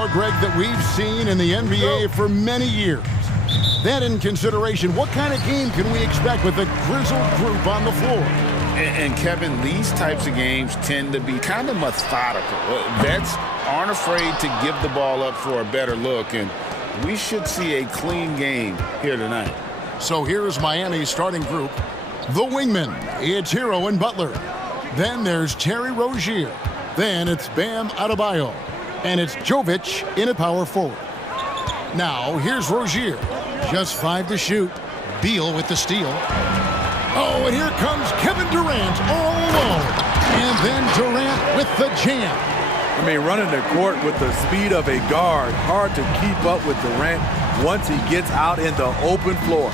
more, Greg, that we've seen in the NBA for many years. That in consideration, what kind of game can we expect with a grizzled group on the floor? And Kevin, these types of games tend to be kind of methodical. Vets aren't afraid to give the ball up for a better look, and we should see a clean game here tonight. So here's Miami's starting group. The wingmen, it's Hero and Butler. Then there's Terry Rozier. Then it's Bam Adebayo. And it's Jovic in at power forward. Now, here's Rozier. Just 5 to shoot. Beal with the steal. Oh, and here comes Kevin Durant all alone. And then Durant with the jam. I mean, running the court with the speed of a guard. Hard to keep up with Durant once he gets out in the open floor.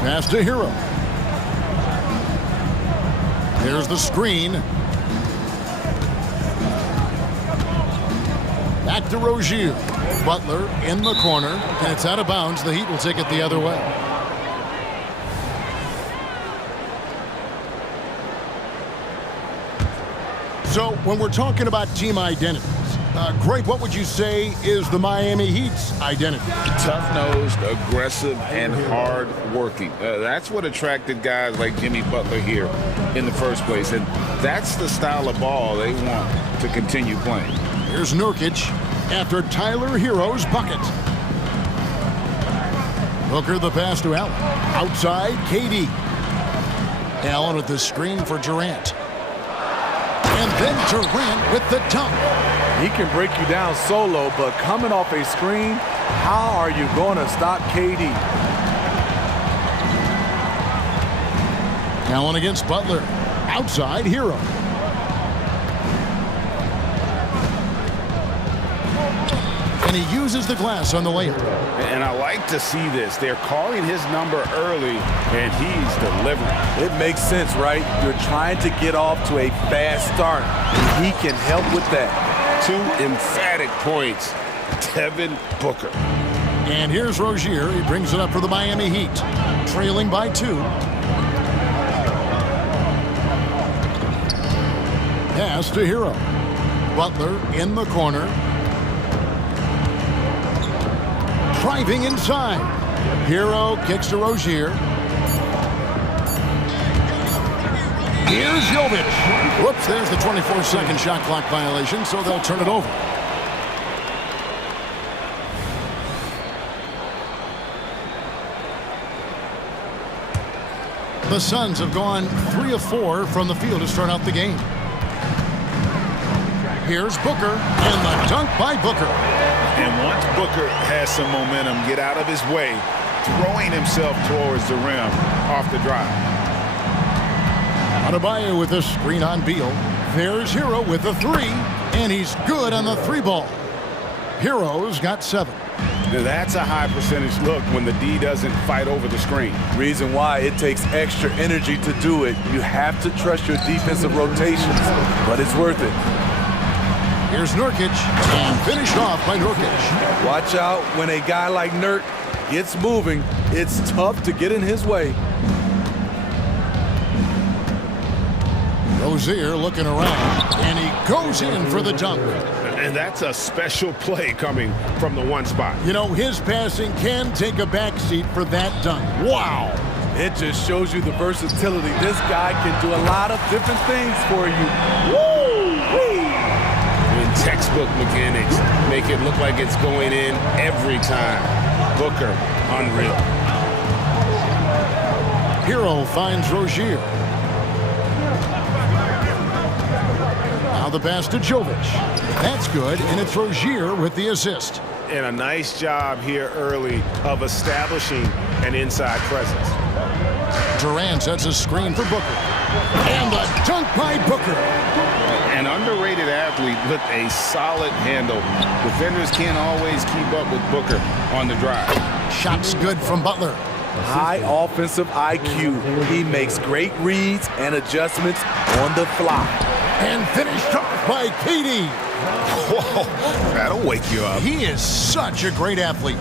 Pass to Hero. There's the screen. Back to Rozier. Butler in the corner, and it's out of bounds. The Heat will take it the other way. So when we're talking about team identities, Greg, what would you say is the Miami Heat's identity? Tough-nosed, aggressive, and hard-working. That's what attracted guys like Jimmy Butler here in the first place, and that's the style of ball they want to continue playing. Here's Nurkic after Tyler Hero's bucket. Booker the pass to Allen. Outside, KD. Allen with the screen for Durant. And then Durant with the dunk. He can break you down solo, but coming off a screen, how are you going to stop KD? Allen against Butler. Outside, Hero. And he uses the glass on the layup. And I like to see this. They're calling his number early, and he's delivering. It makes sense, right? You're trying to get off to a fast start, and he can help with that. 2 emphatic points. Devin Booker. And here's Rozier. He brings it up for the Miami Heat. Trailing by 2. Pass to Hero. Butler in the corner. Driving inside. Hero kicks to Rozier. Here's Jovic. Whoops, there's the 24-second shot clock violation, so they'll turn it over. The Suns have gone 3 of 4 from the field to start out the game. Here's Booker, and the dunk by Booker. And once Booker has some momentum, get out of his way, throwing himself towards the rim off the drive. Adebayo with a screen on Beal. There's Hero with a 3, and he's good on the 3-ball. Hero's got 7. Now that's a high percentage look when the D doesn't fight over the screen. Reason why it takes extra energy to do it. You have to trust your defensive rotations, but it's worth it. Here's Nurkic, and finished off by Nurkic. Watch out when a guy like Nurk gets moving. It's tough to get in his way. Rozier looking around, and he goes in for the dunk. And that's a special play coming from the one spot. You know, his passing can take a backseat for that dunk. Wow. It just shows you the versatility. This guy can do a lot of different things for you. Woo-wee! And textbook mechanics make it look like it's going in every time. Booker, unreal. Hero finds Rozier. Now the pass to Jovic. That's good, and it's Rozier with the assist. And a nice job here early of establishing an inside presence. Durant sets a screen for Booker. And the dunk by Booker. An underrated athlete with a solid handle. Defenders can't always keep up with Booker on the drive. Shots good from Butler. High offensive IQ. He makes great reads and adjustments on the fly. And finished off by KD. Whoa, that'll wake you up. He is such a great athlete.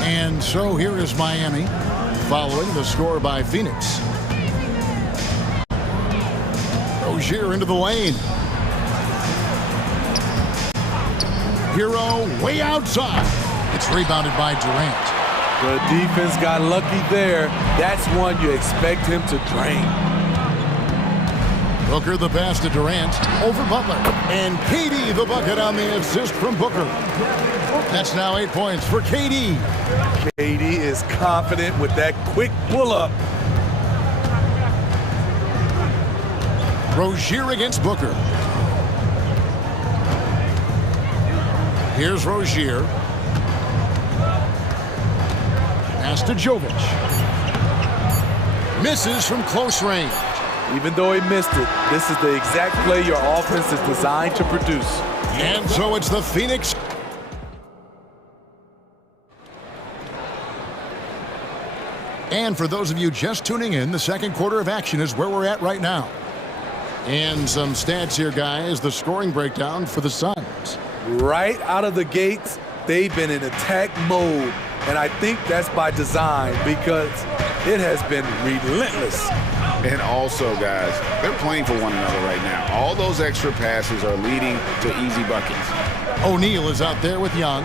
And so here is Miami, following the score by Phoenix. Rozier into the lane. Hero way outside. It's rebounded by Durant. The defense got lucky there. That's one you expect him to drain. Booker the pass to Durant over Butler. And KD the bucket on the assist from Booker. That's now 8 points for KD. KD is confident with that quick pull-up. Rozier against Booker. Here's Rozier. Pass to Jovic. Misses from close range. Even though he missed it, this is the exact play your offense is designed to produce. And so it's the Phoenix. And for those of you just tuning in, the second quarter of action is where we're at right now. And some stats here, guys. The scoring breakdown for the Suns. Right out of the gates, they've been in attack mode. And I think that's by design because it has been relentless. And also, guys, they're playing for one another right now. All those extra passes are leading to easy buckets. O'Neal is out there with Young.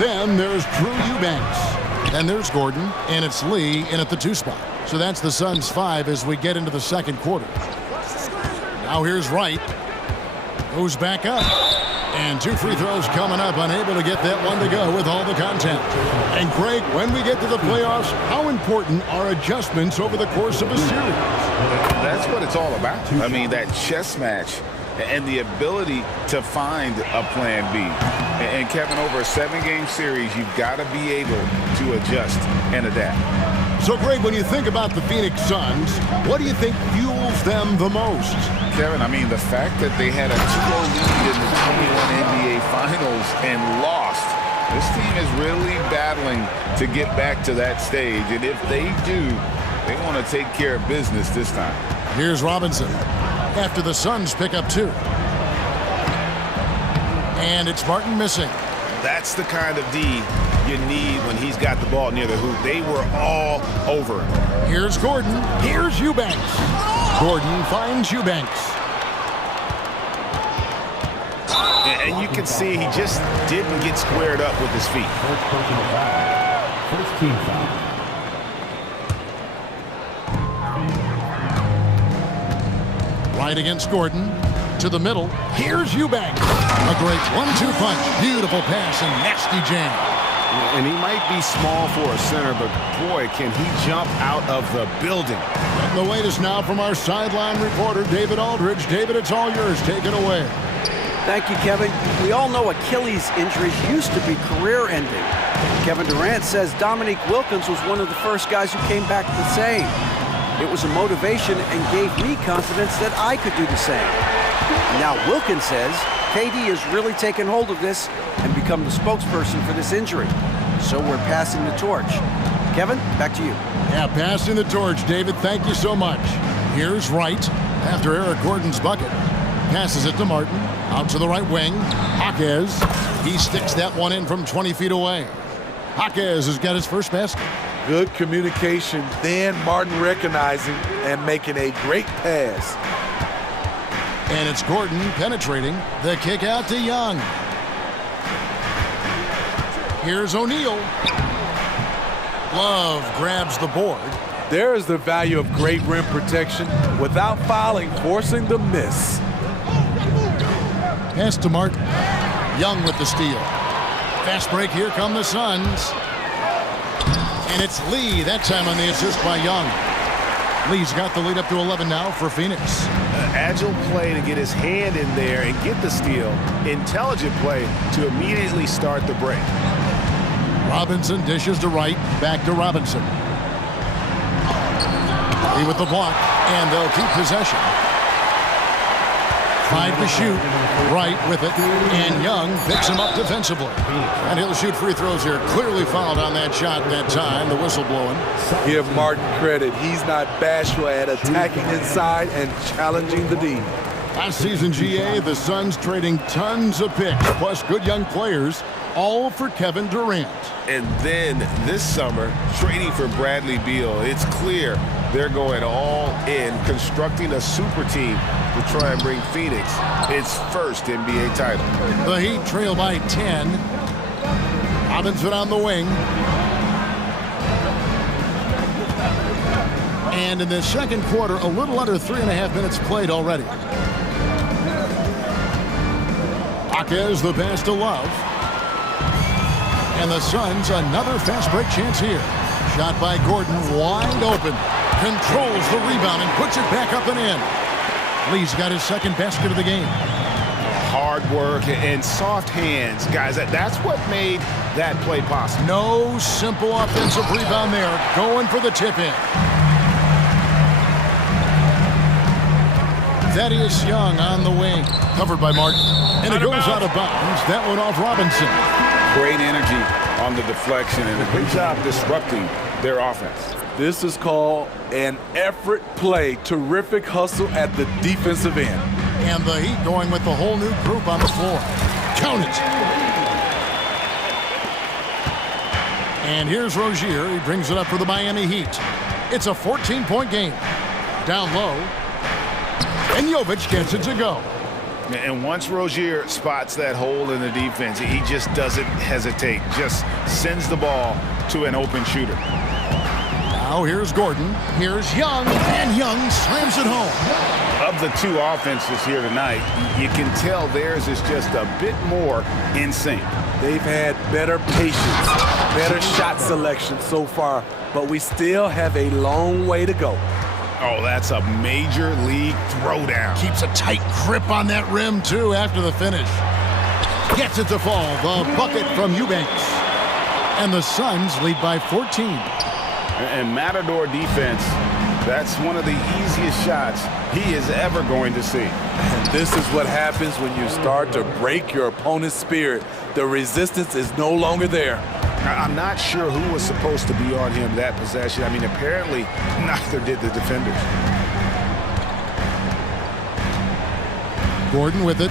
Then there's Drew Eubanks. Then there's Gordon, and it's Lee in at the 2 spot. So that's the Suns' 5 as we get into the second quarter. Now here's Wright. Goes back up. And 2 free throws coming up, unable to get that one to go with all the content. And Greg, when we get to the playoffs, how important are adjustments over the course of a series? That's what it's all about. I mean, that chess match and the ability to find a plan B. And Kevin, over a 7-game series, you've got to be able to adjust and adapt. So, Greg, when you think about the Phoenix Suns, what do you think fuels them the most? Kevin, I mean, the fact that they had a 2-0 lead in the 21 NBA Finals and lost. This team is really battling to get back to that stage. And if they do, they want to take care of business this time. Here's Robinson after the Suns pick up 2. And it's Martin missing. That's the kind of D you need when he's got the ball near the hoop. They were all over him. Here's Gordon. Here's Eubanks. Gordon finds Eubanks. And you can see he just didn't get squared up with his feet. First team foul. Right against Gordon. To the middle. Here's Eubanks. A great 1-2 punch. Beautiful pass and nasty jam. And he might be small for a center, but boy, can he jump out of the building. And the latest now from our sideline reporter, David Aldridge. David, it's all yours. Take it away. Thank you, Kevin. We all know Achilles injuries used to be career-ending. Kevin Durant says Dominique Wilkins was one of the first guys who came back the same. It was a motivation and gave me confidence that I could do the same. And now Wilkins says KD has really taken hold of this and become the spokesperson for this injury. So we're passing the torch. Kevin, back to you. Yeah, passing the torch, David. Thank you so much. Here's Wright after Eric Gordon's bucket. Passes it to Martin. Out to the right wing. Jaquez. He sticks that one in from 20 feet away. Jaquez has got his first basket. Good communication. Then Martin recognizing and making a great pass. And it's Gordon penetrating. The kick out to Young. Here's O'Neal. Love grabs the board. There is the value of great rim protection without fouling, forcing the miss. Pass to Martin. Young with the steal. Fast break. Here come the Suns. And it's Lee, that time on the assist by Young. Lee's got the lead up to 11 now for Phoenix. Agile play to get his hand in there and get the steal. Intelligent play to immediately start the break. Robinson dishes to Wright. Back to Robinson. Lee with the block, and they'll keep possession. 5 to shoot. Wright with it, and Young picks him up defensively. And he'll shoot free throws here. Clearly fouled on that shot that time. The whistle blowing. Give Martin credit. He's not bashful at attacking inside and challenging the D. Last season, GA, the Suns trading tons of picks, plus good young players, all for Kevin Durant. And then this summer, trading for Bradley Beal. It's clear they're going all in, constructing a super team to try and bring Phoenix its first NBA title. The Heat trail by 10. Robinson on the wing. And in the second quarter, a little under 3.5 minutes played already. Is the pass to Love. And the Suns, another fast break chance here. Shot by Gordon, wide open. Controls the rebound and puts it back up and in. Lee's got his second basket of the game. Hard work and soft hands, guys. That's what made that play possible. No simple offensive rebound there. Going for the tip-in. Thaddeus Young on the wing. Covered by Martin. And it goes out of bounds. That one off Robinson. Great energy on the deflection and a good job disrupting their offense. This is called an effort play. Terrific hustle at the defensive end. And the Heat going with the whole new group on the floor. Count it. And here's Rozier. He brings it up for the Miami Heat. It's a 14-point game. Down low. And Jovic gets it to go. And once Rozier spots that hole in the defense, he just doesn't hesitate. Just sends the ball to an open shooter. Now here's Gordon. Here's Young. And Young slams it home. Of the two offenses here tonight, you can tell theirs is just a bit more in sync. They've had better patience, better shot selection so far, but we still have a long way to go. Oh, that's a major league throwdown. Keeps a tight grip on that rim, too, after the finish. Gets it to fall. The bucket from Eubanks. And the Suns lead by 14. And Matador defense, that's one of the easiest shots he is ever going to see. And this is what happens when you start to break your opponent's spirit. The resistance is no longer there. I'm not sure who was supposed to be on him that possession. I mean, apparently neither did the defenders. Gordon with it.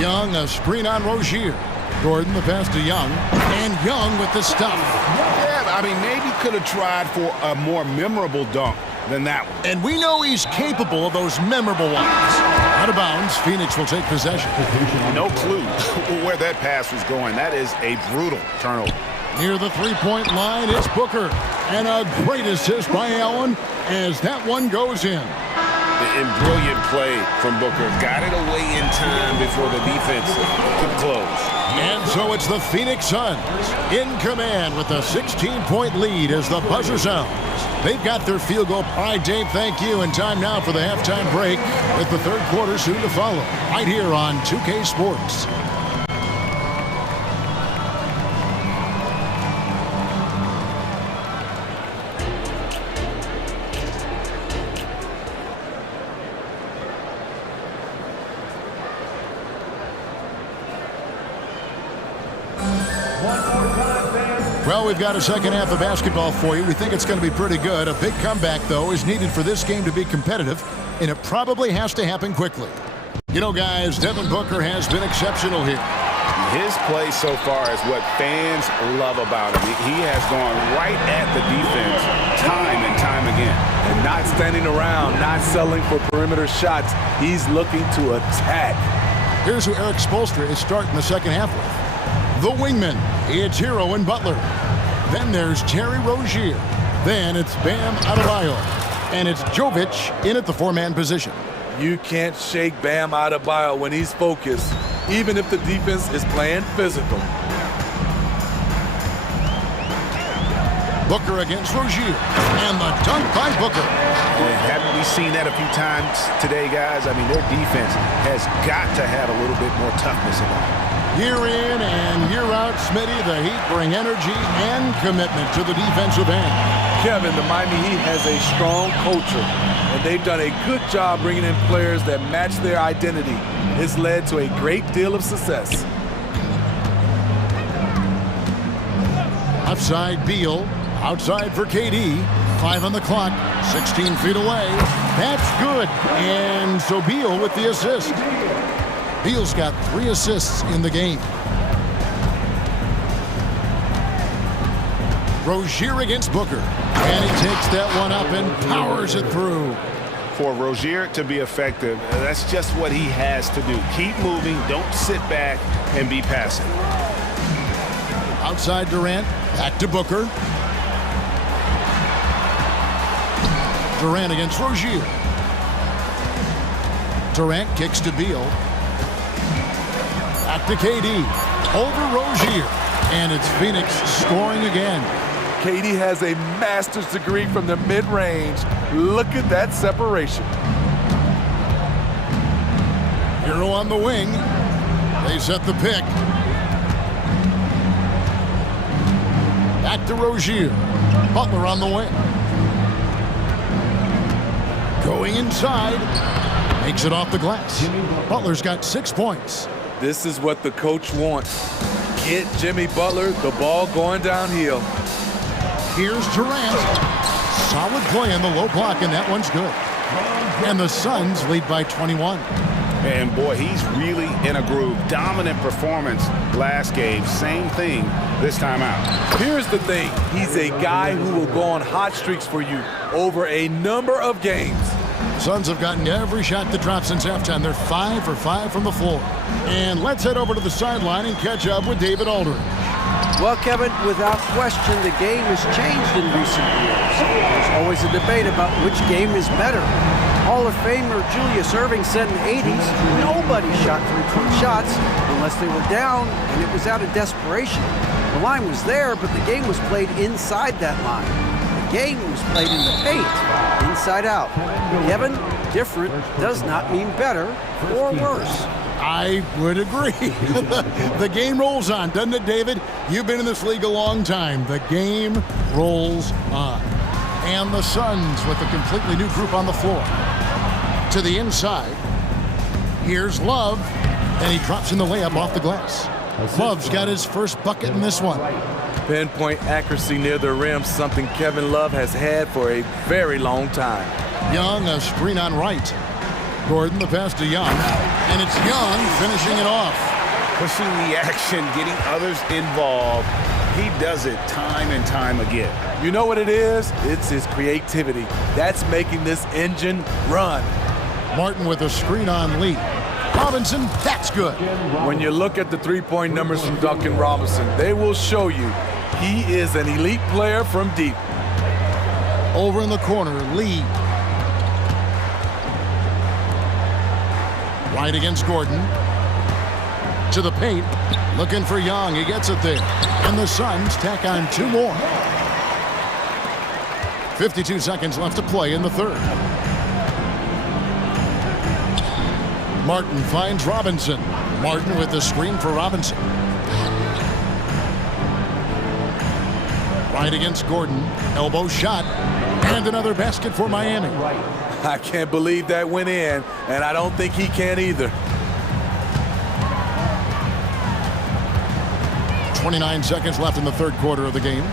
Young, a screen on Rozier. Gordon, the pass to Young. And Young with the stuff. Yeah, I mean, maybe could have tried for a more memorable dunk than that one. And we know he's capable of those memorable ones. Out of bounds, Phoenix will take possession. No clue where that pass was going. That is a brutal turnover. Near the three-point line, it's Booker. And a great assist by Allen as that one goes in. And brilliant play from Booker. Got it away in time before the defense could close. And so it's the Phoenix Suns in command with a 16-point lead as the buzzer sounds. They've got their field goal. All right, Dave, thank you. And time now for the halftime break with the third quarter soon to follow. Right here on 2K Sports. Well, we've got a second half of basketball for you. We think it's going to be pretty good. A big comeback, though, is needed for this game to be competitive, and it probably has to happen quickly. You know, guys, Devin Booker has been exceptional here. His play so far is what fans love about him. He has gone right at the defense time and time again. And not standing around, not settling for perimeter shots. He's looking to attack. Here's who Eric Spoelstra is starting the second half with. The wingman, it's Hero and Butler. Then there's Terry Rozier. Then it's Bam Adebayo. And it's Jovic in at the four-man position. You can't shake Bam Adebayo when he's focused, even if the defense is playing physical. Booker against Rozier. And the dunk by Booker. And haven't we seen that a few times today, guys? I mean, their defense has got to have a little bit more toughness about it. Year in and year out, Smitty, the Heat bring energy and commitment to the defensive end. Kevin, the Miami Heat has a strong culture, and they've done a good job bringing in players that match their identity. It's led to a great deal of success. Outside Beal, outside for KD. 5 on the clock, 16 feet away. That's good. And so Beal with the assist. Beal's got 3 assists in the game. Rozier against Booker. And he takes that one up and powers it through. For Rozier to be effective, that's just what he has to do. Keep moving, don't sit back and be passive. Outside Durant, back to Booker. Durant against Rozier. Durant kicks to Beal. Back to KD. Over Rozier. And it's Phoenix scoring again. KD has a master's degree from the mid-range. Look at that separation. Hero on the wing. They set the pick. Back to Rozier. Butler on the wing. Going inside. Makes it off the glass. Butler's got 6 points. This is what the coach wants. Get Jimmy Butler the ball going downhill. Here's Durant. Solid play in the low block, and that one's good. And the Suns lead by 21. And boy, he's really in a groove. Dominant performance last game. Same thing this time out. Here's the thing. He's a guy who will go on hot streaks for you over a number of games. Suns have gotten every shot to drop since halftime. They're 5 for 5 from the floor. And let's head over to the sideline and catch up with David Aldridge. Well, Kevin, without question, the game has changed in recent years. There's always a debate about which game is better. Hall of Famer Julius Erving said in the 80s, nobody shot three-point shots unless they were down, and it was out of desperation. The line was there, but the game was played inside that line. The game was played in the paint, inside out. Kevin, different does not mean better or worse. I would agree. The game rolls on, doesn't it, David? You've been in this league a long time. The game rolls on. And the Suns with a completely new group on the floor. To the inside. Here's Love. And he drops in the layup off the glass. Love's got his first bucket in this one. Pinpoint accuracy near the rim, something Kevin Love has had for a very long time. Young, a screen on right. Gordon, the pass to Young. And it's Young finishing it off. Pushing the action, getting others involved. He does it time and time again. You know what it is? It's his creativity. That's making this engine run. Martin with a screen on Lee. Robinson, that's good. When you look at the three-point numbers from Duncan Robinson, they will show you he is an elite player from deep. Over in the corner, Lee. Right against Gordon. To the paint. Looking for Young. He gets it there. And the Suns tack on 2 more. 52 seconds left to play in the third. Martin finds Robinson. Martin with the screen for Robinson. Right against Gordon. Elbow shot. And another basket for Miami. I can't believe that went in, and I don't think he can either. 29 seconds left in the third quarter of the game.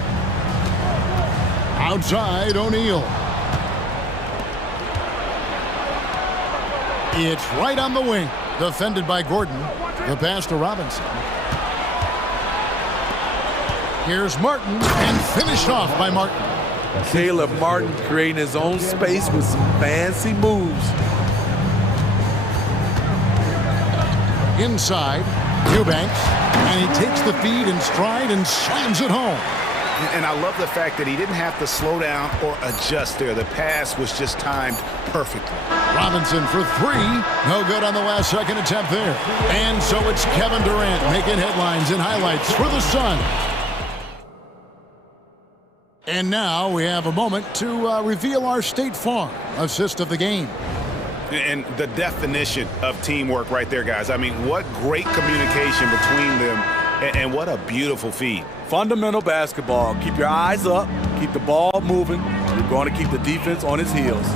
Outside, O'Neal. It's right on the wing. Defended by Gordon. The pass to Robinson. Here's Martin, and finished off by Martin. Caleb Martin creating his own space with some fancy moves. Inside, Eubanks, and he takes the feed in stride and slams it home. And I love the fact that he didn't have to slow down or adjust there. The pass was just timed perfectly. Robinson for 3. No good on the last second attempt there. And so it's Kevin Durant making headlines and highlights for the Suns. And now we have a moment to reveal our State Farm assist of the game. And the definition of teamwork right there, guys. I mean, what great communication between them, and what a beautiful feed. Fundamental basketball. Keep your eyes up. Keep the ball moving. You're going to keep the defense on its heels.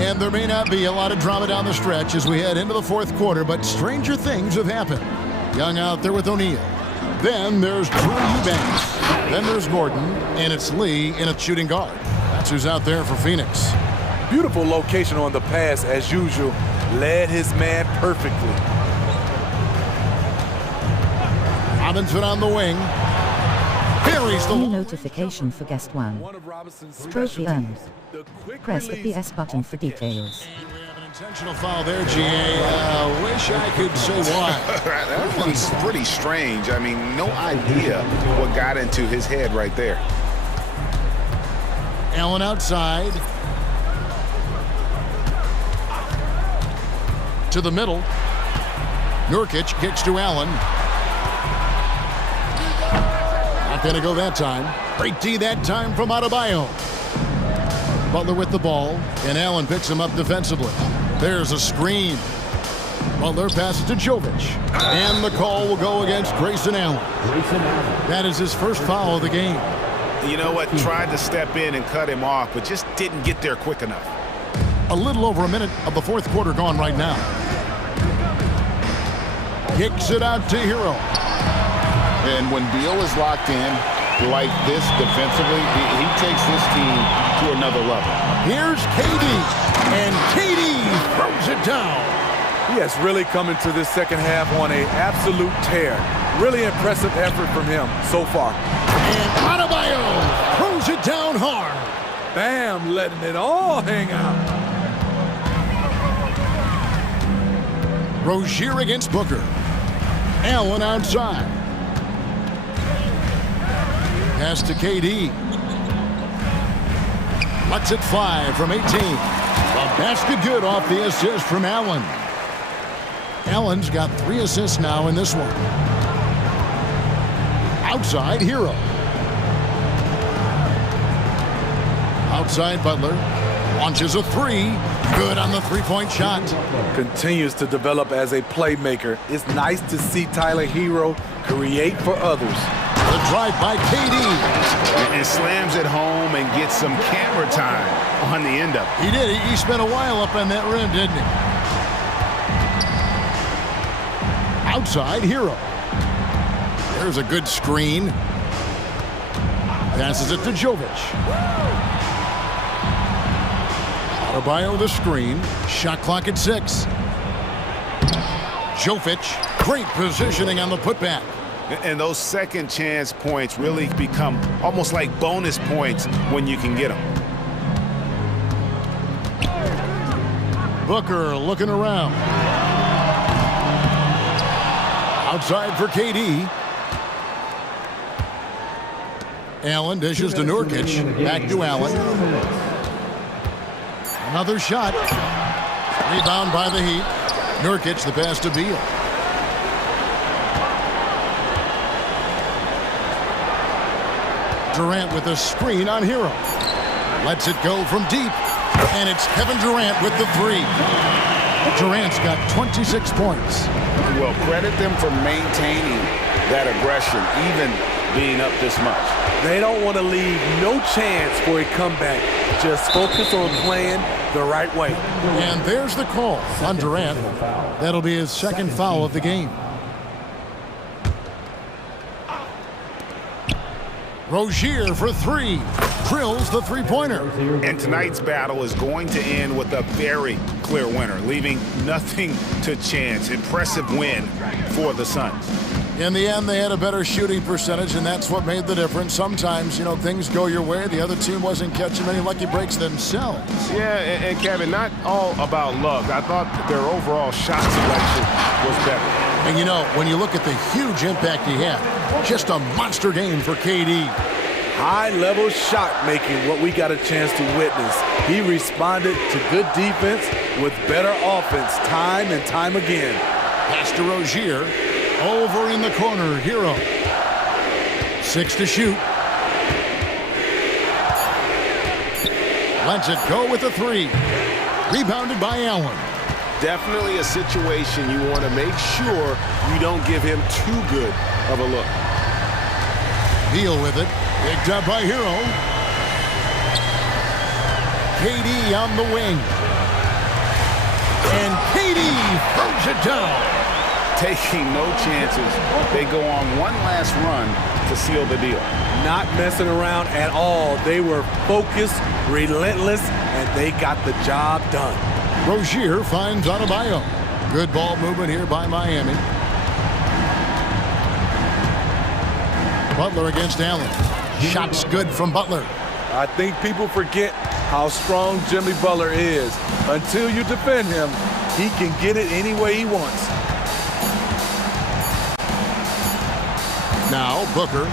And there may not be a lot of drama down the stretch as we head into the fourth quarter, but stranger things have happened. Young out there with O'Neal. Then there's Drew Eubanks. Then there's Gordon, and it's Lee in a shooting guard. That's who's out there for Phoenix. Beautiful location on the pass, as usual. Led his man perfectly. Robinson on the wing. Buries the New notification for guest one. Trophy earned. Press the PS button for details. intentional foul there, GA. Wish I could say why. That one's pretty strange. I mean, no idea what got into his head right there. Allen outside. To the middle. Nurkic kicks to Allen. Not going to go that time. Great D that time from Adebayo. Butler with the ball, and Allen picks him up defensively. There's a screen. Butler passes to Jovic. And the call will go against Grayson Allen. That is his first foul of the game. You know what? Tried to step in and cut him off, but just didn't get there quick enough. A little over a minute of the fourth quarter gone right now. Kicks it out to Hero. And when Beal is locked in like this defensively, he takes this team to another level. Here's KD, and KD throws it down. He has really come into this second half on an absolute tear. Really impressive effort from him so far. And Adebayo throws it down hard. Bam, letting it all hang out. Rozier against Booker. Allen outside. Pass to KD. Lets it fly from 18. A basket good off the assist from Allen. Allen's got 3 assists now in this one. Outside, Hero. Outside, Butler. Launches a 3. Good on the three-point shot. Continues to develop as a playmaker. It's nice to see Tyler Hero create for others. The drive by KD. And slams it home and gets some camera time on the end of it. He did. He spent a while up on that rim, didn't he? Outside, Hero. There's a good screen. Passes it to Jovic. Adebayo the screen. Shot clock at 6. Jovic, great positioning on the putback. And those second chance points really become almost like bonus points when you can get them. Booker looking around. Outside for KD. Allen dishes to Nurkic. Back to Allen. Another shot. Rebound by the Heat. Nurkic the pass to Beal. Durant with a screen on Hero. Lets it go from deep. And it's Kevin Durant with the 3. Durant's got 26 points. Well, credit them for maintaining that aggression, even being up this much. They don't want to leave no chance for a comeback. Just focus on playing the right way. And there's the call on Durant. That'll be his second foul of the game. Rozier for 3. Drills the three-pointer. And tonight's battle is going to end with a very clear winner, leaving nothing to chance. Impressive win for the Suns. In the end, they had a better shooting percentage, and that's what made the difference. Sometimes, you know, things go your way. The other team wasn't catching many lucky breaks themselves. Yeah, and Kevin, not all about luck. I thought their overall shot selection was better. And, you know, when you look at the huge impact he had, just a monster game for KD. High-level shot making, what we got a chance to witness. He responded to good defense with better offense time and time again. Pass to Rozier. Over in the corner, Hero. 6 to shoot. Lets it go with a 3. Rebounded by Allen. Definitely a situation you want to make sure you don't give him too good of a look. Beal with it. Picked up by Hero. KD on the wing. And KD throws it down. Taking no chances. They go on one last run to seal the deal. Not messing around at all. They were focused, relentless, and they got the job done. Rozier finds Adebayo. Good ball movement here by Miami. Butler against Allen. Shots good from Butler. I think people forget how strong Jimmy Butler is. Until you defend him, he can get it any way he wants. Now Booker.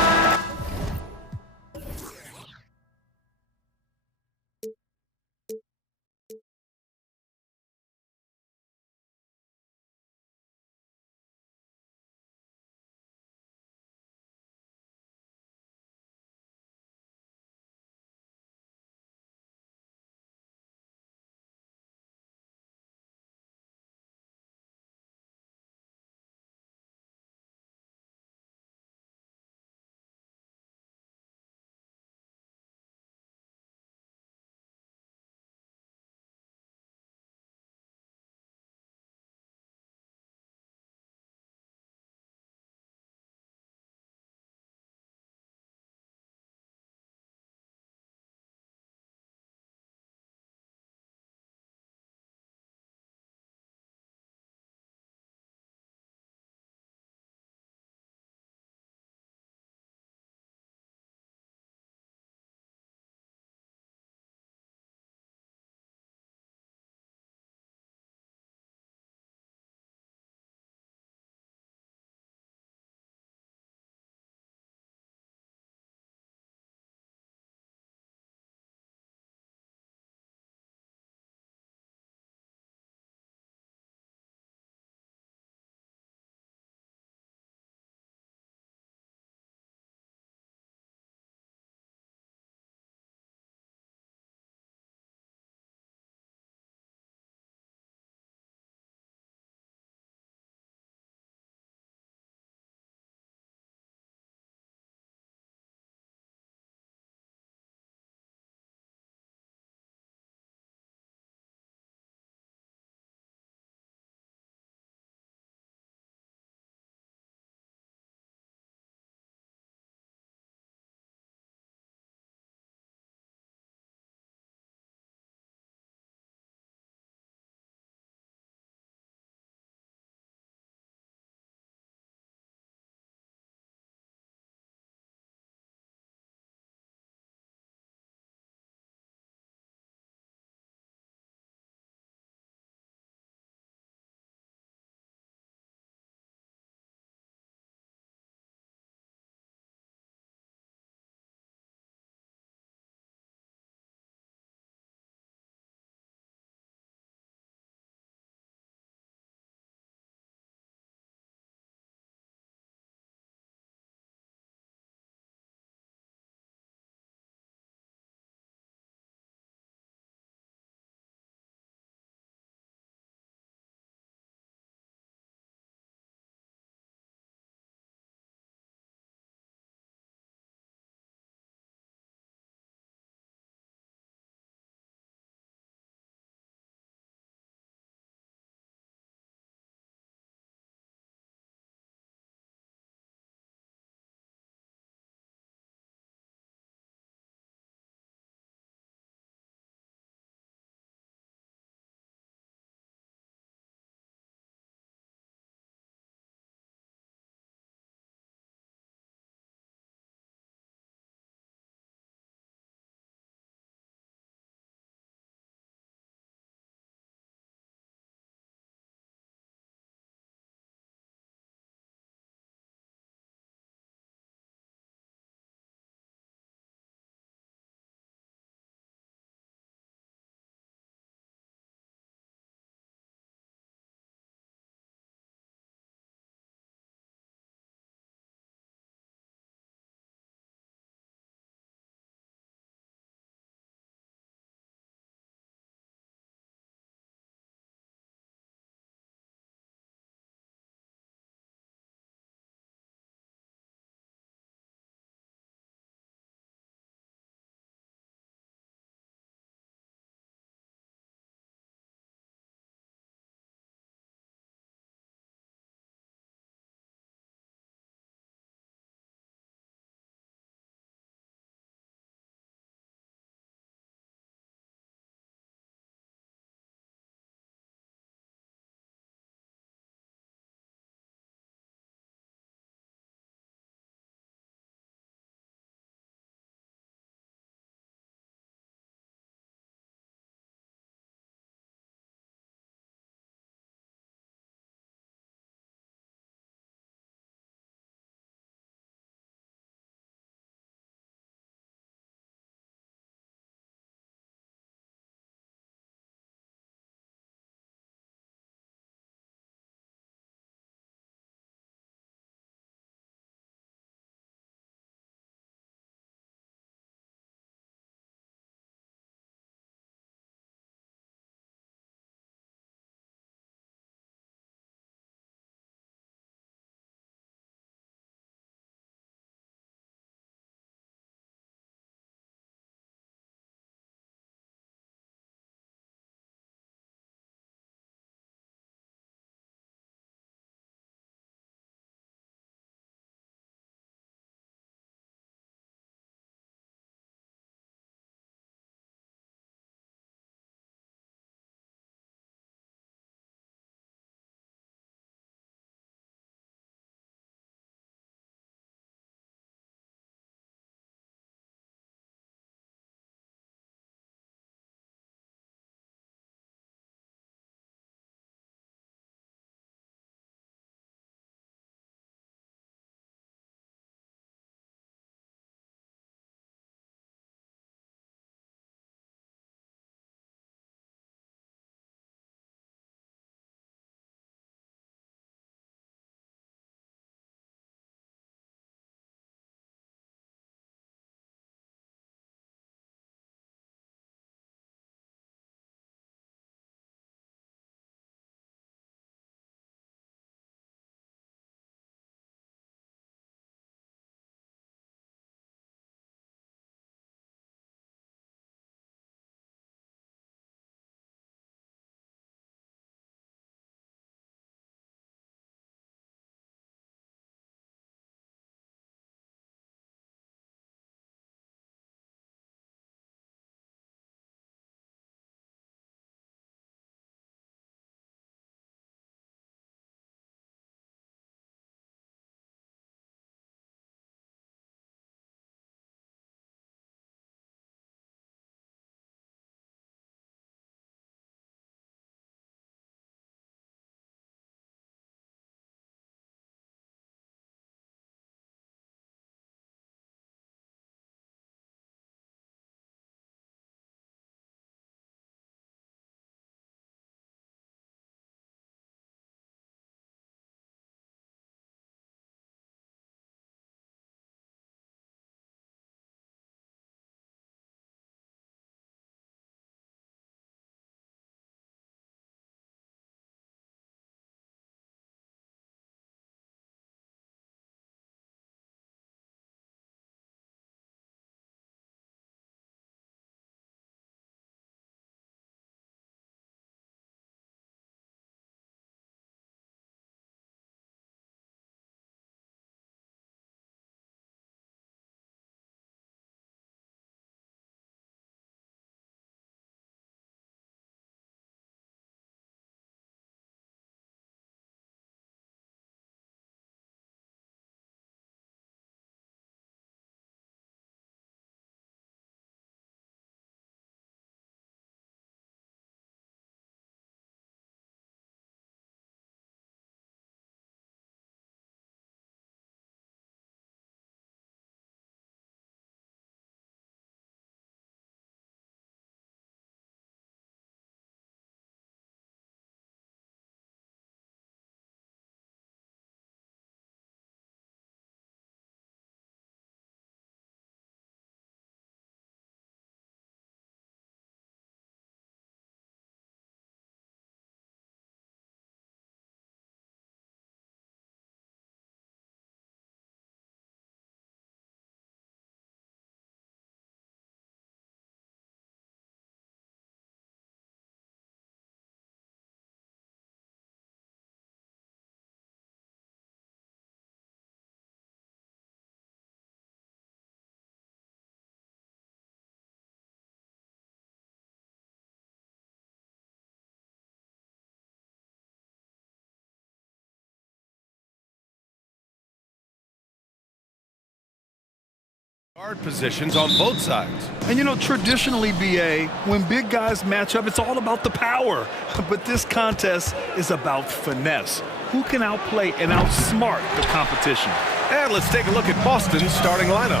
Guard positions on both sides. And you know, traditionally, BA, when big guys match up, it's all about the power. But this contest is about finesse. Who can outplay and outsmart the competition? And let's take a look at Boston's starting lineup.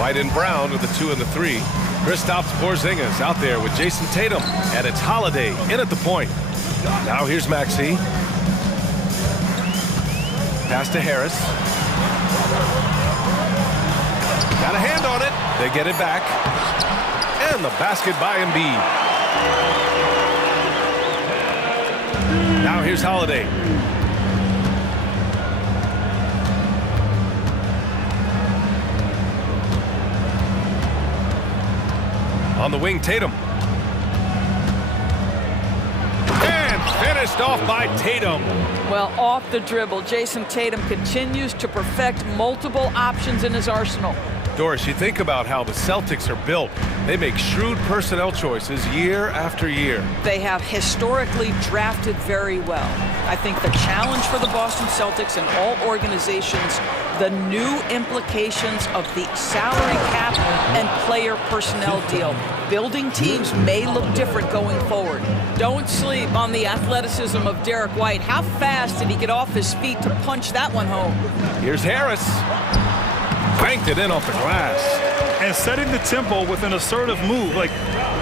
White and Brown are the 2 and the 3. Kristaps Porzingis out there with Jason Tatum. And it's Holiday in at the point. Now here's Maxey. Pass to Harris. Got a hand on it. They get it back. And the basket by Embiid. Now here's Holiday. On the wing, Tatum. And finished off by Tatum. Well, off the dribble, Jason Tatum continues to perfect multiple options in his arsenal. Doris, you think about how the Celtics are built. They make shrewd personnel choices year after year. They have historically drafted very well. I think the challenge for the Boston Celtics and all organizations, the new implications of the salary cap and player personnel deal. Building teams may look different going forward. Don't sleep on the athleticism of Derek White. How fast did he get off his feet to punch that one home? Here's Harris. Banked it in off the glass. And setting the tempo with an assertive move. Like,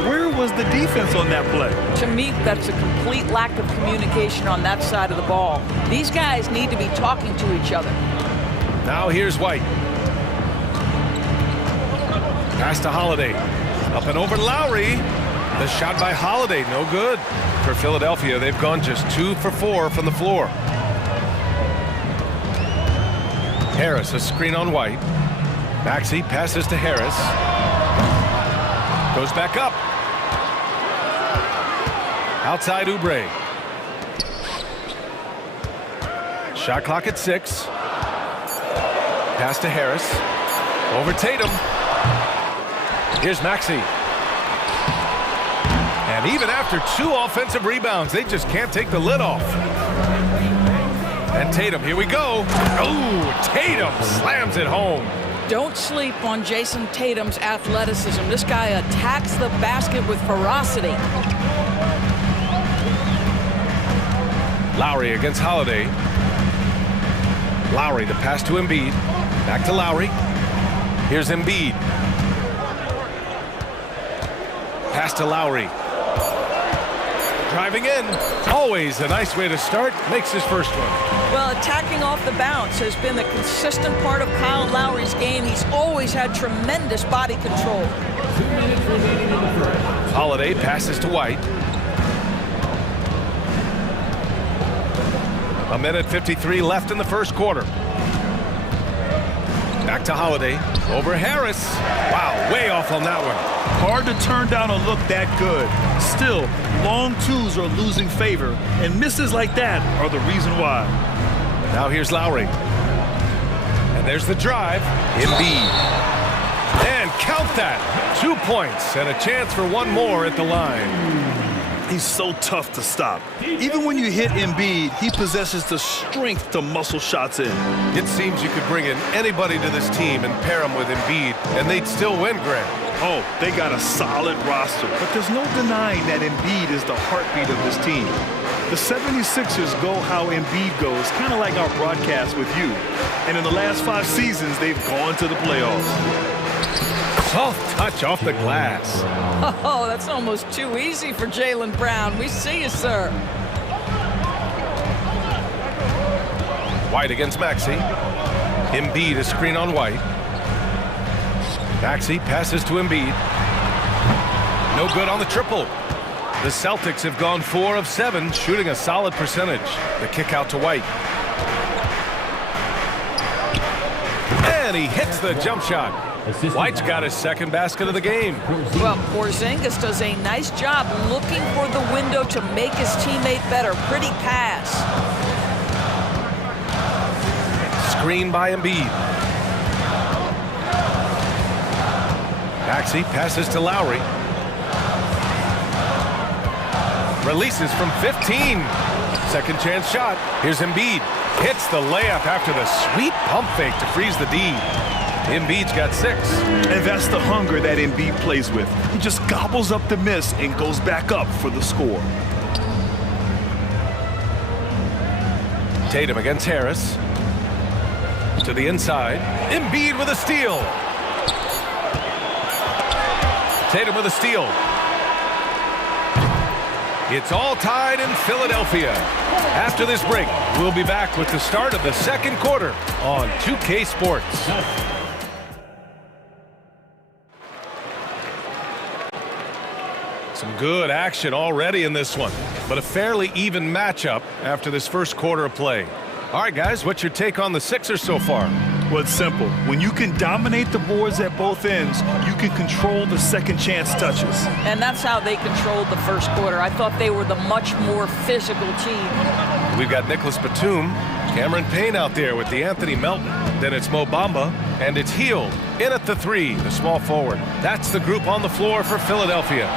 where was the defense on that play? To me, that's a complete lack of communication on that side of the ball. These guys need to be talking to each other. Now here's White. Pass to Holiday. Up and over Lowry. The shot by Holiday, no good. For Philadelphia, they've gone just 2 for 4 from the floor. Harris, a screen on White. Maxey passes to Harris. Goes back up. Outside Oubre. Shot clock at 6. Pass to Harris. Over Tatum. Here's Maxey. And even after 2 offensive rebounds, they just can't take the lid off. And Tatum, here we go. Oh, Tatum slams it home. Don't sleep on Jason Tatum's athleticism. This guy attacks the basket with ferocity. Lowry against Holiday. Lowry, the pass to Embiid. Back to Lowry. Here's Embiid. Pass to Lowry. Driving in. Always a nice way to start. Makes his first one. Well, attacking off the bounce has been a consistent part of Kyle Lowry's game. He's always had tremendous body control. Holiday passes to White. 1:53 left in the first quarter. Back to Holiday. Over Harris. Wow, way off on that one. Hard to turn down a look that good. Still, long twos are losing favor, and misses like that are the reason why. Now here's Lowry. And there's the drive. Embiid. And count that. 2 points and a chance for one more at the line. He's so tough to stop. Even when you hit Embiid, he possesses the strength to muscle shots in. It seems you could bring in anybody to this team and pair them with Embiid, and they'd still win, Grant. Oh, they got a solid roster, but there's no denying that Embiid is the heartbeat of this team. The 76ers go how Embiid goes, kind of like our broadcast with you. And in the last 5 seasons, they've gone to the playoffs. Soft touch off the glass. Oh, that's almost too easy for Jaylen Brown. We see you, sir. White against Maxey. Embiid, a screen on White. Maxey passes to Embiid. No good on the triple. The Celtics have gone 4 of 7, shooting a solid percentage. The kick out to White. And he hits the jump shot. White's got his second basket of the game. Well, Porzingis does a nice job looking for the window to make his teammate better. Pretty pass. Screen by Embiid. Maxey passes to Lowry. Releases from 15. Second chance shot. Here's Embiid. Hits the layup after the sweet pump fake to freeze the D. Embiid's got 6. And that's the hunger that Embiid plays with. He just gobbles up the miss and goes back up for the score. Tatum against Harris. To the inside. Embiid with a steal. Tatum with a steal. It's all tied in Philadelphia. After this break, we'll be back with the start of the second quarter on 2K Sports. Some good action already in this one, but a fairly even matchup after this first quarter of play. All right, guys, what's your take on the Sixers so far? Well, it's simple. When you can dominate the boards at both ends, you can control the second chance touches. And that's how they controlled the first quarter. I thought they were the much more physical team. We've got Nicholas Batum, Cameron Payne out there with DeAnthony Melton. Then it's Mo Bamba, and it's Hield in at the 3, the small forward. That's the group on the floor for Philadelphia.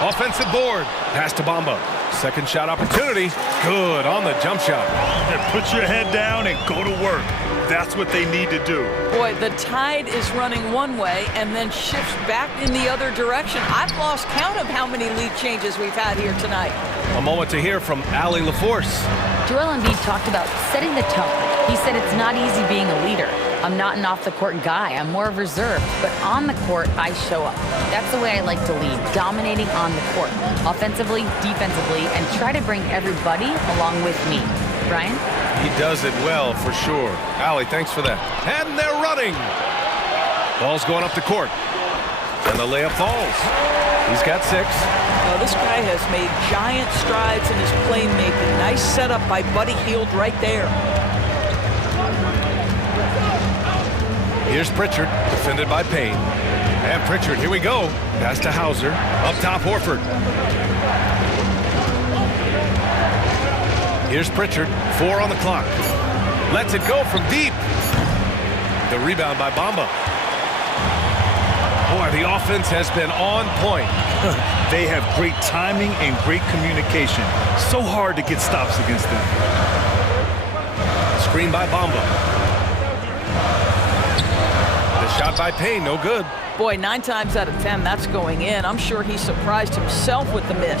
Offensive board, pass to Bamba. Second shot opportunity, good on the jump shot. And put your head down and go to work. That's what they need to do. Boy, the tide is running one way and then shifts back in the other direction. I've lost count of how many lead changes we've had here tonight. A moment to hear from Allie LaForce. Joel Embiid talked about setting the tone. He said it's not easy being a leader. I'm not an off-the-court guy. I'm more reserved. But on the court, I show up. That's the way I like to lead, dominating on the court, offensively, defensively, and try to bring everybody along with me. Brian? He does it well, for sure. Allie, thanks for that. And they're running. Ball's going up the court. And the layup falls. He's got 6. This guy has made giant strides in his playmaking. Nice setup by Buddy Hield right there. Here's Pritchard, defended by Payne. And Pritchard, here we go. Pass to Hauser. Up top, Horford. Here's Pritchard, 4 on the clock. Lets it go from deep. The rebound by Bamba. Boy, the offense has been on point. They have great timing and great communication. So hard to get stops against them. Screen by Bamba. The shot by Payne, no good. Boy, 9 times out of 10, that's going in. I'm sure he surprised himself with the miss.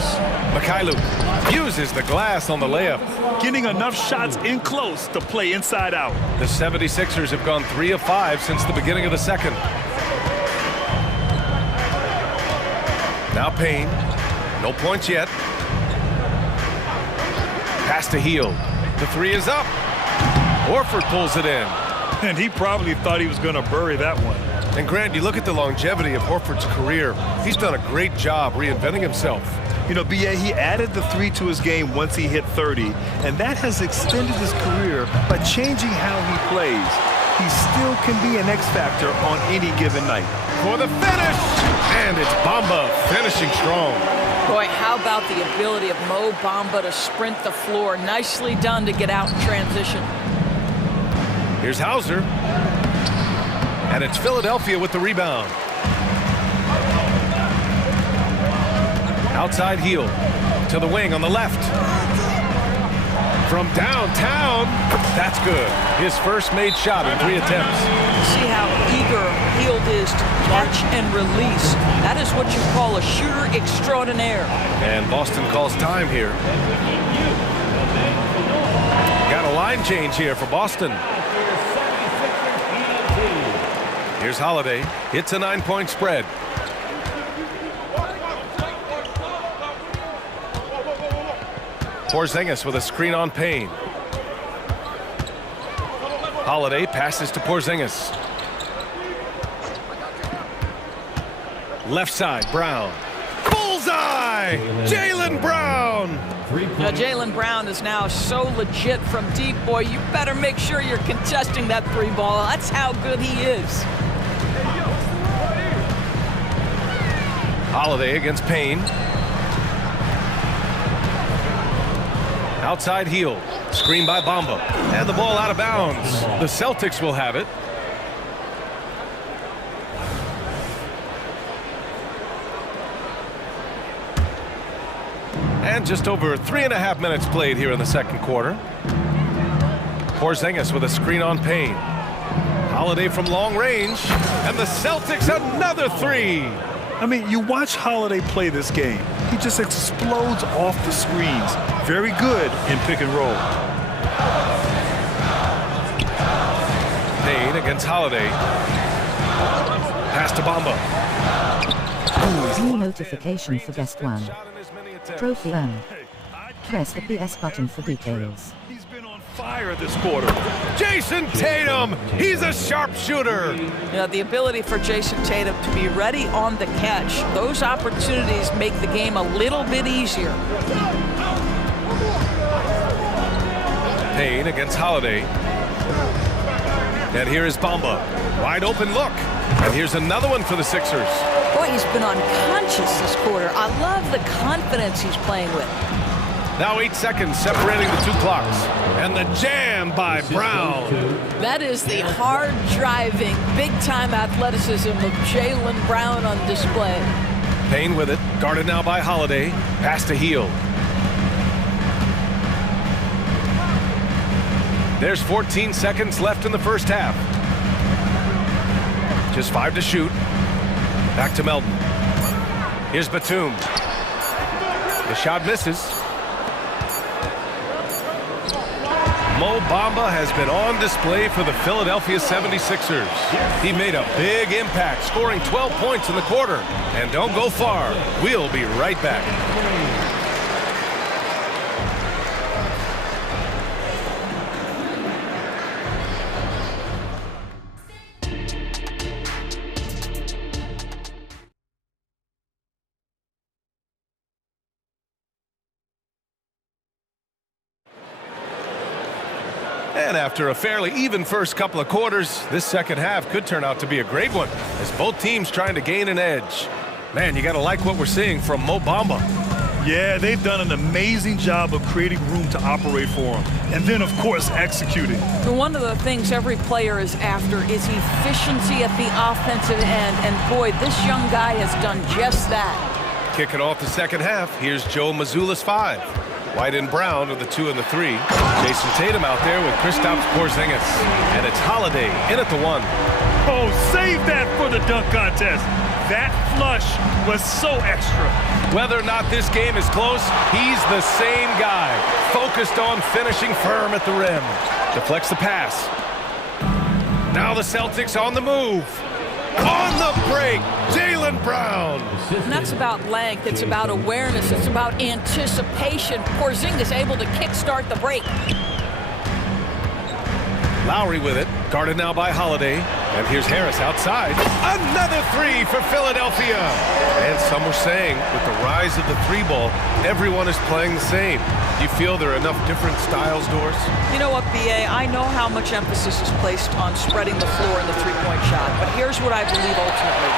Mikhailu uses the glass on the layup. Getting enough shots in close to play inside out. The 76ers have gone 3 of 5 since the beginning of the second. Now Payne, no points yet. Pass to Hield. The 3 is up. Horford pulls it in. And he probably thought he was going to bury that one. And Grant, you look at the longevity of Horford's career. He's done a great job reinventing himself. You know, B.A., he added the 3 to his game once he hit 30, and that has extended his career by changing how he plays. He still can be an X factor on any given night. For the finish! And it's Bamba finishing strong. Boy, how about the ability of Mo Bamba to sprint the floor? Nicely done to get out in transition. Here's Hauser. And it's Philadelphia with the rebound. Outside Hield to the wing on the left. From downtown, that's good. His first made shot in 3 attempts. See how eager Hield is to catch and release. That is what you call a shooter extraordinaire. And Boston calls time here. Got a line change here for Boston. Here's Holiday. It's a 9-point spread. Porzingis with a screen on Payne. Holiday passes to Porzingis. Left side, Brown. Bullseye! Jaylen Brown! Now, Jaylen Brown is now so legit from deep. Boy, you better make sure you're contesting that 3 ball. That's how good he is. Holiday against Payne. Outside Hield. Screen by Bamba. And the ball out of bounds. The Celtics will have it. And just over 3.5 minutes played here in the second quarter. Porzingis with a screen on Payne. Holiday from long range, and the Celtics another three. I mean, you watch Holiday play this game. He just explodes off the screens. Very good in pick and roll. Payne against Holiday. Pass to Bamba. New notification for guest one. Trophy earned. Press the PS button for details. He's been on fire this quarter. Jason Tatum, he's a sharpshooter. You know, the ability for Jason Tatum to be ready on the catch, those opportunities make the game a little bit easier. Payne against Holiday. And here is Bamba. Wide open look. And here's another one for the Sixers. Boy, he's been unconscious this quarter. I love the confidence he's playing with. Now 8 seconds separating the two clocks. And the jam by Brown. That is the hard-driving, big-time athleticism of Jaylen Brown on display. Payne with it. Guarded now by Holiday. Pass to Hield. There's 14 seconds left in the first half. Just 5 to shoot. Back to Melton. Here's Batum. The shot misses. Mo Bamba has been on display for the Philadelphia 76ers. He made a big impact, scoring 12 points in the quarter. And don't go far. We'll be right back. And after a fairly even first couple of quarters, this second half could turn out to be a great one, as both teams trying to gain an edge. Man, you got to like what we're seeing from Mo Bamba. Yeah, they've done an amazing job of creating room to operate for him. And then, of course, executing. One of the things every player is after is efficiency at the offensive end. And boy, this young guy has done just that. Kicking off the second half, here's Joe Mazzulla's 5. White and Brown with the 2 and the 3. Jason Tatum out there with Kristaps Porzingis. And it's Holiday in at the 1. Oh, save that for the dunk contest. That flush was so extra. Whether or not this game is close, he's the same guy. Focused on finishing firm at the rim. Deflects the pass. Now the Celtics on the move. On the break, Jaylen Brown. And that's about length. It's about awareness. It's about anticipation. Porzingis able to kickstart the break. Lowry with it. Guarded now by Holiday. And here's Harris outside. Another 3 for Philadelphia. And some were saying, with the rise of the 3-ball, everyone is playing the same. Do you feel there are enough different styles, Doris? You know what, B.A.? I know how much emphasis is placed on spreading the floor in the three-point shot. But here's what I believe ultimately.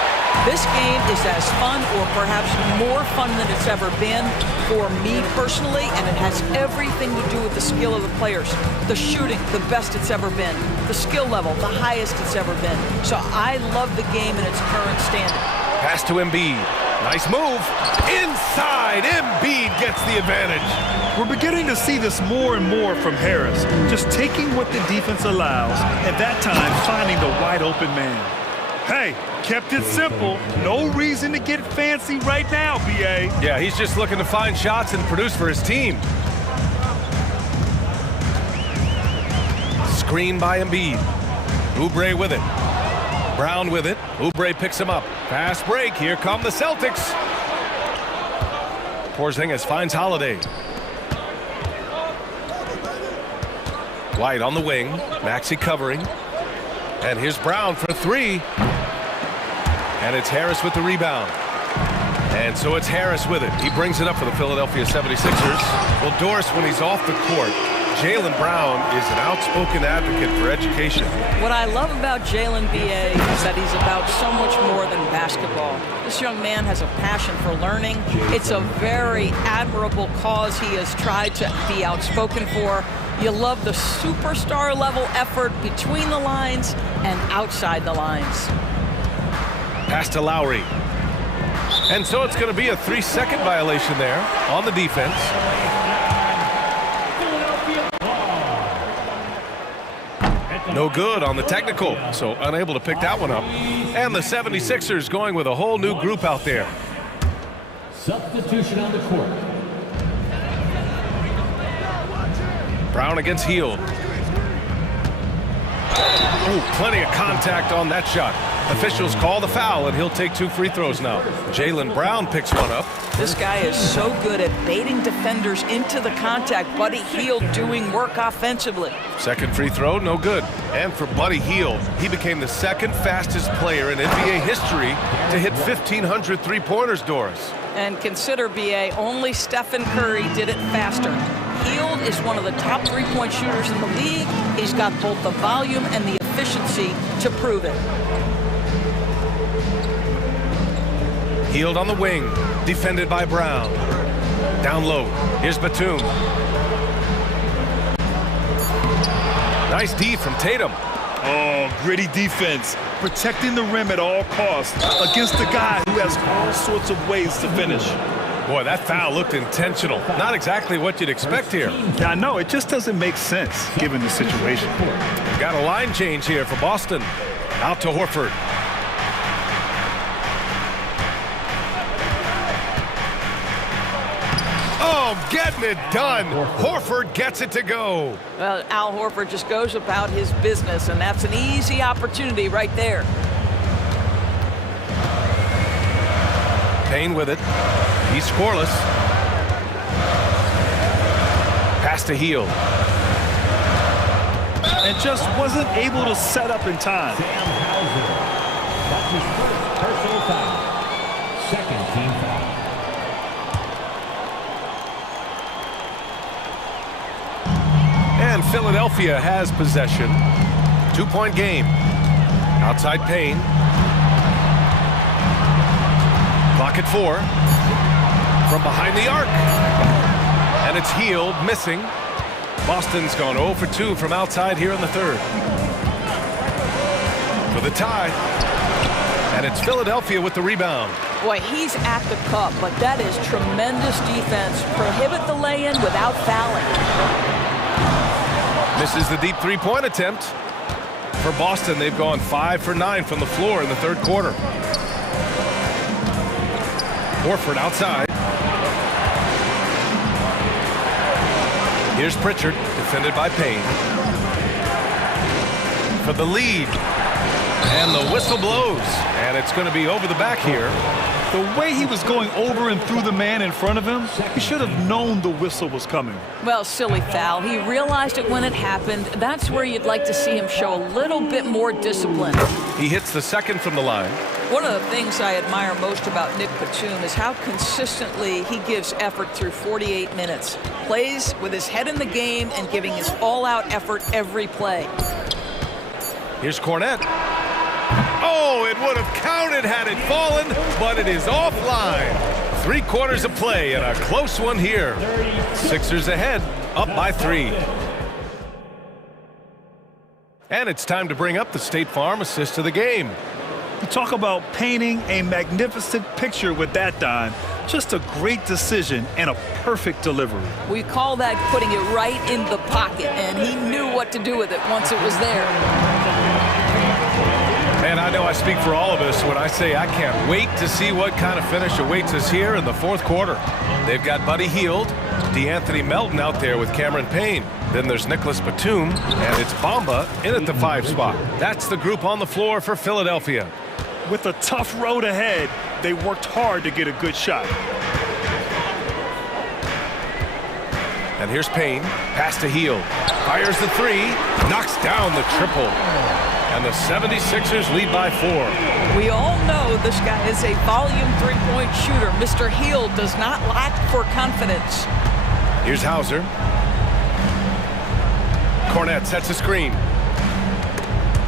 This game is as fun, or perhaps more fun than it's ever been for me personally, and it has everything to do with the skill of the players. The shooting, the best it's ever been. The skill level, the highest it's ever been. So I love the game in its current standing. Pass to Embiid. Nice move. Inside, Embiid gets the advantage. We're beginning to see this more and more from Harris. Just taking what the defense allows, and that time finding the wide open man. Hey, kept it simple. No reason to get fancy right now, B.A. Yeah, he's just looking to find shots and produce for his team. Screen by Embiid. Oubre with it. Brown with it. Oubre picks him up. Fast break. Here come the Celtics. Porzingis finds Holiday. White on the wing. Maxey covering. And here's Brown for 3. And it's Harris with the rebound. And so it's Harris with it. He brings it up for the Philadelphia 76ers. Well, Doris, when he's off the court, Jaylen Brown is an outspoken advocate for education. What I love about Jaylen, B.A., is that he's about so much more than basketball. This young man has a passion for learning. It's a very admirable cause he has tried to be outspoken for. You love the superstar level effort between the lines and outside the lines. Pass to Lowry. And so it's going to be a 3-second violation there on the defense. No good on the technical, so unable to pick that one up. And the 76ers going with a whole new group out there. Substitution on the court. Brown against Hield. Ooh, plenty of contact on that shot. Officials call the foul, and he'll take 2 free throws now. Jaylen Brown picks one up. This guy is so good at baiting defenders into the contact. Buddy Hield doing work offensively. Second free throw, no good. And for Buddy Hield, he became the second fastest player in NBA history to hit 1,500 three-pointers, Doris. And consider, BA, only Stephen Curry did it faster. Hield is one of the top three-point shooters in the league. He's got both the volume and the efficiency to prove it. Hield on the wing, defended by Brown. Down low, here's Batum. Nice D from Tatum. Oh, gritty defense, protecting the rim at all costs against a guy who has all sorts of ways to finish. Boy, that foul looked intentional. Not exactly what you'd expect here. Yeah, I know, it just doesn't make sense given the situation. Got a line change here for Boston. Out to Horford. Oh, getting it done. Horford gets it to go. Well, Al Horford just goes about his business, and that's an easy opportunity right there. Payne with it. He's scoreless. Pass to Hield. And just wasn't able to set up in time. That's his first personal foul. Second team foul. And Philadelphia has possession. 2-point game. Outside Payne. Clock at 4. From behind the arc. And it's Hield missing. Boston's gone 0 for 2 from outside here in the third. For the tie. And it's Philadelphia with the rebound. Boy, he's at the cup, but that is tremendous defense. Prohibit the lay-in without fouling. Misses the deep three-point attempt. For Boston, they've gone 5 for 9 from the floor in the third quarter. Horford outside. Here's Pritchard, defended by Payne. For the lead. And the whistle blows. And it's going to be over the back here. The way he was going over and through the man in front of him, he should have known the whistle was coming. Well, silly foul. He realized it when it happened. That's where you'd like to see him show a little bit more discipline. He hits the second from the line. One of the things I admire most about Nick Batum is how consistently he gives effort through 48 minutes. Plays with his head in the game and giving his all-out effort every play. Here's Cornette. Oh, it would have counted had it fallen, but it is offline. 3 quarters of play and a close one here. Sixers ahead, up by 3. And it's time to bring up the State Farm assist of the game. You talk about painting a magnificent picture with that, Don. Just a great decision and a perfect delivery. We call that putting it right in the pocket, and he knew what to do with it once it was there. And I know I speak for all of us when I say I can't wait to see what kind of finish awaits us here in the fourth quarter. They've got Buddy Hield, DeAnthony Melton out there with Cameron Payne. Then there's Nicholas Batum, and it's Bamba in at the 5 spot. That's the group on the floor for Philadelphia. With a tough road ahead, they worked hard to get a good shot. And here's Payne, pass to Hield. Fires the 3, knocks down the triple. And the 76ers lead by 4. We all know this guy is a volume three-point shooter. Mr. Hield does not lack for confidence. Here's Hauser. Cornette sets a screen.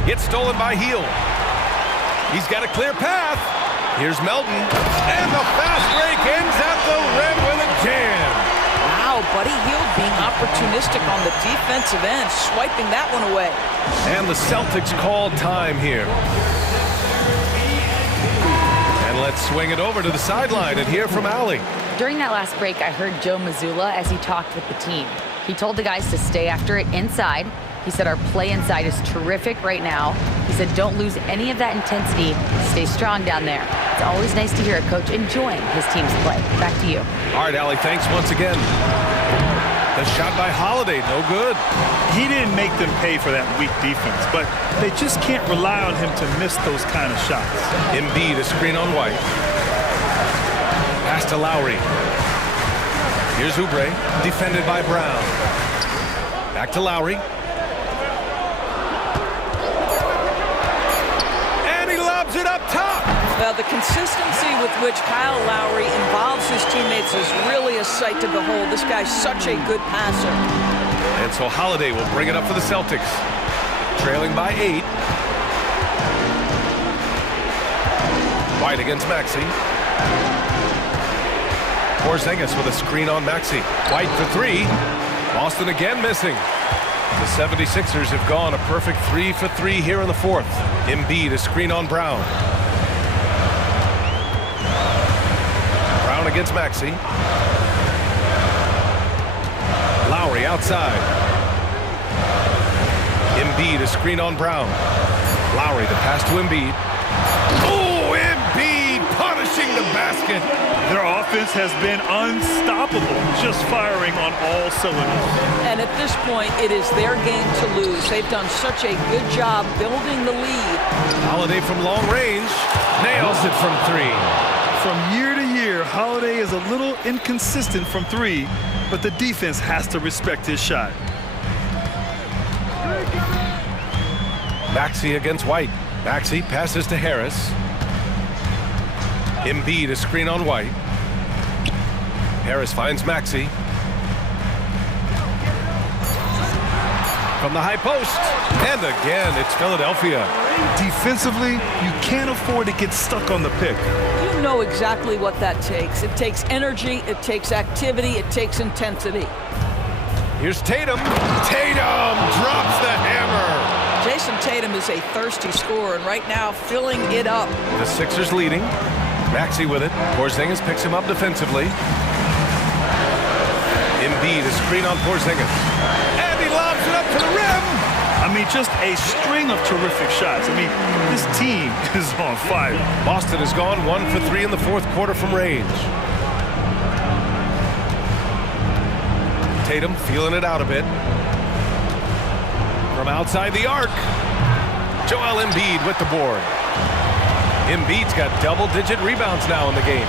It's stolen by Hield. He's got a clear path. Here's Melton. And the fast break ends at the rim with a jam. Wow, Buddy Hield being opportunistic on the defensive end, swiping that one away. And the Celtics call time here. And let's swing it over to the sideline and hear from Allie. During that last break, I heard Joe Mazzulla as he talked with the team. He told the guys to stay after it inside, He said our play inside is terrific right now. He said don't lose any of that intensity. Stay strong down there. It's always nice to hear a coach enjoying his team's play. Back to you. All right, Allie, thanks once again. The shot by Holiday, no good. He didn't make them pay for that weak defense, but they just can't rely on him to miss those kind of shots. Embiid, a screen on White. Pass to Lowry. Here's Oubre, defended by Brown. Back to Lowry. And he lobs it up top. Well, the consistency with which Kyle Lowry involves his teammates is really a sight to behold. This guy's such a good passer. And so Holiday will bring it up for the Celtics. Trailing by 8. White against Maxey. Porzingis with a screen on Maxey. White for 3. Boston again missing. The 76ers have gone a perfect 3 for 3 here in the fourth. Embiid, a screen on Brown. Brown against Maxey. Lowry outside. Embiid, a screen on Brown. Lowry, the pass to Embiid. Oh, Embiid punishing the basket. Their offense has been unstoppable, just firing on all cylinders. And at this point, it is their game to lose. They've done such a good job building the lead. Holiday from long range. Nails it from 3. From year to year, Holiday is a little inconsistent from 3, but the defense has to respect his shot. Maxey against White. Maxey passes to Harris. Embiid, a screen on White. Harris finds Maxey. From the high post. And again, it's Philadelphia. Defensively, you can't afford to get stuck on the pick. You know exactly what that takes. It takes energy, it takes activity, it takes intensity. Here's Tatum. Tatum drops the hammer. Jason Tatum is a thirsty scorer, and right now filling it up. The Sixers leading. Maxey with it. Porzingis picks him up defensively. Embiid, a screen on Porzingis. And he lobs it up to the rim. I mean, just a string of terrific shots. I mean, this team is on fire. Boston has gone 1 for 3 in the fourth quarter from range. Tatum feeling it out a bit. From outside the arc. Joel Embiid with the board. Embiid's got double-digit rebounds now in the game.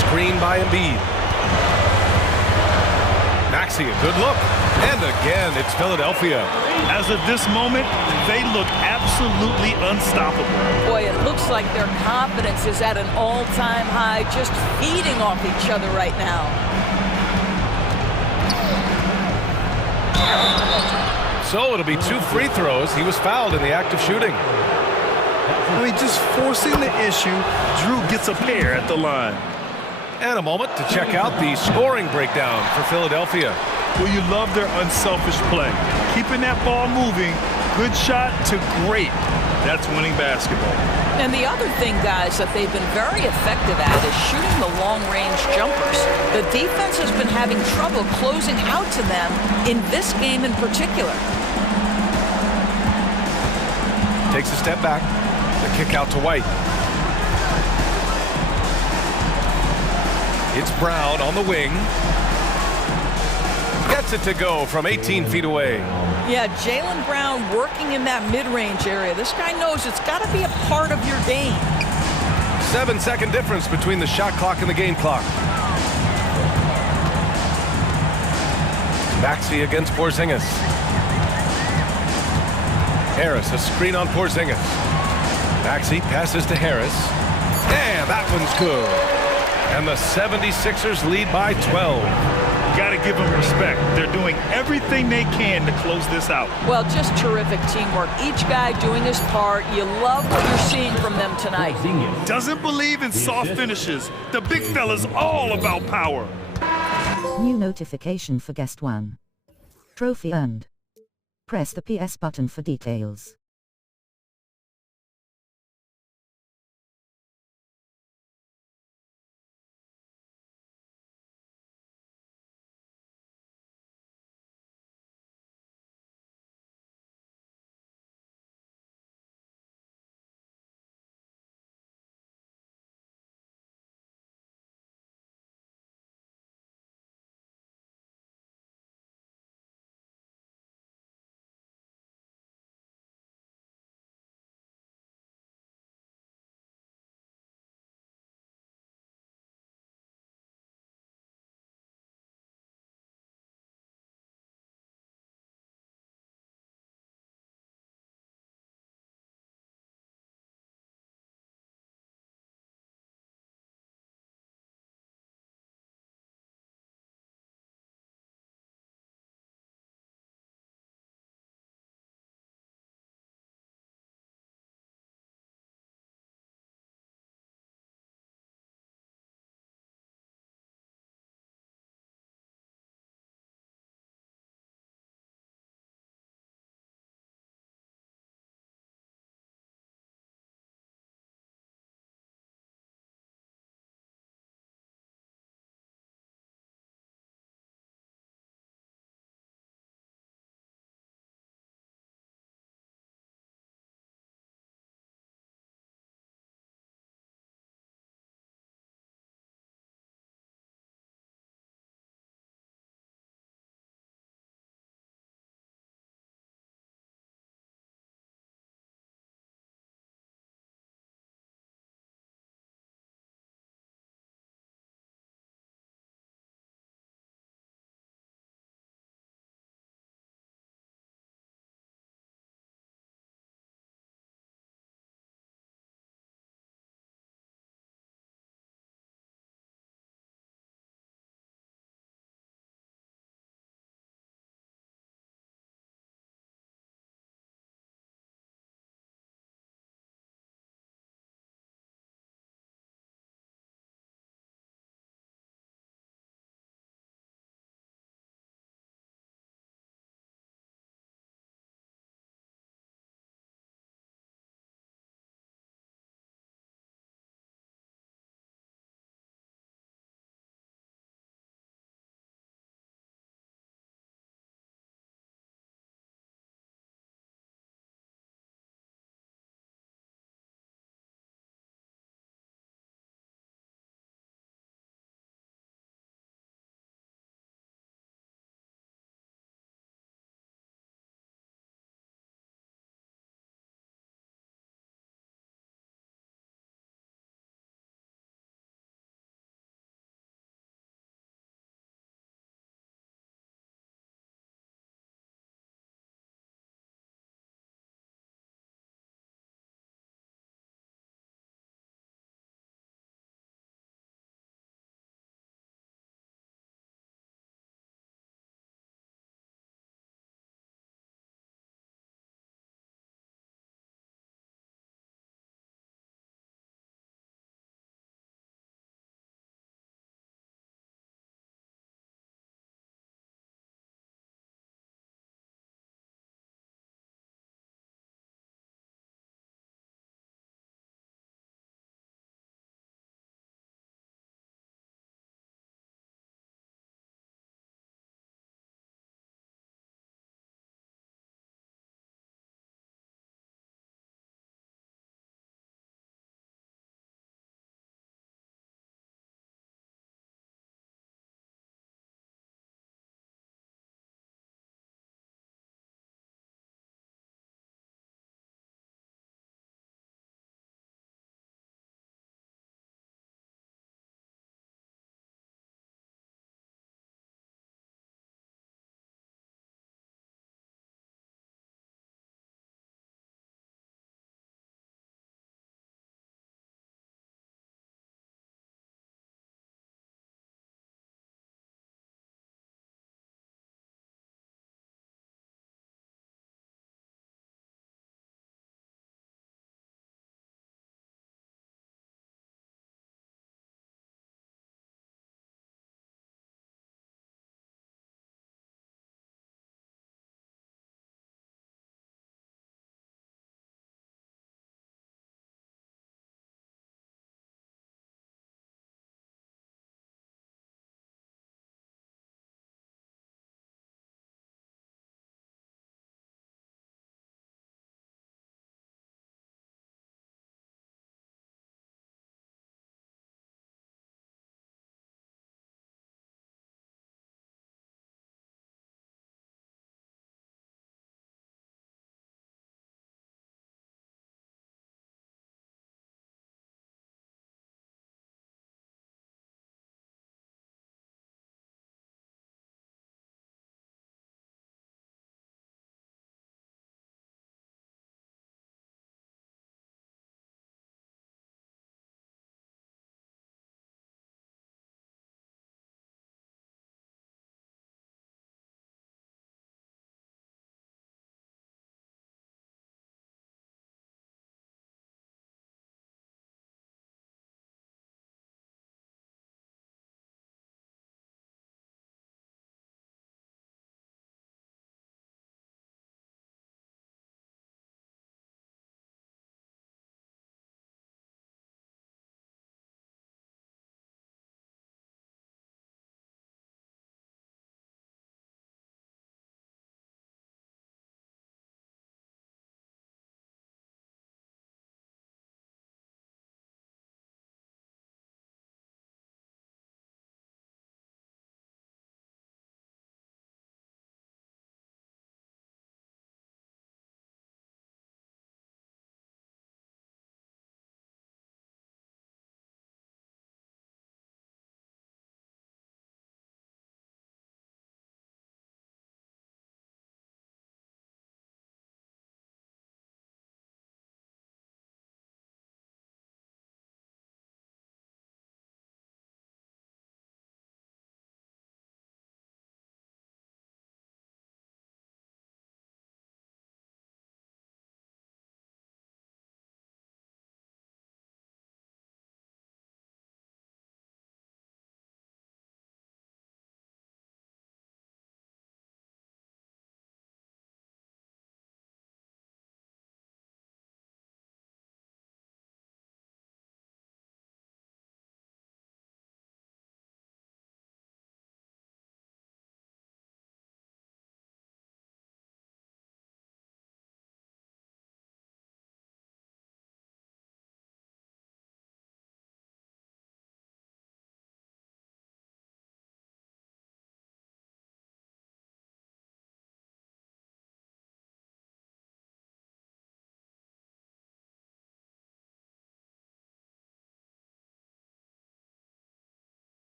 Screen by Embiid. Maxey, a good look. And again, it's Philadelphia. As of this moment, they look absolutely unstoppable. Boy, it looks like their confidence is at an all-time high, just feeding off each other right now. So it'll be 2 free throws. He was fouled in the act of shooting. I mean, just forcing the issue, Drew gets a pair at the line. And a moment to check out the scoring breakdown for Philadelphia. Well, you love their unselfish play. Keeping that ball moving, good shot to great. That's winning basketball. And the other thing, guys, that they've been very effective at is shooting the long-range jumpers. The defense has been having trouble closing out to them in this game in particular. Takes a step back. The kick out to White. It's Brown on the wing. Gets it to go from 18 feet away. Yeah, Jaylen Brown working in that mid-range area. This guy knows it's got to be a part of your game. 7-second difference between the shot clock and the game clock. Maxey against Porzingis. Harris, a screen on Porzingis. Maxey passes to Harris. And that one's good. And the 76ers lead by 12. Got to give them respect. They're doing everything they can to close this out. Well, just terrific teamwork. Each guy doing his part. You love what you're seeing from them tonight. Doesn't believe in soft finishes. The big fella's all about power. New notification for guest 1. Trophy earned. Press the PS button for details.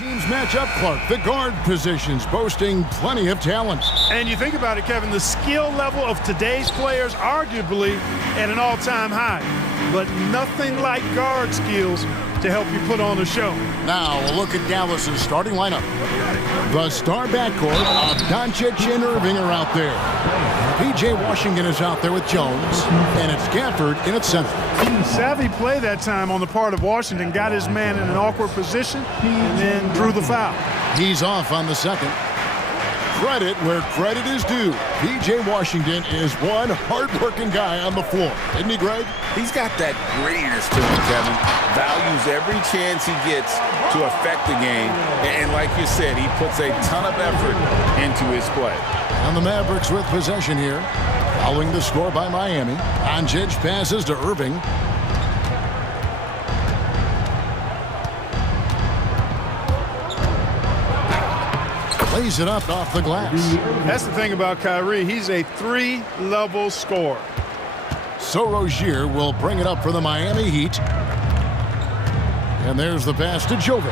Teams match up, Clark. The guard positions boasting plenty of talent. And you think about it, Kevin, the skill level of today's players arguably at an all-time high. But nothing like guard skills to help you put on a show. Now a look at Dallas's starting lineup. The star backcourt of Doncic and Irving are out there. P.J. Washington is out there with Jones, and it's Gafford in at center. Savvy play that time on the part of Washington, got his man in an awkward position, and then drew the foul. He's off on the second. Credit where credit is due. P.J. Washington is one hard-working guy on the floor. Isn't he, Greg? He's got that grittiness to him, Kevin. Values every chance he gets to affect the game. And like you said, he puts a ton of effort into his play. And the Mavericks with possession here. Following the score by Miami. Doncic passes to Irving. Lays it up off the glass. That's the thing about Kyrie. He's a three-level scorer. So Rozier will bring it up for the Miami Heat. And there's the pass to Jovic.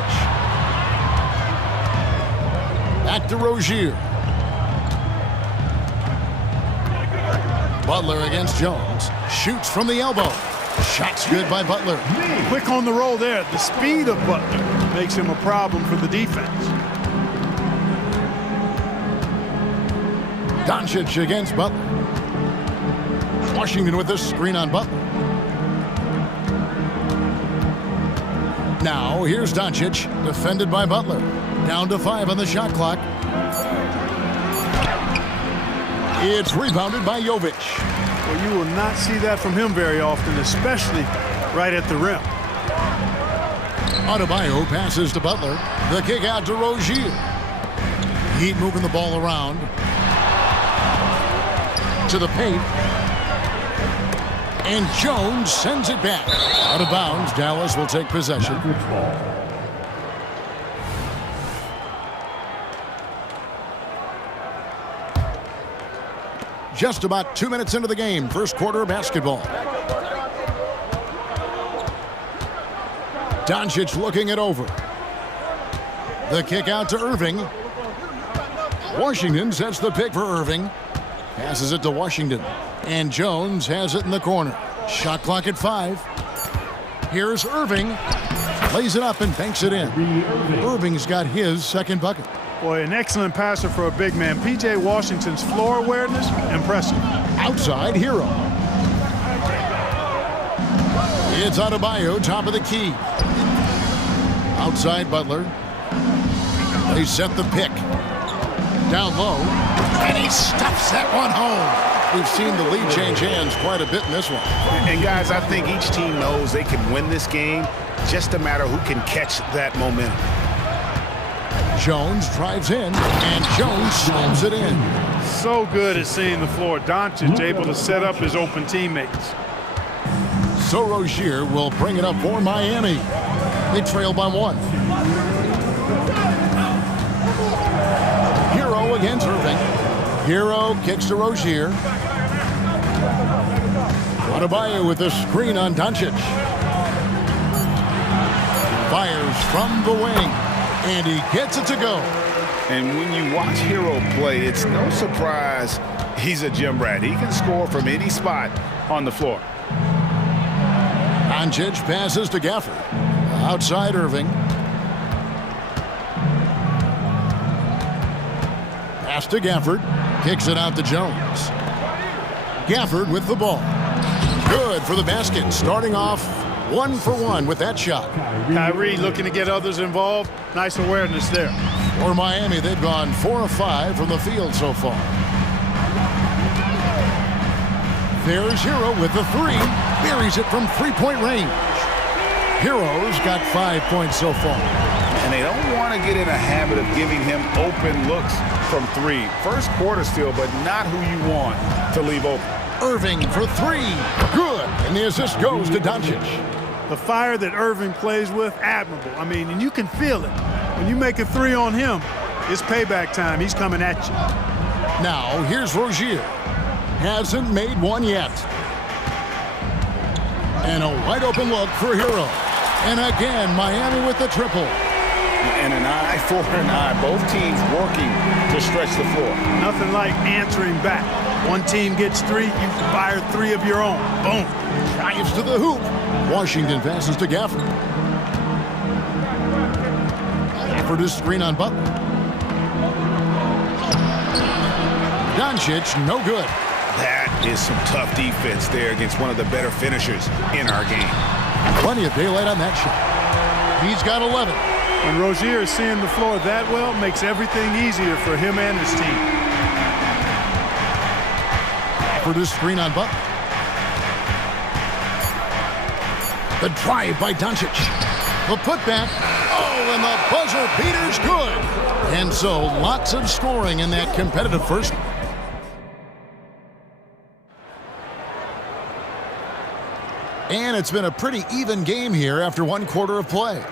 Back to Rozier. Butler against Jones. Shoots from the elbow. Shot's good by Butler. Quick on the roll there. The speed of Butler makes him a problem for the defense. Doncic against Butler. Washington with the screen on Butler. Now here's Doncic, defended by Butler. Down to 5 on the shot clock. It's rebounded by Jovic. Well, you will not see that from him very often, especially right at the rim. Adebayo passes to Butler. The kick out to Rozier. Heat moving the ball around. To the paint. And Jones sends it back. Out of bounds, Dallas will take possession. Just about 2 minutes into the game, first quarter of basketball. Doncic looking it over. The kick out to Irving. Washington sets the pick for Irving. Passes it to Washington. And Jones has it in the corner. Shot clock at 5. Here's Irving. Lays it up and banks it in. Irving's got his second bucket. Boy, an excellent passer for a big man. P.J. Washington's floor awareness, impressive. Outside, Hero. It's Adebayo, top of the key. Outside, Butler. They set the pick. Down low. And he stuffs that one home. We've seen the lead change hands quite a bit in this one. And guys, I think each team knows they can win this game. Just a matter who can catch that momentum. Jones drives in, and Jones slams it in. So good at seeing the floor. Doncic able to set up his open teammates. So Rozier will bring it up for Miami. They trail by 1. Hero against Irving. Hero kicks to Rozier. Adebayo with the screen on Doncic. Fires from the wing. And he gets it to go. And when you watch Hero play, it's no surprise he's a gym rat. He can score from any spot on the floor. Doncic passes to Gafford. Outside Irving. Pass to Gafford. Kicks it out to Jones. Gafford with the ball. Good for the basket. Starting off 1 for 1 with that shot. Kyrie looking to get others involved. Nice awareness there. For Miami, they've gone 4 of 5 from the field so far. There's Hero with the 3. Buries it from 3-point range. Hero's got 5 points so far. And they don't want to get in a habit of giving him open looks from 3. First quarter still, but not who you want to leave open. Irving for 3. Good. And the assist goes to Doncic. The fire that Irving plays with, admirable. I mean, and you can feel it. When you make a 3 on him, it's payback time. He's coming at you. Now, here's Rozier. Hasn't made one yet. And a wide open look for Hero. And again, Miami with the triple. And an eye for an eye. Both teams working to stretch the floor. Nothing like answering back. One team gets 3, you fire 3 of your own. Boom. Drives to the hoop. Washington passes to Gafford. Gafford is screen on Butler. Doncic, no good. That is some tough defense there against one of the better finishers in our game. Plenty of daylight on that shot. He's got 11. When Rozier is seeing the floor that well, makes everything easier for him and his team. For this screen on Butler. The drive by Doncic. The putback. Oh, and the buzzer beater's good. And so lots of scoring in that competitive first. And it's been a pretty even game here after 1 quarter of play.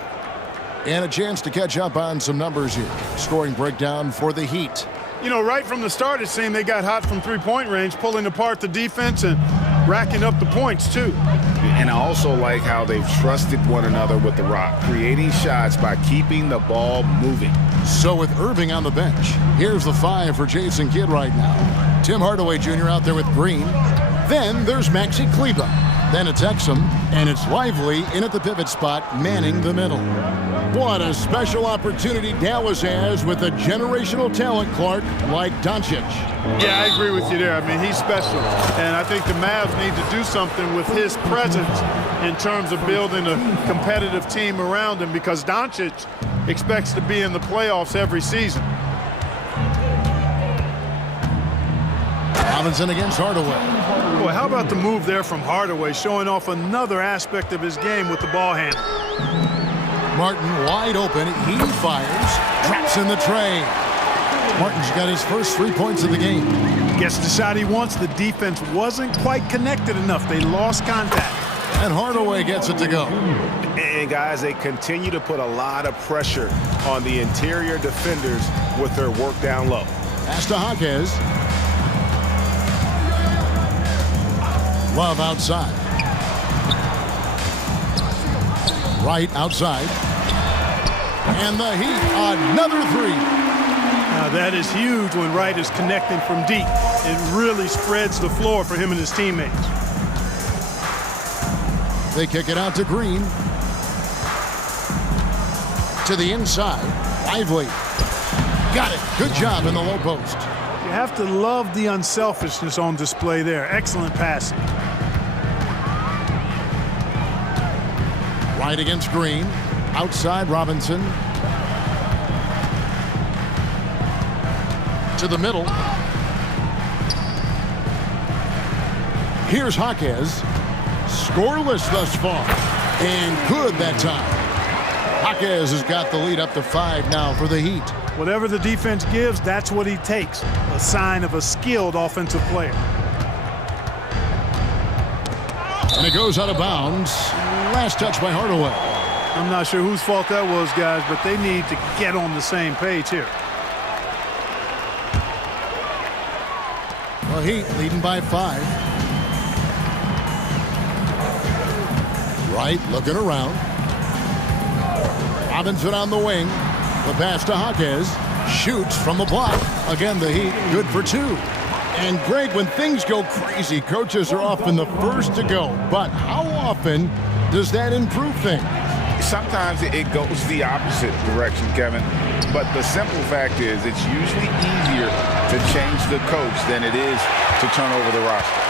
And a chance to catch up on some numbers here. Scoring breakdown for the Heat. You know, right from the start, it seemed they got hot from three-point range, pulling apart the defense and racking up the points, too. And I also like how they've trusted one another with the rock, creating shots by keeping the ball moving. So with Irving on the bench, here's the 5 for Jason Kidd right now. Tim Hardaway Jr. out there with Green. Then there's Maxi Kleber. Then it's Exum, and it's Lively in at the pivot spot, manning the middle. What a special opportunity Dallas has with a generational talent, Clark, like Doncic. Yeah, I agree with you there. I mean, he's special. And I think the Mavs need to do something with his presence in terms of building a competitive team around him, because Doncic expects to be in the playoffs every season. Robinson against Hardaway. Boy, how about the move there from Hardaway, showing off another aspect of his game with the ball handle. Martin wide open. He fires. Drops in the tray. Martin's got his first 3 points of the game. Gets the shot he wants. The defense wasn't quite connected enough. They lost contact. And Hardaway gets it to go. And guys, they continue to put a lot of pressure on the interior defenders with their work down low. Pass to Hawkes. Love outside. Right outside. And the Heat, another 3. Now that is huge when Wright is connecting from deep. It really spreads the floor for him and his teammates. They kick it out to Green. To the inside. Lively. Got it. Good job in the low post. You have to love the unselfishness on display there. Excellent passing. Right against Green. Outside Robinson. To the middle. Here's Hawkes. Scoreless thus far. And good that time. Hawkes has got the lead up to 5 now for the Heat. Whatever the defense gives, that's what he takes. A sign of a skilled offensive player. And it goes out of bounds. Last touch by Hardaway. I'm not sure whose fault that was, guys, but they need to get on the same page here. The Heat leading by 5. Wright looking around. Robinson on the wing. The pass to Hawkes. Shoots from the block. Again, the Heat good for 2. And Greg, when things go crazy, coaches are often the first to go. But how often does that improve things? Sometimes it goes the opposite direction, Kevin. But the simple fact is it's usually easier to change the coach than it is to turn over the roster.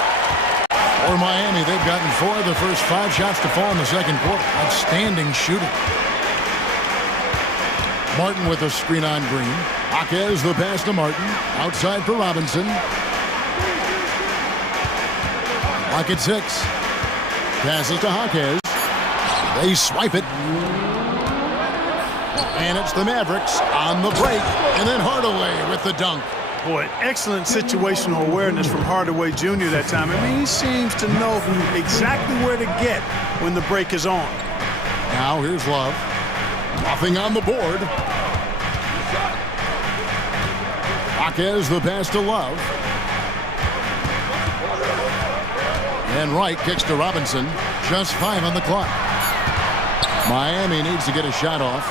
For Miami, they've gotten 4 of the first 5 shots to fall in the second quarter. Outstanding shooting. Martin with a screen on Green. Hawkes the pass to Martin. Outside for Robinson. Clock at 6. Passes to Hawkes. They swipe it. And it's the Mavericks on the break. And then Hardaway with the dunk. Boy, excellent situational awareness from Hardaway Jr. that time. I mean, he seems to know exactly where to get when the break is on. Now here's Love. Nothing on the board. Hawkes the pass to Love. And Wright kicks to Robinson. Just 5 on the clock. Miami needs to get a shot off.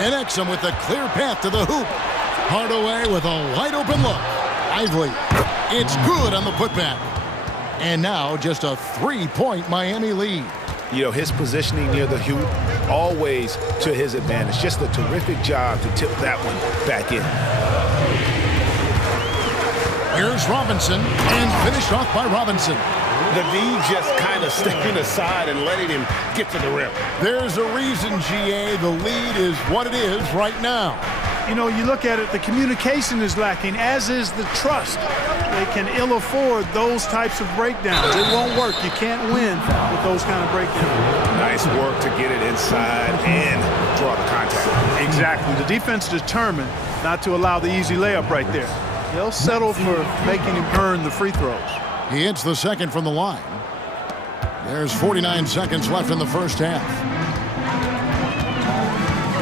And Exum with a clear path to the hoop. Hardaway with a wide open look. Ivory. It's good on the putback. And now just a 3-point Miami lead. You know, his positioning near the hoop, always to his advantage. Just a terrific job to tip that one back in. Here's Robinson, and finished off by Robinson. The D just kind of stepping aside and letting him get to the rim. There's a reason, GA, the lead is what it is right now. You know, you look at it, the communication is lacking, as is the trust. They can ill afford those types of breakdowns. It won't work. You can't win with those kind of breakdowns. Nice work to get it inside and draw the contact. Exactly. The defense is determined not to allow the easy layup right there. They'll settle for making him earn the free throws. He hits the second from the line. There's 49 seconds left in the first half.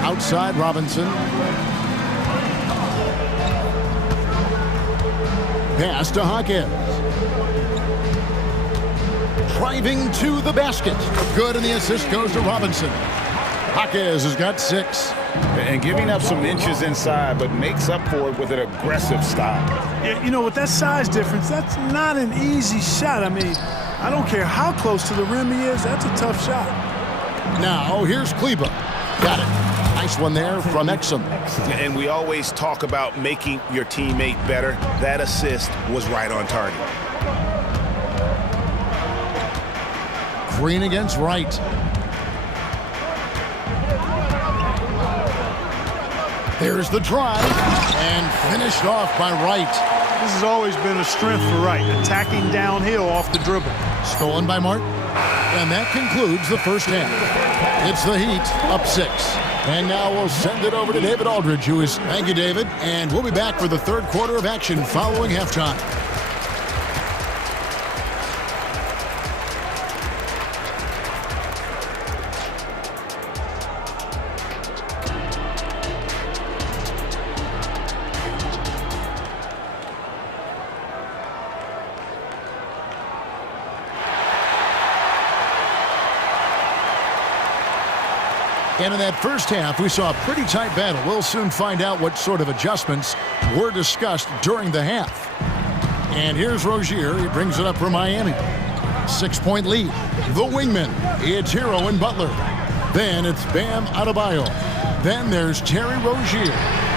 Outside Robinson. Pass to Hawkins. Driving to the basket. Good, and the assist goes to Robinson. Hawkins has got 6. And giving up some inches inside, but makes up for it with an aggressive style. Yeah, you know, with that size difference, that's not an easy shot. I mean, I don't care how close to the rim he is, that's a tough shot. Now, here's Kleba. Got it. Nice one there from Exum. And we always talk about making your teammate better. That assist was right on target. Green against Wright. There's the drive, and finished off by Wright. This has always been a strength for Wright, attacking downhill off the dribble. Stolen by Martin. And that concludes the first half. It's the Heat up 6. And now we'll send it over to David Aldridge, who is... Thank you, David. And we'll be back for the third quarter of action following halftime. And in that first half, we saw a pretty tight battle. We'll soon find out what sort of adjustments were discussed during the half. And here's Rozier. He brings it up for Miami. 6-point lead. The wingman. It's Hero and Butler. Then it's Bam Adebayo. Then there's Terry Rozier.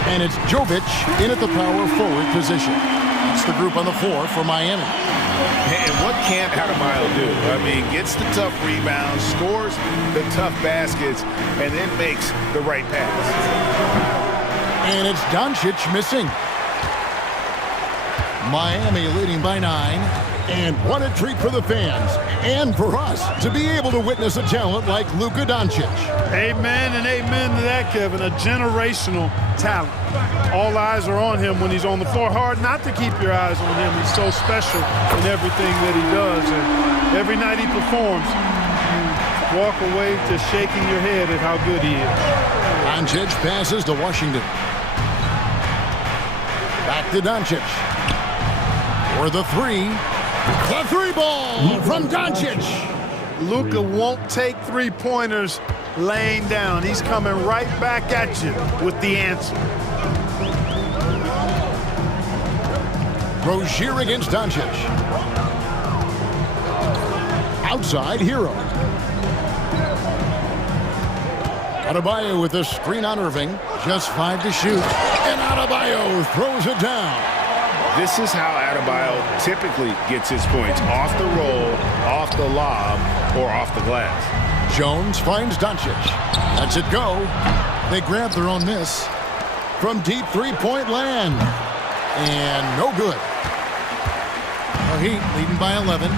And it's Jovic in at the power forward position. That's the group on the floor for Miami. And what can't Adebayo do? I mean, gets the tough rebounds, scores the tough baskets, and then makes the right pass. And it's Doncic missing. Miami leading by 9. And what a treat for the fans and for us to be able to witness a talent like Luka Doncic. Amen and amen to that, Kevin. A generational talent. All eyes are on him when he's on the floor. Hard not to keep your eyes on him. He's so special in everything that he does. And every night he performs, you walk away just shaking your head at how good he is. Doncic passes to Washington. Back to Doncic. For the 3. The 3-ball from Doncic. Luka won't take three-pointers laying down. He's coming right back at you with the answer. Rozier against Doncic. Outside Hero. Adebayo with a screen on Irving. Just 5 to shoot. And Adebayo throws it down. This is how Adebayo typically gets his points. Off the roll, off the lob, or off the glass. Jones finds Doncic. Lets it go. They grab their own miss from deep three-point land. And no good. The Heat leading by 11.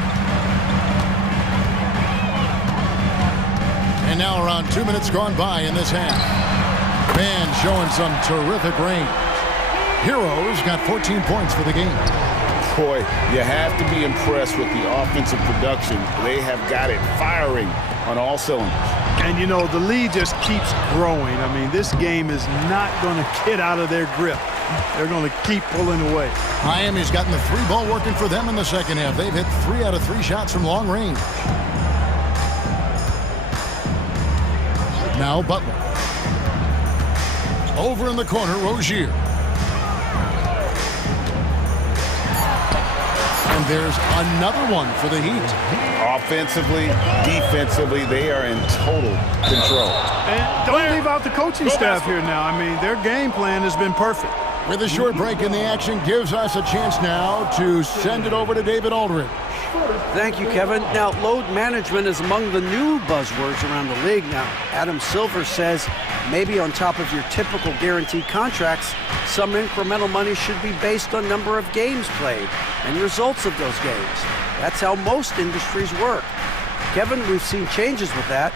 And now around 2 minutes gone by in this half. Man showing some terrific range. Heroes got 14 points for the game. Boy, you have to be impressed with the offensive production. They have got it firing on all cylinders. And, you know, the lead just keeps growing. I mean, this game is not going to get out of their grip. They're going to keep pulling away. Miami's gotten the 3-ball working for them in the second half. They've hit 3 out of 3 shots from long range. Now Butler. Over in the corner, Rozier. And there's another one for the Heat. Offensively, defensively, they are in total control. And don't leave out the coaching staff here now. I mean, their game plan has been perfect. With a short break in the action, gives us a chance now to send it over to David Aldridge. Thank you, Kevin. Now, load management is among the new buzzwords around the league. Now, Adam Silver says maybe on top of your typical guaranteed contracts, some incremental money should be based on number of games played and results of those games. That's how most industries work. Kevin, we've seen changes with that.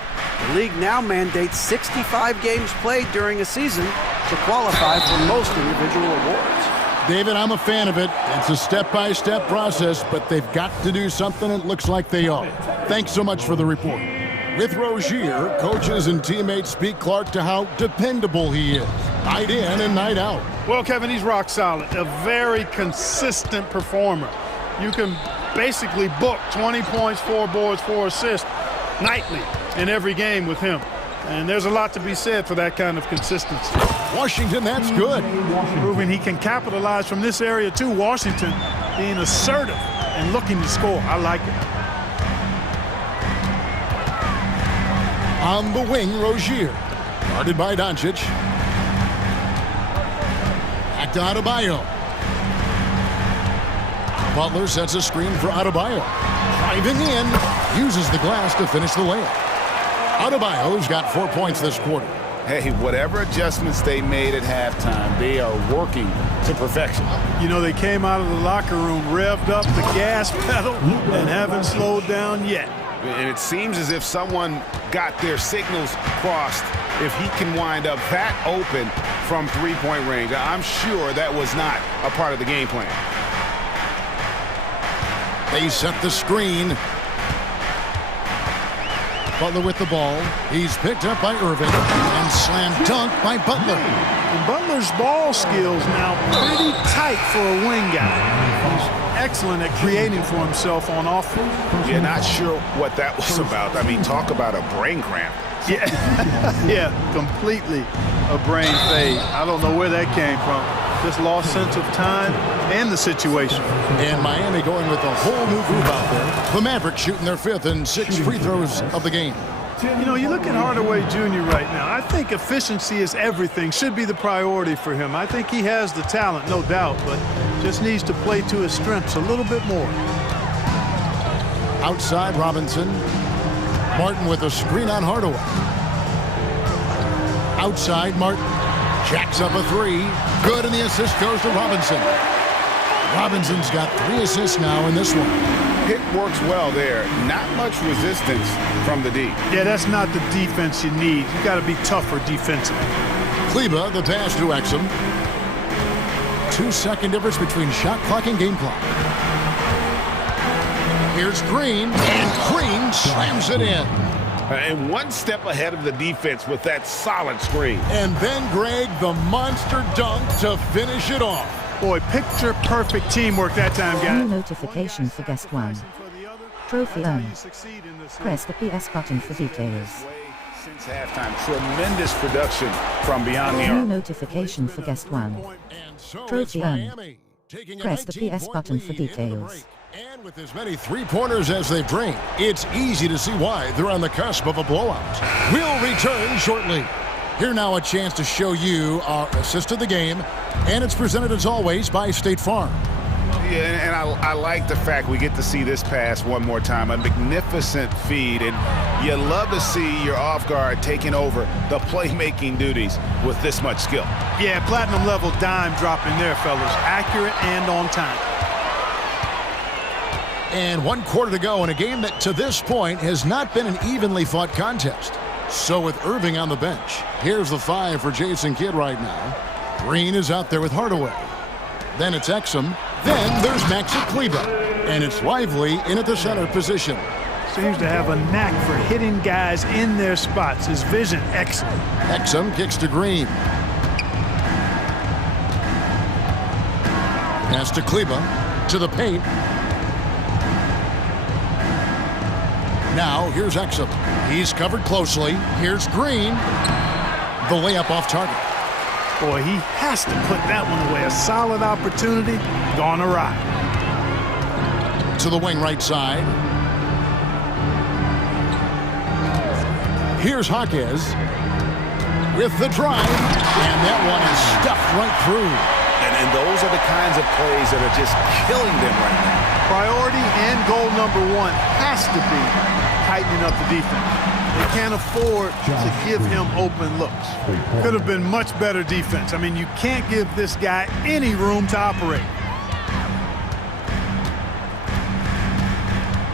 The league now mandates 65 games played during a season to qualify for most individual awards. David, I'm a fan of it. It's a step-by-step process, but they've got to do something. It looks like they are. Thanks so much for the report. With Rozier, coaches and teammates speak Clark to how dependable he is, night in and night out. Well, Kevin, he's rock solid, a very consistent performer. You can basically book 20 points, 4 boards, 4 assists nightly in every game with him. And there's a lot to be said for that kind of consistency. Washington, that's good. Proving he can capitalize from this area too. Washington being assertive and looking to score. I like it. On the wing, Rozier. Guarded by Doncic. Back to Adebayo. Butler sets a screen for Adebayo. Driving in, uses the glass to finish the layup. Adebayo's got 4 points this quarter. Hey, whatever adjustments they made at halftime, they are working to perfection. You know, they came out of the locker room, revved up the gas pedal, and haven't slowed down yet. And it seems as if someone got their signals crossed. If he can wind up that open from three-point range, I'm sure that was not a part of the game plan. They set the screen. Butler with the ball. He's picked up by Irving and slam dunk by Butler. And Butler's ball skills now pretty tight for a wing guy. He's excellent at creating for himself on offense. Yeah, not sure what that was about. I mean, talk about a brain cramp. Yeah, yeah, completely a brain fade. I don't know where that came from. Just lost sense of time and the situation. And Miami going with a whole new group out there. The Mavericks shooting their 5th and 6th free throws of the game. You know, you look at Hardaway Jr. right now. I think efficiency is everything, should be the priority for him. I think he has the talent, no doubt, but just needs to play to his strengths a little bit more. Outside, Robinson. Martin with a screen on Hardaway. Outside, Martin. Jacks up a 3. Good, and the assist goes to Robinson. Robinson's got 3 assists now in this one. Pick works well there. Not much resistance from the D. Yeah, that's not the defense you need. You got to be tougher defensively. Kleba, the pass to Exum. 2-second difference between shot clock and game clock. Here's Green, and Green slams it in. And one step ahead of the defense with that solid screen. And then, Greg, the monster dunk to finish it off. Boy, picture-perfect teamwork that time, guys. New notification for guest 1. Trophy earned. Press the PS button for details. Since halftime, tremendous production from beyond the arc. New notification for guest 1. Trophy earned. Press the PS button for details. And with as many three-pointers as they've drained, it's easy to see why they're on the cusp of a blowout. We'll return shortly. Here now a chance to show you our assist of the game, and it's presented as always by State Farm. Yeah, and I like the fact we get to see this pass one more time. A magnificent feed, and you love to see your off guard taking over the playmaking duties with this much skill. Yeah, platinum level dime dropping there, fellas. Accurate and on time. And 1 quarter to go in a game that to this point has not been an evenly fought contest. So with Irving on the bench, here's the 5 for Jason Kidd right now. Green is out there with Hardaway. Then it's Exum. Then there's Maxi Kleba. And it's Lively in at the center position. Seems to have a knack for hitting guys in their spots. His vision, excellent. Exum kicks to Green. Pass to Kleba. To the paint. Now, here's Exum. He's covered closely. Here's Green. The layup off target. Boy, he has to put that one away. A solid opportunity gone awry. To the wing right side. Here's Hawkes with the drive, and that one is stuffed right through. And those are the kinds of plays that are just killing them right now. Priority and goal number one has to be tightening up the defense. They can't afford to give him open looks. Could have been much better defense. I mean, you can't give this guy any room to operate.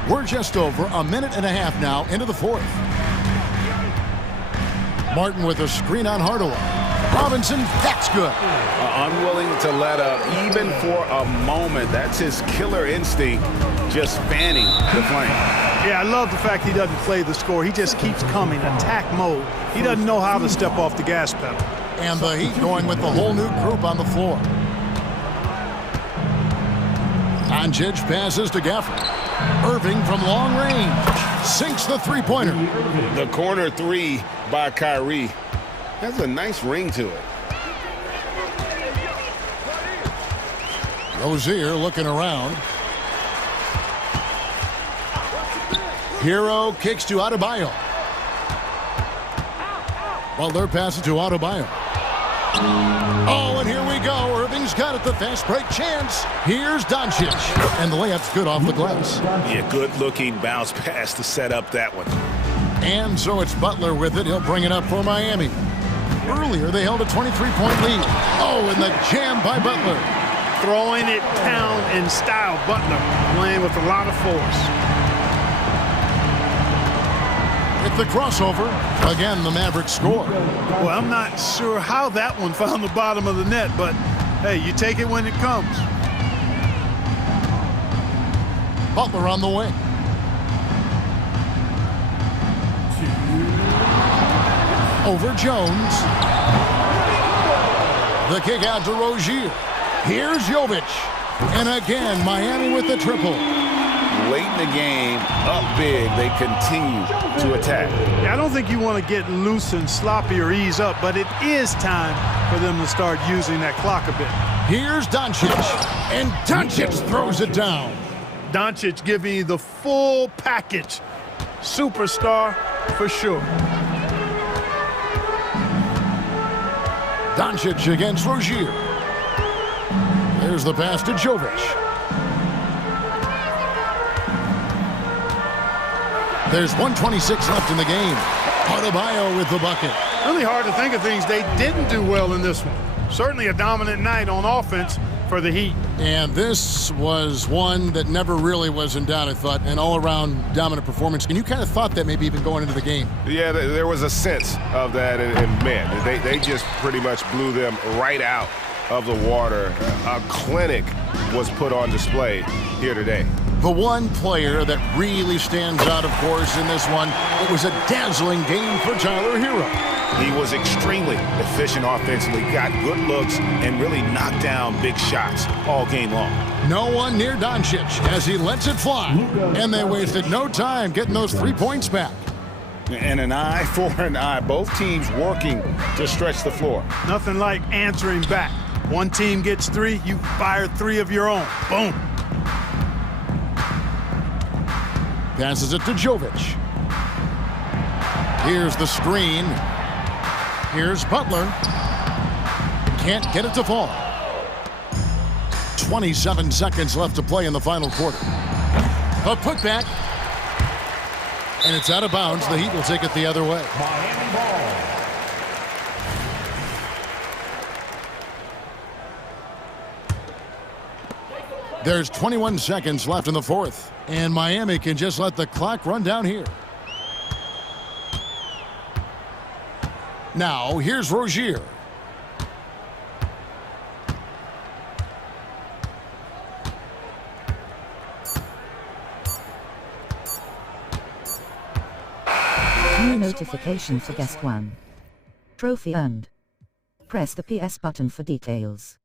We're just over a minute and a half now into the fourth. Martin with a screen on Hardaway. Robinson, that's good. Unwilling to let up even for a moment. That's his killer instinct, just fanning the flame. Yeah, I love the fact he doesn't play the score. He just keeps coming, attack mode. He doesn't know how to step off the gas pedal. And the Heat going with the whole new group on the floor. Doncic passes to Gafford. Irving from long range sinks the three-pointer. The corner three by Kyrie has a nice ring to it. Rozier looking around. Hero kicks to Adebayo. Butler passes to Adebayo. Oh, and here we go. Irving's got it, the fast break chance. Here's Doncic. And the layup's good off the glass. Yeah, good-looking bounce pass to set up that one. And so it's Butler with it. He'll bring it up for Miami. Earlier, they held a 23-point lead. Oh, and the jam by Butler. Throwing it down in style. Butler playing with a lot of force. With the crossover, again, the Mavericks score. Well, I'm not sure how that one found the bottom of the net, but hey, you take it when it comes. Butler on the wing. Over Jones. The kick out to Rozier. Here's Jovic. And again, Miami with the triple. Late in the game, up big, they continue to attack. Yeah, I don't think you want to get loose and sloppy or ease up, but it is time for them to start using that clock a bit. Here's Doncic. And Doncic throws it down. Doncic giving you the full package. Superstar for sure. Doncic against Rozier. There's the pass to Jovic. There's 1:26 left in the game. Adebayo with the bucket. Really hard to think of things they didn't do well in this one. Certainly a dominant night on offense for the Heat. And this was one that never really was in doubt, I thought, an all-around dominant performance. And you kind of thought that maybe even going into the game. Yeah, there was a sense of that, and man, they just pretty much blew them right out of the water. A clinic was put on display here today. The one player that really stands out, of course, in this one, it was a dazzling game for Tyler Hero. He was extremely efficient offensively, got good looks, and really knocked down big shots all game long. No one near Doncic as he lets it fly. And they wasted no time getting those 3 points back. And an eye for an eye. Both teams working to stretch the floor. Nothing like answering back. One team gets three, you fire three of your own. Boom. Passes it to Jovic. Here's the screen. Here's Butler. Can't get it to fall. 27 seconds left to play in the final quarter. A putback. And it's out of bounds. The Heat will take it the other way. Miami ball. There's 21 seconds left in the fourth. And Miami can just let the clock run down here. Now, here's Rozier. New notification for guest 1. Trophy earned. Press the PS button for details.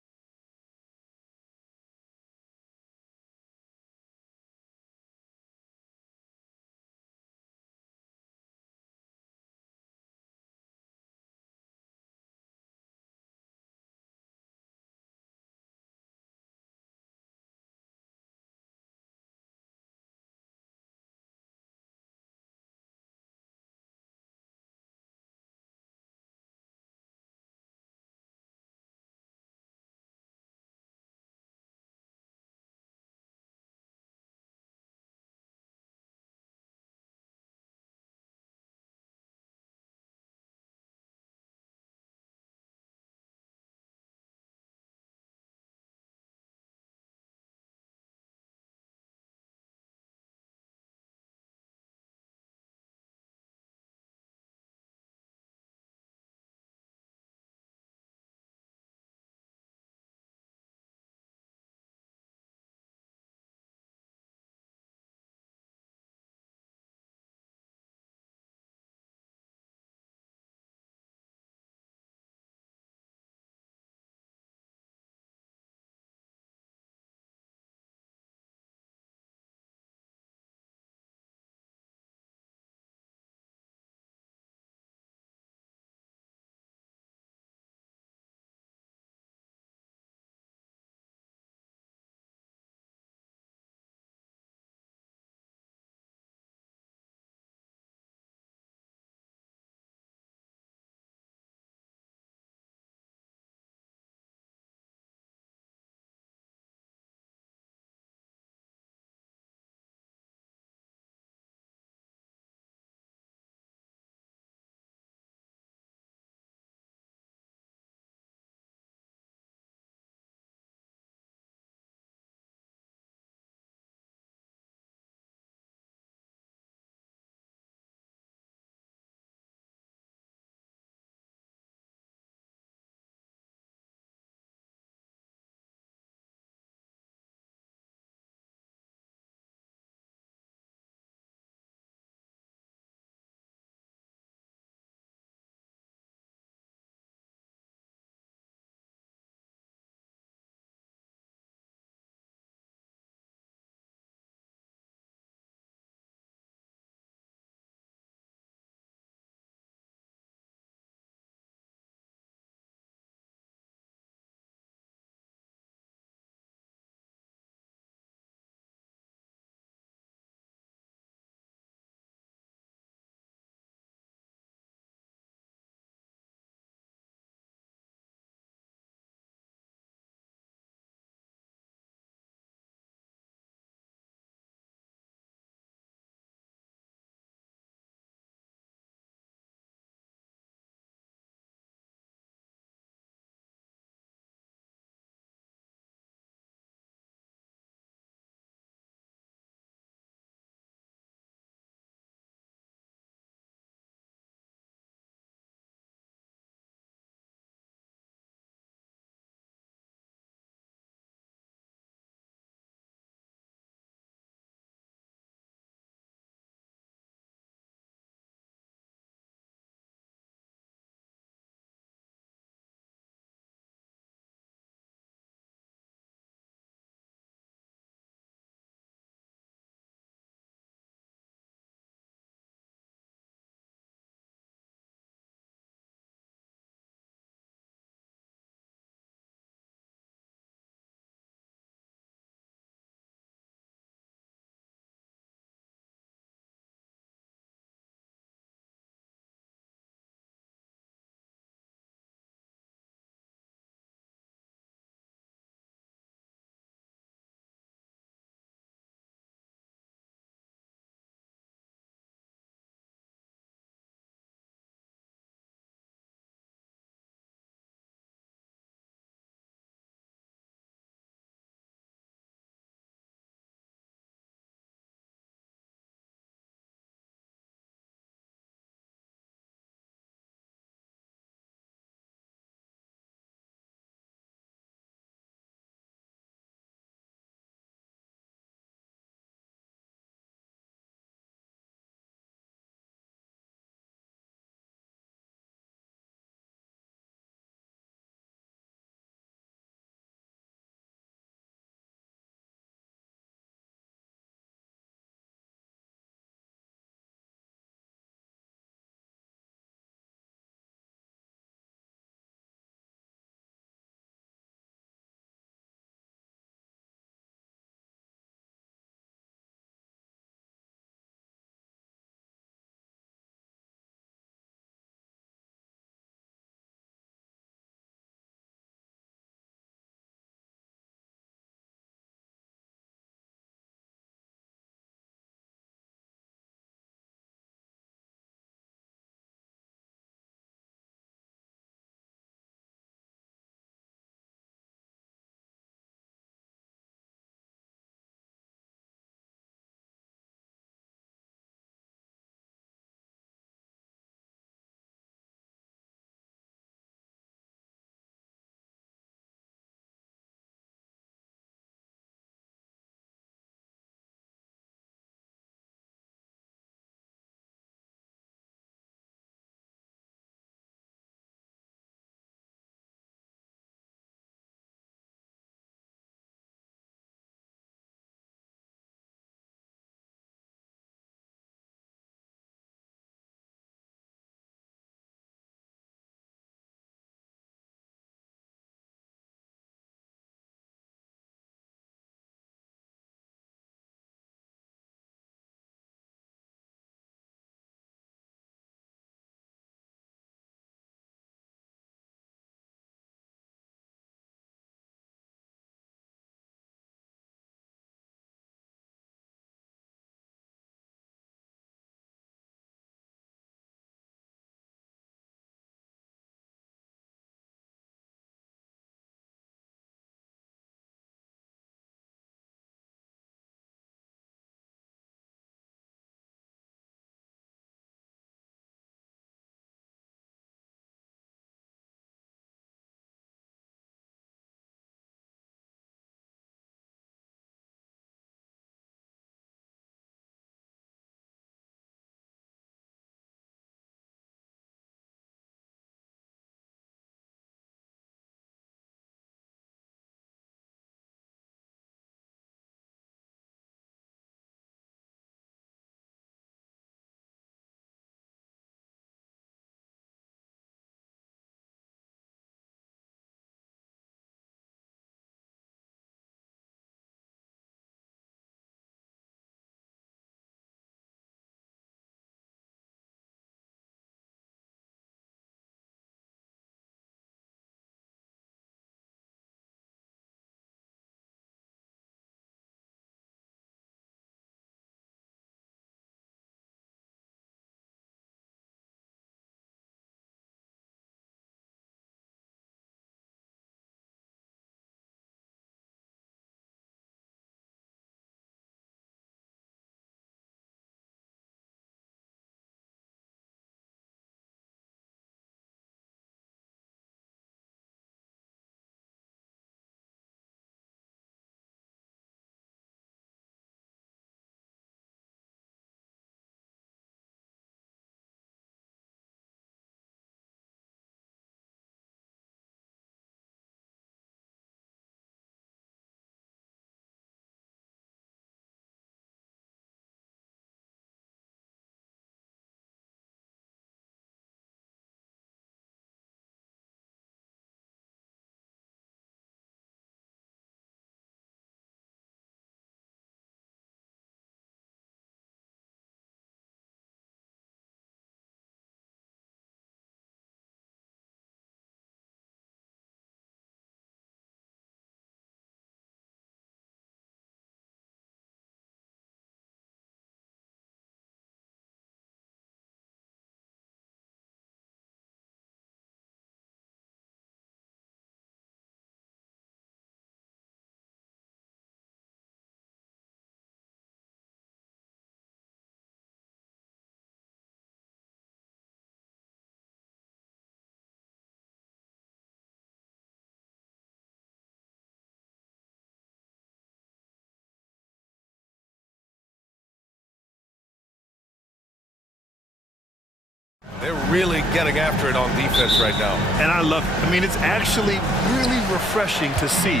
They're really getting after it on defense right now. And I love it. I mean, it's actually really refreshing to see.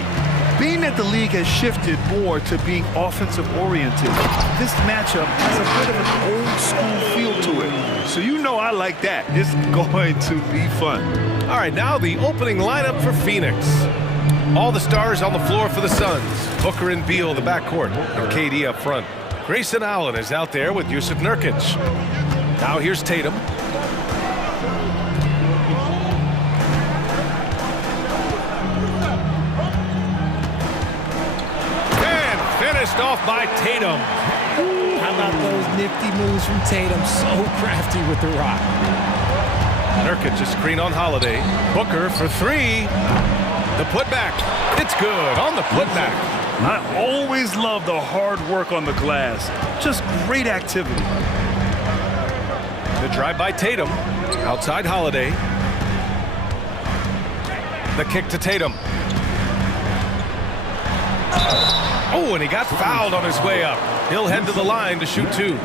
Being that the league has shifted more to being offensive-oriented, this matchup has a bit of an old-school feel to it. So you know I like that. It's going to be fun. All right, now the opening lineup for Phoenix. All the stars on the floor for the Suns. Booker and Beal, the backcourt, and KD up front. Grayson Allen is out there with Yusuf Nurkic. Now here's Tatum. And finished off by Tatum. How about those nifty moves from Tatum? So crafty with the rock. Nurkic a screen on Holiday. Booker for three. The putback. It's good on the putback. I always love the hard work on the glass. Just great activity. The drive by Tatum. Outside Holiday. The kick to Tatum. Oh, and he got fouled on his way up. He'll head to the line to shoot two.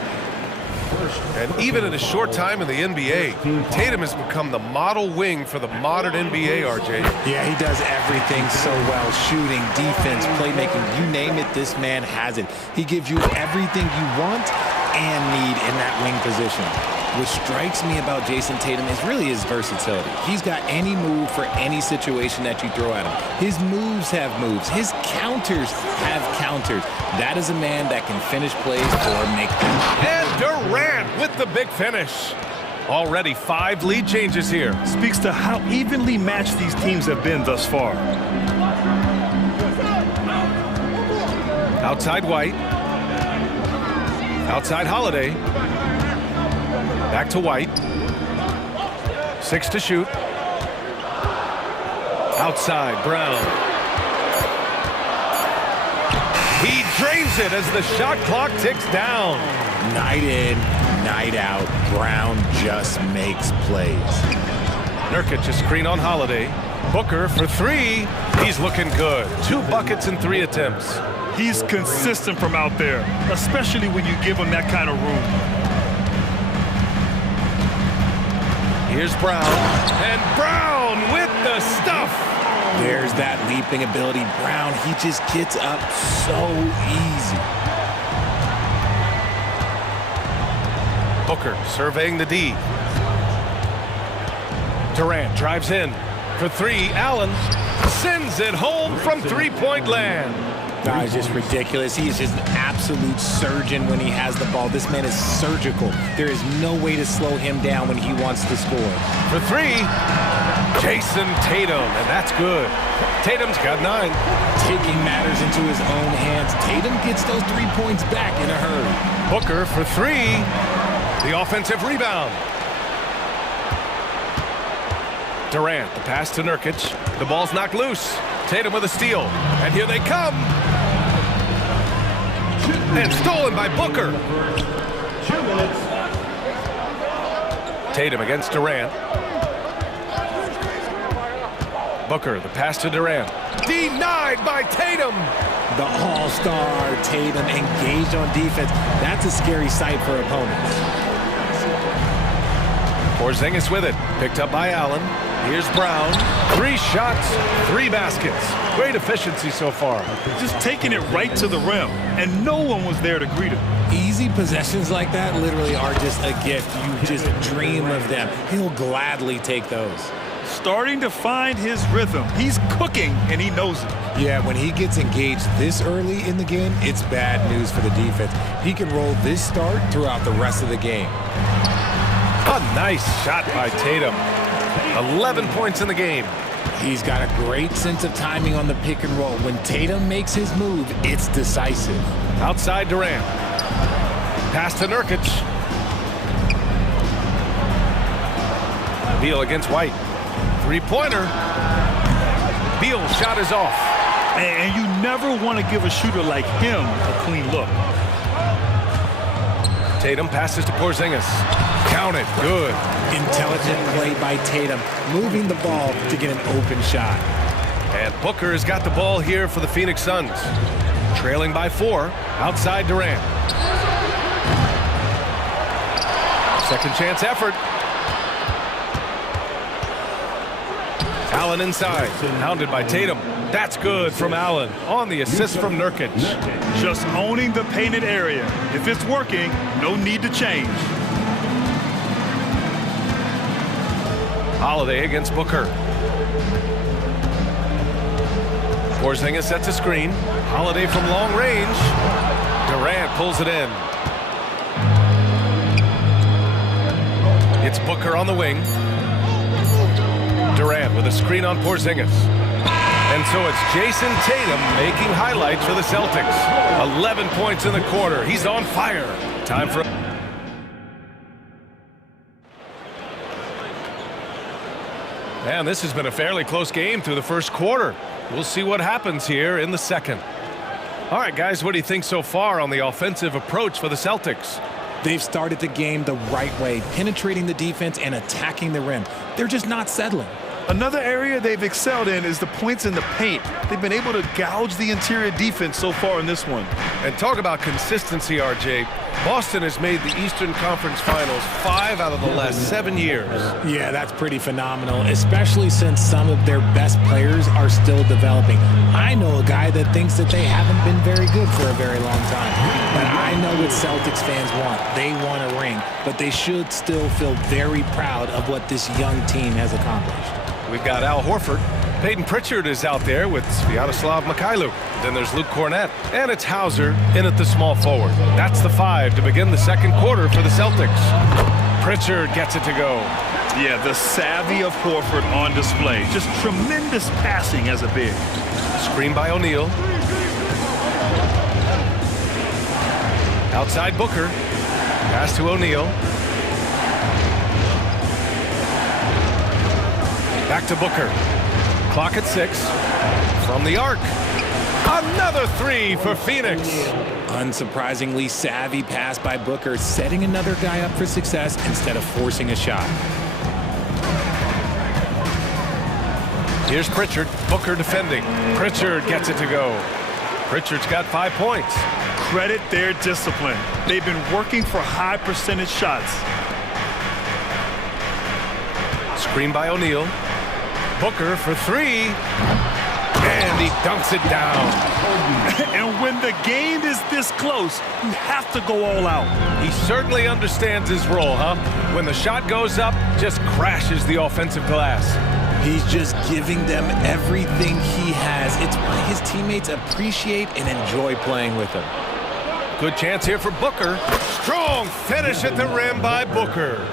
And even in a short time in the NBA, Tatum has become the model wing for the modern NBA, RJ. Yeah, he does everything so well. Shooting, defense, playmaking, you name it, this man has it. He gives you everything you want and need in that wing position. What strikes me about Jason Tatum is really his versatility. He's got any move for any situation that you throw at him. His moves have moves. His counters have counters. That is a man that can finish plays or make them. And Durant with the big finish. Already 5 lead changes here. Speaks to how evenly matched these teams have been thus far. Outside White. Outside Holiday. Back to White. 6 to shoot. Outside Brown. He drains it as the shot clock ticks down. Night in, night out, Brown just makes plays. Nurkic a screen on Holiday. Booker for three. He's looking good. 2 buckets in 3 attempts. He's consistent from out there, especially when you give him that kind of room. Here's Brown. And Brown with the stuff. There's that leaping ability. Brown, he just gets up so easy. Booker surveying the D. Durant drives in for three. Allen sends it home from three-point land. That is just ridiculous. He is just an absolute surgeon when he has the ball. This man is surgical. There is no way to slow him down when he wants to score. For three, Jason Tatum, and that's good. Tatum's got 9. Taking matters into his own hands. Tatum gets those 3 points back in a hurry. Booker for three. The offensive rebound. Durant, the pass to Nurkic. The ball's knocked loose. Tatum with a steal. And here they come. And stolen by Booker. 2 minutes. Tatum against Durant. Booker, the pass to Durant. Denied by Tatum. The all-star Tatum engaged on defense. That's a scary sight for opponents. Porzingis with it. Picked up by Allen. Here's Brown. 3 shots, 3 baskets. Great efficiency so far. Just taking it right to the rim, and no one was there to greet him. Easy possessions like that literally are just a gift. You just dream of them. He'll gladly take those. Starting to find his rhythm. He's cooking, and he knows it. Yeah, when he gets engaged this early in the game, it's bad news for the defense. He can roll this start throughout the rest of the game. A nice shot by Tatum. 11 points in the game. He's got a great sense of timing on the pick and roll. When Tatum makes his move, it's decisive. Outside Durant. Pass to Nurkic. Beal against White. 3-pointer. Beal shot is off. And you never want to give a shooter like him a clean look. Tatum passes to Porzingis. Count it. Good. Intelligent play by Tatum, moving the ball to get an open shot. And Booker has got the ball here for the Phoenix Suns. Trailing by 4. Outside Durant. Second chance effort. Allen inside, hounded by Tatum. That's good from Allen on the assist from Nurkic. Just owning the painted area. If it's working, no need to change. Holiday against Booker. Porzingis sets a screen. Holiday from long range. Durant pulls it in. It's Booker on the wing. Durant with a screen on Porzingis. And so it's Jason Tatum making highlights for the Celtics. 11 points in the quarter. He's on fire. Time for... And this has been a fairly close game through the first quarter. We'll see what happens here in the second. All right, guys, what do you think so far on the offensive approach for the Celtics? They've started the game the right way, penetrating the defense and attacking the rim. They're just not settling. Another area they've excelled in is the points in the paint. They've been able to gouge the interior defense so far in this one. And talk about consistency, RJ. Boston has made the Eastern Conference Finals 5 out of the last 7 years. Yeah, that's pretty phenomenal, especially since some of their best players are still developing. I know a guy that thinks that they haven't been very good for a very long time. But I know what Celtics fans want. They want a ring, but they should still feel very proud of what this young team has accomplished. We've got Al Horford. Peyton Pritchard is out there with Sviatoslav Mikhailuk. Then there's Luke Cornett. And it's Hauser in at the small forward. That's the 5 to begin the second quarter for the Celtics. Pritchard gets it to go. Yeah, the savvy of Horford on display. Just tremendous passing as a big. Screen by O'Neal. Outside Booker. Pass to O'Neal. Back to Booker. Clock at 6. From the arc. Another 3 for Phoenix. Unsurprisingly savvy pass by Booker, setting another guy up for success instead of forcing a shot. Here's Pritchard. Booker defending. Pritchard gets it to go. Pritchard's got 5 points. Credit their discipline. They've been working for high percentage shots. Screen by O'Neal. Booker for 3. And he dunks it down. And when the game is this close, you have to go all out. He certainly understands his role, huh? When the shot goes up, just crashes the offensive glass. He's just giving them everything he has. It's why his teammates appreciate and enjoy playing with him. Good chance here for Booker. Strong finish at the rim by Booker.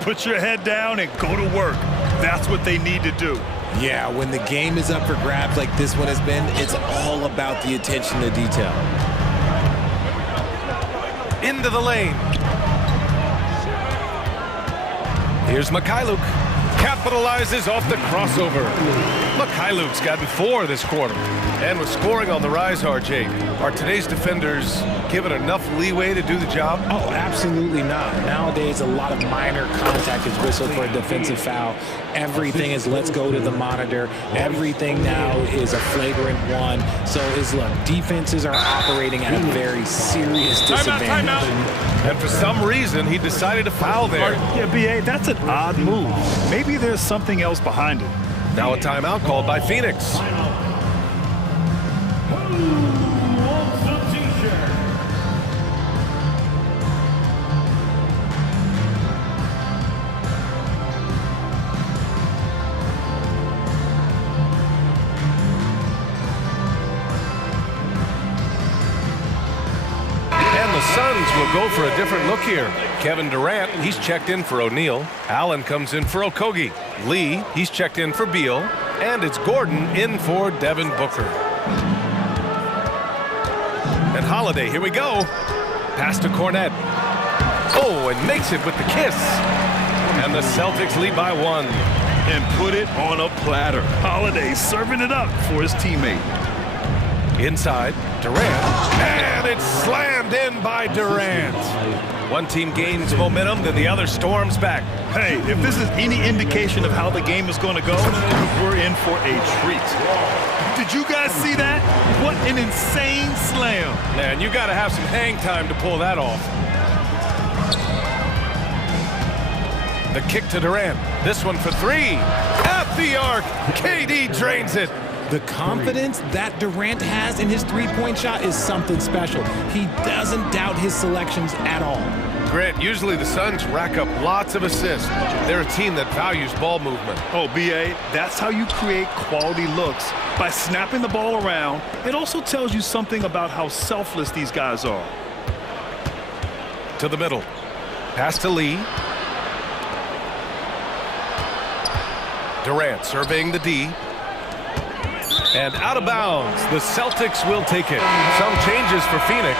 Put your head down and go to work. That's what they need to do. Yeah, when the game is up for grabs like this one has been, it's all about the attention to detail. Into the lane. Here's Mikhailuk. Capitalizes off the crossover. Mikhailuk's gotten 4 this quarter. And with scoring on the rise, RJ, are today's defenders given enough leeway to do the job? Oh, absolutely not. Nowadays, a lot of minor contact is whistled for a defensive foul. Everything is let's go to the monitor. Everything now is a flagrant 1. So look, defenses are operating at a very serious disadvantage. Time out. And for some reason, he decided to foul there. Yeah, B.A., that's an odd move. Maybe there's something else behind it. Now a timeout called by Phoenix. Suns will go for a different look here. Kevin Durant, he's checked in for O'Neal. Allen comes in for Okogie. Lee, he's checked in for Beal. And it's Gordon in for Devin Booker. And Holiday, here we go. Pass to Cornett. Oh, and makes it with the kiss. And the Celtics lead by 1. And put it on a platter. Holiday serving it up for his teammate. Inside, Durant, and it's slammed in by Durant. One team gains momentum, then the other storms back. Hey, if this is any indication of how the game is going to go, we're in for a treat. Did you guys see that? What an insane slam. Man, you got to have some hang time to pull that off. The kick to Durant. This one for 3. At the arc. KD drains it. The confidence that Durant has in his three-point shot is something special. He doesn't doubt his selections at all. Grant, usually the Suns rack up lots of assists. They're a team that values ball movement. Oh, B.A., that's how you create quality looks, by snapping the ball around. It also tells you something about how selfless these guys are. To the middle. Pass to Lee. Durant surveying the D. And out of bounds, the Celtics will take it. Some changes for Phoenix.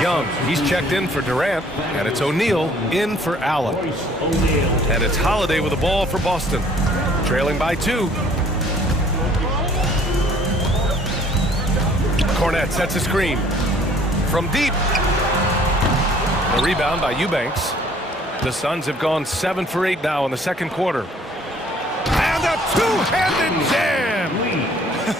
Young, he's checked in for Durant, and it's O'Neal in for Allen. And it's Holiday with the ball for Boston, trailing by 2. Cornette sets a screen from deep. The rebound by Eubanks. The Suns have gone 7 for 8 now in the second quarter. And a two-handed jam!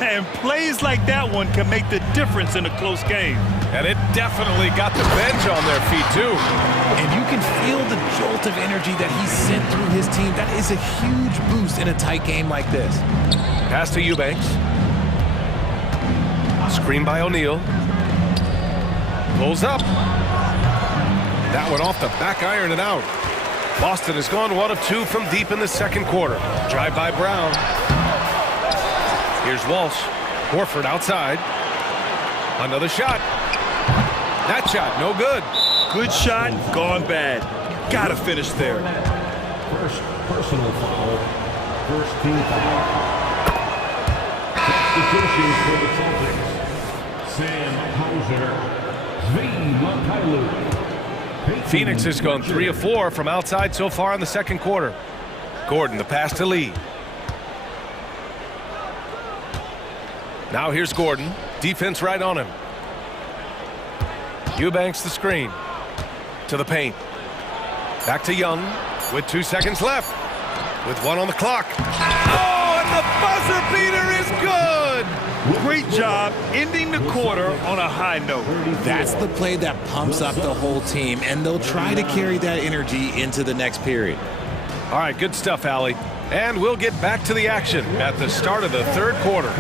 And plays like that one can make the difference in a close game. And it definitely got the bench on their feet, too. And you can feel the jolt of energy that he sent through his team. That is a huge boost in a tight game like this. Pass to Eubanks. Screen by O'Neal. Pulls up. That one off the back iron and out. Boston has gone 1 of 2 from deep in the second quarter. Drive by Brown. Here's Walsh. Horford outside. Another shot. That shot, no good. Good shot, gone bad. Gotta finish there. First personal foul. First team foul. Substitutions for the Celtics. Sam Hauser. Phoenix has gone 3 of 4 from outside so far in the second quarter. Gordon, the pass to Lee. Now here's Gordon. Defense right on him. Eubanks the screen. To the paint. Back to Young with 2 seconds left. With 1 on the clock. Oh, and the buzzer beater is good! Great job ending the quarter on a high note. That's the play that pumps up the whole team, and they'll try to carry that energy into the next period. All right, good stuff, Allie. And we'll get back to the action at the start of the third quarter.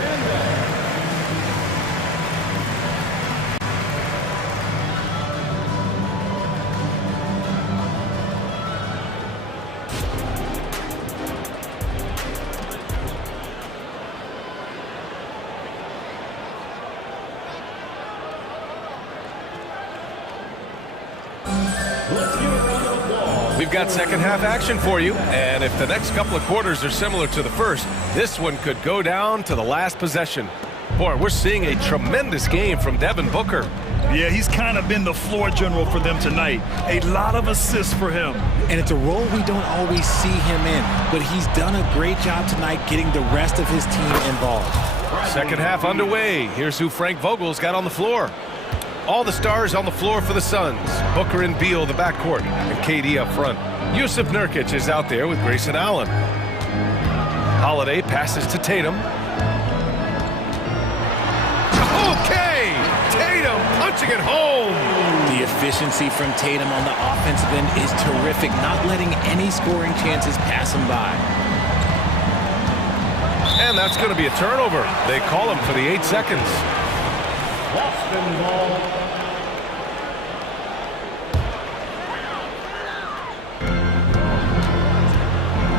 We've got second half action for you, and if the next couple of quarters are similar to the first, this one could go down to the last possession. Boy, we're seeing a tremendous game from Devin Booker. Yeah, he's kind of been the floor general for them tonight. A lot of assists for him. And it's a role we don't always see him in, but he's done a great job tonight getting the rest of his team involved. Second half underway. Here's who Frank Vogel's got on the floor. All the stars on the floor for the Suns. Booker and Beal, the backcourt, and KD up front. Yusuf Nurkic is out there with Grayson Allen. Holiday passes to Tatum. Okay! Tatum punching it home! The efficiency from Tatum on the offensive end is terrific, not letting any scoring chances pass him by. And that's going to be a turnover. They call him for the 8 seconds. Boston ball.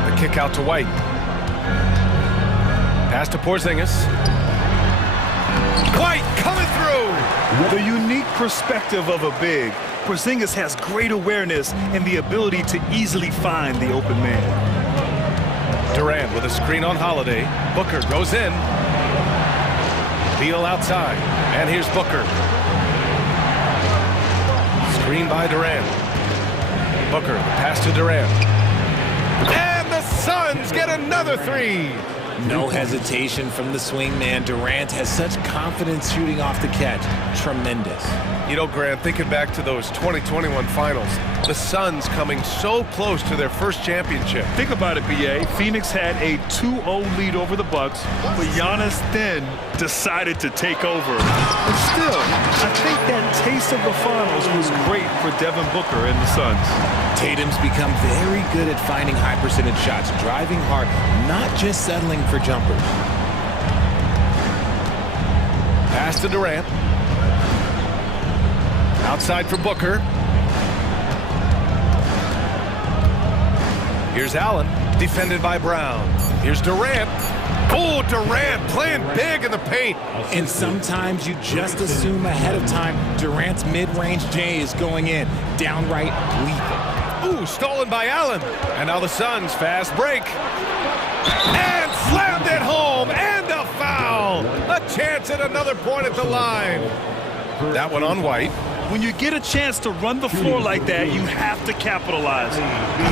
The kick out to White. Pass to Porzingis. White coming through! The unique perspective of a big. Porzingis has great awareness and the ability to easily find the open man. Durant with a screen on Holiday. Booker goes in. Beal outside. And here's Booker. Screen by Durant. Booker, the pass to Durant. And the Suns get another 3. No hesitation from the swing man. Durant has such confidence shooting off the catch. Tremendous. You know, Grant, thinking back to those 2021 finals, the Suns coming so close to their first championship. Think about it, B.A. Phoenix had a 2-0 lead over the Bucks, but Giannis then decided to take over. But still, I think that taste of the finals was great for Devin Booker and the Suns. Tatum's become very good at finding high percentage shots, driving hard, not just settling for jumpers. Pass to Durant. Outside for Booker. Here's Allen, defended by Brown. Here's Durant. Oh, Durant playing big in the paint. And sometimes you just assume ahead of time Durant's mid-range J is going in. Downright lethal. Ooh, stolen by Allen. And now the Suns fast break. And slammed it home. And a foul. A chance at another point at the line. That one on White. When you get a chance to run the floor like that, you have to capitalize.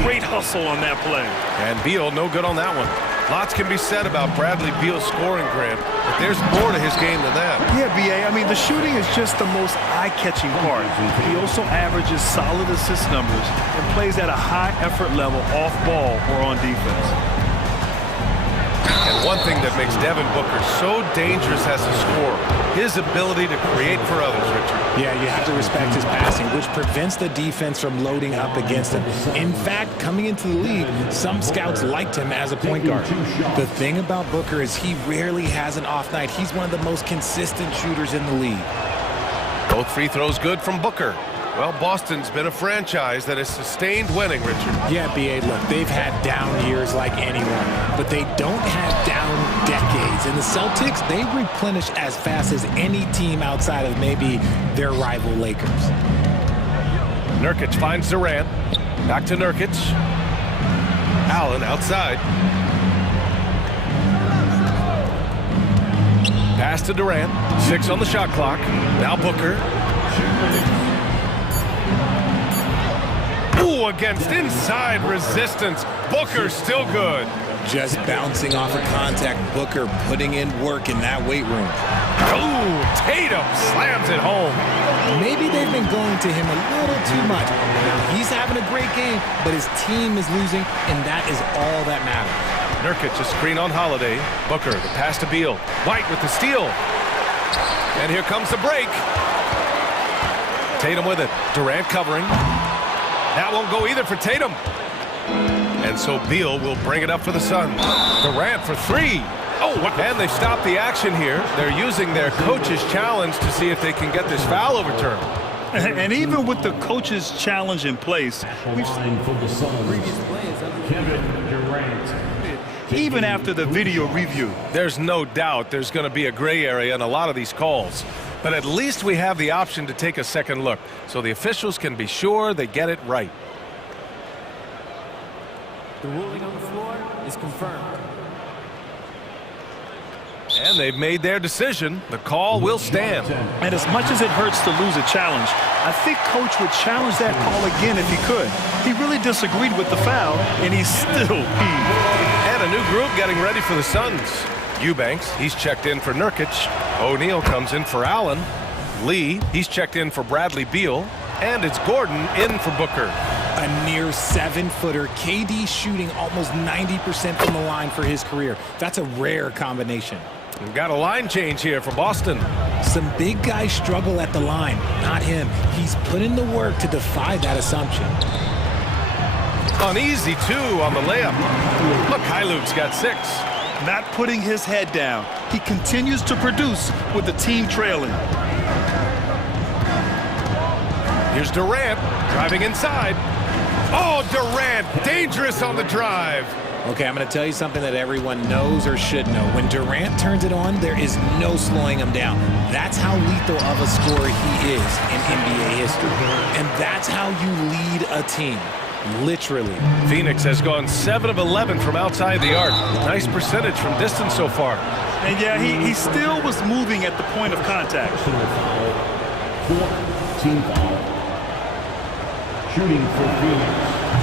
Great hustle on that play. And Beal no good on that one. Lots can be said about Bradley Beal's scoring, Graham, but there's more to his game than that. Yeah, B.A., I mean, the shooting is just the most eye-catching part. He also averages solid assist numbers and plays at a high effort level off ball or on defense. And one thing that makes Devin Booker so dangerous as a scorer, his ability to create for others, Richard. Yeah, you have to respect his passing, which prevents the defense from loading up against him. In fact, coming into the league, some scouts liked him as a point guard. The thing about Booker is he rarely has an off night. He's one of the most consistent shooters in the league. Both free throws good from Booker. Well, Boston's been a franchise that has sustained winning, Richard. Yeah, B.A., look, they've had down years like anyone, but they don't have down decades. And the Celtics, they replenish as fast as any team outside of maybe their rival Lakers. Nurkic finds Durant. Back to Nurkic. Allen outside. Pass to Durant. 6 on the shot clock. Now Booker. Ooh, against inside resistance. Booker still good. Just bouncing off of contact. Booker putting in work in that weight room. Ooh, Tatum slams it home. Maybe they've been going to him a little too much. Now, he's having a great game, but his team is losing, and that is all that matters. Nurkic a screen on Holiday. Booker, the pass to Beal. White with the steal. And here comes the break. Tatum with it. Durant covering. That won't go either for Tatum. And so Beal will bring it up for the Suns. Durant for 3. Oh, and they've stopped the action here. They're using their coach's challenge to see if they can get this foul overturned. And even with the coach's challenge in place, even after the video review, there's no doubt there's going to be a gray area in a lot of these calls. But at least we have the option to take a second look, so the officials can be sure they get it right. The ruling on the floor is confirmed. And they've made their decision. The call will stand. And as much as it hurts to lose a challenge, I think Coach would challenge that call again if he could. He really disagreed with the foul, and he's still peeved. And a new group getting ready for the Suns. Eubanks, he's checked in for Nurkic. O'Neal comes in for Allen. Lee, he's checked in for Bradley Beal. And it's Gordon in for Booker. A near 7-footer. KD shooting almost 90% from the line for his career. That's a rare combination. We've got a line change here for Boston. Some big guys struggle at the line. Not him. He's put in the work to defy that assumption. Uneasy, too, on the layup. Look, Luke's got 6. Not putting his head down. He continues to produce with the team trailing. Here's Durant driving inside. Oh, Durant, dangerous on the drive. Okay, I'm going to tell you something that everyone knows or should know. When Durant turns it on, there is no slowing him down. That's how lethal of a scorer he is in NBA history. And that's how you lead a team. Literally. Phoenix has gone 7 of 11 from outside the arc. Nice percentage from distance so far. And yeah, he still was moving at the point of contact. Team foul. Shooting for Phoenix.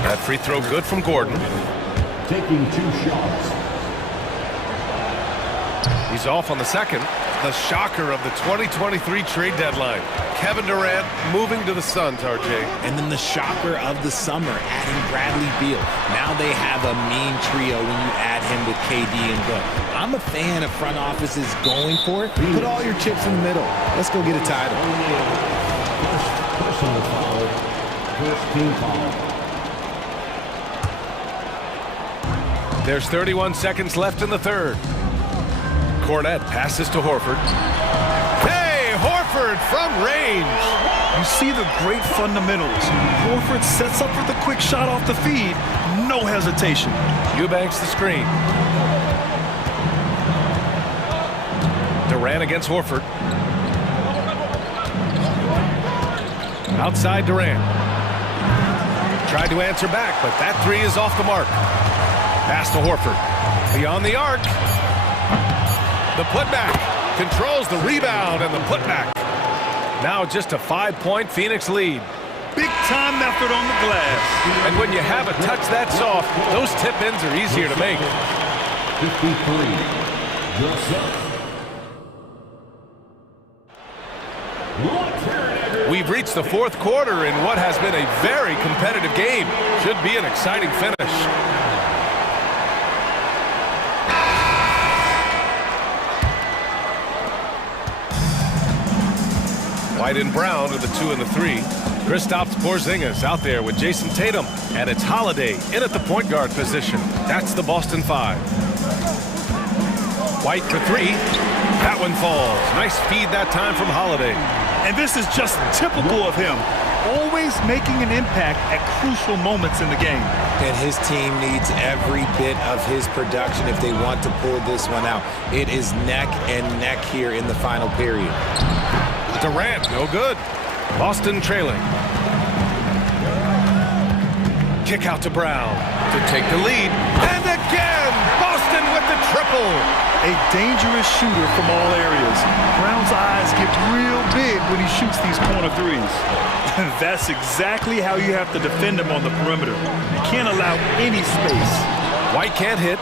That free throw good from Gordon. Taking 2 shots. He's off on the second. The shocker of the 2023 trade deadline. Kevin Durant moving to the Suns, RJ. And then the shocker of the summer, adding Bradley Beal. Now they have a mean trio when you add him with KD and Book. I'm a fan of front offices going for it. Put all your chips in the middle. Let's go get a title. Personal foul. First team foul. There's 31 seconds left in the third. Cornette passes to Horford. Hey, Horford from range. You see the great fundamentals. Horford sets up for the quick shot off the feed. No hesitation. Eubanks the screen. Durant against Horford. Outside Durant. Tried to answer back, but that three is off the mark. Pass to Horford. Beyond the arc. The putback. Controls the rebound and the putback. Now just a 5-point Phoenix lead. Big time effort on the glass. And when you have a touch that soft, those tip-ins are easier to make. 53. Your serve. We've reached the fourth quarter in what has been a very competitive game. Should be an exciting finish. White and Brown are the 2 and the 3. Kristaps Porzingis out there with Jason Tatum. And it's Holiday in at the point guard position. That's the Boston 5. White for 3. That one falls. Nice feed that time from Holiday. And this is just typical of him. Always making an impact at crucial moments in the game. And his team needs every bit of his production if they want to pull this one out. It is neck and neck here in the final period. Durant, no good. Boston trailing. Kick out to Brown to take the lead. And again, Boston with the triple. A dangerous shooter from all areas. Brown's eyes get real big when he shoots these corner threes. And that's exactly how you have to defend him on the perimeter. You can't allow any space. White can't hit.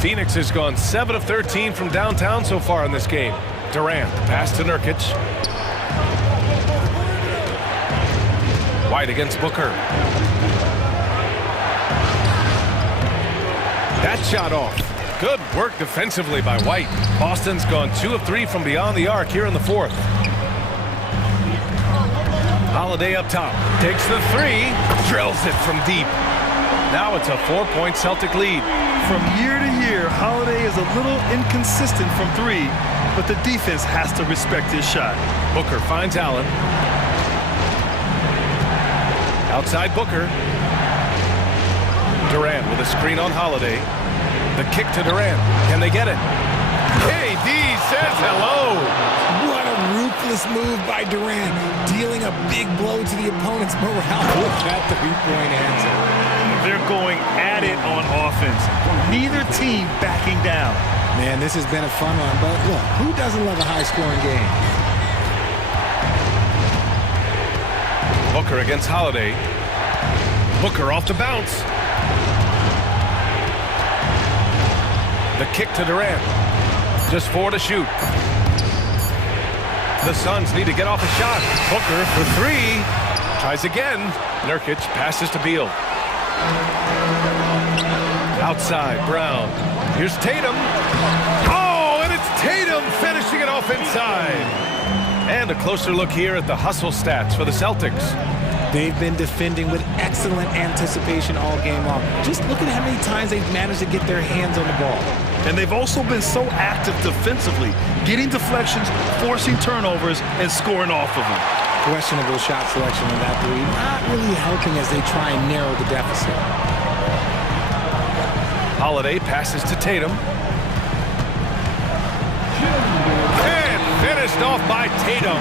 Phoenix has gone 7 of 13 from downtown so far in this game. Durant, pass to Nurkic. White against Booker. That shot off. Good work defensively by White. Boston's gone 2 of 3 from beyond the arc here in the fourth. Holiday up top. Takes the 3. Drills it from deep. Now it's a 4-point Celtic lead. From year to year, Holiday is a little inconsistent from 3, but the defense has to respect his shot. Booker finds Allen. Outside Booker. Durant with a screen on Holiday. The kick to Durant. Can they get it? KD says hello. What a ruthless move by Durant, dealing a big blow to the opponent's morale with that three-point answer. They're going at it on offense. Neither team backing down. Man, this has been a fun one, but look, who doesn't love a high-scoring game? Booker against Holiday. Booker off the bounce. The kick to Durant. Just 4 to shoot. The Suns need to get off a shot. Booker for 3. Tries again. Nurkic passes to Beal. Outside, Brown. Here's Tatum. Oh, and it's Tatum finishing it off inside. And a closer look here at the hustle stats for the Celtics. They've been defending with excellent anticipation all game long. Just look at how many times they've managed to get their hands on the ball. And they've also been so active defensively, getting deflections, forcing turnovers, and scoring off of them. Questionable shot selection on that 3, not really helping as they try and narrow the deficit. Holiday passes to Tatum. And finished off by Tatum.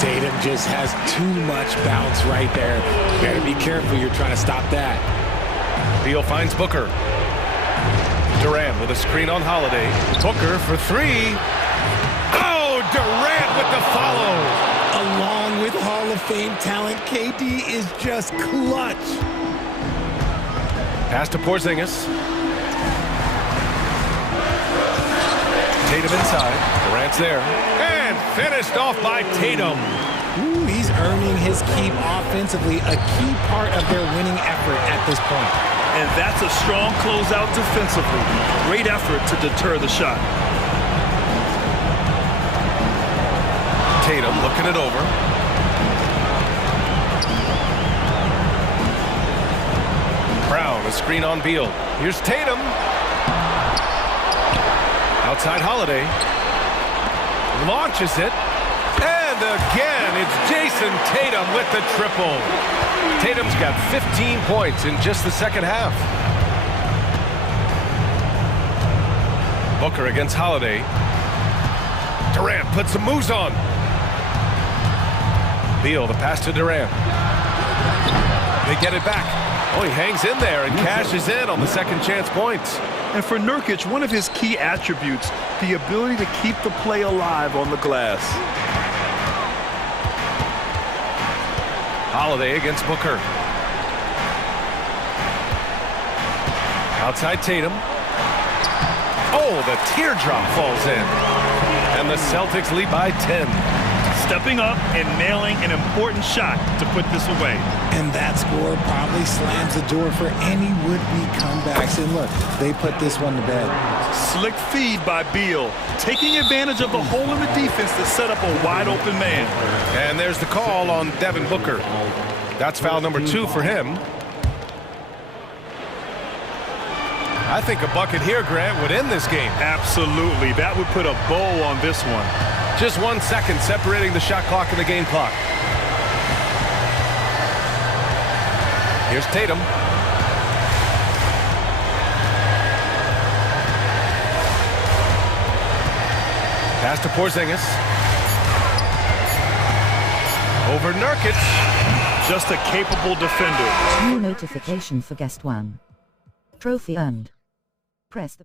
Tatum just has too much bounce right there. Better be careful, you're trying to stop that. Beal finds Booker. Durant with a screen on Holiday. Booker for 3. Oh, Durant with the follow. Along with Hall of Fame talent, KD is just clutch. Pass to Porzingis. Tatum inside. Durant's there. And finished off by Tatum. Ooh, he's earning his keep offensively, a key part of their winning effort at this point. And that's a strong closeout defensively. Great effort to deter the shot. Tatum looking it over. Brown A screen on Beal. Here's Tatum. Outside Holiday. Launches it. And again, it's Jason Tatum with the triple. Tatum's got 15 points in just the second half. Booker against Holiday. Durant puts some moves on. Beal, the pass to Durant. They get it back. Oh, he hangs in there and cashes in on the second chance points. And for Nurkic, one of his key attributes, the ability to keep the play alive on the glass. Holiday against Booker. Outside Tatum. Oh, the teardrop falls in. And the Celtics lead by 10. Stepping up and nailing an important shot to put this away. And that score probably slams the door for any would-be comebacks. And look, they put this one to bed. Slick feed by Beal, taking advantage of the hole in the defense to set up a wide-open man. And there's the call on Devin Booker. That's foul number 2 for him. I think a bucket here, Grant, would end this game. Absolutely. That would put a bow on this one. Just 1 second separating the shot clock and the game clock. Here's Tatum. Pass to Porzingis. Over Nurkic. Just a capable defender. New notification for guest 1. Trophy earned. Press the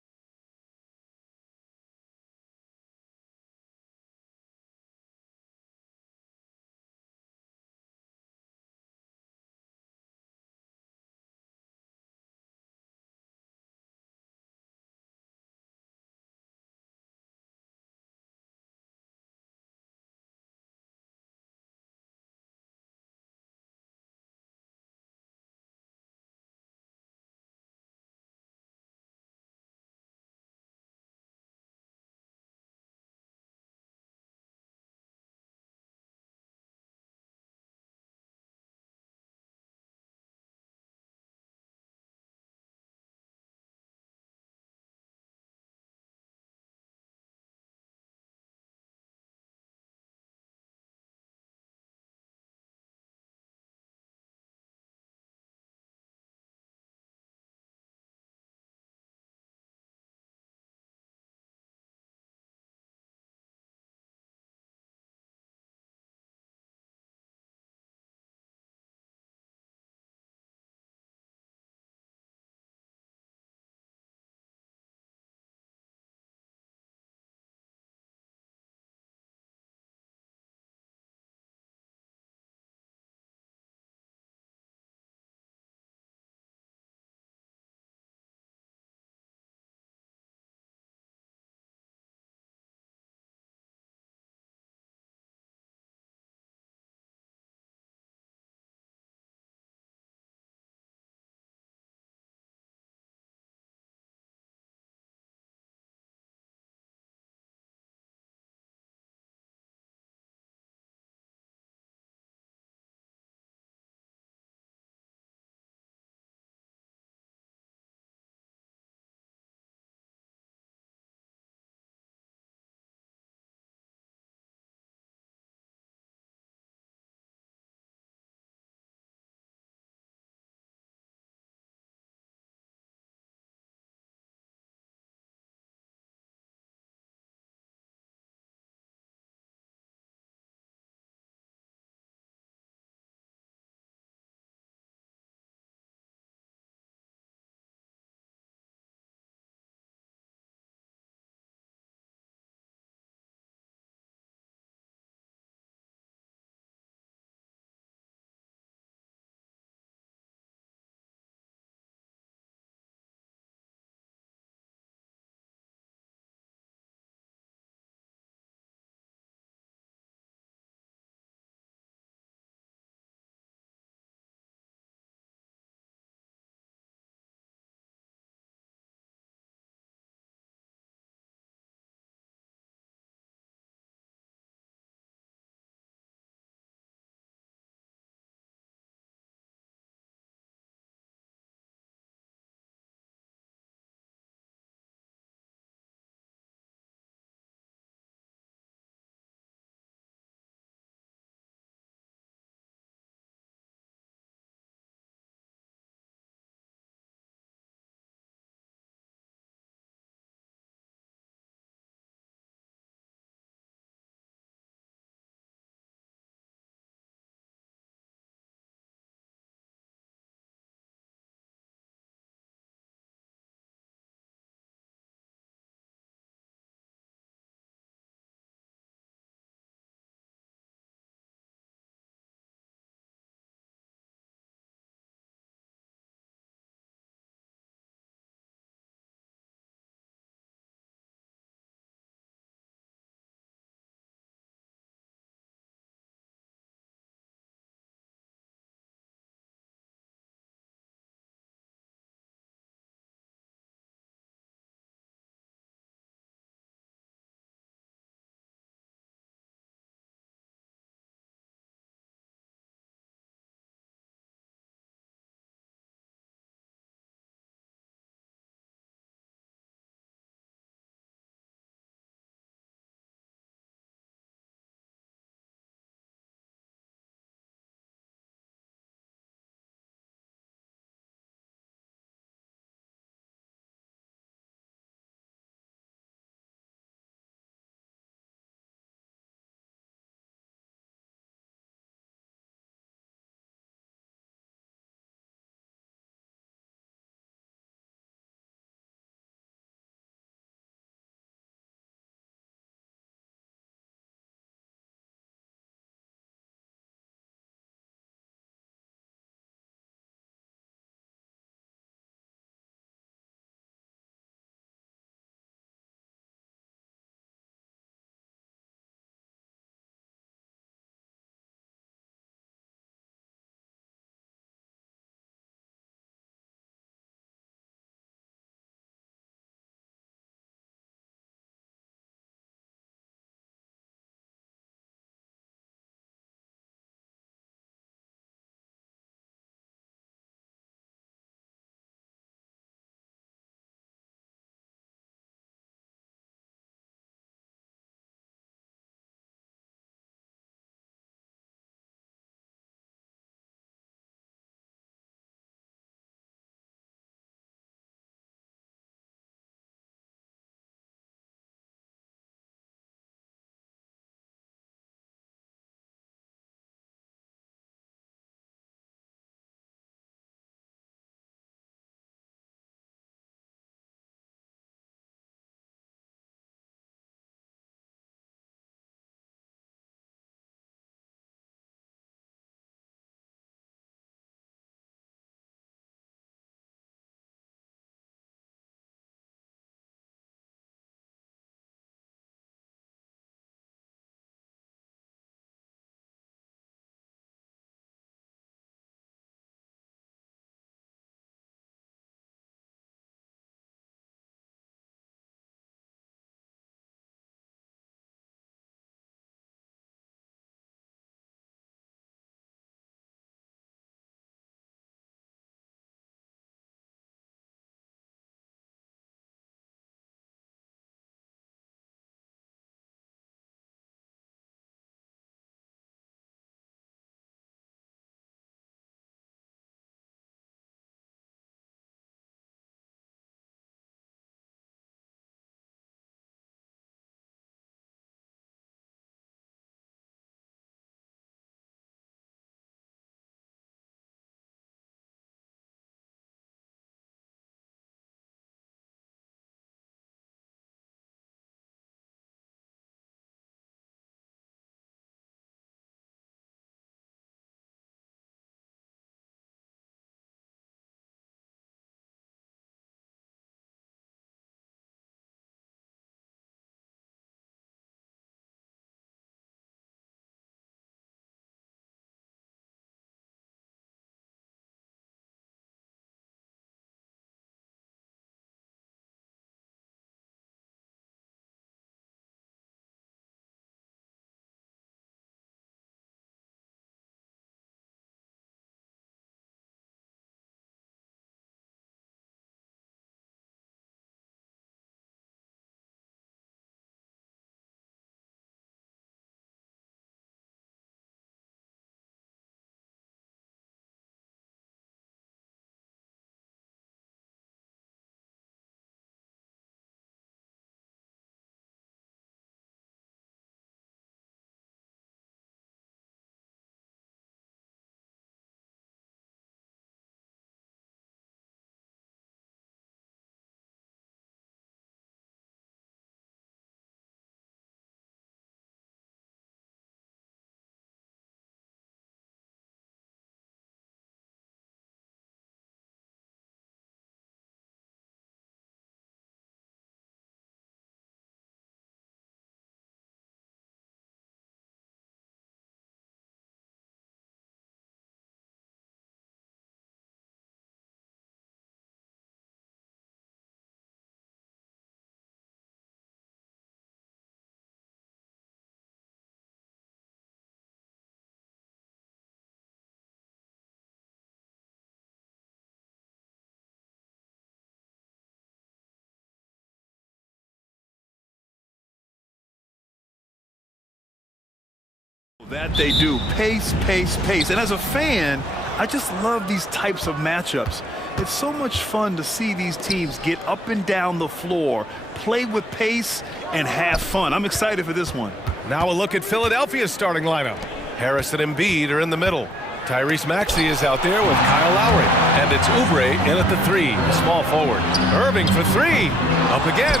That they do. Pace, pace, pace. And as a fan, I just love these types of matchups. It's so much fun to see these teams get up and down the floor, play with pace, and have fun. I'm excited for this one. Now a look at Philadelphia's starting lineup. Harris and Embiid are in the middle. Tyrese Maxey is out there with Kyle Lowry. And it's Oubre in at the 3, small forward. Irving for 3. Up again.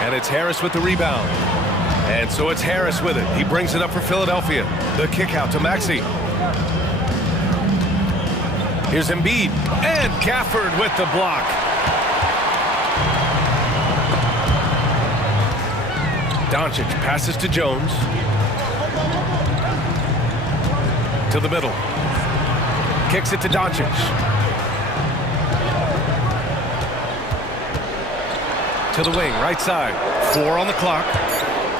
And it's Harris with the rebound. And so it's Harris with it. He brings it up for Philadelphia. The kick out to Maxey. Here's Embiid. And Gafford with the block. Doncic passes to Jones. To the middle. Kicks it to Doncic. To the wing, right side. 4 on the clock.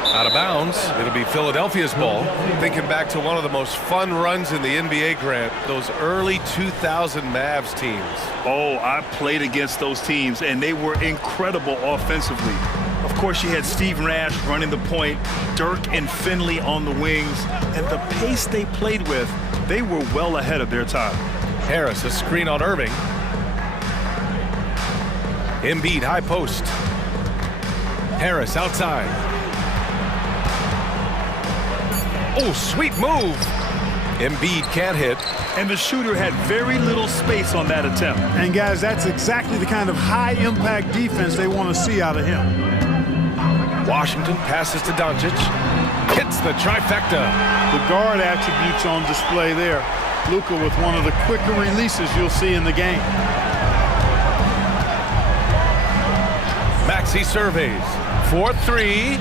Out of bounds. It'll be Philadelphia's ball. Thinking back to one of the most fun runs in the NBA, Grant, those early 2000 Mavs teams. Oh, I played against those teams, and they were incredible offensively. Of course, you had Steve Nash running the point, Dirk and Finley on the wings, and the pace they played with, they were well ahead of their time. Harris, a screen on Irving. Embiid, high post. Harris outside. Oh, sweet move. Embiid can't hit. And the shooter had very little space on that attempt. And guys, that's exactly the kind of high-impact defense they want to see out of him. Washington passes to Doncic. Hits the trifecta. The guard attributes on display there. Luka with one of the quicker releases you'll see in the game. Maxey surveys. 4-3.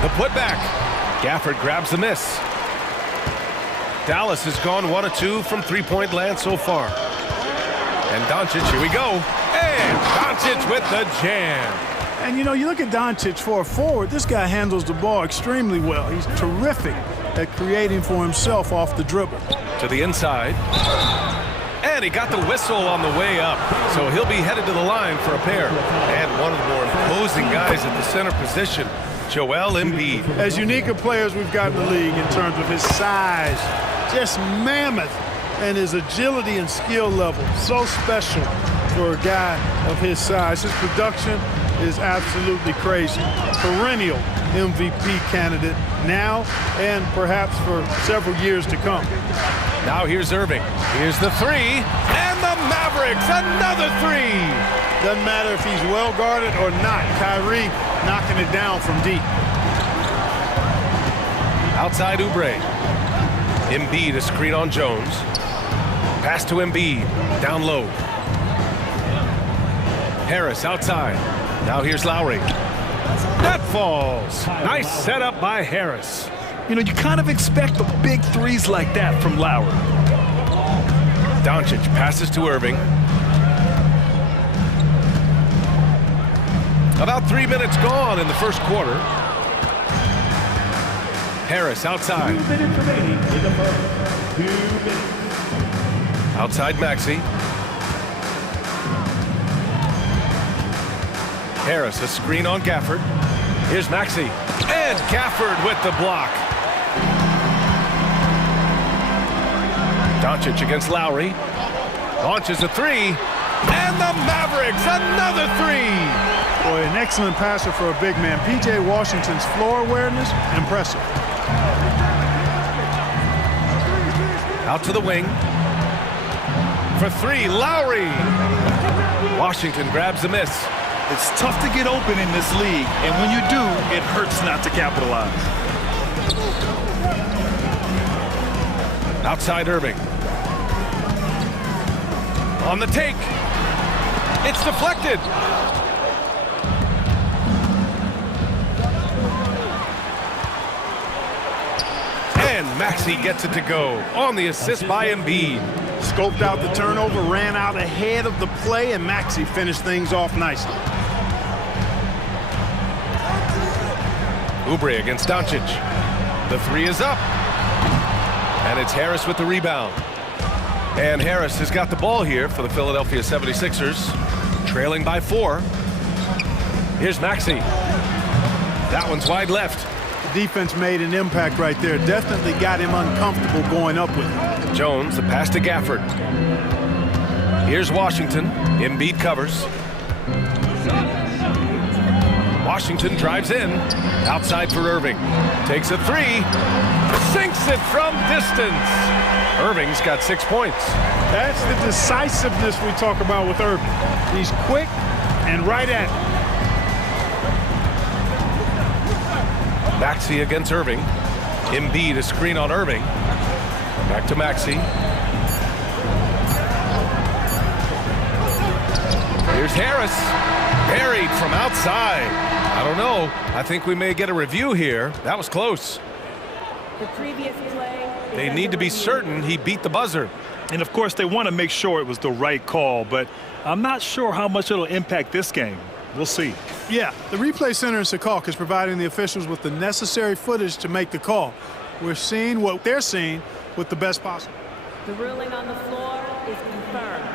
The putback. Gafford grabs the miss. Dallas has gone 1 of 2 from three-point land so far. And Doncic, here we go. And Doncic with the jam. And you know, you look at Doncic for a forward, this guy handles the ball extremely well. He's terrific at creating for himself off the dribble. To the inside. And he got the whistle on the way up. So he'll be headed to the line for a pair. And one of the more imposing guys at the center position, Joel Embiid. As unique a player as we've got in the league in terms of his size, just mammoth, and his agility and skill level, so special for a guy of his size. His production is absolutely crazy. Perennial MVP candidate now and perhaps for several years to come. Now here's Irving. Here's the 3. And the Mavericks, another 3. Doesn't matter if he's well guarded or not. Kyrie knocking it down from deep. Outside Oubre. Embiid, a screen on Jones. Pass to Embiid. Down low. Harris outside. Now here's Lowry. That falls. Nice setup by Harris. You know, you kind of expect the big threes like that from Lowry. Doncic passes to Irving. About 3 minutes gone in the first quarter. Harris outside. 2 minutes remaining in the first. 2 minutes. Outside Maxey. Harris, a screen on Gafford. Here's Maxey. And Gafford with the block. Doncic against Lowry. Launches a 3. And the Mavericks, another 3. Boy, an excellent passer for a big man. P.J. Washington's floor awareness, impressive. Out to the wing. For 3, Lowry. Washington grabs the miss. It's tough to get open in this league, and when you do, it hurts not to capitalize. Outside Irving. On the take. It's deflected. And Maxey gets it to go on the assist by Embiid. Scoped out the turnover, ran out ahead of the play, and Maxey finished things off nicely. Oubre against Doncic. The 3 is up. And it's Harris with the rebound. And Harris has got the ball here for the Philadelphia 76ers, trailing by 4. Here's Maxey. That one's wide left. defense made an impact right there. Definitely got him uncomfortable going up with it. Jones, the pass to Gafford. Here's Washington. Embiid covers. Washington drives in. Outside for Irving. Takes a three. Sinks it from distance. Irving's got 6 points. That's the decisiveness we talk about with Irving. He's quick and right at it. Maxey against Irving. Embiid a screen on Irving. Back to Maxey. Here's Harris. Buried from outside. I don't know. I think we may get a review here. That was close. The previous play. They need to be certain he beat the buzzer. And of course, they want to make sure it was the right call, but I'm not sure how much it'll impact this game. We'll see. Yeah, the replay center in Secaucus is providing the officials with the necessary footage to make the call. We're seeing what they're seeing with the best possible. The ruling on the floor is confirmed.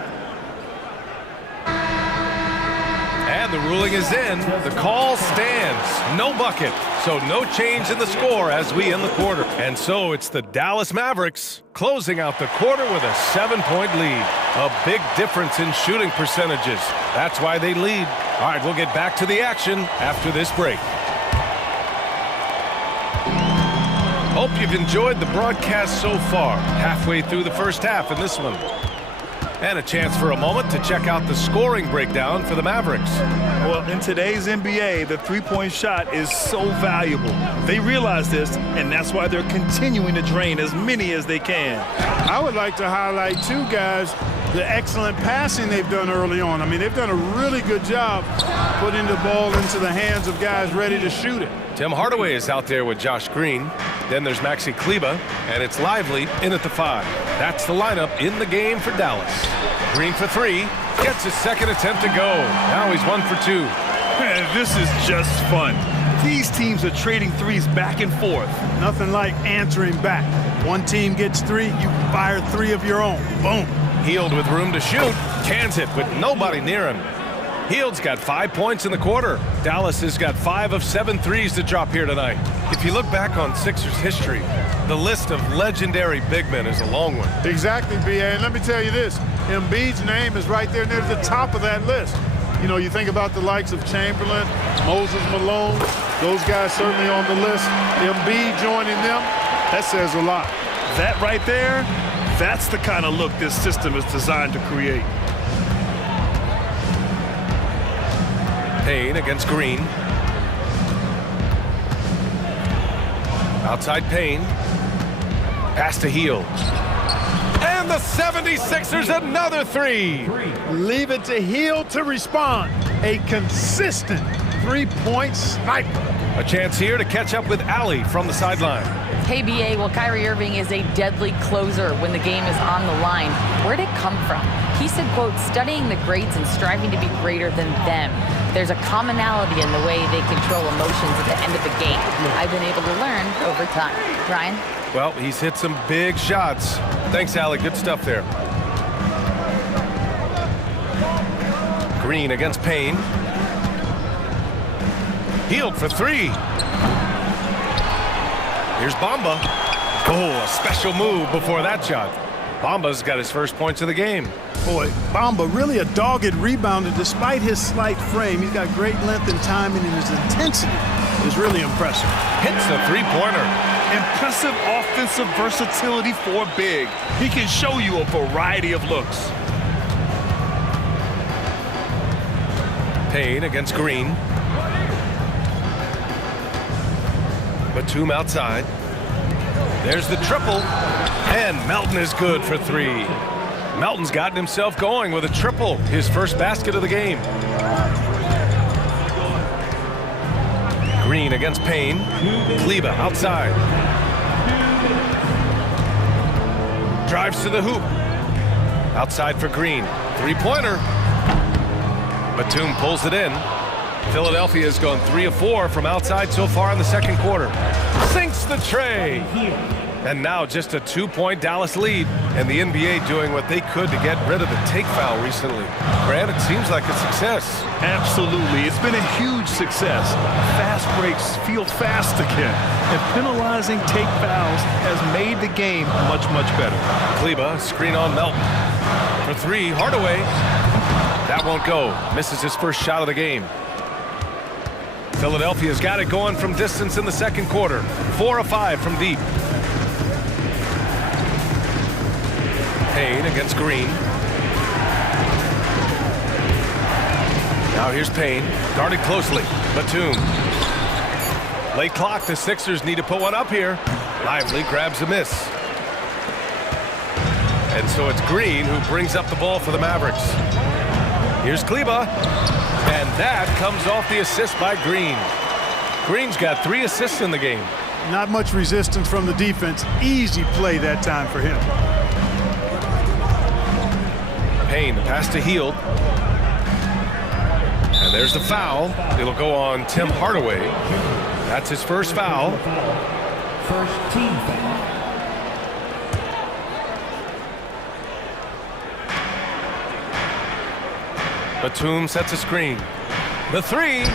And the ruling is in. The call stands. No bucket. So no change in the score as we end the quarter. And so it's the Dallas Mavericks closing out the quarter with a 7-point lead. A big difference in shooting percentages. That's why they lead. All right, we'll get back to the action after this break. Hope you've enjoyed the broadcast so far. Halfway through the first half in this one. And a chance for a moment to check out the scoring breakdown for the Mavericks. Well, in today's NBA, the three-point shot is so valuable. They realize this, and that's why they're continuing to drain as many as they can. I would like to highlight, too, guys, the excellent passing they've done early on. I mean, they've done a really good job putting the ball into the hands of guys ready to shoot it. Tim Hardaway is out there with Josh Green. Then there's Maxi Kleber, and it's Lively in at the 5. That's the lineup in the game for Dallas. Green for 3, gets his second attempt to go. Now he's 1 for 2. Man, this is just fun. These teams are trading threes back and forth. Nothing like answering back. One team gets 3, you fire 3 of your own. Boom. Hield with room to shoot, cans it with nobody near him. Hield's got 5 points in the quarter. Dallas has got 5 of 7 threes to drop here tonight. If you look back on Sixers history, the list of legendary big men is a long one. Exactly, B.A. And let me tell you this, Embiid's name is right there near the top of that list. You know, you think about the likes of Chamberlain, Moses Malone, those guys certainly on the list. Embiid joining them, that says a lot. That right there, that's the kind of look this system is designed to create. Payne against Green. Outside Payne. Pass to Hield. And the 76ers another 3. Leave it to Hield to respond. A consistent three-point sniper. A chance here to catch up with Allie from the sideline. Hey, BA, well, Kyrie Irving is a deadly closer when the game is on the line. Where'd it come from? He said, quote, studying the greats and striving to be greater than them. There's a commonality in the way they control emotions at the end of the game. I've been able to learn over time. Ryan? Well, he's hit some big shots. Thanks, Allie. Good stuff there. Green against Payne. Hield for 3. Here's Bamba. Oh, a special move before that shot. Bamba's got his first points of the game. Boy, Bamba really a dogged rebounder despite his slight frame. He's got great length and timing, and his intensity is really impressive. Hits the three-pointer. Impressive offensive versatility for big. He can show you a variety of looks. Payne against Green. Batum outside. There's the triple. And Melton is good for 3. Melton's gotten himself going with a triple, his first basket of the game. Green against Payne. Kleber outside. Drives to the hoop. Outside for Green. Three-pointer. Batum pulls it in. Philadelphia has gone 3 of 4 from outside so far in the second quarter. Sinks the tray. And now just a 2-point Dallas lead. And the NBA doing what they could to get rid of the take foul recently. Grant, it seems like a success. Absolutely. It's been a huge success. Fast breaks feel fast again. And penalizing take fouls has made the game much, much better. Kleba, screen on Melton. For three, Hardaway. That won't go. Misses his first shot of the game. Philadelphia's got it going from distance in the second quarter. 4 of 5 from deep. Payne against Green. Now here's Payne, guarded closely. Batum. Late clock, the Sixers need to put one up here. Lively grabs a miss. And so it's Green who brings up the ball for the Mavericks. Here's Kleba. And that comes off the assist by Green. Green's got 3 assists in the game. Not much resistance from the defense. Easy play that time for him. Payne, the pass to Hield. And there's the foul. It'll go on Tim Hardaway. That's his first foul. First team foul. Batum sets a screen. The three.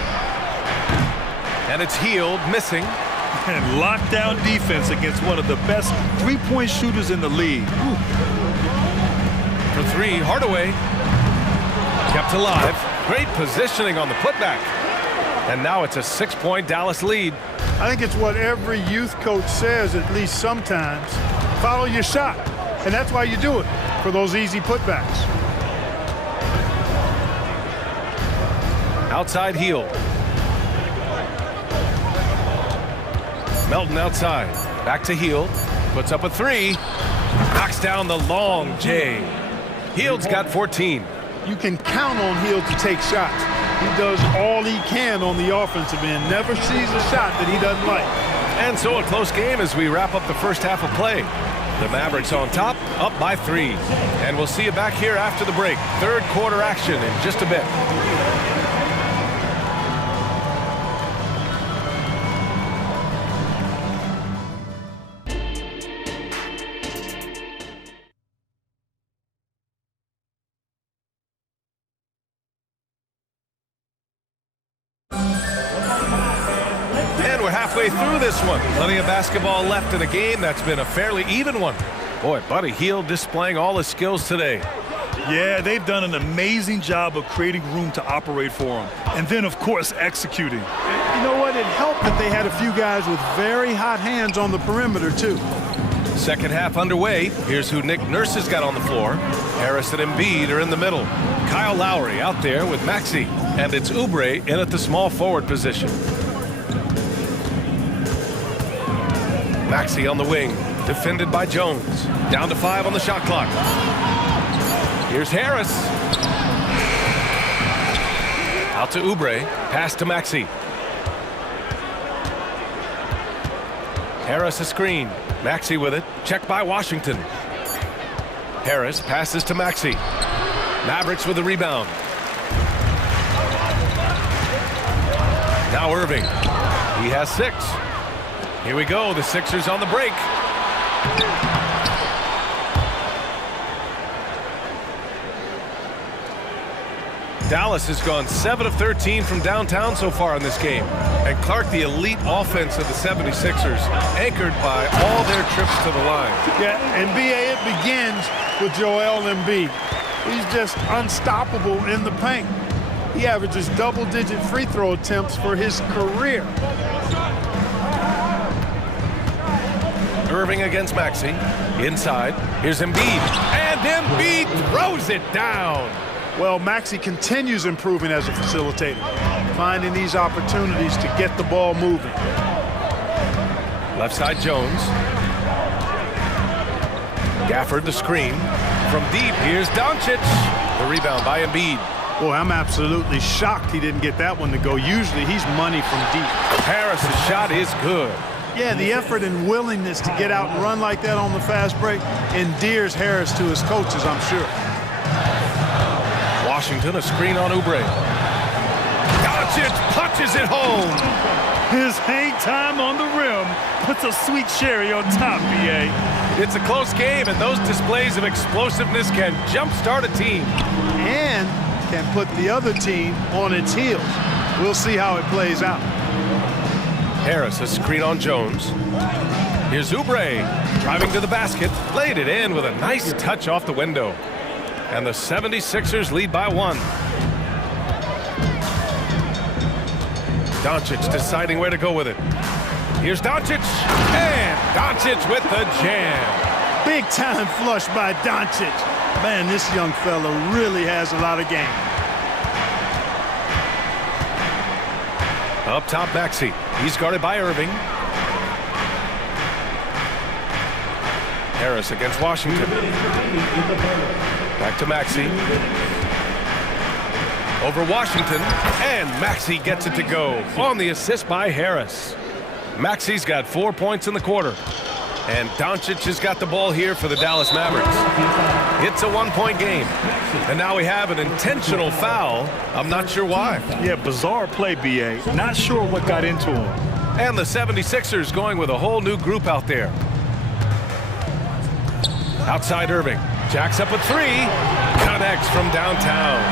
And it's Hield, missing. And lockdown defense against one of the best three-point shooters in the league. Ooh. For three, Hardaway. Kept alive. Great positioning on the putback. And now it's a 6-point Dallas lead. I think it's what every youth coach says at least sometimes. Follow your shot. And that's why you do it, for those easy putbacks. Outside Hield. Melton outside. Back to Hield. Puts up a three. Knocks down the long J. Hield's got 14. You can count on Hield to take shots. He does all he can on the offensive end. Never sees a shot that he doesn't like. And so a close game as we wrap up the first half of play. The Mavericks on top, up by 3. And we'll see you back here after the break. Third quarter action in just a bit. Through this one. Plenty of basketball left in a game that's been a fairly even one. Boy, Buddy Hield displaying all his skills today. Yeah, they've done an amazing job of creating room to operate for him. And then, of course, executing. You know what? It helped that they had a few guys with very hot hands on the perimeter, too. Second half underway. Here's who Nick Nurse has got on the floor. Harris and Embiid are in the middle. Kyle Lowry out there with Maxey. And it's Oubre in at the small forward position. Maxey on the wing, defended by Jones. Down to 5 on the shot clock. Here's Harris. Out to Oubre, pass to Maxey. Harris a screen. Maxey with it, checked by Washington. Harris passes to Maxey. Mavericks with the rebound. Now Irving. He has 6. Here we go, the Sixers on the break. Dallas has gone 7 of 13 from downtown so far in this game. And Clark, the elite offense of the 76ers, anchored by all their trips to the line. Yeah, and BA, it begins with Joel Embiid. He's just unstoppable in the paint. He averages double-digit free throw attempts for his career. Irving against Maxey. Inside. Here's Embiid. And Embiid throws it down. Well, Maxey continues improving as a facilitator, finding these opportunities to get the ball moving. Left side Jones. Gafford the screen. From deep, here's Doncic. The rebound by Embiid. Boy, I'm absolutely shocked he didn't get that one to go. Usually he's money from deep. Harris's shot is good. Yeah, the effort and willingness to get out and run like that on the fast break endears Harris to his coaches, I'm sure. Washington, a screen on Oubre. Doncic punches it home. His hang time on the rim puts a sweet cherry on top, B.A. It's a close game, and those displays of explosiveness can jumpstart a team. And can put the other team on its heels. We'll see how it plays out. Harris, a screen on Jones. Here's Oubre, driving to the basket, laid it in with a nice touch off the window. And the 76ers lead by 1. Doncic deciding where to go with it. Here's Doncic, and Doncic with the jam. Big time flush by Doncic. Man, this young fella really has a lot of game. Up top, Maxey. He's guarded by Irving. Harris against Washington. Back to Maxey. Over Washington, and Maxey gets it to go on the assist by Harris. Maxey's got 4 points in the quarter. And Doncic has got the ball here for the Dallas Mavericks. It's a 1-point game. And now we have an intentional foul. I'm not sure why. Yeah, bizarre play, B.A. Not sure what got into him. And the 76ers going with a whole new group out there. Outside Irving. Jacks up a 3. Connects from downtown.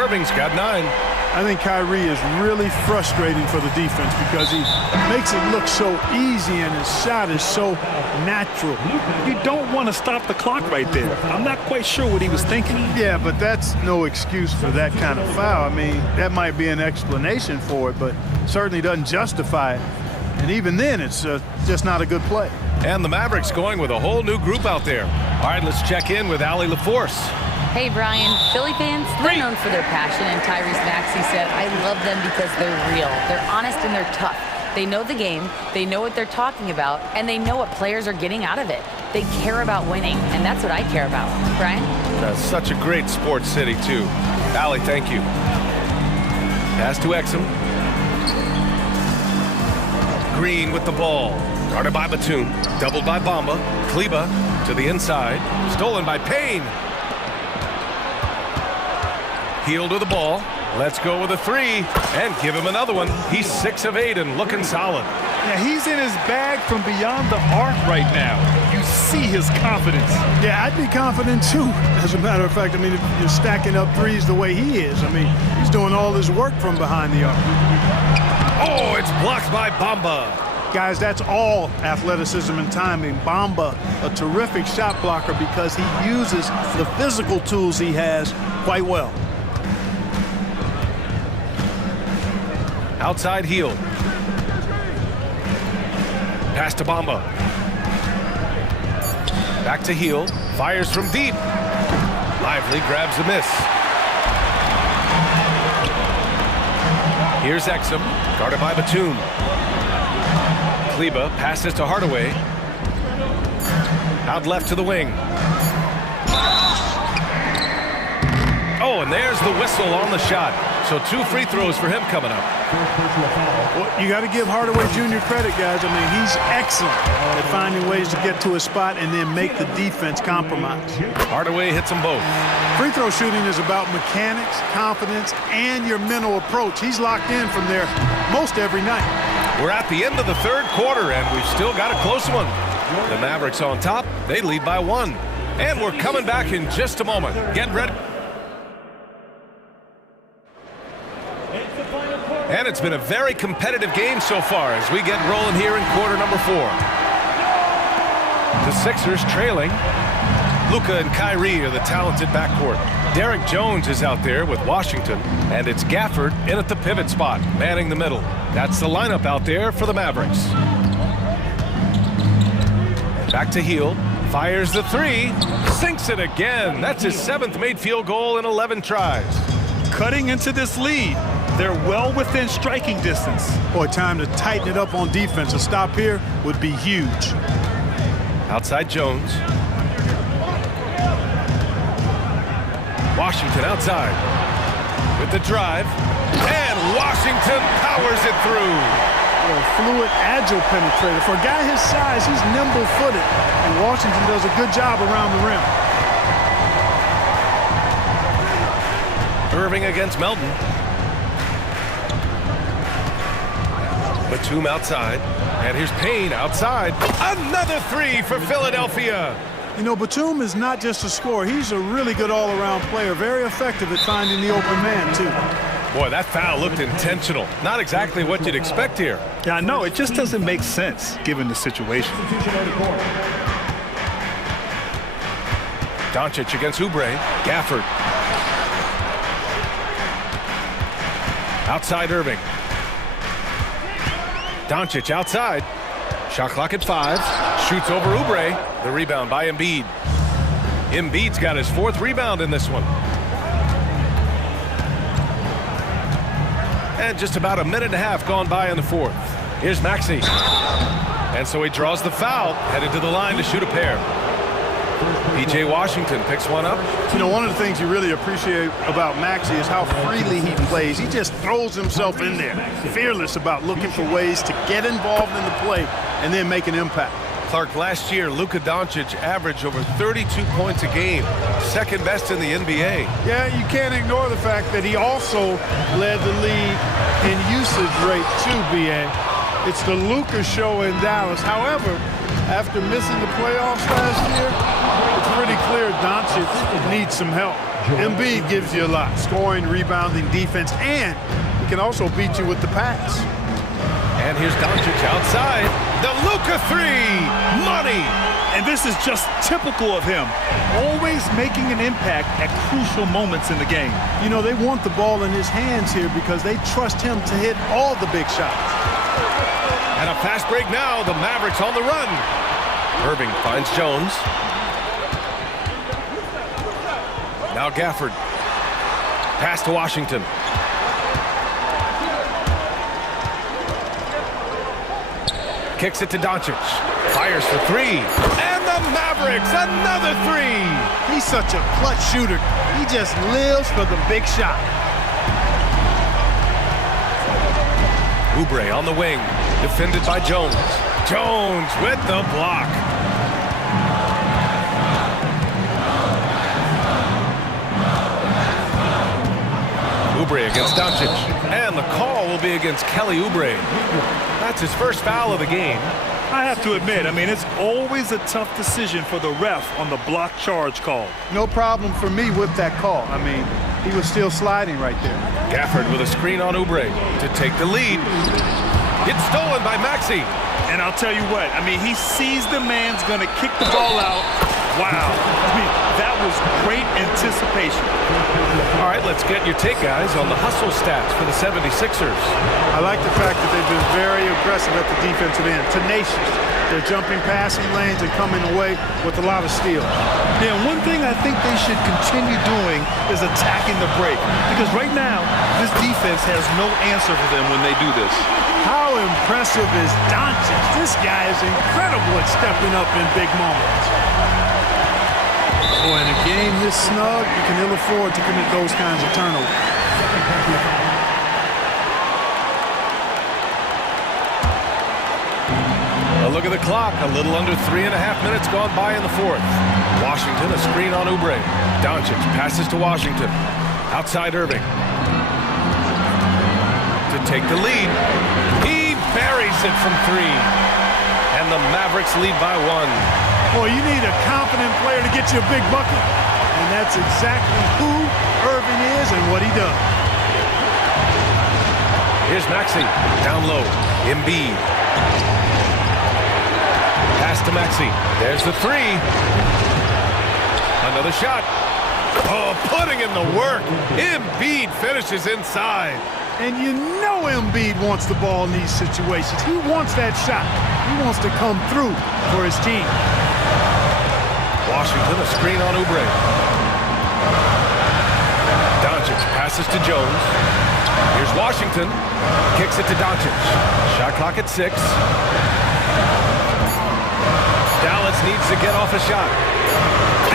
Irving's got 9. I think Kyrie is really frustrating for the defense because he makes it look so easy and his shot is so natural. You don't want to stop the clock right there. I'm not quite sure what he was thinking. Yeah, but that's no excuse for that kind of foul. I mean, that might be an explanation for it, but certainly doesn't justify it. And even then, it's just not a good play. And the Mavericks going with a whole new group out there. All right, let's check in with Allie LaForce. Hey, Brian. Philly fans, they're known for their passion, and Tyrese Maxey said, I love them because they're real. They're honest and they're tough. They know the game, they know what they're talking about, and they know what players are getting out of it. They care about winning, and that's what I care about. Brian? That's such a great sports city, too. Allie, thank you. Pass to Exum. Green with the ball. Guarded by Batum. Doubled by Bamba. Kleba to the inside. Stolen by Payne. Healed with the ball. Let's go with a 3 and give him another one. He's 6 of 8 and looking solid. Yeah, he's in his bag from beyond the arc right now. You see his confidence. Yeah, I'd be confident too. As a matter of fact, I mean, if you're stacking up threes the way he is, I mean, he's doing all his work from behind the arc. Oh, it's blocked by Bamba. Guys, that's all athleticism and timing. Bamba, a terrific shot blocker because he uses the physical tools he has quite well. Outside heel. Pass to Bamba. Back to heel. Fires from deep. Lively grabs the miss. Here's Exum. Guarded by Batum. Kleba passes to Hardaway. Out left to the wing. Oh, and there's the whistle on the shot. So 2 free throws for him coming up. Well, you got to give Hardaway Jr. credit, guys. I mean, he's excellent at finding ways to get to his spot and then make the defense compromise. Hardaway hits them both. Free throw shooting is about mechanics, confidence, and your mental approach. He's locked in from there most every night. We're at the end of the 3rd quarter, and we've still got a close one. The Mavericks on top. They lead by 1. And we're coming back in just a moment. Get ready. And it's been a very competitive game so far as we get rolling here in quarter number 4. The Sixers trailing. Luka and Kyrie are the talented backcourt. Derek Jones is out there with Washington, and it's Gafford in at the pivot spot, manning the middle. That's the lineup out there for the Mavericks. Back to Hield. Fires the 3. Sinks it again. That's his 7th made field goal in 11 tries. Cutting into this lead. They're well within striking distance. Boy, time to tighten it up on defense. A stop here would be huge. Outside Jones. Washington outside. With the drive. And Washington powers it through. A fluid, agile penetrator. For a guy his size, he's nimble-footed. And Washington does a good job around the rim. Irving against Melton. Batum outside. And here's Payne outside. Another three for Philadelphia. You know, Batum is not just a scorer. He's a really good all-around player, very effective at finding the open man, too. Boy, that foul looked intentional. Not exactly what you'd expect here. Yeah, I know. It just doesn't make sense given the situation. Doncic against Oubre. Gafford. Outside Irving. Doncic outside. Shot clock at 5. Shoots over Oubre. The rebound by Embiid. Embiid's got his 4th rebound in this one. And just about a minute and a half gone by in the 4th. Here's Maxey. And so he draws the foul, headed to the line to shoot a pair. P.J. Washington picks one up. You know, one of the things you really appreciate about Maxey is how freely he plays. He just throws himself in there, fearless about looking for ways to get involved in the play and then make an impact. Clark, last year, Luka Doncic averaged over 32 points a game, 2nd best in the NBA. Yeah, you can't ignore the fact that he also led the league in usage rate too, B.A. It's the Luka show in Dallas. However, after missing the playoffs last year, it's pretty clear Doncic needs some help. Embiid gives you a lot, scoring, rebounding, defense, and he can also beat you with the pass. And here's Doncic outside. The Luka 3, money. And this is just typical of him, always making an impact at crucial moments in the game. You know, they want the ball in his hands here because they trust him to hit all the big shots. And a fast break now. The Mavericks on the run. Irving finds Jones. Now Gafford. Pass to Washington. Kicks it to Doncic. Fires for 3. And the Mavericks, another 3. He's such a clutch shooter. He just lives for the big shot. Oubre on the wing. Defended by Jones. Jones with the block. Oubre against Doncic. And the call will be against Kelly Oubre. That's his first foul of the game. I have to admit, I mean, it's always a tough decision for the ref on the block charge call. No problem for me with that call. I mean, he was still sliding right there. Gafford with a screen on Oubre to take the lead. It's stolen by Maxey. And I'll tell you what, I mean, he sees the man's going to kick the ball out. Wow. I mean, that was great anticipation. All right, let's get your take, guys, on the hustle stats for the 76ers. I like the fact that they've been very aggressive at the defensive end, tenacious. They're jumping passing lanes and coming away with a lot of steals. Yeah, one thing I think they should continue doing is attacking the break. Because right now, this defense has no answer for them when they do this. How impressive is Doncic? This guy is incredible at stepping up in big moments. Boy, in a game this snug, you can ill afford to commit those kinds of turnovers. A look at the clock. A little under 3.5 minutes gone by in the 4th. Washington, a screen on Oubre. Doncic passes to Washington. Outside Irving. To take the lead. He buries it from 3. And the Mavericks lead by 1. Boy, you need a confident player to get you a big bucket. And that's exactly who Irving is and what he does. Here's Maxey. Down low. Embiid. Pass to Maxey. There's the 3. Another shot. Oh, putting in the work. Embiid finishes inside. And you know Embiid wants the ball in these situations. He wants that shot. He wants to come through for his team. Washington, a screen on Oubre. Doncic passes to Jones. Here's Washington. Kicks it to Doncic. Shot clock at 6. Dallas needs to get off a shot.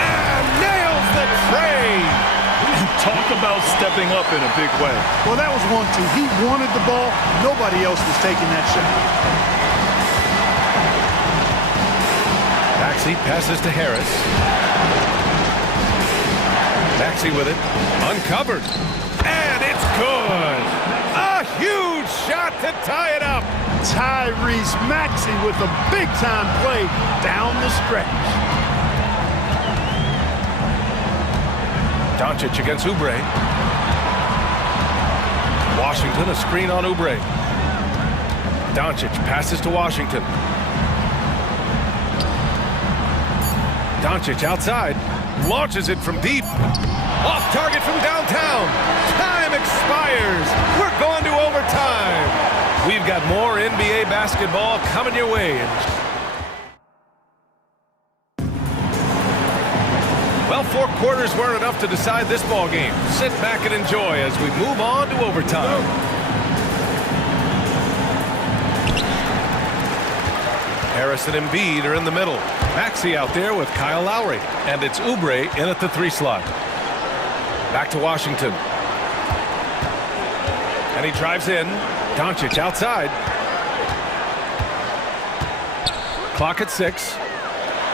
And nails the tray. Talk about stepping up in a big way. Well, that was 1-2. He wanted the ball. Nobody else was taking that shot. Maxey passes to Harris. Maxey with it. Uncovered. And it's good. A huge shot to tie it up. Tyrese Maxey with a big-time play down the stretch. Doncic against Oubre. Washington, a screen on Oubre. Doncic passes to Washington. Doncic outside, launches it from deep. Off target from downtown. Time expires. We're going to overtime. We've got more NBA basketball coming your way. Well, 4 quarters weren't enough to decide this ball game. Sit back and enjoy as we move on to overtime. Harris and Embiid are in the middle. Maxey out there with Kyle Lowry. And it's Oubre in at the 3 slot. Back to Washington. And he drives in. Doncic outside. Clock at 6.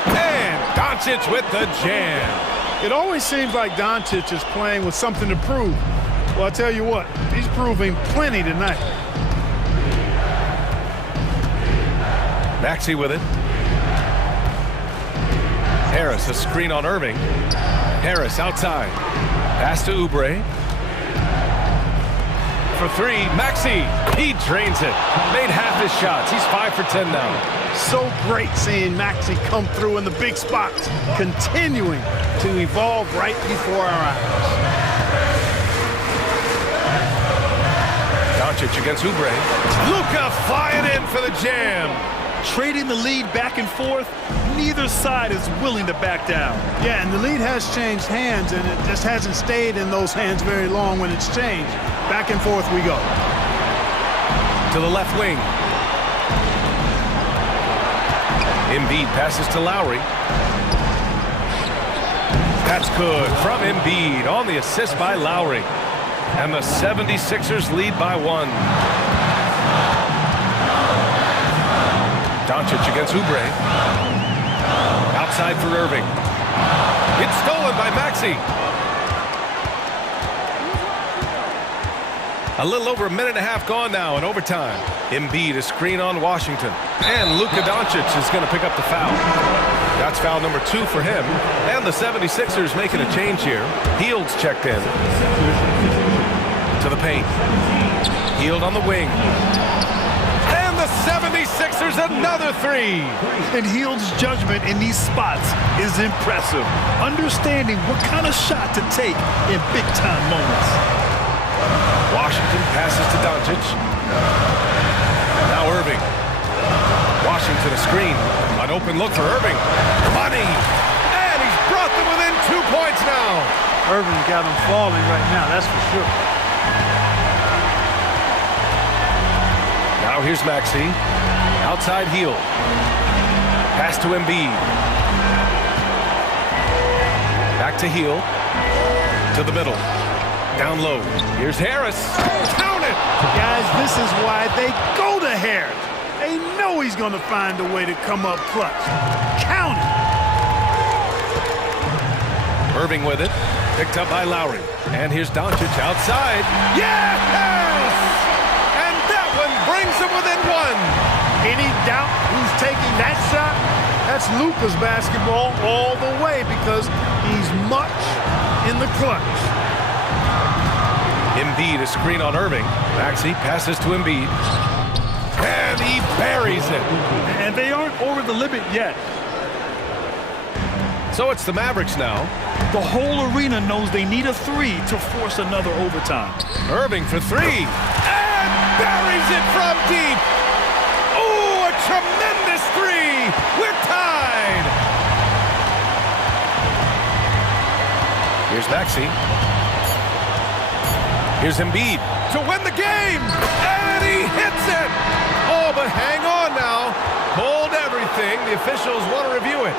And Doncic with the jam. It always seems like Doncic is playing with something to prove. Well, I tell you what, he's proving plenty tonight. Maxey with it. Harris, a screen on Irving. Harris outside. Pass to Oubre. For 3, Maxey. He drains it. Made half his shots. He's 5 for 10 now. So great seeing Maxey come through in the big spots, continuing to evolve right before our eyes. Doncic against Oubre. Luka flying in for the jam. Trading the lead back and forth, neither side is willing to back down. Yeah, and the lead has changed hands, and it just hasn't stayed in those hands very long when it's changed. Back and forth we go. To the left wing. Embiid passes to Lowry. That's good from Embiid on the assist by Lowry. And the 76ers lead by 1. Doncic against Oubre. Outside for Irving. It's stolen by Maxey. A little over a minute and a half gone now in overtime. Embiid, a screen on Washington. And Luka Doncic is going to pick up the foul. That's foul number 2 for him. And the 76ers making a change here. Hield's checked in. To the paint. Hield on the wing. And the 76ers another 3. And Hield's judgment in these spots is impressive. Understanding what kind of shot to take in big-time moments. Washington passes to Doncic. Now Irving. Washington a screen. An open look for Irving. Money! And he's brought them within 2 points now. Irving's got them falling right now, that's for sure. Now here's Maxey. Outside Hield. Pass to Embiid. Back to Hield. To the middle. Down low. Here's Harris. Count it! Guys, this is why they go to Harris. They know he's going to find a way to come up clutch. Count it! Irving with it. Picked up by Lowry. And here's Doncic outside. Yes! And that one brings him within 1. Any doubt who's taking that shot? That's Luka's basketball all the way because he's much in the clutch. Embiid, a screen on Irving. Maxey passes to Embiid. And he buries it. And they aren't over the limit yet. So it's the Mavericks now. The whole arena knows they need a 3 to force another overtime. Irving for 3. And buries it from deep. Oh, a tremendous 3. We're tied. Here's Maxey. Here's Embiid to win the game. And he hits it. Oh, but hang on now. Hold everything. The officials want to review it.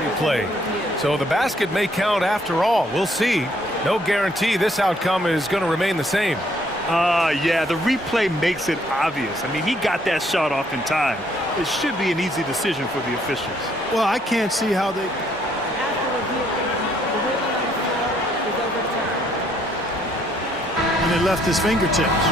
Replay. So the basket may count after all. We'll see. No guarantee this outcome is going to remain the same. Yeah, the replay makes it obvious. I mean, he got that shot off in time. It should be an easy decision for the officials. Well, I can't see how they... And it left his fingertips.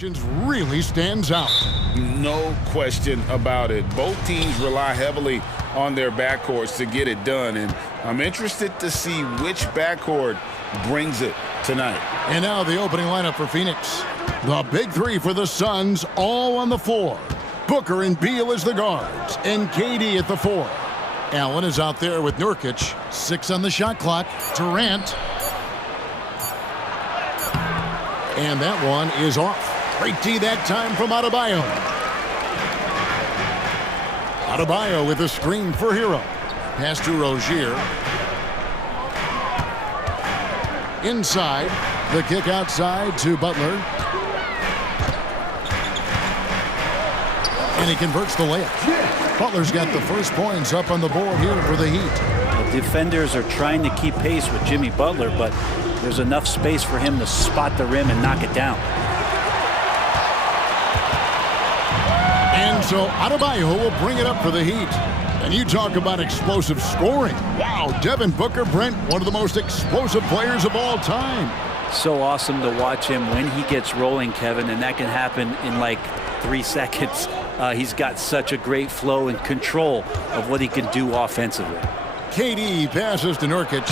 Really stands out. No question about it. Both teams rely heavily on their backcourts to get it done, and I'm interested to see which backcourt brings it tonight. And now the opening lineup for Phoenix. The big three for the Suns, all on the floor. Booker and Beal as the guards, and KD at the 4. Allen is out there with Nurkic. 6 on the shot clock. Durant. And that one is off. Great D that time from Adebayo. Adebayo with a screen for Hero. Pass to Rozier. Inside. The kick outside to Butler. And he converts the layup. Butler's got the first points up on the board here for the Heat. The defenders are trying to keep pace with Jimmy Butler, but there's enough space for him to spot the rim and knock it down. And so Adebayo will bring it up for the Heat. And you talk about explosive scoring. Wow, Devin Booker, Brent, one of the most explosive players of all time. So awesome to watch him when he gets rolling, Kevin, and that can happen in like 3 seconds. He's got such a great flow and control of what he can do offensively. KD passes to Nurkic.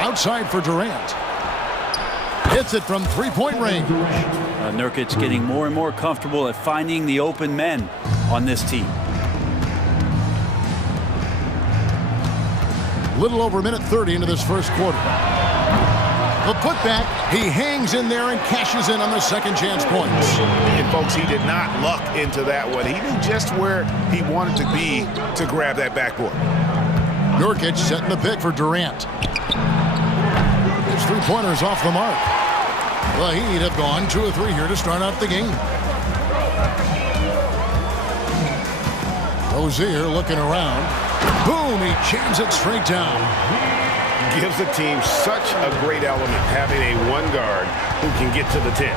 Outside for Durant. Hits it from three-point range. Nurkic getting more and more comfortable at finding the open men on this team. Little over a minute 30 into this first quarter. The putback, he hangs in there and cashes in on the second chance points. And folks, he did not luck into that one. He knew just where he wanted to be to grab that backboard. Nurkic setting the pick for Durant. His three-pointers off the mark. The Heat have gone 2 of 3 here to start out the game. Rozier looking around. Boom, he jams it straight down. Gives the team such a great element having a one guard who can get to the 10.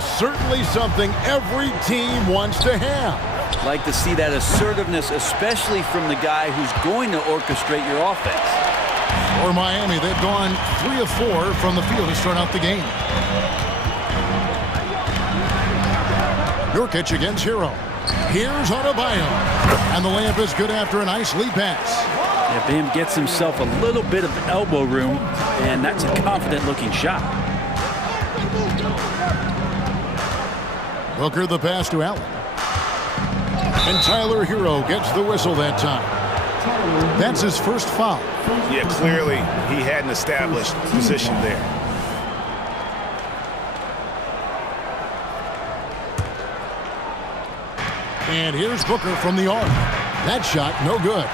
Certainly something every team wants to have. Like to see that assertiveness, especially from the guy who's going to orchestrate your offense. For Miami, they've gone 3 of 4 from the field to start out the game. Nurkic against Hero. Here's Adebayo. And the layup is good after a nice lead pass. Yeah, Bam gets himself a little bit of elbow room, and that's a confident-looking shot. Booker the pass to Allen. And Tyler Hero gets the whistle that time. That's his first foul. Yeah, clearly he had an established position there. And here's Booker from the arc. That shot, no good.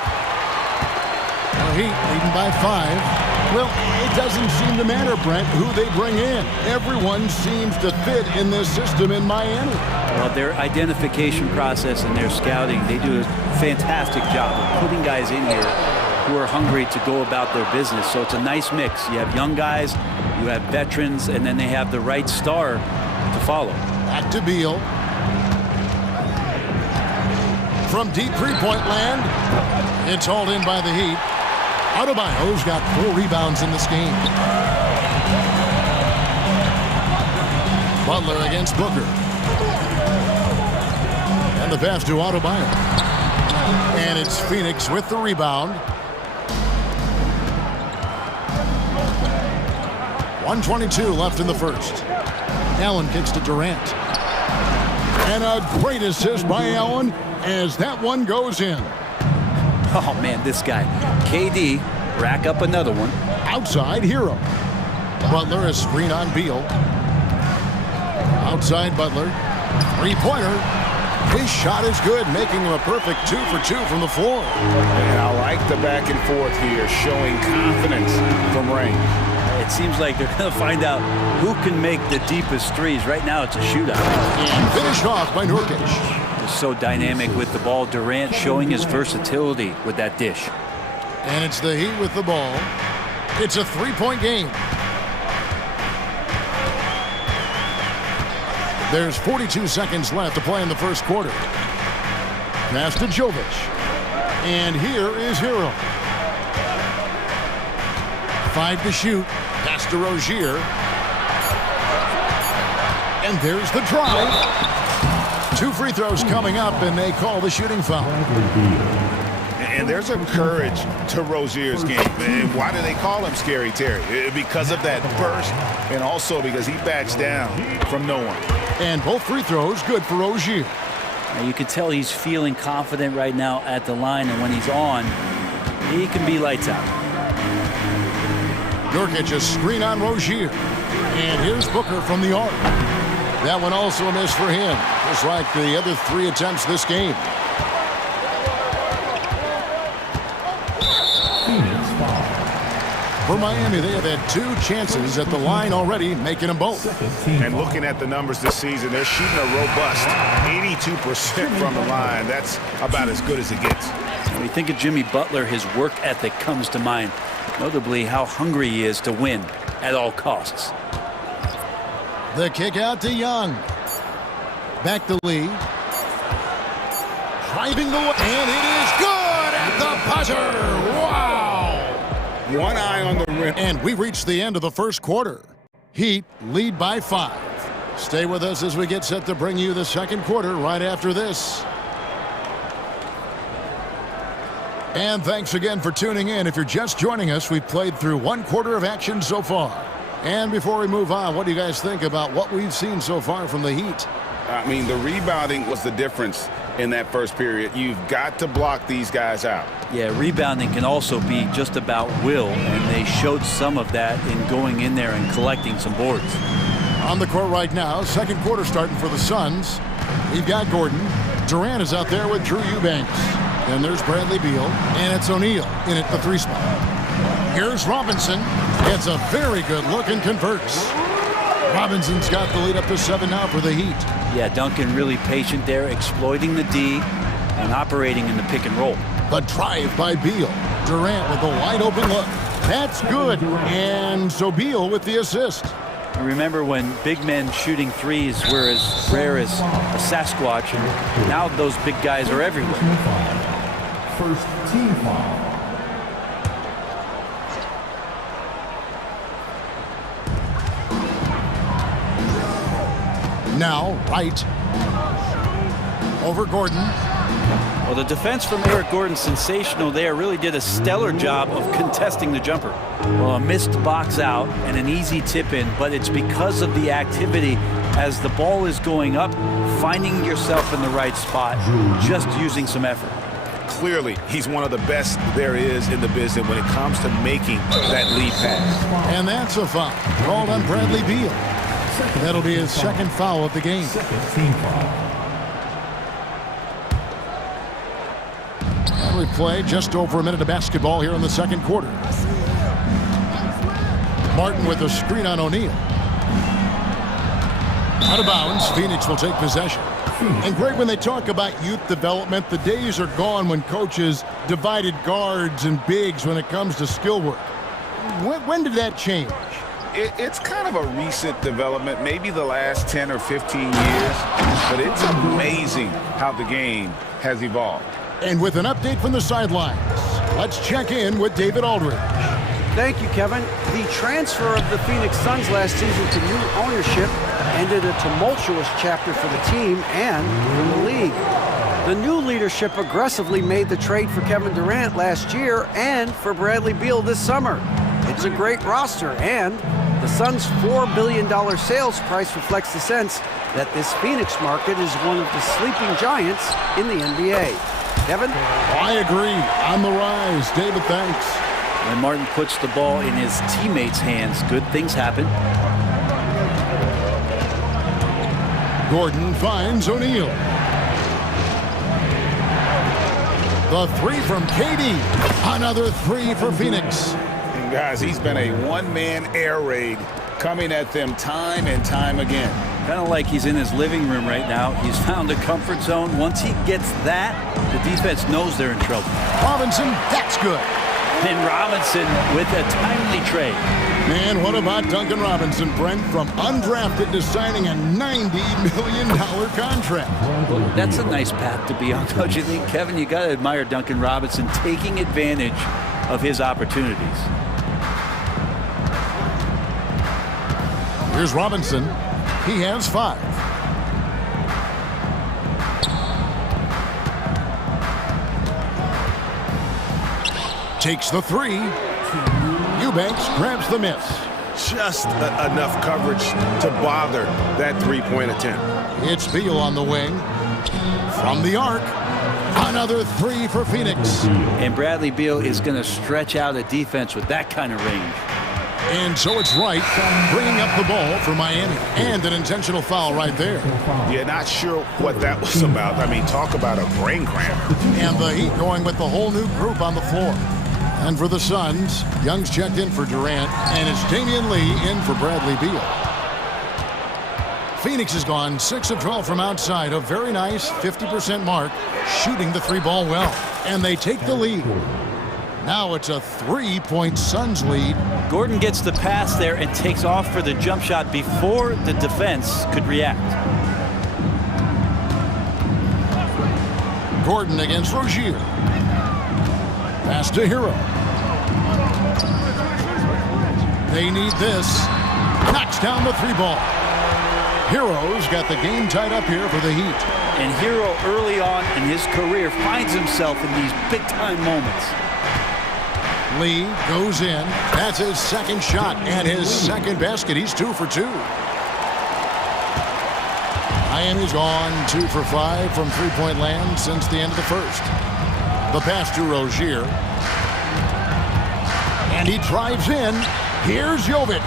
The Heat leading by 5. Well, it doesn't seem to matter, Brent, who they bring in. Everyone seems to fit in this system in Miami. Well, their identification process and their scouting, they do a fantastic job of putting guys in here who are hungry to go about their business. So it's a nice mix. You have young guys, you have veterans, and then they have the right star to follow. Back to Beal. From deep three-point land, it's hauled in by the Heat. Adebayo's got 4 rebounds in this game. Butler against Booker. And the pass to Adebayo. And it's Phoenix with the rebound. 1:22 left in the first. Allen kicks to Durant. And a great assist by Allen as that one goes in. Oh, man, this guy. KD, rack up another one. Outside, Hero. Butler is screen on Beal. Outside, Butler. Three-pointer. His shot is good, making him a perfect 2 for 2 from the floor. And I like the back and forth here, showing confidence from Rain. It seems like they're going to find out who can make the deepest threes. Right now, it's a shootout. And finished off by Nurkic. So dynamic with the ball. Durant showing his versatility with that dish. And it's the Heat with the ball. It's a 3-point game. There's 42 seconds left to play in the first quarter. Pass to Jovic. And here is Hero. 5 to shoot. Pass to Rozier. And there's the drive. 2 free throws coming up, and they call the shooting foul. And there's a courage to Rozier's game. And why do they call him Scary Terry? Because of that burst, and also because he backs down from no one. And both free throws good for Rozier. You can tell he's feeling confident right now at the line, and when he's on, he can be lights out. Nurkic a screen on Rozier. And here's Booker from the arc. That one also a miss for him, just like the other 3 attempts this game. For Miami, they have had 2 chances at the line already, making them both. And looking at the numbers this season, they're shooting a robust 82% from the line. That's about as good as it gets. When you think of Jimmy Butler, his work ethic comes to mind, notably how hungry he is to win at all costs. The kick out to Young. Back to Lee. Driving the way, and it is good at the buzzer. Wow! One eye on the rim. And we reached the end of the first quarter. Heat lead by 5. Stay with us as we get set to bring you the second quarter right after this. And thanks again for tuning in. If you're just joining us, we've played through 1 quarter of action so far. And before we move on, what do you guys think about what we've seen so far from the Heat? I mean, the rebounding was the difference in that first period. You've got to block these guys out. Yeah, rebounding can also be just about will, and they showed some of that in going in there and collecting some boards. On the court right now, second quarter starting for the Suns. We've got Gordon. Durant is out there with Drew Eubanks. Then there's Bradley Beal, and it's O'Neal in at the 3 spot. Here's Robinson. Gets a very good look and converts. Robinson's got the lead up to 7 now for the Heat. Yeah, Duncan really patient there, exploiting the D and operating in the pick and roll. The drive by Beal. Durant with a wide open look. That's good. And so Beal with the assist. Remember when big men shooting threes were as rare as a Sasquatch, and now those big guys are everywhere. First team foul. Now, Wright. Over Gordon. Well, the defense from Eric Gordon, sensational there, really did a stellar job of contesting the jumper. Well, a missed box out and an easy tip in, but it's because of the activity as the ball is going up, finding yourself in the right spot, just using some effort. Clearly, he's one of the best there is in the business when it comes to making that lead pass. And that's a foul called on Bradley Beal. That'll be his second foul of the game. Second team foul. And we play just over a minute of basketball here in the second quarter. Martin with a screen on O'Neal. Out of bounds, Phoenix will take possession. And Greg, when they talk about youth development, the days are gone when coaches divided guards and bigs when it comes to skill work. When did that change? It's kind of a recent development, maybe the last 10 or 15 years, but it's amazing how the game has evolved. And with an update from the sidelines, let's check in with David Aldridge. Thank you, Kevin. The transfer of the Phoenix Suns last season to new ownership ended a tumultuous chapter for the team and for the league. The new leadership aggressively made the trade for Kevin Durant last year and for Bradley Beal this summer. It's a great roster, and the Suns' $4 billion sales price reflects the sense that this Phoenix market is one of the sleeping giants in the NBA. Kevin? I agree. On the rise. David, thanks. When Martin puts the ball in his teammates' hands, good things happen. Gordon finds O'Neal. The 3 from KD. Another 3 for Phoenix. And guys, he's been a one-man air raid coming at them time and time again. Kind of like he's in his living room right now. He's found a comfort zone. Once he gets that, the defense knows they're in trouble. Robinson, that's good. And Robinson with a timely trade. Man, what about Duncan Robinson, Brent, from undrafted to signing a $90 million contract? Well, that's a nice path to be on, don't you think, Kevin? You got to admire Duncan Robinson taking advantage of his opportunities. Here's Robinson. He has 5. Takes the 3. Eubanks grabs the miss. Just enough coverage to bother that three-point attempt. It's Beal on the wing. From the arc, another 3 for Phoenix. And Bradley Beal is going to stretch out a defense with that kind of range. And so it's Wright bringing up the ball for Miami. And an intentional foul right there. Yeah, not sure what that was about. I mean, talk about a brain cramp. And the Heat going with the whole new group on the floor. And for the Suns, Young's checked in for Durant, and it's Damian Lee in for Bradley Beal. Phoenix has gone 6 of 12 from outside, a very nice 50% mark, shooting the 3-ball well. And they take the lead. Now it's a 3-point Suns lead. Gordon gets the pass there and takes off for the jump shot before the defense could react. Gordon against Rozier. Pass to Hero. They need this. Knocks down the 3-ball. Hero's got the game tied up here for the Heat. And Hero early on in his career finds himself in these big-time moments. Lee goes in. That's his second shot and his second basket. He's 2 for 2. Miami's gone 2 for 5 from three-point land since the end of the first. The pass to Rozier. And he drives in. Here's Jovic.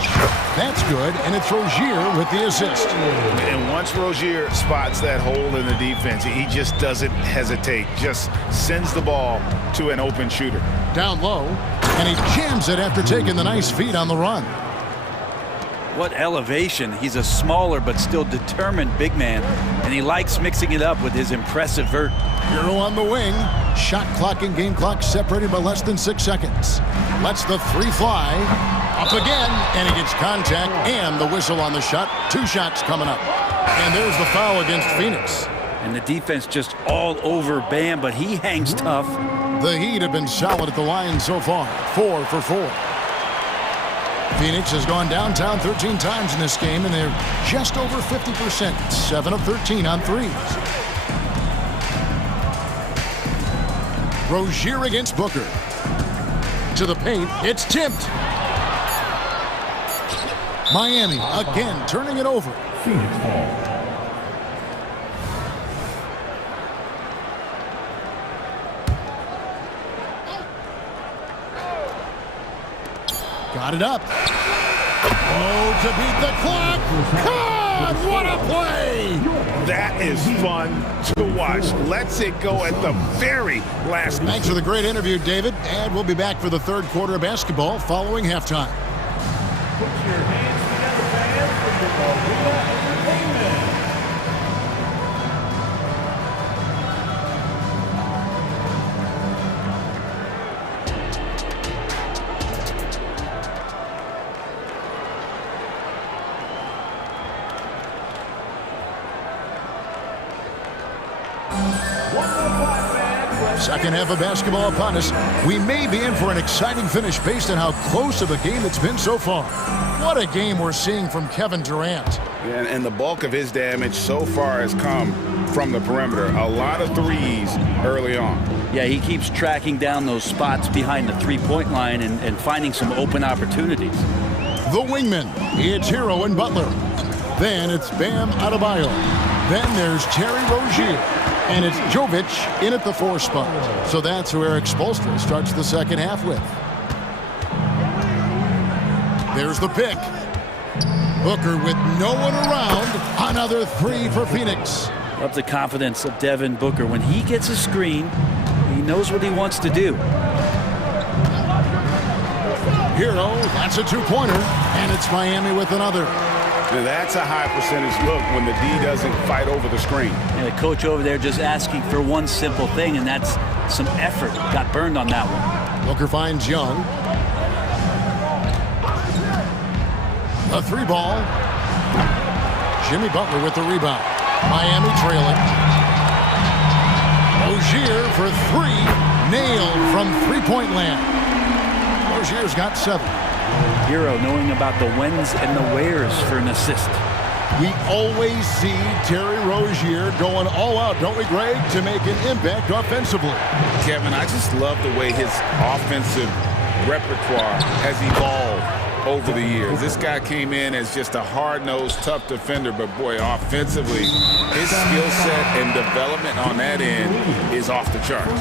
That's good, and it's Rozier with the assist. And once Rozier spots that hole in the defense, he just doesn't hesitate. Just sends the ball to an open shooter. Down low, and he jams it after taking the nice feed on the run. What elevation. He's a smaller but still determined big man, and he likes mixing it up with his impressive vert. Hero on the wing. Shot clock and game clock separated by less than 6 seconds. Lets the 3 fly. Up again, and he gets contact and the whistle on the shot. 2 shots coming up. And there's the foul against Phoenix. And the defense just all over Bam, but he hangs tough. The Heat have been solid at the line so far. 4 for 4. Phoenix has gone downtown 13 times in this game, and they're just over 50%. 7 of 13 on threes. Rozier against Booker. To the paint, it's tipped. Miami again turning it over. Phoenix ball. Got it up. Oh, to beat the clock. God, what a play! That is fun to watch. Lets it go at the very last minute. Thanks for the great interview, David. And we'll be back for the third quarter of basketball following halftime. Put your hands together, fans, for the Arena Entertainment. Second half of basketball upon us. We may be in for an exciting finish based on how close of a game it's been so far. What a game we're seeing from Kevin Durant. Yeah, and the bulk of his damage so far has come from the perimeter. A lot of threes early on. Yeah, he keeps tracking down those spots behind the three-point line and finding some open opportunities. The wingman, it's Hero and Butler. Then it's Bam Adebayo. Then there's Terry Rozier. And it's Jovic in at the 4 spot. So that's who Eric Spoelstra starts the second half with. There's the pick. Booker with no one around. Another 3 for Phoenix. Love the confidence of Devin Booker. When he gets a screen, he knows what he wants to do. Hero, that's a 2-pointer. And it's Miami with another. Now that's a high percentage look when the D doesn't fight over the screen. And the coach over there just asking for one simple thing, and that's some effort. Got burned on that one. Booker finds Young. A 3-ball. Jimmy Butler with the rebound. Miami trailing. Rozier for 3. Nailed from 3-point land. Rozier's got 7. Hero knowing about the whens and the wheres for an assist. We always see Terry Rozier going all out, don't we, Greg, to make an impact offensively. Kevin, I just love the way his offensive repertoire has evolved over the years. This guy came in as just a hard-nosed, tough defender, but boy, offensively, his skill set and development on that end is off the charts.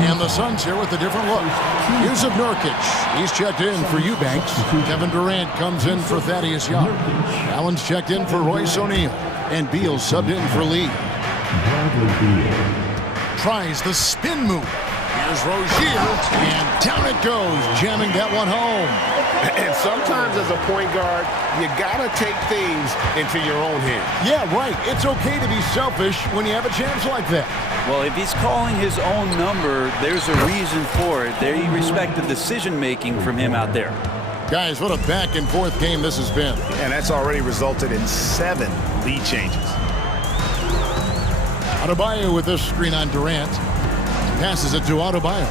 And the Suns here with a different look. Yusuf Nurkic, he's checked in for Eubanks. Kevin Durant comes in for Thaddeus Young. Allen's checked in for Royce O'Neal. And Beal subbed in for Lee. Tries the spin move. Here's Rozier, and down it goes, jamming that one home. And sometimes as a point guard, you gotta take things into your own hands. Yeah, right. It's okay to be selfish when you have a chance like that. Well, if he's calling his own number, there's a reason for it. They respect the decision-making from him out there. Guys, what a back-and-forth game this has been. And that's already resulted in 7 lead changes. Adebayo with this screen on Durant. Passes it to Adebayo.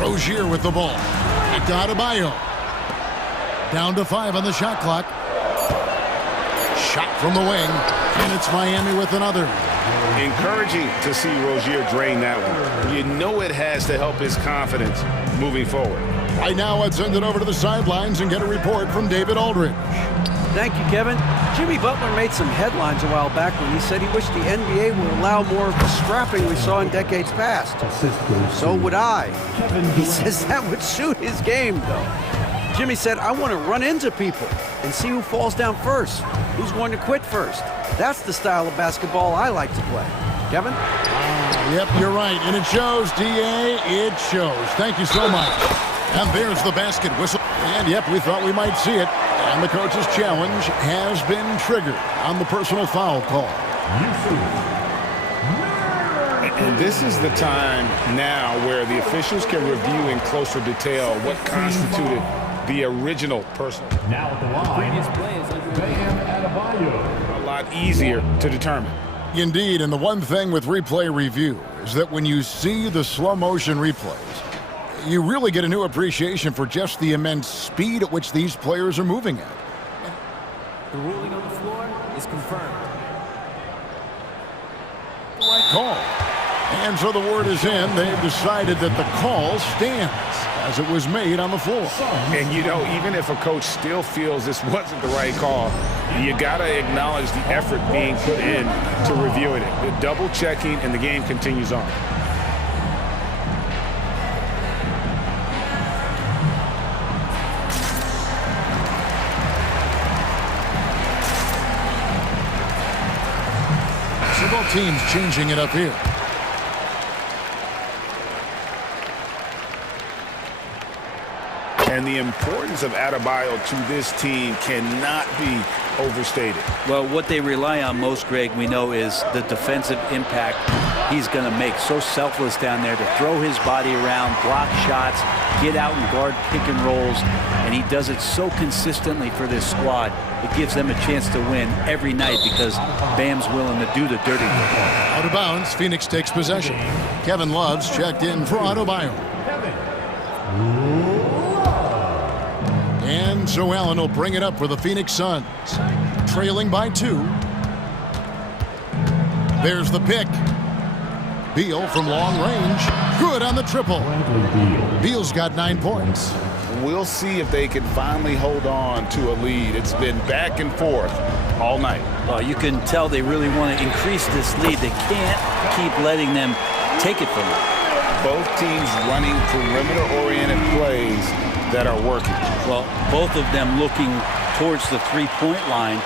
Rozier with the ball. Back to Adebayo. Down to 5 on the shot clock. Shot from the wing. And it's Miami with another. Encouraging to see Rozier drain that one. You know it has to help his confidence moving forward. Right now, let's send it over to the sidelines and get a report from David Aldridge. Thank you, Kevin. Jimmy Butler made some headlines a while back when he said he wished the NBA would allow more of the scrapping we saw in decades past. So would I. He says that would suit his game, though. Jimmy said, I want to run into people and see who falls down first, who's going to quit first. That's the style of basketball I like to play. Kevin? Yep, you're right. And it shows, D.A. It shows. Thank you so much. And there's the basket whistle. And yep, we thought we might see it. And the coach's challenge has been triggered on the personal foul call. And this is the time now where the officials can review in closer detail what constituted the original personal. Now at the line, Bam Adebayo. A lot easier to determine. Indeed, and the one thing with replay review is that when you see the slow motion replays, you really get a new appreciation for just the immense speed at which these players are moving at. The ruling on the floor is confirmed. The right call. And so the word is in. They've decided that the call stands as it was made on the floor. And you know, even if a coach still feels this wasn't the right call, you got to acknowledge the effort being put in to reviewing it. The double checking, and the game continues on. Both teams changing it up here. And the importance of Adebayo to this team cannot be overstated. Well, what they rely on most, Greg, we know, is the defensive impact he's going to make. So selfless down there to throw his body around, block shots, get out and guard pick and rolls. And he does it so consistently for this squad. It gives them a chance to win every night because Bam's willing to do the dirty work. Out of bounds, Phoenix takes possession. Kevin Love's checked in for Adebayo. And so Allen will bring it up for the Phoenix Suns. Trailing by 2. There's the pick. Beal from long range. Good on the triple. Beal's got 9 points. We'll see if they can finally hold on to a lead. It's been back and forth all night. Well, you can tell they really want to increase this lead. They can't keep letting them take it from them. Both teams running perimeter-oriented plays that are working. Well, both of them looking towards the three-point line.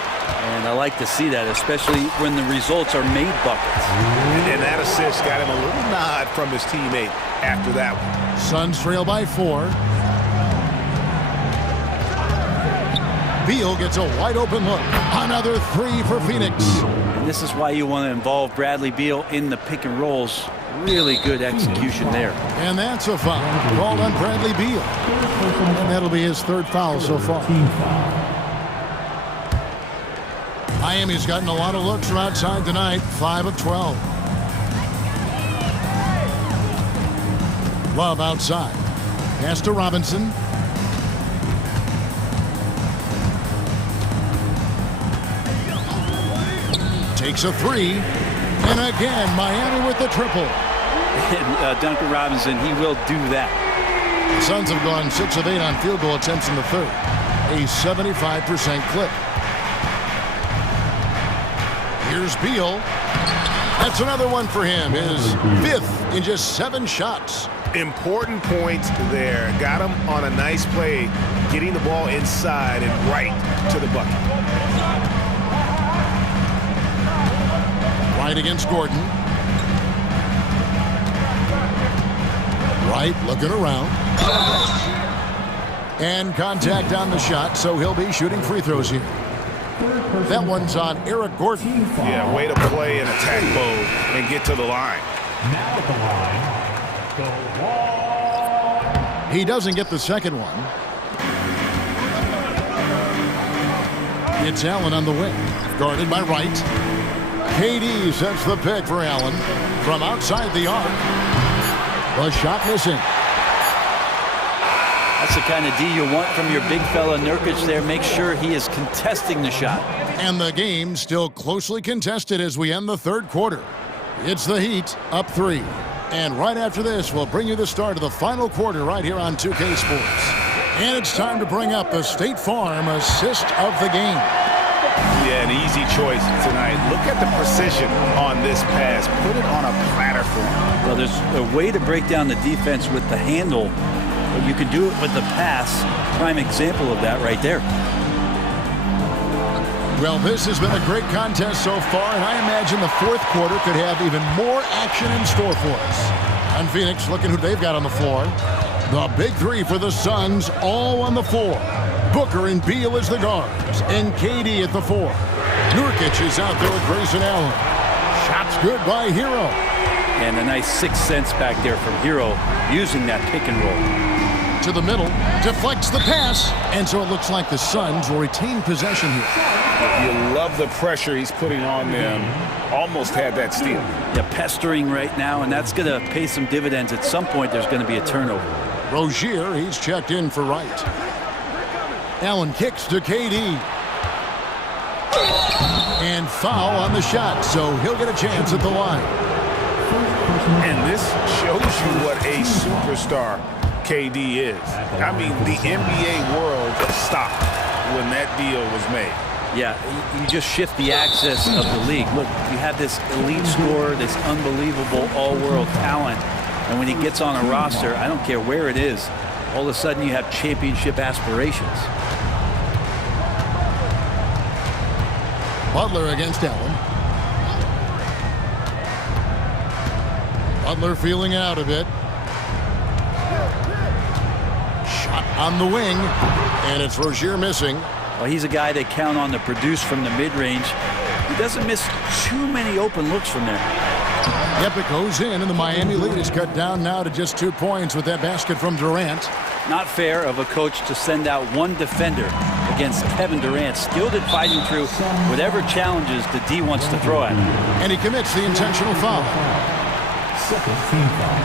And I like to see that, especially when the results are made buckets. And that assist got him a little nod from his teammate after that one. Suns trail by 4. Beal gets a wide open look. Another 3 for Phoenix. And this is why you want to involve Bradley Beal in the pick and rolls. Really good execution there. And that's a foul called on Bradley Beal. And that'll be his 3rd foul so far. Miami's gotten a lot of looks from outside tonight. 5 of 12. Love outside. Pass to Robinson. Takes a three. And again, Miami with the triple. And Duncan Robinson, he will do that. The Suns have gone 6 of 8 on field goal attempts in the third. A 75% clip. Here's Beal. That's another one for him. His 5th in just 7 shots. Important points there. Got him on a nice play, getting the ball inside and right to the bucket. Right against Gordon. Right, looking around. And contact on the shot, so he'll be shooting free throws here. That one's on Eric Gordon. Yeah, way to play in attack mode and get to the line. Now at the line, He doesn't get the second one. It's Allen on the wing, guarded by Wright. KD sets the pick for Allen from outside the arc. The shot missing. That's the kind of D you want from your big fella Nurkic there. Make sure he is contesting the shot. And the game still closely contested as we end the third quarter. It's the Heat up 3. And right after this, we'll bring you the start of the final quarter right here on 2K Sports. And it's time to bring up the State Farm assist of the game. Yeah, an easy choice tonight. Look at the precision on this pass. Put it on a platter for him. Well, there's a way to break down the defense with the handle, but you can do it with the pass. Prime example of that right there. Well, this has been a great contest so far, and I imagine the fourth quarter could have even more action in store for us. And Phoenix, looking who they've got on the floor. The big three for the Suns, all on the floor. Booker and Beal as the guards, and KD at the 4. Nurkic is out there with Grayson Allen. Shots good by Hero. And a nice 6 cents back there from Hero using that pick and roll. To the middle, deflects the pass, and so it looks like the Suns will retain possession here. You love the pressure he's putting on them. Almost had that steal. Yeah, pestering right now, and that's going to pay some dividends. At some point, there's going to be a turnover. Rozier, he's checked in for Wright. Allen kicks to KD. And foul on the shot, so he'll get a chance at the line. And this shows you what a superstar KD is. I mean, the NBA world stopped when that deal was made. Yeah, you just shift the axis of the league. Look, you have this elite scorer, this unbelievable all-world talent, and when he gets on a roster, I don't care where it is, all of a sudden you have championship aspirations. Butler against Allen. Butler feeling it out a bit. Shot on the wing, and it's Rozier missing. Well, he's a guy they count on to produce from the mid-range. He doesn't miss too many open looks from there. Yep, it goes in, and the Miami lead is cut down now to just 2 points with that basket from Durant. Not fair of a coach to send out one defender against Kevin Durant, skilled at fighting through whatever challenges the D wants to throw at him. And he commits the intentional foul. second team foul.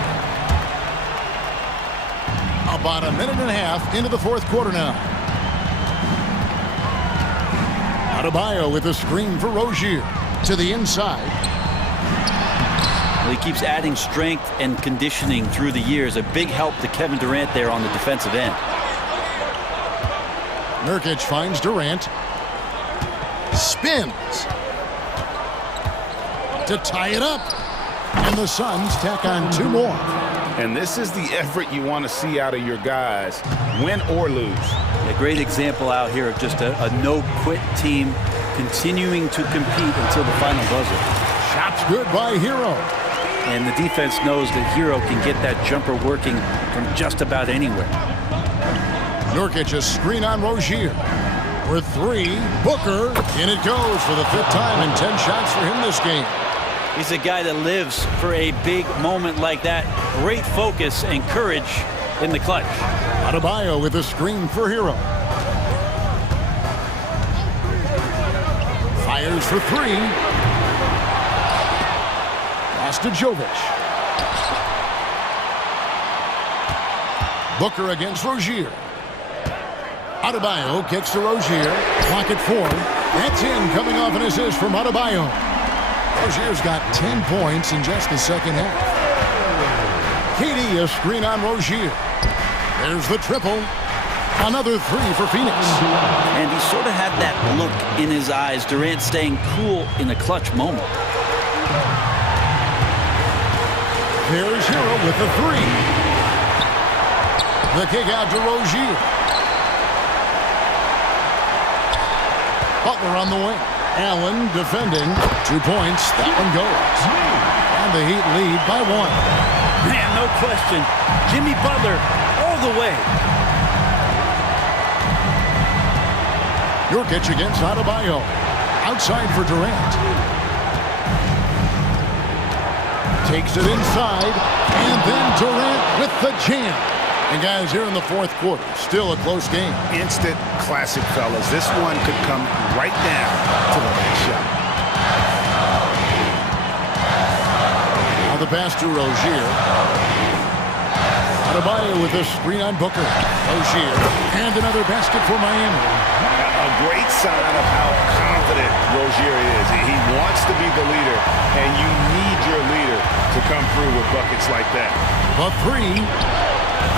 About a minute and a half into the fourth quarter now. Adebayo with a screen for Rozier to the inside. Well, he keeps adding strength and conditioning through the years. A big help to Kevin Durant there on the defensive end. Nurkic finds Durant. Spins to tie it up. And the Suns tack on 2 more. And this is the effort you want to see out of your guys, win or lose. A great example out here of just a no-quit team continuing to compete until the final buzzer. Shots good by Hero. And the defense knows that Hero can get that jumper working from just about anywhere. Nurkic a screen on Rozier. For 3, Booker, and it goes for the 5th time and 10 shots for him this game. He's a guy that lives for a big moment like that. Great focus and courage in the clutch. Adebayo with a screen for Hero. Fires for 3. Pass to Jovic. Booker against Rozier. Adebayo kicks to Rozier. Clock at 4. That's in, coming off an assist from Adebayo. Rozier's got 10 points in just the second half. KD, a screen on Rozier. There's the triple. Another three for Phoenix. And he sort of had that look in his eyes, Durant staying cool in a clutch moment. There's Hero with the three. The kick out to Rozier. Butler on the wing. Allen defending. 2 points. That one goes. And the Heat lead by 1. Man, no question. Jimmy Butler all the way. Nurkic against Adebayo. Outside for Durant. Takes it inside. And then Durant with the jam. And guys, here in the fourth quarter, still a close game. Instant classic, fellas. This one could come right down to the last shot. Now the pass to Rozier. Adebayo with a screen on Booker. Rozier. And another basket for Miami. A great sign of how confident Rozier is. He wants to be the leader, and you need your leader to come through with buckets like that. The three.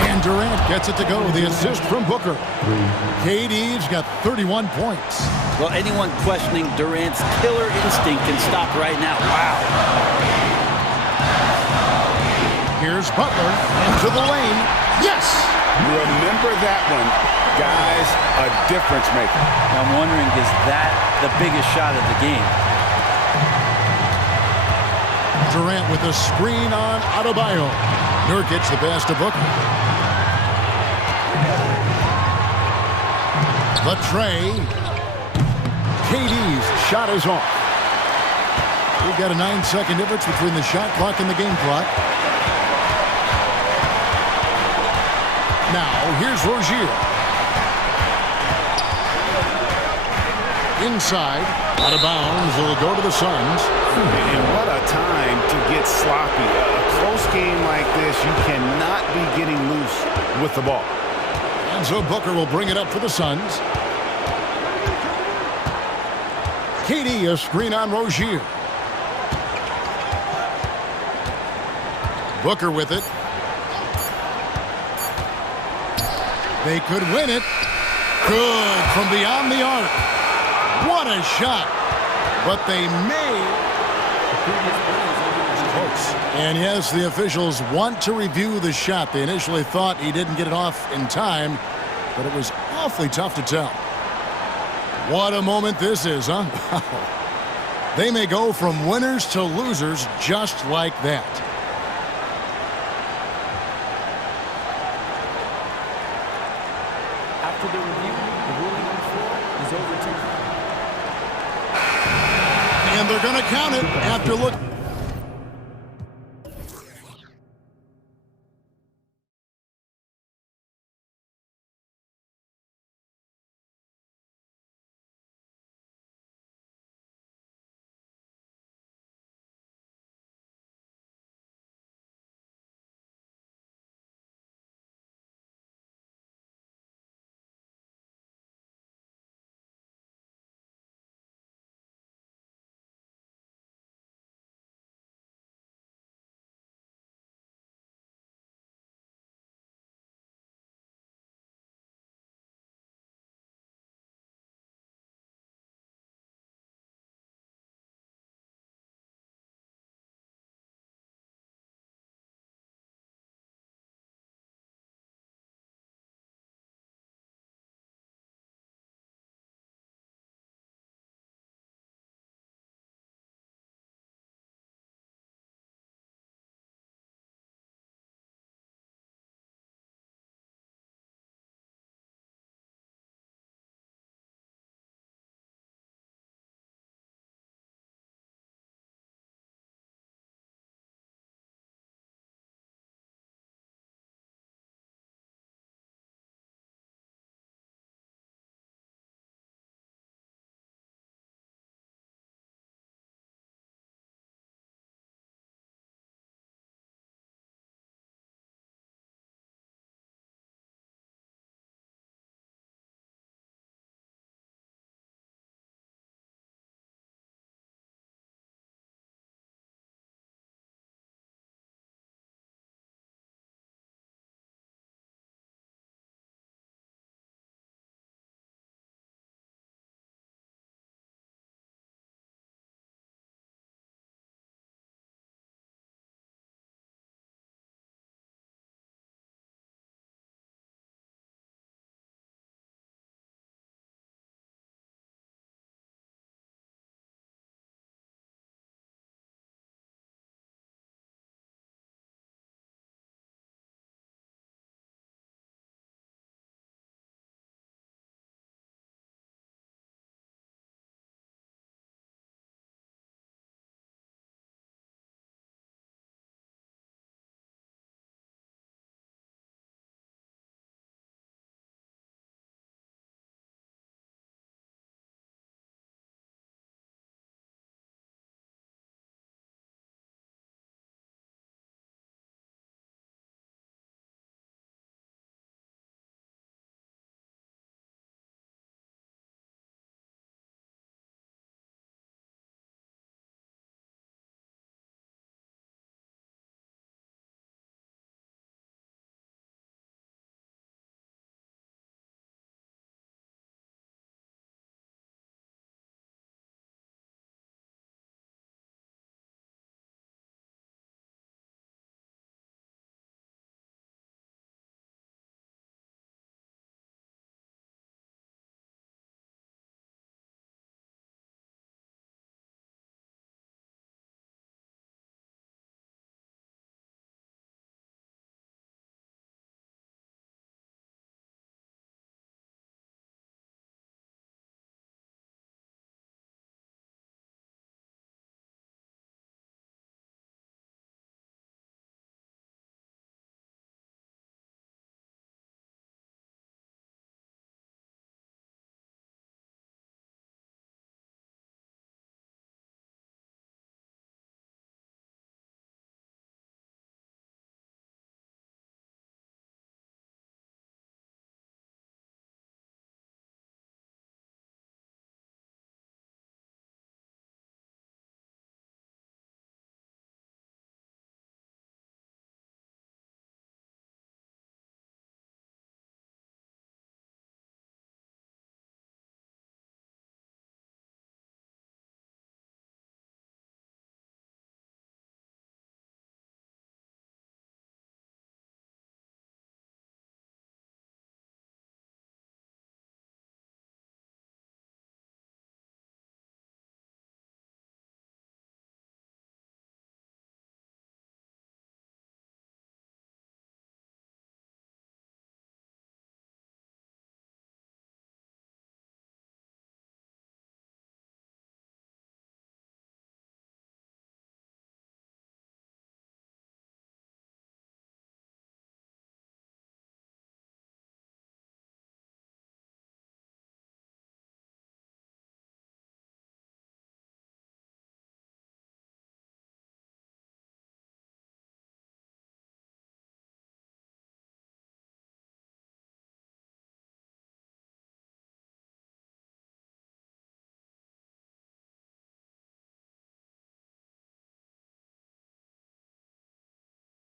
And Durant gets it to go. The assist from Booker. KD's got 31 points. Well, anyone questioning Durant's killer instinct can stop right now. Wow. Here's Butler into the lane. Yes! Remember that one. Guys, a difference maker. I'm wondering, is that the biggest shot of the game? Durant with a screen on Adebayo. Nurkic the pass to Booker. The tray. KD's shot is off. We've got a 9-second difference between the shot clock and the game clock. Now, here's Rozier. Inside, out of bounds, it'll go to the Suns. And what a time to get sloppy. A close game like this, you cannot be getting loose with the ball. And so Booker will bring it up for the Suns. KD, a screen on Rozier. Booker with it. They could win it. Good from beyond the arc. What a shot. But they may. Close. And yes, the officials want to review the shot. They initially thought he didn't get it off in time, but it was awfully tough to tell. What a moment this is, huh? They may go from winners to losers just like that. After the review, the ruling on the floor is overturned. And they're going to count it after look.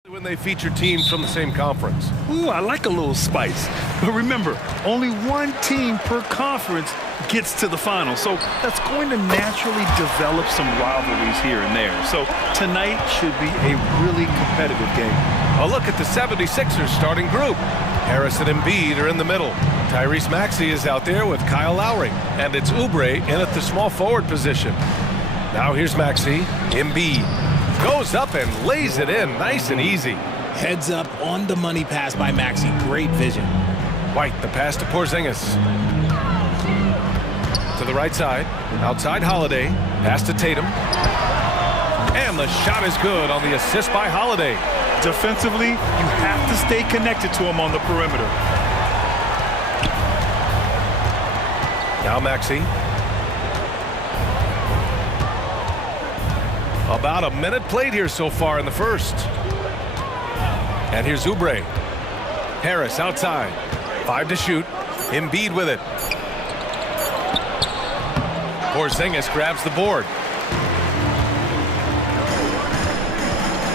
When they feature teams from the same conference. Ooh, I like a little spice. But remember, only one team per conference gets to the final. So that's going to naturally develop some rivalries here and there. So tonight should be a really competitive game. A look at the 76ers starting group. Harris and Embiid are in the middle. Tyrese Maxey is out there with Kyle Lowry. And it's Oubre in at the small forward position. Now here's Maxey. Embiid goes up and lays it in nice and easy. Heads up on the money pass by Maxey. Great vision. White, the pass to Porzingis. To the right side. Outside Holiday. Pass to Tatum. And the shot is good on the assist by Holiday. Defensively, you have to stay connected to him on the perimeter. Now Maxey. About a minute played here so far in the first. And here's Oubre. Harris outside. 5 to shoot. Embiid with it. Porzingis grabs the board.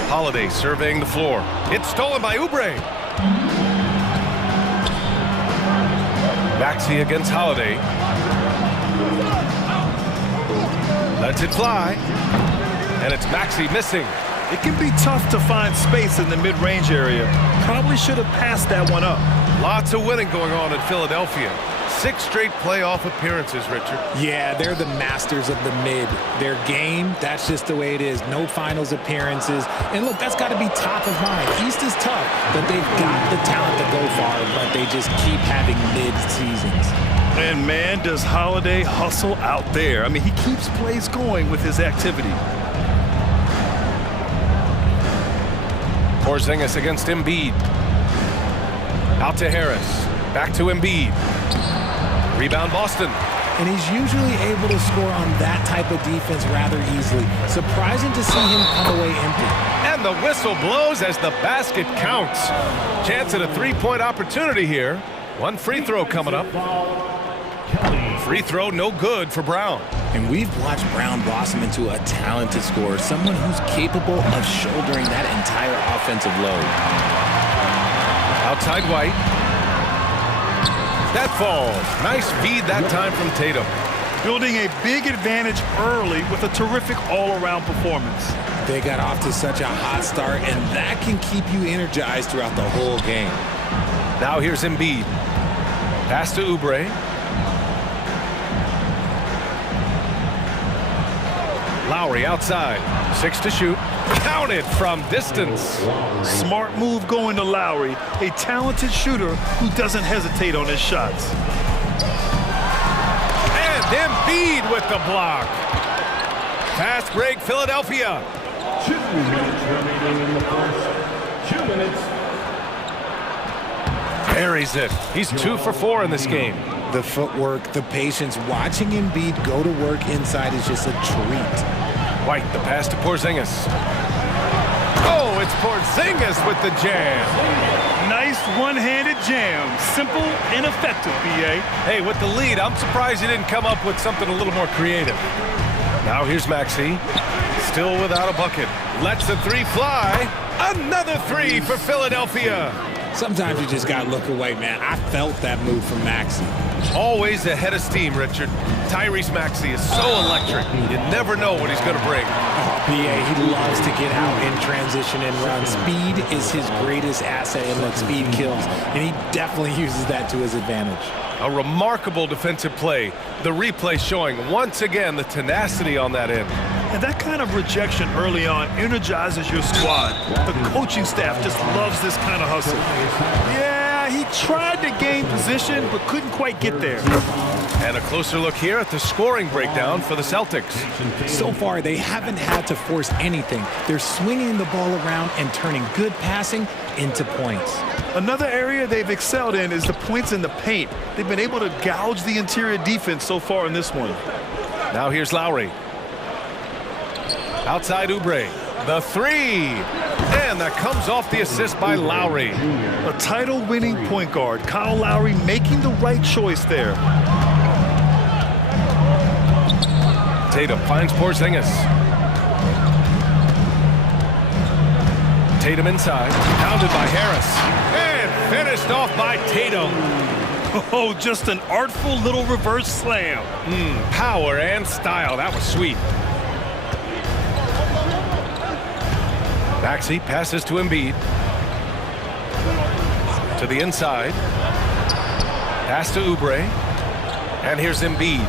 Holiday surveying the floor. It's stolen by Oubre. Maxey against Holiday. Lets it fly. And it's Maxey missing. It can be tough to find space in the mid-range area. Probably should have passed that one up. Lots of winning going on in Philadelphia. 6 straight playoff appearances, Richard. Yeah, they're the masters of the mid. Their game, that's just the way it is. No finals appearances. And look, that's got to be top of mind. East is tough, but they've got the talent to go far, but they just keep having mid-seasons. And man, does Holiday hustle out there. I mean, he keeps plays going with his activity. Porzingis against Embiid. Out to Harris. Back to Embiid. Rebound Boston. And he's usually able to score on that type of defense rather easily. Surprising to see him come away empty. And the whistle blows as the basket counts. Chance at a 3-point opportunity here. One free throw coming up. Free throw no good for Brown. And we've watched Brown blossom into a talented scorer, someone who's capable of shouldering that entire offensive load. Outside White. That falls. Nice feed that time from Tatum. Building a big advantage early with a terrific all-around performance. They got off to such a hot start, and that can keep you energized throughout the whole game. Now here's Embiid. Pass to Oubre. Lowry outside. 6 to shoot. Counted from distance. Smart move going to Lowry, a talented shooter who doesn't hesitate on his shots. And Embiid with the block. Fast break, Philadelphia. 2 minutes remaining in the first. 2 minutes. Buries it. He's 2 for 4 in this game. The footwork, the patience, watching Embiid go to work inside is just a treat. White, the pass to Porzingis. Oh, it's Porzingis with the jam. Nice one-handed jam. Simple and effective, B.A. Hey, with the lead, I'm surprised he didn't come up with something a little more creative. Now here's Maxey. Still without a bucket. Lets the 3 fly. Another 3 for Philadelphia. Sometimes you just got to look away, man. I felt that move from Maxey. Always ahead of steam, Richard. Tyrese Maxey is so electric. You never know what he's going to bring. Oh, B.A., he loves to get out in transition and run. Speed is his greatest asset, and look, speed kills. And he definitely uses that to his advantage. A remarkable defensive play. The replay showing once again the tenacity on that end. And that kind of rejection early on energizes your squad. The coaching staff just loves this kind of hustle. Yeah, he tried to gain position, but couldn't quite get there. And a closer look here at the scoring breakdown for the Celtics. So far, they haven't had to force anything. They're swinging the ball around and turning good passing into points. Another area they've excelled in is the points in the paint. They've been able to gouge the interior defense so far in this one. Now here's Lowry. Outside Oubre. The 3. And that comes off the assist by Lowry. A title-winning point guard, Kyle Lowry, making the right choice there. Tatum finds Porzingis. Tatum inside, pounded by Harris, and finished off by Tatum. Oh, just an artful little reverse slam. Power and style, that was sweet. Maxey passes to Embiid. To the inside. Pass to Oubre. And here's Embiid.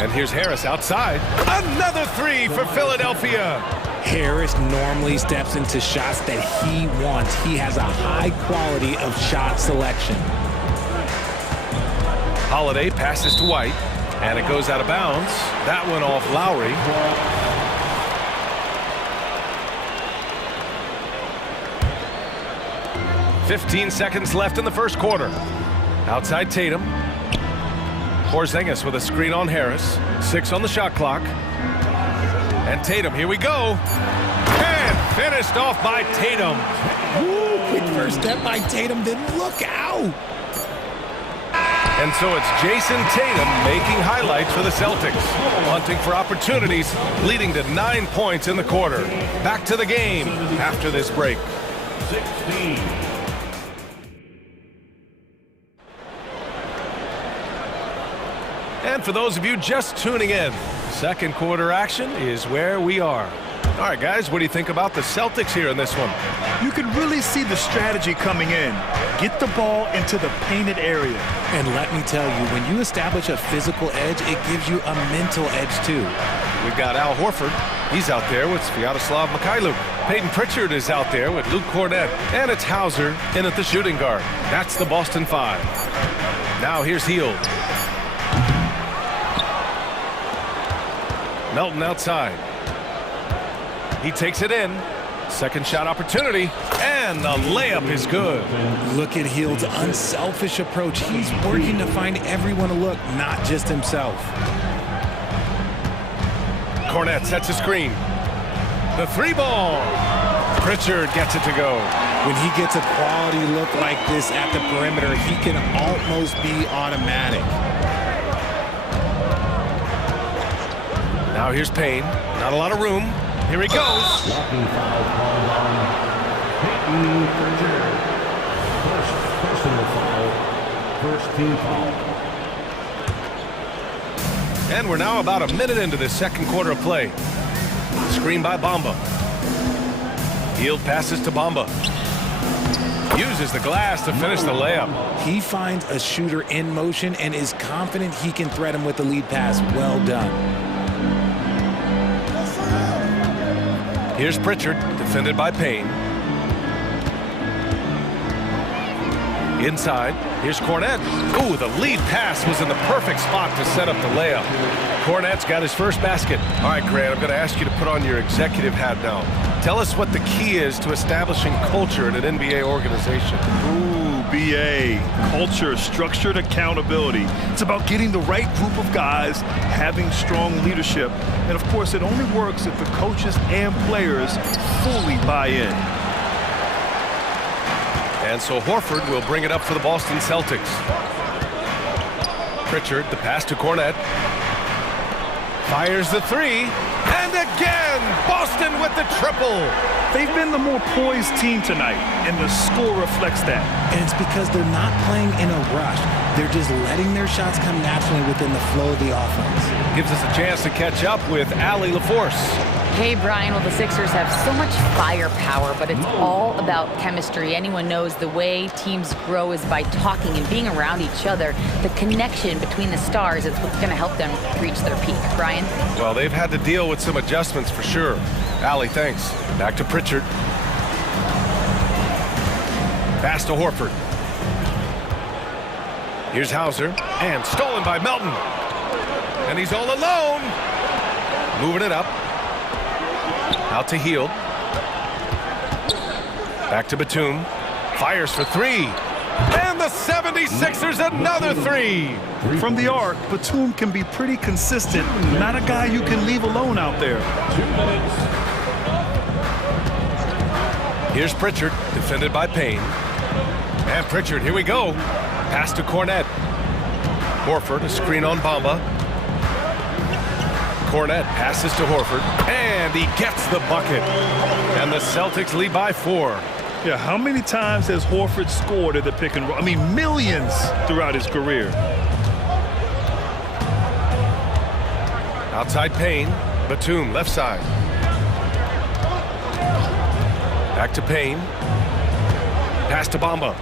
And here's Harris outside. Another three for Philadelphia. Harris normally steps into shots that he wants. He has a high quality of shot selection. Holiday passes to White, and it goes out of bounds. That one off Lowry. "15 seconds left in the first quarter. Outside Tatum. Porzingis with a screen on Harris. 6 on the shot clock. And Tatum, here we go. And finished off by Tatum. Woo, quick first step by Tatum, then look out. And so it's Jason Tatum making highlights for the Celtics. Hunting for opportunities, leading to 9 points in the quarter. Back to the game after this break. 16. And for those of you just tuning in, second quarter action is where we are. All right, guys, what do you think about the Celtics here in this one? You can really see the strategy coming in. Get the ball into the painted area. And let me tell you, when you establish a physical edge, it gives you a mental edge too. We've got Al Horford. He's out there with Sviatoslav Mikhailuk. Peyton Pritchard is out there with Luke Cornett. And it's Hauser in at the shooting guard. That's the Boston Five. Now here's Hield. Melton outside. He takes it in. Second shot opportunity. And the layup is good. Look at Hield's unselfish approach. He's working to find everyone a look, not just himself. Cornett sets a screen. The three ball. Pritchard gets it to go. When he gets a quality look like this at the perimeter, he can almost be automatic. Now here's Payne. Not a lot of room. Here he goes. Walking foul called on Peyton Pritchard. First personal foul. First team foul. And we're now about a minute into this second quarter of play. Screen by Bamba. Hield passes to Bamba. Uses the glass to finish the layup. He finds a shooter in motion and is confident he can thread him with the lead pass. Well done. Here's Pritchard, defended by Payne. Inside, here's Cornett. Ooh, the lead pass was in the perfect spot to set up the layup. Cornett's got his first basket. All right, Grant, I'm going to ask you to put on your executive hat now. Tell us what the key is to establishing culture in an NBA organization. Ooh, BA. Culture, structured accountability. It's about getting the right group of guys, having strong leadership. And of course, it only works if the coaches and players fully buy in. And so Horford will bring it up for the Boston Celtics. Pritchard, the pass to Cornett. Fires the three. And again, Boston with the triple. They've been the more poised team tonight, and the score reflects that. And it's because they're not playing in a rush. They're just letting their shots come naturally within the flow of the offense. Gives us a chance to catch up with Allie LaForce. Hey, Brian, well, the Sixers have so much firepower, but it's all about chemistry. Anyone knows the way teams grow is by talking and being around each other. The connection between the stars is what's going to help them reach their peak. Brian? Well, they've had to deal with some adjustments for sure. Allie, thanks. Back to Pritchard. Pass to Horford. Here's Hauser, and stolen by Melton. And he's all alone. Moving it up. Out to Hield. Back to Batum. Fires for three. And the 76ers another three. From the arc, Batum can be pretty consistent. Not a guy you can leave alone out there. 2 minutes. Here's Pritchard, defended by Payne. And Pritchard, here we go. Pass to Cornett. Horford, a screen on Bamba. Cornette passes to Horford, and he gets the bucket. And the Celtics lead by 4. Yeah, how many times has Horford scored at the pick and roll? I mean, millions throughout his career. Outside Payne, Batum, left side. Back to Payne. Pass to Bamba.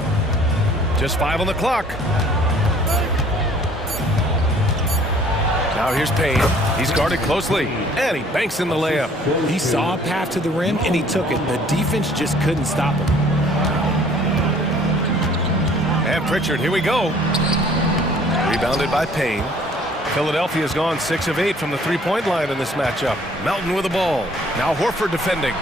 Just 5 on the clock. Now here's Payne. He's guarded closely, and he banks in the layup. He saw a path to the rim, and he took it. The defense just couldn't stop him. And Pritchard, here we go. Rebounded by Payne. Philadelphia's gone 6 of 8 from the three-point line in this matchup. Melton with the ball. Now Horford defending.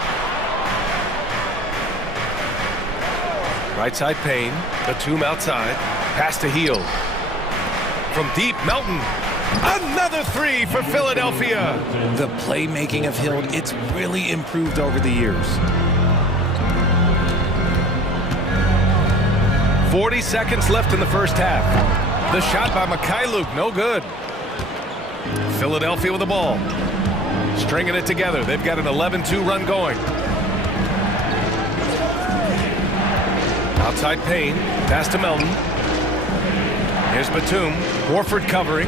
Right side Payne. Batum outside. Pass to Hield. From deep, Melton. Another 3 for Philadelphia. The playmaking of Hield, it's really improved over the years. 40 seconds left in the first half. The shot by Mikhailuk, no good. Philadelphia with the ball. Stringing it together. They've got an 11-2 run going. Outside Payne. Pass to Melton. Here's Batum. Horford covering.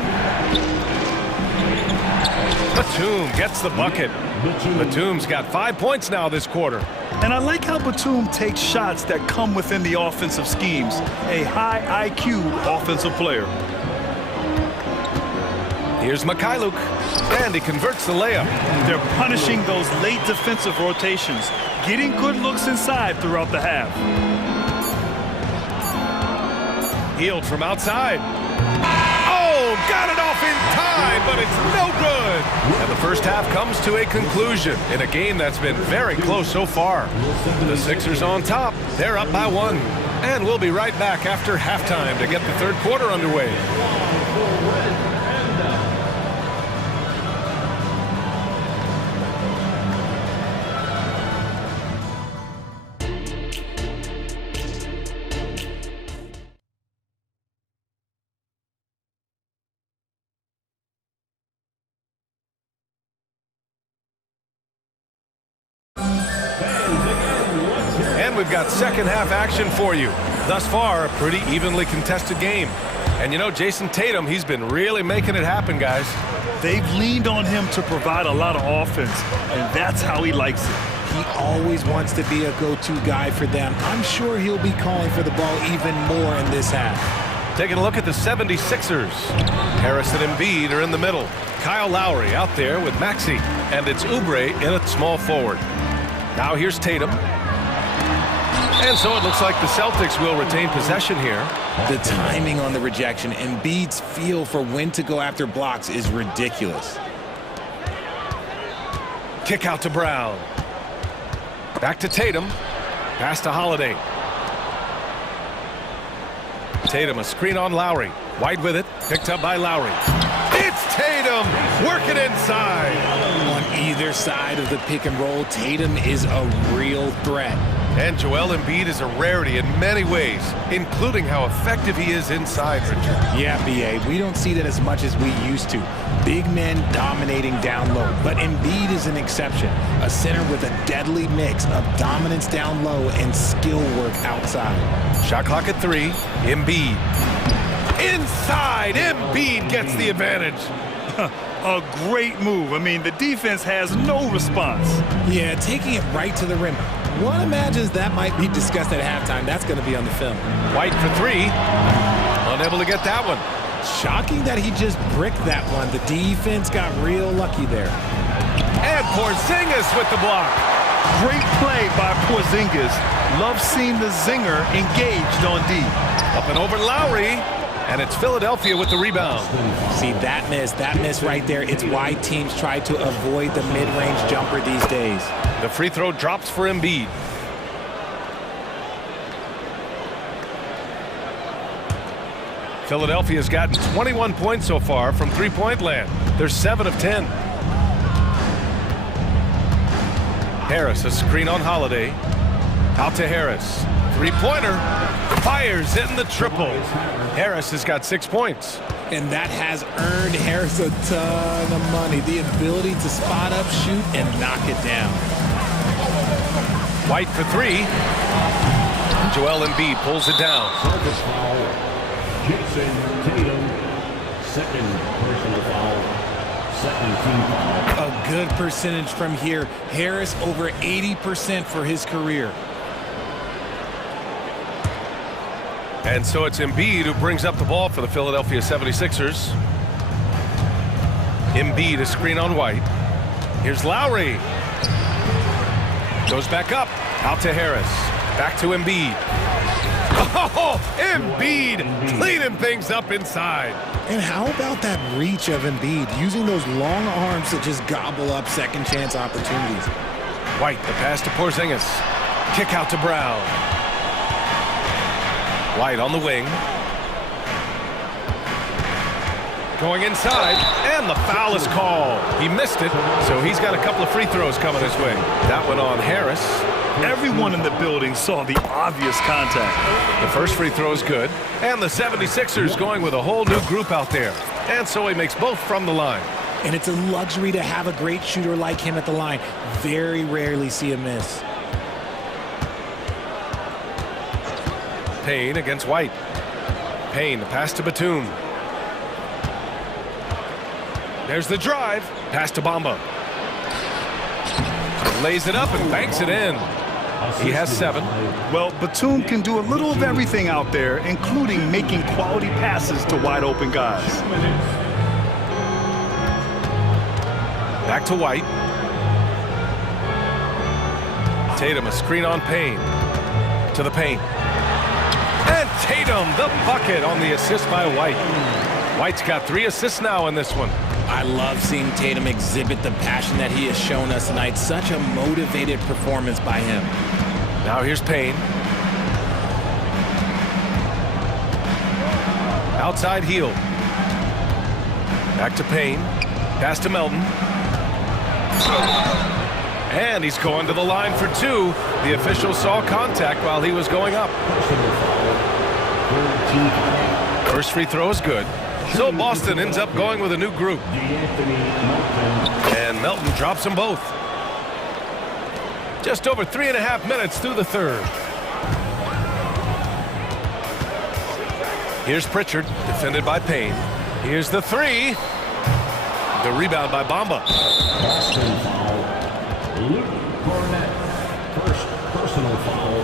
Batum gets the bucket. Batum's got 5 points now this quarter. And I like how Batum takes shots that come within the offensive schemes. A high IQ offensive player. Here's Mikhailuk, and he converts the layup. They're punishing those late defensive rotations, getting good looks inside throughout the half. Hield from outside. Oh, got it off in time, but it's no good. And the first half comes to a conclusion in a game that's been very close so far. The Sixers on top. They're up by 1. And we'll be right back after halftime to get the third quarter underway. We've got second half action for you. Thus far, a pretty evenly contested game. And you know, Jason Tatum, he's been really making it happen, guys. They've leaned on him to provide a lot of offense, and that's how he likes it. He always wants to be a go-to guy for them. I'm sure he'll be calling for the ball even more in this half. Taking a look at the 76ers. Harris and Embiid are in the middle. Kyle Lowry out there with Maxey, and it's Oubre in at small forward. Now here's Tatum. And so it looks like the Celtics will retain possession here. The timing on the rejection, Embiid's feel for when to go after blocks is ridiculous. Kick out to Brown. Back to Tatum. Pass to Holiday. Tatum, a screen on Lowry. White with it. Picked up by Lowry. It's Tatum working inside. On either side of the pick and roll, Tatum is a real threat. And Joel Embiid is a rarity in many ways, including how effective he is inside, Richard. Yeah, B.A., we don't see that as much as we used to. Big men dominating down low, but Embiid is an exception. A center with a deadly mix of dominance down low and skill work outside. Shot clock at 3. Embiid. Inside, Embiid gets the advantage. A great move. I mean, the defense has no response. Yeah, taking it right to the rim. One imagines that might be discussed at halftime. That's going to be on the film. White for 3. Unable to get that one. Shocking that he just bricked that one. The defense got real lucky there. And Porzingis with the block. Great play by Porzingis. Love seeing the zinger engaged on D. Up and over Lowry. And it's Philadelphia with the rebound. See, that miss right there. It's why teams try to avoid the mid-range jumper these days. The free throw drops for Embiid. Philadelphia's gotten 21 points so far from three-point land. They're 7 of 10. Harris, a screen on Holiday. Out to Harris. Three-pointer. Fires in the triple. Harris has got 6 points. And that has earned Harris a ton of money. The ability to spot up, shoot, and knock it down. White for 3. Joel Embiid pulls it down. Service foul. Jason Tatum, second personal foul. Second team foul. A good percentage from here. Harris over 80% for his career. And so it's Embiid who brings up the ball for the Philadelphia 76ers. Embiid, a screen on White. Here's Lowry. Goes back up. Out to Harris. Back to Embiid. Oh, Embiid cleaning things up inside. And how about that reach of Embiid, using those long arms to just gobble up second chance opportunities. White, the pass to Porzingis. Kick out to Brown. White on the wing. Going inside, and the foul is called. He missed it, so he's got a couple of free throws coming his way. That one on Harris. Everyone in the building saw the obvious contact. The first free throw is good, and the 76ers going with a whole new group out there. And so he makes both from the line. And it's a luxury to have a great shooter like him at the line. Very rarely see a miss. Payne against White. Payne, the pass to Batum. There's the drive. Pass to Bamba. Lays it up and banks it in. He has 7. Well, Batum can do a little of everything out there, including making quality passes to wide open guys. Back to White. Tatum, a screen on Payne. To the paint. And Tatum, the bucket on the assist by White. White's got 3 assists now in this one. I love seeing Tatum exhibit the passion that he has shown us tonight. Such a motivated performance by him. Now here's Payne. Outside heel. Back to Payne. Pass to Melton. And he's going to the line for 2. The official saw contact while he was going up. First free throw is good. So Boston ends up going with a new group. And Melton drops them both. Just over 3.5 minutes through the third. Here's Pritchard, defended by Payne. Here's the 3. The rebound by Bamba. Boston foul. Luke Cornett, first personal foul.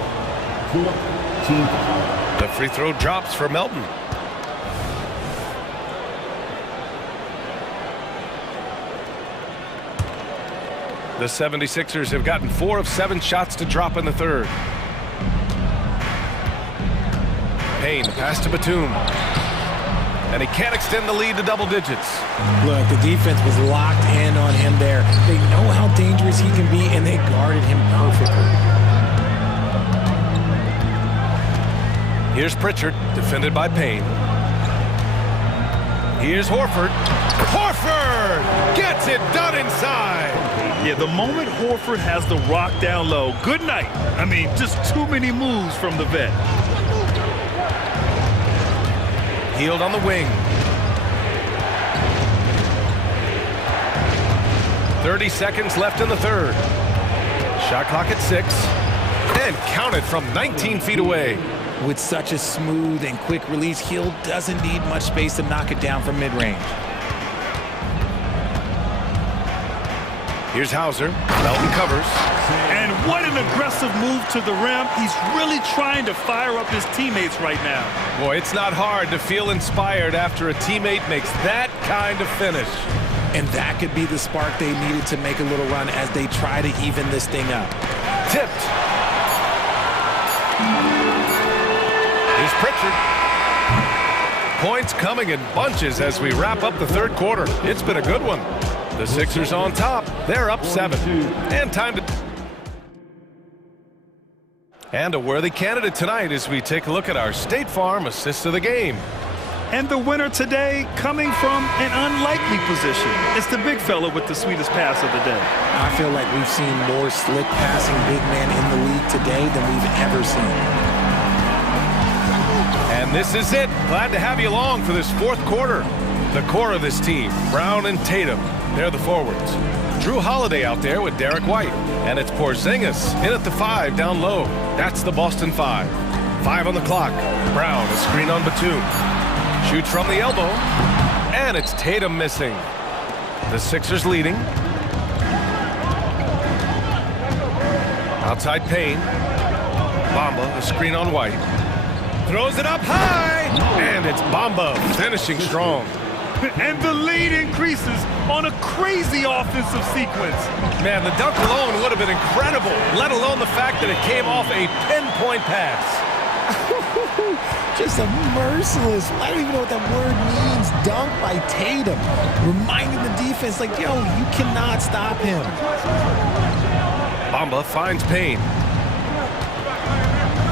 4th team foul. The free throw drops for Melton. The 76ers have gotten 4 of 7 shots to drop in the third. Payne, pass to Batum. And he can't extend the lead to double digits. Look, the defense was locked in on him there. They know how dangerous he can be, and they guarded him perfectly. Here's Pritchard, defended by Payne. Here's Horford. Horford gets it done inside. Yeah, the moment Horford has the rock down low, good night. I mean, just too many moves from the vet. Healed on the wing. 30 seconds left in the third. Shot clock at 6. And counted from 19 feet away. With such a smooth and quick release, Hill doesn't need much space to knock it down from mid-range. Here's Hauser. Melton covers. And what an aggressive move to the rim. He's really trying to fire up his teammates right now. Boy, it's not hard to feel inspired after a teammate makes that kind of finish. And that could be the spark they needed to make a little run as they try to even this thing up. Tipped. Here's Pritchard. Points coming in bunches as we wrap up the third quarter. It's been a good one. The Sixers on top. They're up 7. And time to... And a worthy candidate tonight as we take a look at our State Farm assist of the game. And the winner today coming from an unlikely position. It's the big fella with the sweetest pass of the day. I feel like we've seen more slick passing big men in the league today than we've ever seen. And this is it. Glad to have you along for this fourth quarter. The core of this team, Brown and Tatum, they're the forwards. Drew Holiday out there with Derek White. And it's Porzingis in at the 5 down low. That's the Boston 5. 5 on the clock. Brown, a screen on Batum. Shoots from the elbow. And it's Tatum missing. The Sixers leading. Outside Payne. Bamba, a screen on White. Throws it up high. And it's Bamba finishing strong. And the lead increases on a crazy offensive sequence. Man, the dunk alone would have been incredible, let alone the fact that it came off a pinpoint pass. Just a merciless, I don't even know what that word means, dunk by Tatum. Reminding the defense, like, yo, you cannot stop him. Bamba finds Payne.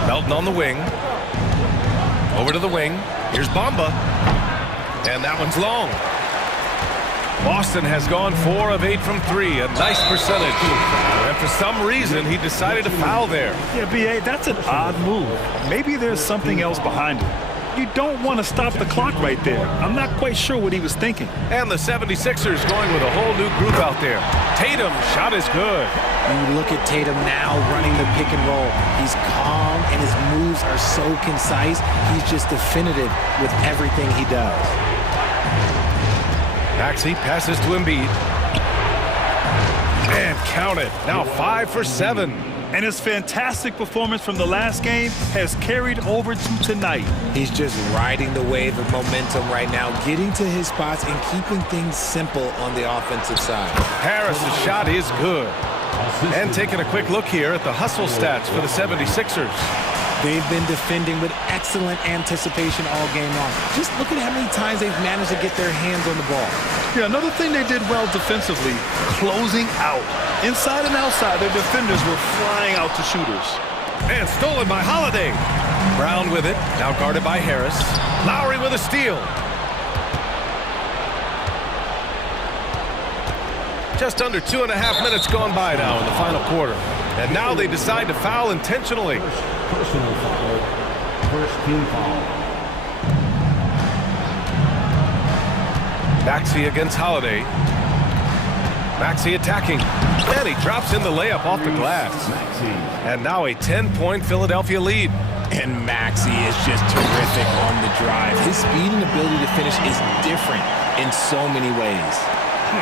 Melton on the wing. Over to the wing. Here's Bamba. And that one's long. Boston has gone 4 of 8 from 3, a nice percentage. And for some reason, he decided to foul there. Yeah, B.A., that's an odd move. Maybe there's something else behind it. You don't want to stop the clock right there. I'm not quite sure what he was thinking. And the 76ers going with a whole new group out there. Tatum's shot is good. You look at Tatum now running the pick and roll. He's calm and his moves are so concise. He's just definitive with everything he does. Maxey passes to Embiid. And count it. Now 5 for 7. And his fantastic performance from the last game has carried over to tonight. He's just riding the wave of momentum right now, getting to his spots and keeping things simple on the offensive side. Harris' shot is good. And taking a quick look here at the hustle stats for the 76ers. They've been defending with excellent anticipation all game long. Just look at how many times they've managed to get their hands on the ball. Yeah, another thing they did well defensively, closing out. Inside and outside, their defenders were flying out to shooters. And stolen by Holiday. Brown with it, now guarded by Harris. Lowry with a steal. Just under 2.5 minutes gone by now in the final quarter. And now they decide to foul intentionally. Personal foul. First team foul. Maxey against Holiday. Maxey attacking. And he drops in the layup off the glass. And now a 10-point Philadelphia lead. And Maxey is just terrific on the drive. His speed and ability to finish is different in so many ways.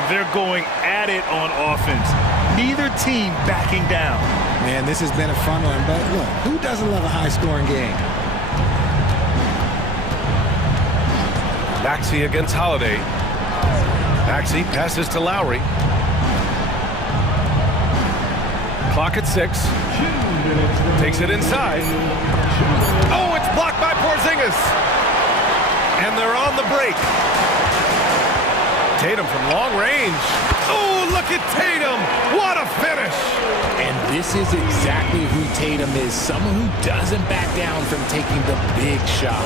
They're going at it on offense. Neither team backing down. Man, this has been a fun one, but look, who doesn't love a high-scoring game? Maxey against Holiday. Maxey passes to Lowry. Clock at 6. Takes it inside. Oh, it's blocked by Porzingis. And they're on the break. Tatum from long range. Oh, look at Tatum. What a finish. And this is exactly who Tatum is. Someone who doesn't back down from taking the big shots.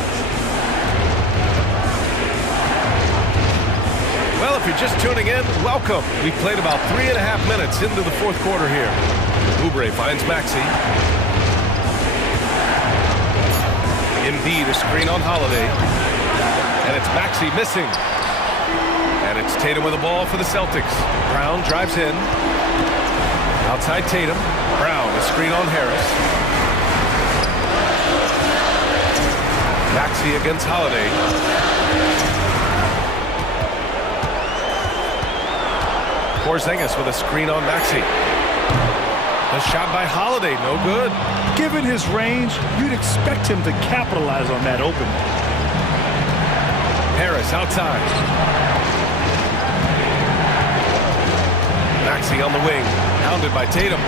Well, if you're just tuning in, welcome. We played about 3.5 minutes into the fourth quarter here. Oubre finds Maxey. Embiid, a screen on Holiday. And it's Maxey missing. And it's Tatum with the ball for the Celtics. Brown drives in. Outside Tatum. Brown, a screen on Harris. Maxey against Holiday. Porzingis with a screen on Maxey. A shot by Holiday, no good. Given his range, you'd expect him to capitalize on that opening. Harris outside. Maxey on the wing, hounded by Tatum.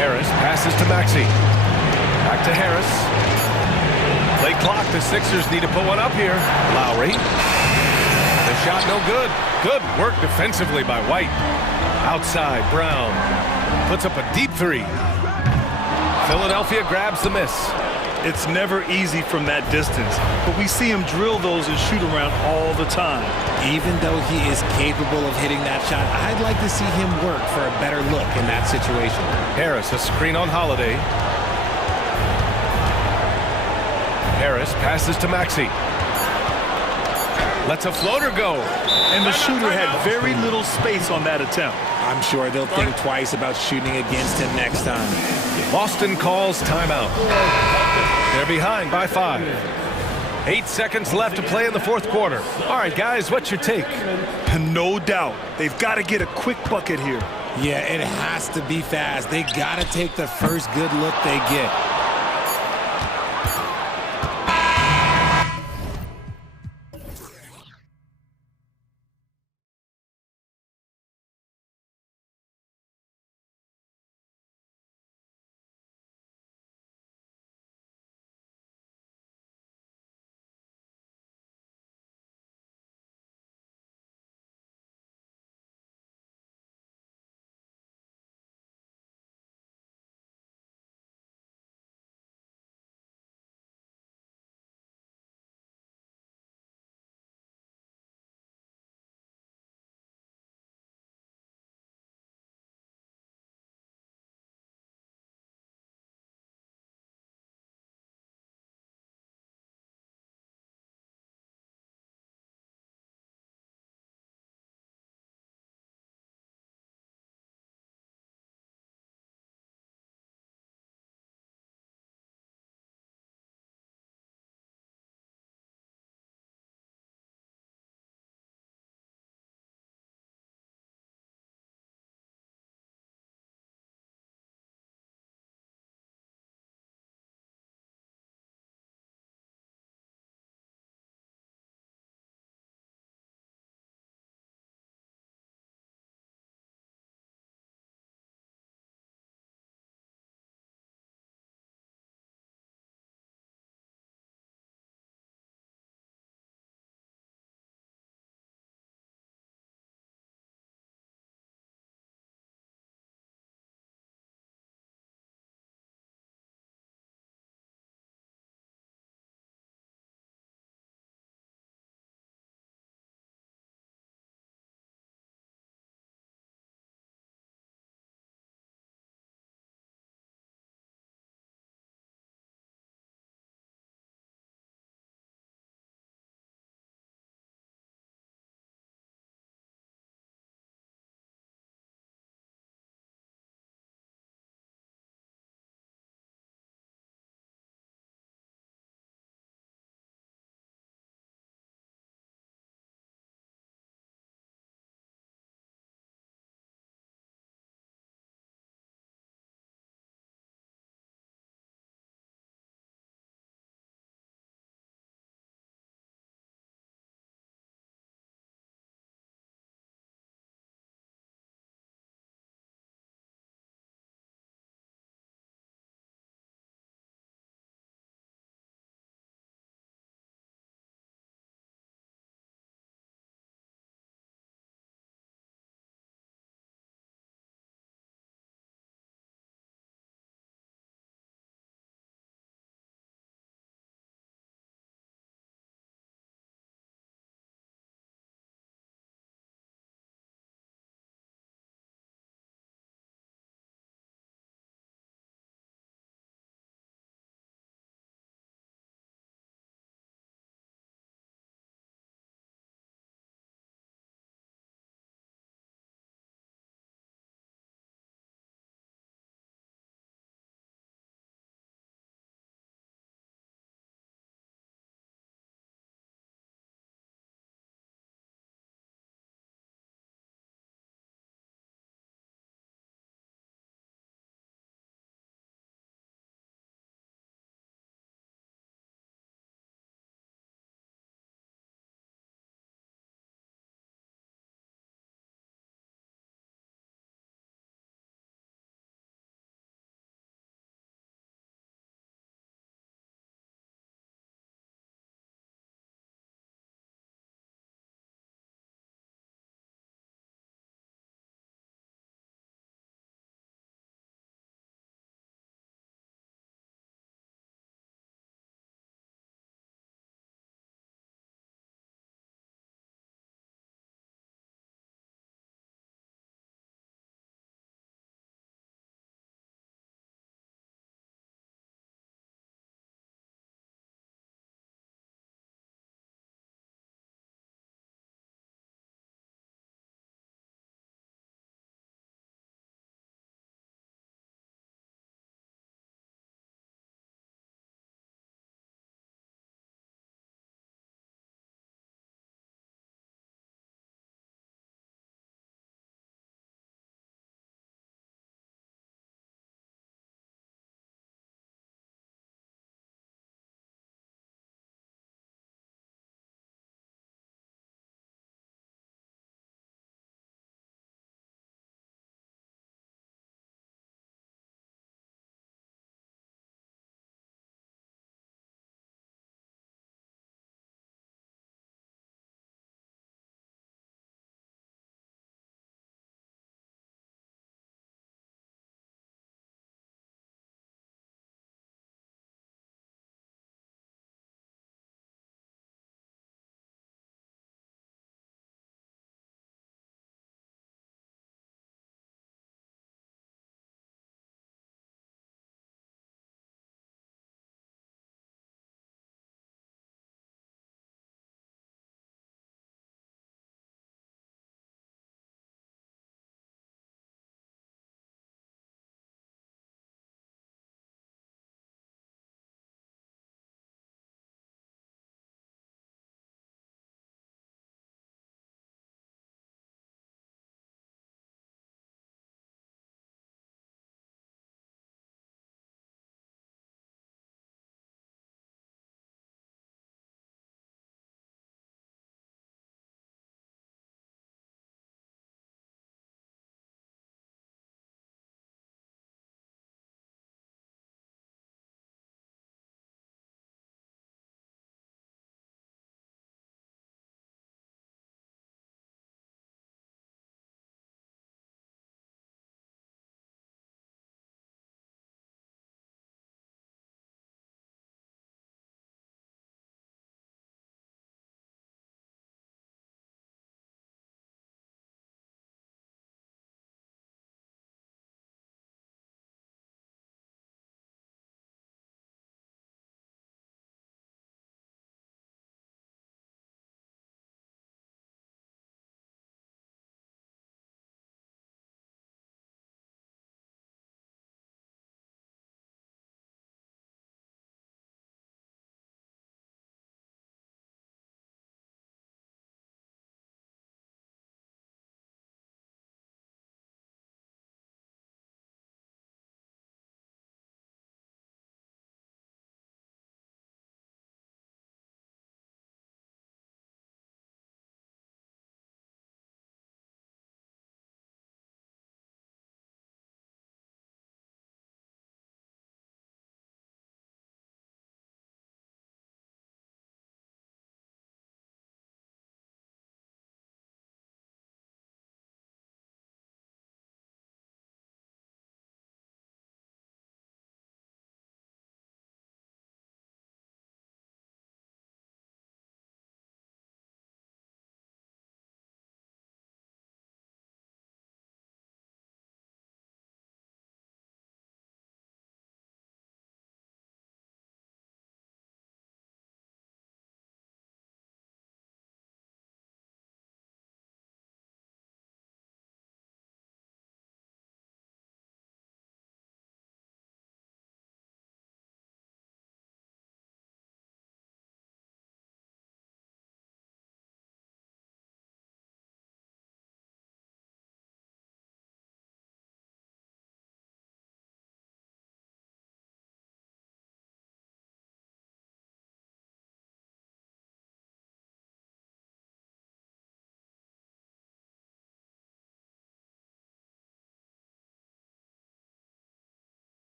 Harris passes to Maxey. Back to Harris. Play clock, the Sixers need to put one up here. Lowry. The shot no good. Good work defensively by White. Outside, Brown puts up a deep 3. Philadelphia grabs the miss. It's never easy from that distance, but we see him drill those and shoot around all the time. Even though he is capable of hitting that shot, I'd like to see him work for a better look in that situation. Harris, a screen on Holiday. Harris passes to Maxey. Lets a floater go. And the shooter had very little space on that attempt. I'm sure they'll think twice about shooting against him next time. Boston calls timeout. They're behind by 5. 8 seconds left to play in the fourth quarter. All right, guys, what's your take? No doubt. They've got to get a quick bucket here. Yeah, it has to be fast. They got to take the first good look they get.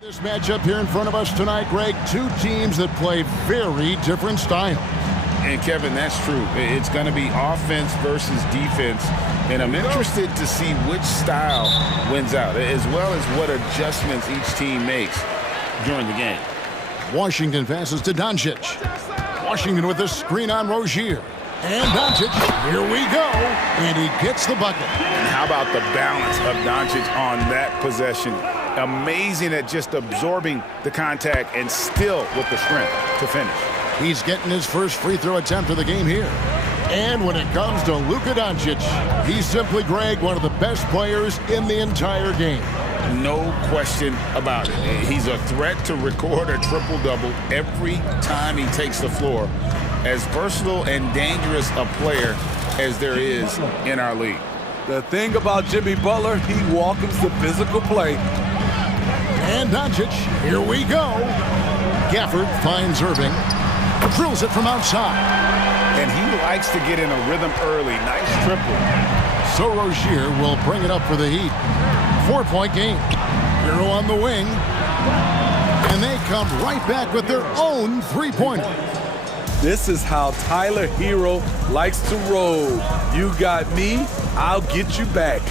This matchup here in front of us tonight, Greg, two teams that play very different styles. And Kevin, that's true. It's going to be offense versus defense. And I'm interested to see which style wins out, as well as what adjustments each team makes during the game. Washington passes to Doncic. Washington with the screen on Rozier. And Doncic, here we go. And he gets the bucket. And how about the balance of Doncic on that possession? Amazing at just absorbing the contact and still with the strength to finish. He's getting his first free throw attempt of the game here. And when it comes to Luka Doncic, he's simply, Greg, one of the best players in the entire game. No question about it. He's a threat to record a triple-double every time he takes the floor. As versatile and dangerous a player as there is in our league. The thing about Jimmy Butler, he welcomes the physical play. And Doncic, here we go. Gafford finds Irving. Drills it from outside. And he likes to get in a rhythm early. Nice triple. So Rozier will bring it up for the Heat. 4-point game. Hero on the wing. And they come right back with their own three-pointer. This is how Tyler Hero likes to roll. You got me, I'll get you back.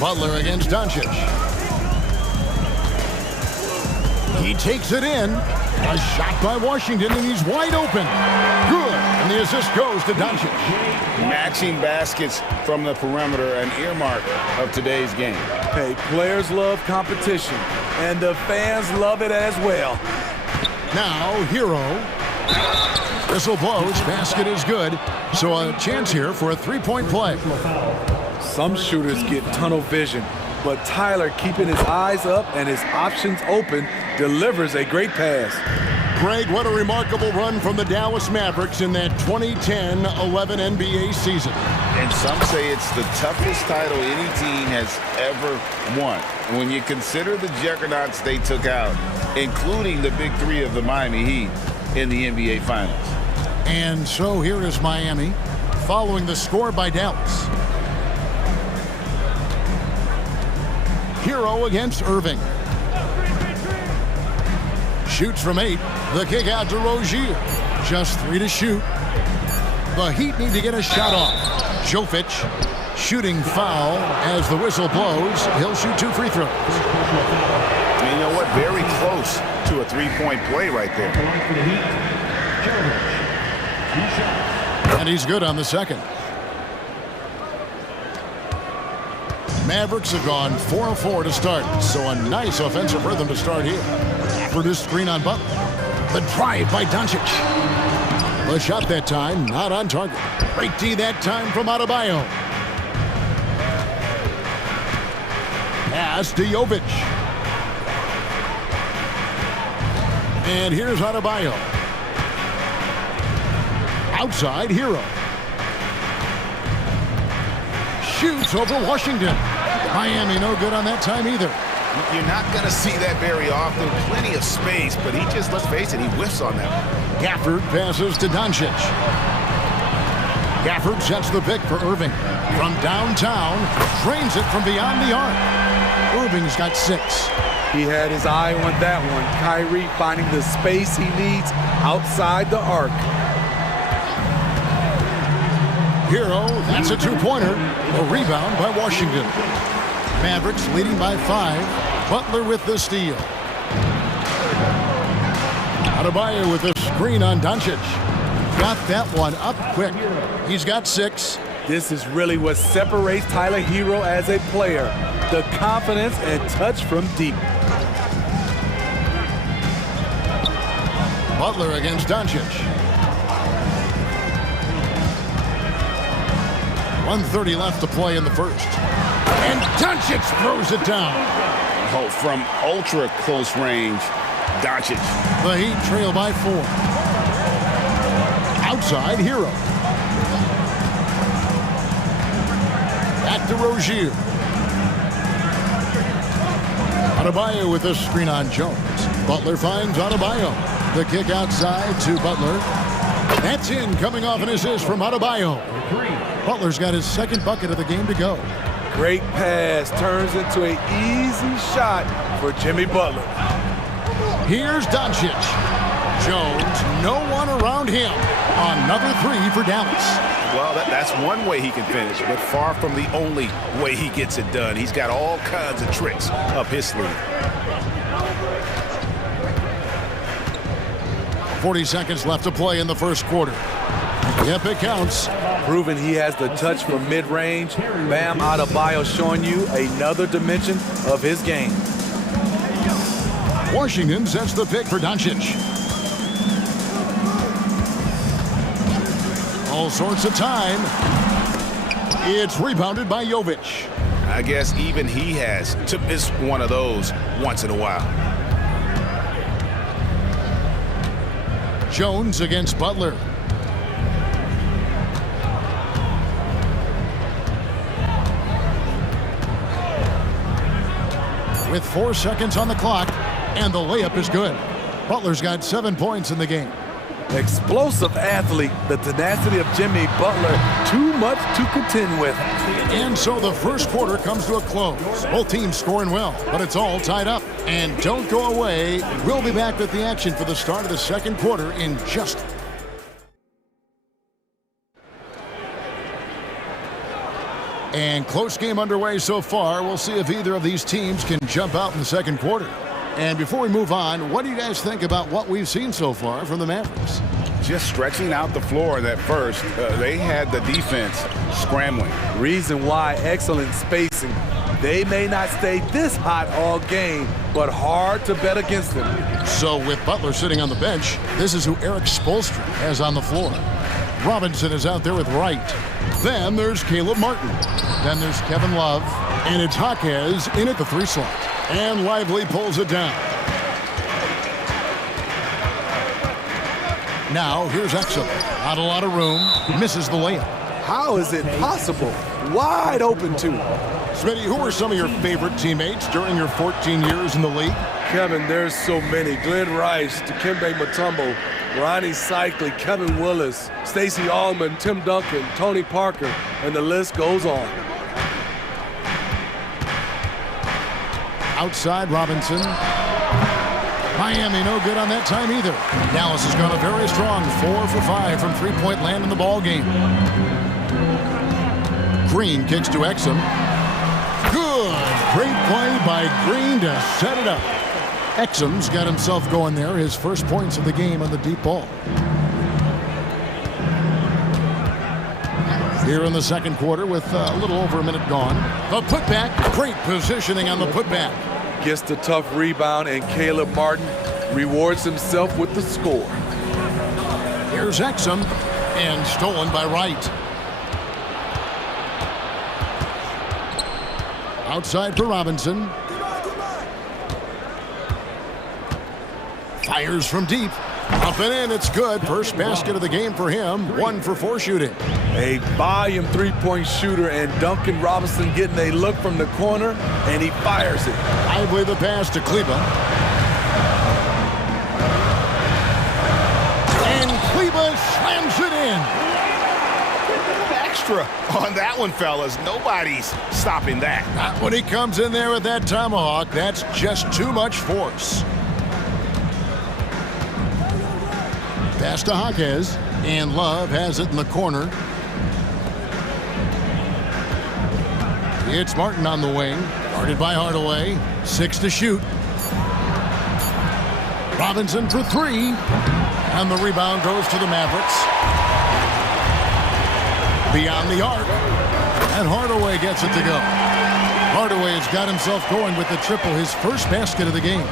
Butler against Doncic. He takes it in. A shot by Washington, and he's wide open. Good. And the assist goes to Doncic. Matching baskets from the perimeter, an earmark of today's game. Hey, players love competition, and the fans love it as well. Now, Hero. Whistle blows. Basket is good. So a chance here for a three-point play. Some shooters get tunnel vision, but Tyler, keeping his eyes up and his options open, delivers a great pass. Greg, what a remarkable run from the Dallas Mavericks in that 2010-11 NBA season. And some say it's the toughest title any team has ever won. And when you consider the juggernauts they took out, including the big three of the Miami Heat in the NBA Finals. And so here is Miami, following the score by Dallas. Hero against Irving. Shoots from 8. The kick out to Rozier. Just 3 to shoot. The Heat need to get a shot off. Jovic shooting foul as the whistle blows. He'll shoot 2 free throws. And you know what? Very close to a three-point play right there. And he's good on the second. Mavericks have gone 4 of 4 to start, so a nice offensive rhythm to start here. For this screen on Butler. The drive by Doncic. The shot that time, not on target. Great D that time from Adebayo. Pass to Jovic. And here's Adebayo. Outside, Hero. Shoots over Washington. Miami no good on that time either. You're not going to see that very often. Plenty of space, but he just, let's face it, he whiffs on that one. Gafford passes to Doncic. Gafford sets the pick for Irving. From downtown, drains it from beyond the arc. Irving's got 6. He had his eye on that one. Kyrie finding the space he needs outside the arc. Hero, that's a 2-pointer. A rebound by Washington. Mavericks leading by 5. Butler with the steal. Adebayo with the screen on Doncic. Got that one up quick. He's got 6. This is really what separates Tyler Hero as a player. The confidence and touch from deep. Butler against Doncic. 1:30 left to play in the first. And Doncic throws it down. Oh, from ultra close range, Doncic. The Heat trail by 4. Outside, Hero. Back to Rozier. Adebayo with the screen on Jones. Butler finds Adebayo. The kick outside to Butler. That's in, coming off an assist from Adebayo. Butler's got his second bucket of the game to go. Great pass turns into an easy shot for Jimmy Butler. Here's Doncic. Jones, no one around him. Another three for Dallas. Well, that's one way he can finish, but far from the only way he gets it done. He's got all kinds of tricks up his sleeve. 40 seconds left to play in the first quarter. Yep, it counts. Proving he has the touch from mid-range. Bam Adebayo showing you another dimension of his game. Washington sets the pick for Doncic. All sorts of time. It's rebounded by Jovic. I guess even he has to miss one of those once in a while. Jones against Butler. With 4 seconds on the clock, and the layup is good. Butler's got 7 points in the game. Explosive athlete, the tenacity of Jimmy Butler, too much to contend with. And so the first quarter comes to a close. Both teams scoring well, but it's all tied up. And don't go away. We'll be back with the action for the start of the second quarter in just... And close game underway so far. We'll see if either of these teams can jump out in the second quarter. And before we move on, what do you guys think about what we've seen so far from the Mavericks? Just stretching out the floor in that first. They had the defense scrambling. Reason why, excellent spacing. They may not stay this hot all game, but hard to bet against them. So with Butler sitting on the bench, this is who Eric Spoelstra has on the floor. Robinson is out there with Wright. Then there's Caleb Martin. Then there's Kevin Love. And it's Jaquez in at the 3 slot. And Lively pulls it down. Now here's Exum. Not a lot of room. Misses the layup. How is it possible? Wide open too. Smitty, who are some of your favorite teammates during your 14 years in the league? Kevin, there's so many. Glenn Rice, Dikembe Mutombo, Ronnie Cycli, Kevin Willis, Stacey Allman, Tim Duncan, Tony Parker, and the list goes on. Outside Robinson. Miami no good on that time either. Dallas has gone a very strong 4 for 5 from three-point land in the ball game. Green kicks to Exum. Good. Great play by Green to set it up. Exum's got himself going there. His first points of the game on the deep ball. Here in the second quarter with a little over a minute gone. The putback. Great positioning on the putback. Gets the tough rebound, and Caleb Martin rewards himself with the score. Here's Exum, and stolen by Wright. Outside for Robinson. Fires from deep. Up and in, it's good. First basket of the game for him. 1 for 4 shooting. A volume three-point shooter, and Duncan Robinson getting a look from the corner, and he fires it. Lively the pass to Kleba. And Kleba slams it in. Extra on that one, fellas. Nobody's stopping that. Not when he comes in there with that tomahawk. That's just too much force. Pass to Jaquez, and Love has it in the corner. It's Martin on the wing, guarded by Hardaway. 6 to shoot. Robinson for 3, and the rebound goes to the Mavericks. Beyond the arc, and Hardaway gets it to go. Hardaway has got himself going with the triple, his first basket of the game.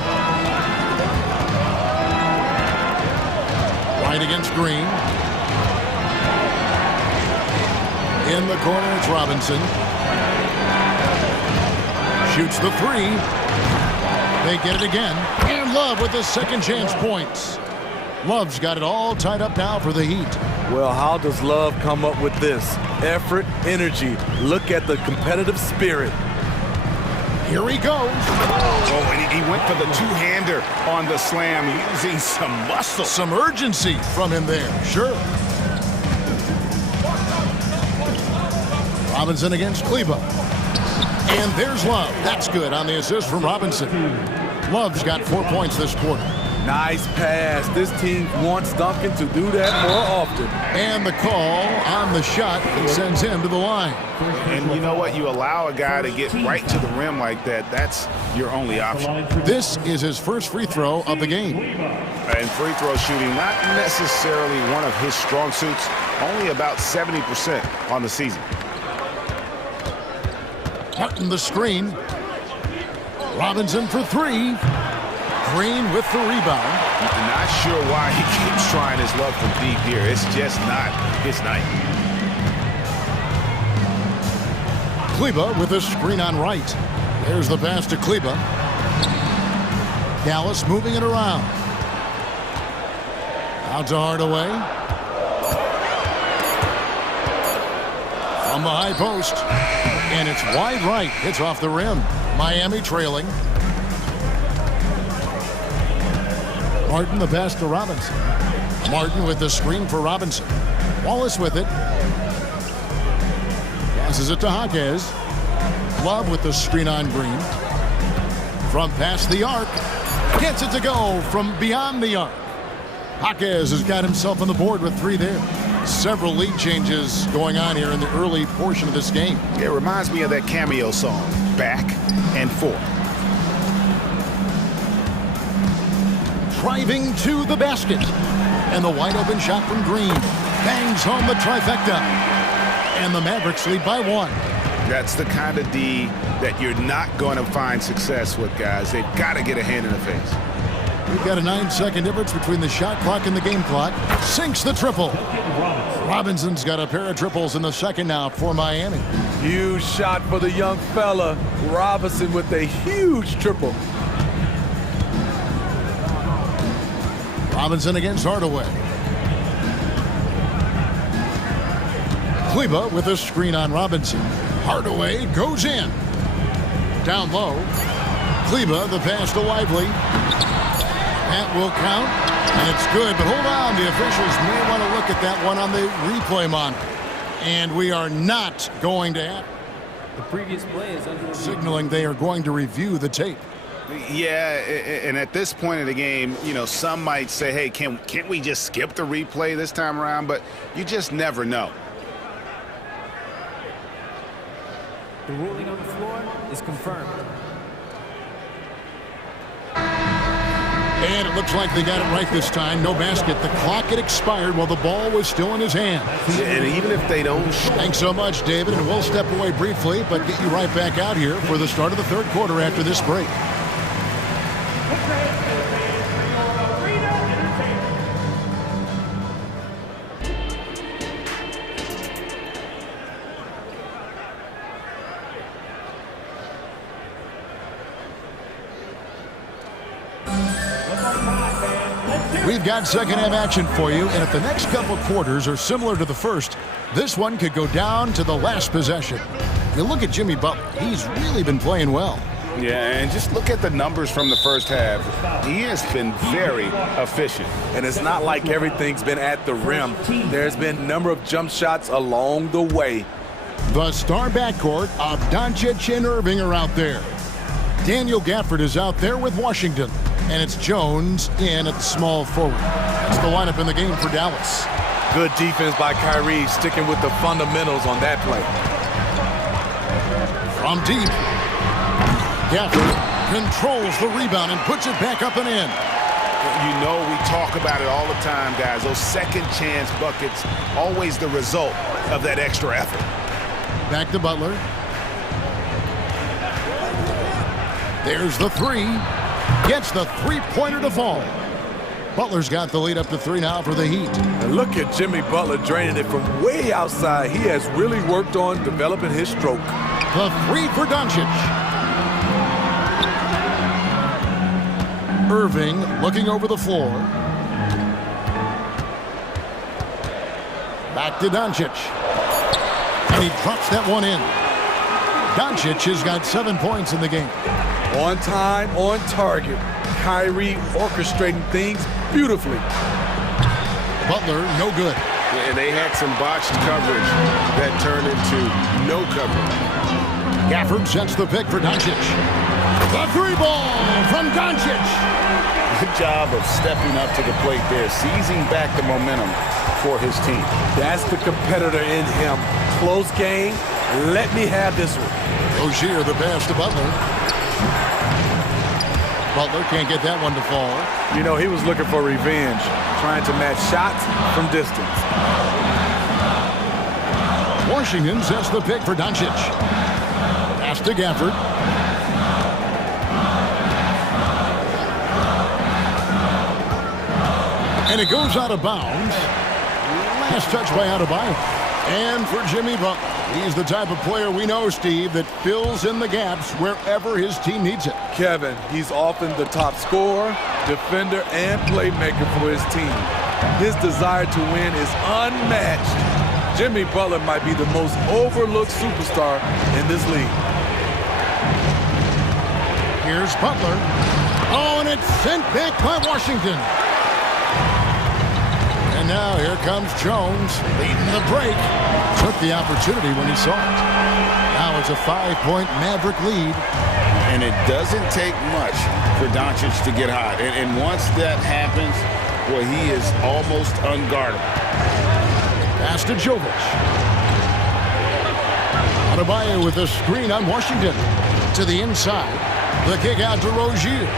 Against Green. In the corner, it's Robinson. Shoots the 3. They get it again. And Love with the second chance points. Love's got it all tied up now for the Heat. Well, how does Love come up with this? Effort, energy. Look at the competitive spirit. Here he goes. Oh, and he went for the two-hander on the slam, using some muscle. Some urgency from him there, sure. Robinson against Kleba. And there's Love. That's good on the assist from Robinson. Love's got 4 points this quarter. Nice pass. This team wants Duncan to do that more often. And the call on the shot sends him to the line. And you know what? You allow a guy to get right to the rim like that. That's your only option. This is his first free throw of the game. And free throw shooting, not necessarily one of his strong suits. Only about 70% on the season. Martin the screen. Robinson for three. Green with the rebound. Not sure why he keeps trying his luck from deep here. It's just not his night. Kleba with a screen on right. There's the pass to Kleba. Dallas moving it around. Out to Hardaway. From the high post. And it's wide right. It's off the rim. Miami trailing. Martin the pass to Robinson. Martin with the screen for Robinson. Wallace with it. Passes it to Jaquez. Love with the screen on Green. From past the arc. Gets it to go from beyond the arc. Jaquez has got himself on the board with three there. Several lead changes going on here in the early portion of this game. It reminds me of that cameo song, Back and Forth. Driving to the basket. And the wide open shot from Green. Bangs home the trifecta. And the Mavericks lead by one. That's the kind of D that you're not going to find success with, guys. They've got to get a hand in the face. We've got a 9-second difference between the shot clock and the game clock. Sinks the triple. Robinson's got a pair of triples in the second now for Miami. Huge shot for the young fella. Robinson with a huge triple. Robinson against Hardaway. Kleba with a screen on Robinson. Hardaway goes in. Down low. Kleba, the pass to Lively. That will count, and it's good. But hold on, the officials may want to look at that one on the replay monitor. And we are not going to have the previous play is under signaling they are going to review the tape. Yeah, and at this point in the game, you know, some might say, hey, can't we just skip the replay this time around? But you just never know. The ruling on the floor is confirmed. And it looks like they got it right this time. No basket. The clock had expired while the ball was still in his hand. And even if they don't... Thanks so much, David. And we'll step away briefly, but get you right back out here for the start of the third quarter after this break. We've got second half action for you, and if the next couple quarters are similar to the first, this one could go down to the last possession. You look at Jimmy Butler, he's really been playing well. Yeah, and just look at the numbers from the first half. He has been very efficient. And it's not like everything's been at the rim. There's been a number of jump shots along the way. The star backcourt of Doncic and Irving are out there. Daniel Gafford is out there with Washington. And it's Jones in at the small forward. That's the lineup in the game for Dallas. Good defense by Kyrie, sticking with the fundamentals on that play. From deep, Gafford controls the rebound and puts it back up and in. You know, we talk about it all the time, guys. Those second chance buckets, always the result of that extra effort. Back to Butler. There's the three. Gets the three-pointer to fall. Butler's got the lead up to 3 now for the Heat. And look at Jimmy Butler draining it from way outside. He has really worked on developing his stroke. The three for Doncic. Irving looking over the floor. Back to Doncic. And he drops that one in. Doncic has got 7 points in the game. On time, on target. Kyrie orchestrating things beautifully. Butler, no good. And they had some botched coverage that turned into no coverage. Gafford sets the pick for Doncic. The three ball from Doncic. Good job of stepping up to the plate there, seizing back the momentum for his team. That's the competitor in him. Close game. Let me have this one. Rozier the pass to Butler. Butler can't get that one to fall. You know, he was looking for revenge, trying to match shots from distance. Washington sets the pick for Doncic. Pass to Gafford. And it goes out of bounds. Last touch by Adebayo. And for Jimmy Butler. He's the type of player we know, Steve, that fills in the gaps wherever his team needs it. Kevin, he's often the top scorer, defender, and playmaker for his team. His desire to win is unmatched. Jimmy Butler might be the most overlooked superstar in this league. Here's Butler. Oh, and it's sent back by Washington. And now here comes Jones leading the break. Took the opportunity when he saw it. Now it's a 5-point Maverick lead. And it doesn't take much for Doncic to get hot. And once that happens, well, he is almost unguardable. Pass to Jovic. Adebayo with a screen on Washington. To the inside. The kick out to Rozier.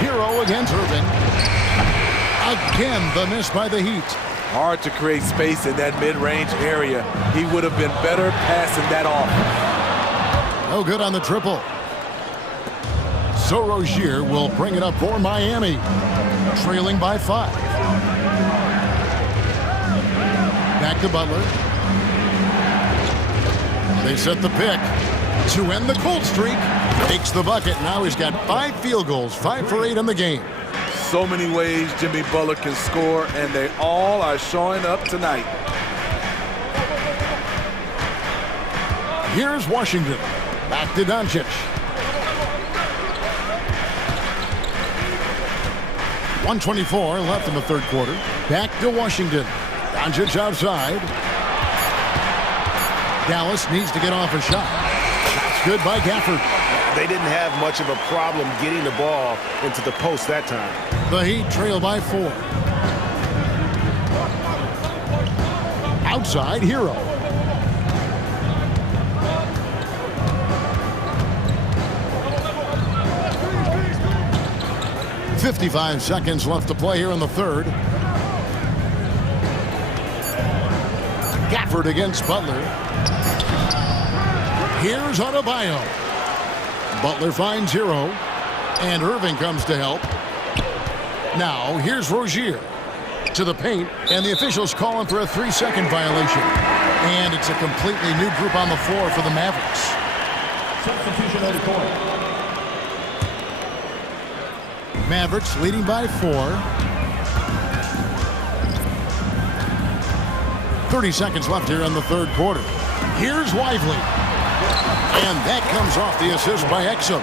Hero against Irving. Again, the miss by the Heat. Hard to create space in that mid-range area. He would have been better passing that off. No good on the triple. So Rozier will bring it up for Miami. Trailing by 5. Back to Butler. They set the pick to end the cold streak. Takes the bucket. Now he's got 5 field goals, 5 for 8 in the game. So many ways Jimmy Butler can score, and they all are showing up tonight. Here's Washington. Back to Doncic. 1:24 left in the third quarter. Back to Washington. Doncic outside. Dallas needs to get off a shot. That's good by Gafford. They didn't have much of a problem getting the ball into the post that time. The Heat trail by 4. Outside, Hero. .55 seconds left to play here in the third. Gafford against Butler. Here's Adebayo. Butler finds Hero. And Irving comes to help. Now, here's Rozier. To the paint. And the officials calling for a 3-second violation. And it's a completely new group on the floor for the Mavericks. Substitution on the court. Mavericks leading by 4. 30 seconds left here in the third quarter. Here's Lively. And that comes off the assist by Exum.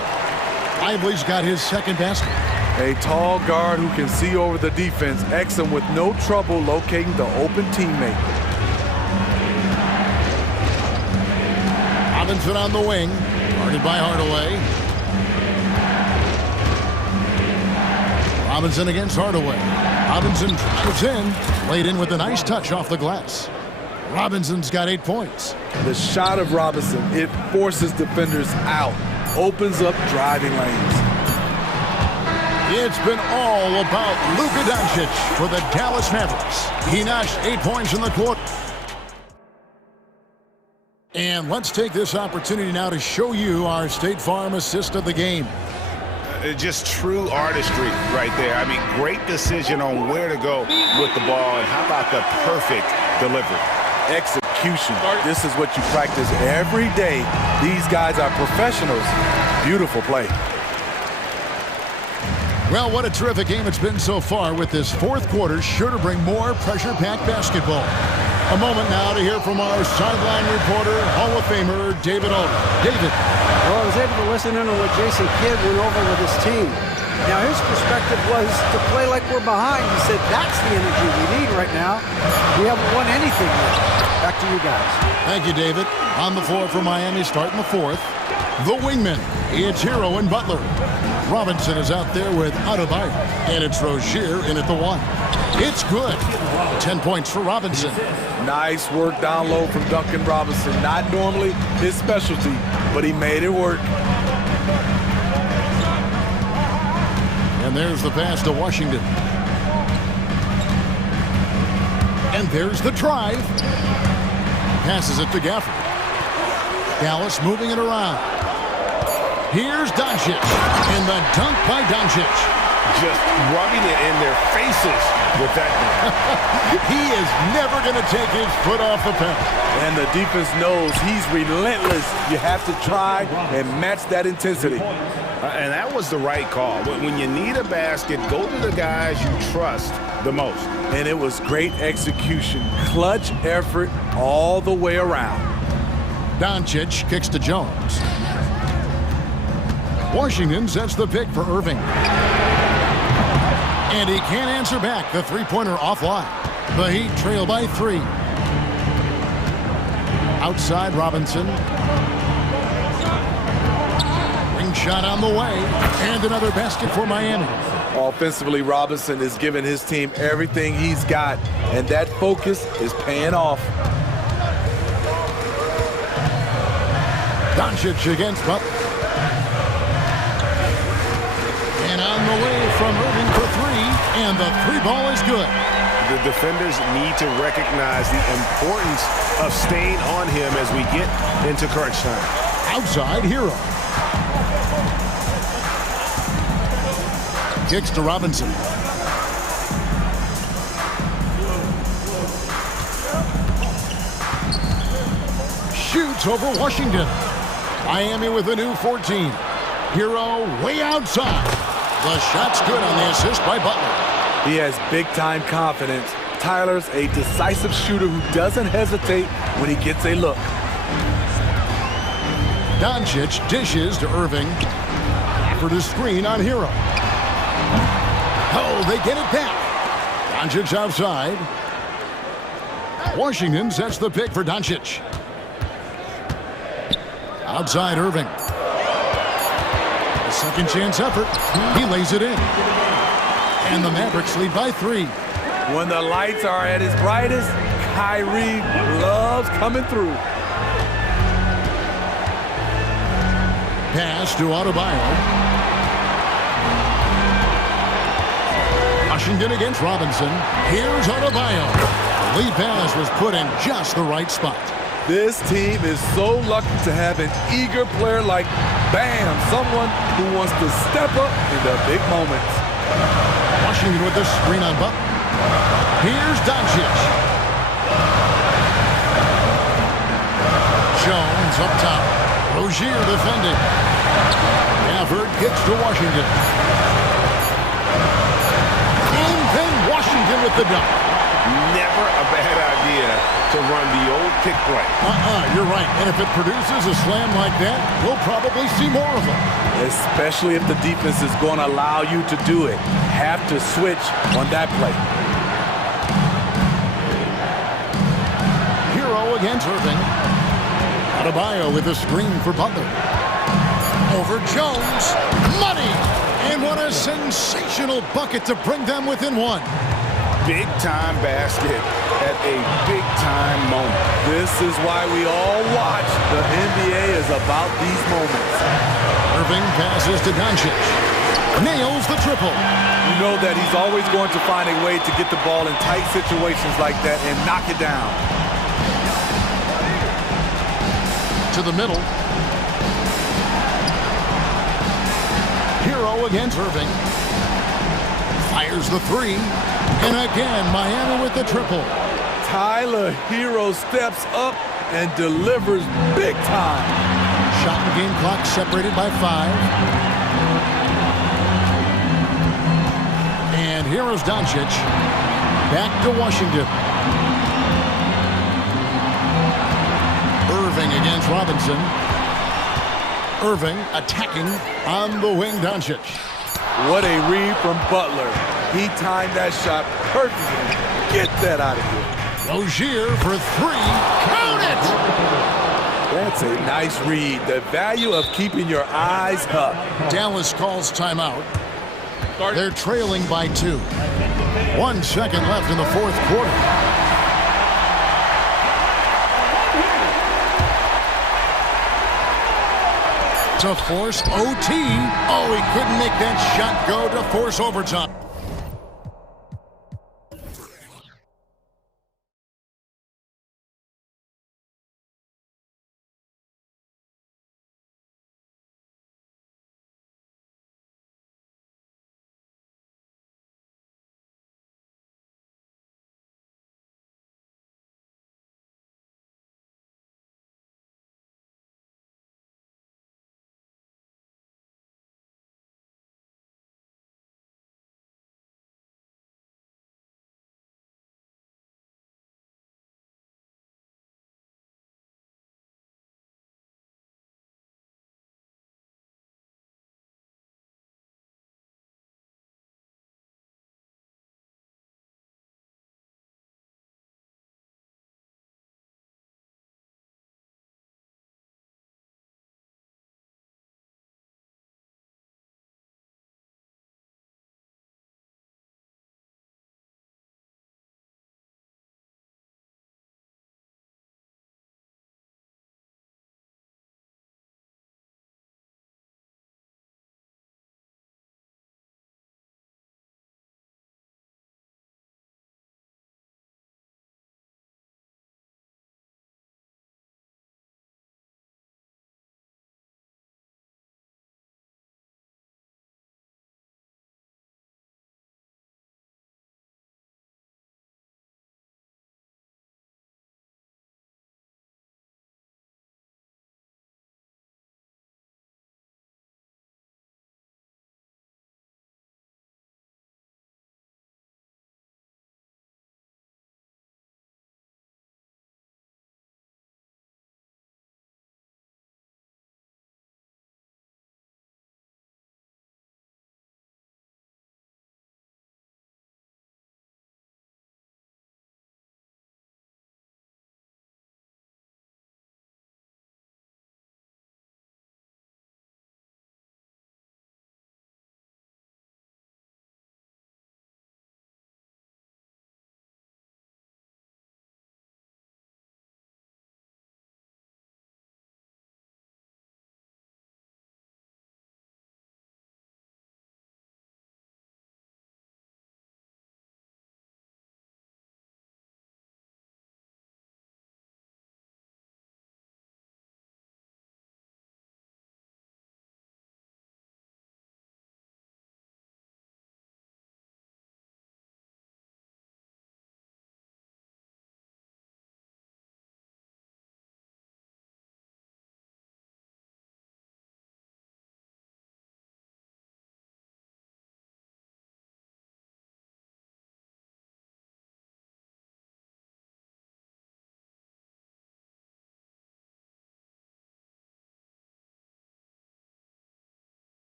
Lively's got his second basket. A tall guard who can see over the defense. Exum with no trouble locating the open teammate. Robinson on the wing. Guarded by Hardaway. Robinson against Hardaway. Robinson drives in. Laid in with a nice touch off the glass. Robinson's got 8 points. The shot of Robinson, it forces defenders out. Opens up driving lanes. It's been all about Luka Doncic for the Dallas Mavericks. He notched 8 points in the quarter. And let's take this opportunity now to show you our State Farm assist of the game. Just true artistry right there. I mean, great decision on where to go with the ball, and how about the perfect delivery? Execution. This is what you practice every day. These guys are professionals. Beautiful play. Well, what a terrific game it's been so far, with this fourth quarter sure to bring more pressure-packed basketball. A moment now to hear from our sideline reporter, Hall of Famer David Alden. David. Well, I was able to listen in on what Jason Kidd went over with his team. Now, his perspective was to play like we're behind. He said that's the energy we need right now. We haven't won anything yet. Back to you guys. Thank you, David. On the floor for Miami, starting the fourth. The wingmen, it's Hero and Butler. Robinson is out there with Adebayo, and it's Rozier in at the one. It's good. 10 points for Robinson. Nice work down low from Duncan Robinson. Not normally his specialty, but he made it work. And there's the pass to Washington. And there's the drive. Passes it to Gafford. Dallas moving it around. Here's Doncic, and the dunk by Doncic. Just rubbing it in their faces with that. He is never going to take his foot off the pedal. And the defense knows he's relentless. You have to try and match that intensity. And that was the right call. When you need a basket, go to the guys you trust the most. And it was great execution. Clutch effort all the way around. Doncic kicks to Jones. Washington sets the pick for Irving. And he can't answer back. The three-pointer offline. The Heat trail by 3. Outside Robinson. Ring shot on the way. And another basket for Miami. Offensively, Robinson is giving his team everything he's got. And that focus is paying off. Doncic against Butler. And on the way from Irving for 3, and the 3-ball is good. The defenders need to recognize the importance of staying on him as we get into crunch time. Outside Hero. Kicks to Robinson. Shoots over Washington. Miami with a new 14. Hero way outside. The shot's good on the assist by Butler. He has big-time confidence. Tyler's a decisive shooter who doesn't hesitate when he gets a look. Doncic dishes to Irving. For the screen on Hero. Oh, they get it back. Doncic outside. Washington sets the pick for Doncic. Outside Irving. A second chance effort. He lays it in. And the Mavericks lead by 3. When the lights are at its brightest, Kyrie loves coming through. Pass to Adebayo. Washington against Robinson. Here's Adebayo. The lead pass was put in just the right spot. This team is so lucky to have an eager player like Bam, someone who wants to step up in the big moments. Washington with the screen on Butler. Here's Doncic. Jones up top. Rozier defending. Gafford kicks to Washington. And then Washington with the dunk. Never a bad idea to run the old pick play. You're right. And if it produces a slam like that, we'll probably see more of them. Especially if the defense is going to allow you to do it. Have to switch on that play. Hero against Irving. Adebayo with a screen for Butler. Over Jones. Money! And what a sensational bucket to bring them within 1. Big-time basket at a big-time moment. This is why we all watch. The NBA is about these moments. Irving passes to Doncic. Nails the triple. You know that he's always going to find a way to get the ball in tight situations like that and knock it down. To the middle. Hero against Irving. Fires the 3. And again, Miami with the triple. Tyler Hero steps up and delivers big time. Shot and game clock separated by 5. And here's Doncic. Back to Washington. Irving against Robinson. Irving attacking on the wing, Doncic. What a read from Butler. He timed that shot perfectly. Get that out of here. Rozier for three. Count it! That's a nice read. The value of keeping your eyes up. Dallas calls timeout. They're trailing by 2. 1 second left in the fourth quarter. To force OT. Oh, he couldn't make that shot go to force overtime.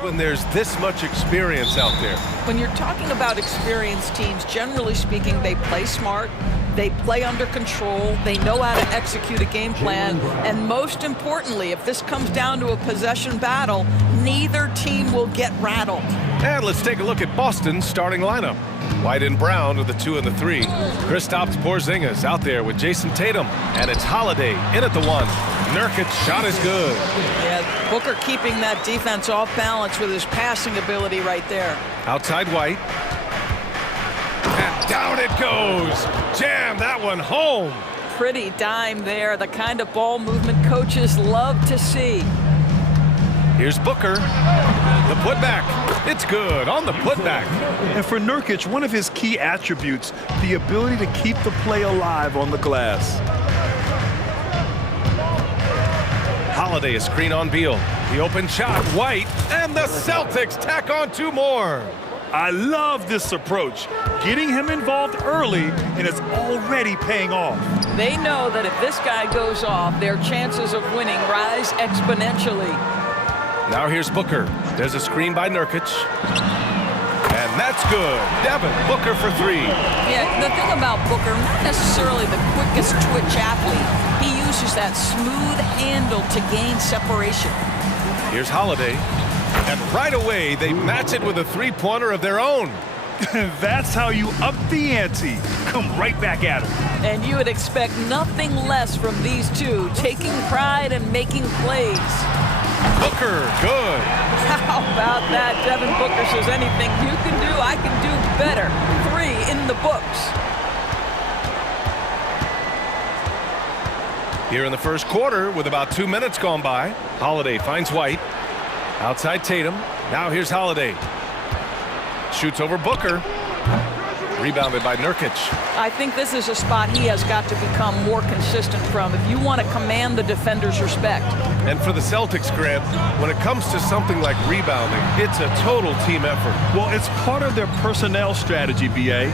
When there's this much experience out there. When you're talking about experienced teams, generally speaking, they play smart, they play under control, they know how to execute a game plan, and most importantly, if this comes down to a possession battle, neither team will get rattled. And let's take a look at Boston's starting lineup. White and Brown with the 2 and the 3. Kristaps Porzingis out there with Jason Tatum. And it's Holiday in at the 1. Nurkic's shot is good. Yeah, Booker keeping that defense off balance with his passing ability right there. Outside White. And down it goes. Jam that one home. Pretty dime there, the kind of ball movement coaches love to see. Here's Booker. The putback. It's good on the putback. And for Nurkic, one of his key attributes, the ability to keep the play alive on the glass. Holiday, a screen on Beal. The open shot, White, and the Celtics tack on 2 more. I love this approach, getting him involved early, and it's already paying off. They know that if this guy goes off, their chances of winning rise exponentially. Now here's Booker. There's a screen by Nurkic. And that's good. Devin Booker for 3. Yeah, the thing about Booker, not necessarily the quickest twitch athlete. He uses that smooth handle to gain separation. Here's Holiday. And right away, they match it with a 3-pointer of their own. That's how you up the ante. Come right back at him. And you would expect nothing less from these two, taking pride and making plays. Booker, good. How about that? Devin Booker says anything you can do, I can do better. 3 in the books. Here in the first quarter, with about 2 minutes gone by, Holiday finds White. Outside Tatum. Now here's Holiday. Shoots over Booker. Rebounded by Nurkic. I think this is a spot he has got to become more consistent from if you want to command the defender's respect. And for the Celtics, Grant, when it comes to something like rebounding, it's a total team effort. Well, it's part of their personnel strategy, BA.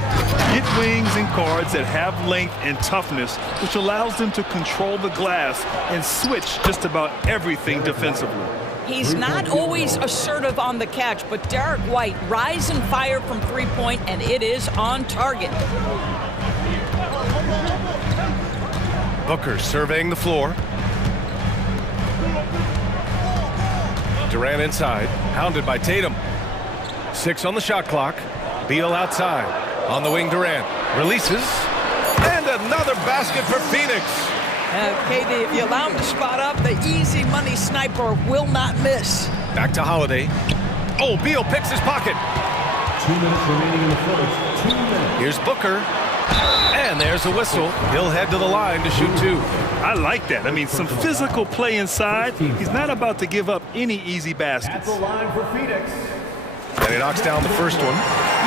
Get wings and guards that have length and toughness, which allows them to control the glass and switch just about everything defensively. He's not always assertive on the catch, but Derek White rise and fire from 3-point, and it is on target. Booker surveying the floor. Durant inside, hounded by Tatum. 6 on the shot clock. Beal outside. On the wing, Durant releases. And another basket for Phoenix. KD, if you allow him to spot up, the easy money sniper will not miss. Back to Holiday. Oh, Beal picks his pocket. 2 minutes remaining in the first. 2 minutes. Here's Booker. And there's a whistle. He'll head to the line to shoot 2. I like that. I mean, some physical play inside. He's not about to give up any easy baskets. At the line for Phoenix. And he knocks down the first one.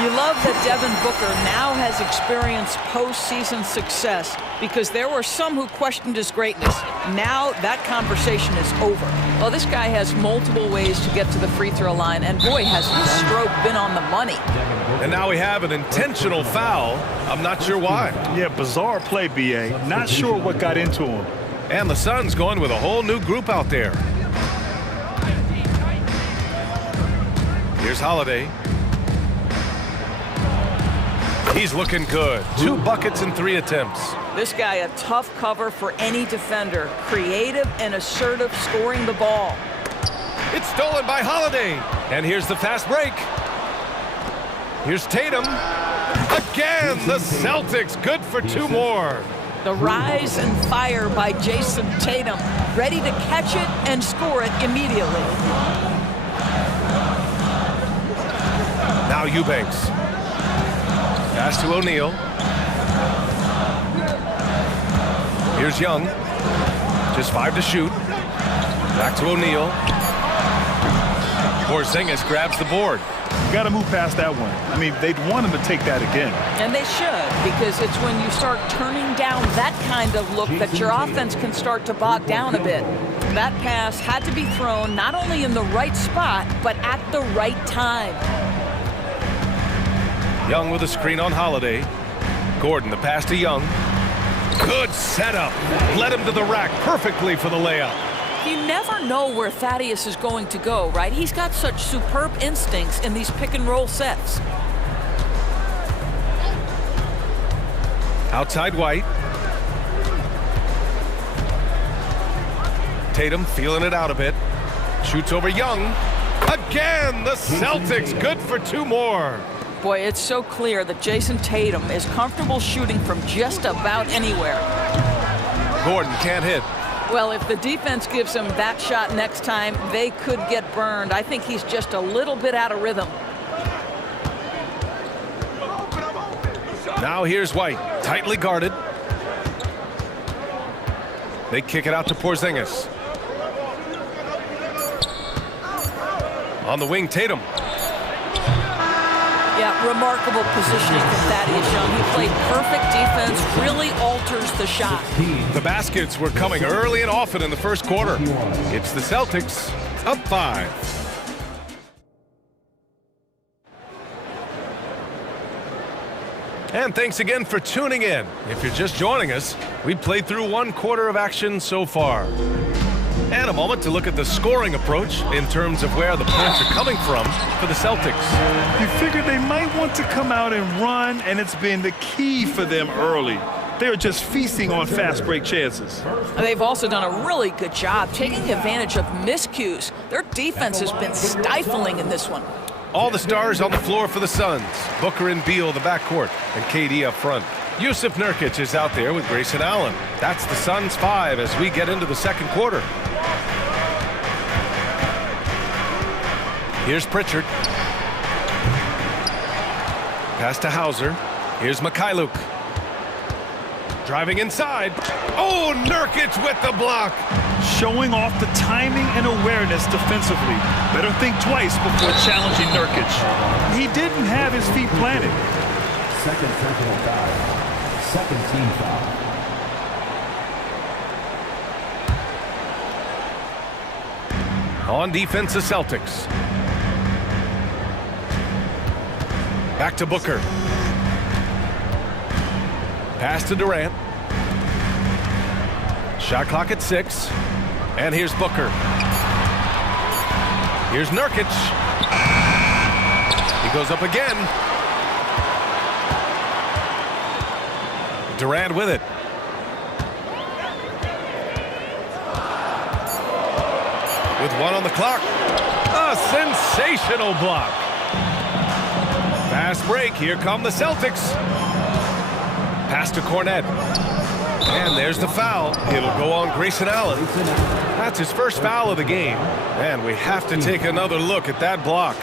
You love that Devin Booker now has experienced postseason success because there were some who questioned his greatness. Now that conversation is over. Well, this guy has multiple ways to get to the free throw line, and boy, has his stroke been on the money. And now we have an intentional foul. I'm not sure why. Yeah, bizarre play, BA. Not sure what got into him. And the Suns going with a whole new group out there. Here's Holiday. He's looking good. 2 buckets in 3 attempts. This guy a tough cover for any defender. Creative and assertive scoring the ball. It's stolen by Holiday. And here's the fast break. Here's Tatum. Again, the Celtics good for 2 more. The rise and fire by Jason Tatum. Ready to catch it and score it immediately. Now Eubanks. Pass to O'Neal. Here's Young. Just 5 to shoot. Back to O'Neal. Porzingis grabs the board. Got to move past that one. I mean, they'd want him to take that again. And they should, because it's when you start turning down that kind of look that your offense can start to bog down a bit. That pass had to be thrown not only in the right spot, but at the right time. Young with a screen on Holiday. Gordon, the pass to Young. Good setup. Led him to the rack perfectly for the layup. You never know where Thaddeus is going to go, right? He's got such superb instincts in these pick-and-roll sets. Outside White. Tatum feeling it out a bit. Shoots over Young. Again, the Celtics good for 2 more. Boy, it's so clear that Jason Tatum is comfortable shooting from just about anywhere. Gordon can't hit. Well, if the defense gives him that shot next time, they could get burned. I think he's just a little bit out of rhythm. Now here's White, tightly guarded. They kick it out to Porzingis. On the wing, Tatum. Yeah, remarkable positioning from Thaddeus Young. He played perfect defense, really alters the shot. The baskets were coming early and often in the first quarter. It's the Celtics, up 5. And thanks again for tuning in. If you're just joining us, we've played through 1 quarter of action so far. And a moment to look at the scoring approach in terms of where the points are coming from for the Celtics. You figured they might want to come out and run, and it's been the key for them early. They're just feasting on fast break chances. They've also done a really good job taking advantage of miscues. Their defense has been stifling in this one. All the stars on the floor for the Suns. Booker and Beal, the backcourt, and KD up front. Yusuf Nurkic is out there with Grayson Allen. That's the Suns 5 as we get into the second quarter. Here's Pritchard. Pass to Hauser. Here's Mikhailuk. Driving inside. Oh, Nurkic with the block. Showing off the timing and awareness defensively. Better think twice before challenging Nurkic. He didn't have his feet planted. Second personal foul. Second team foul. On defense, the Celtics. Back to Booker. Pass to Durant. Shot clock at 6. And here's Booker. Here's Nurkic. He goes up again. Durant with it. With 1 on the clock. A sensational block. Fast break. Here come the Celtics. Pass to Cornette. And there's the foul. It'll go on Grayson Allen. That's his first foul of the game. And we have to take another look at that block.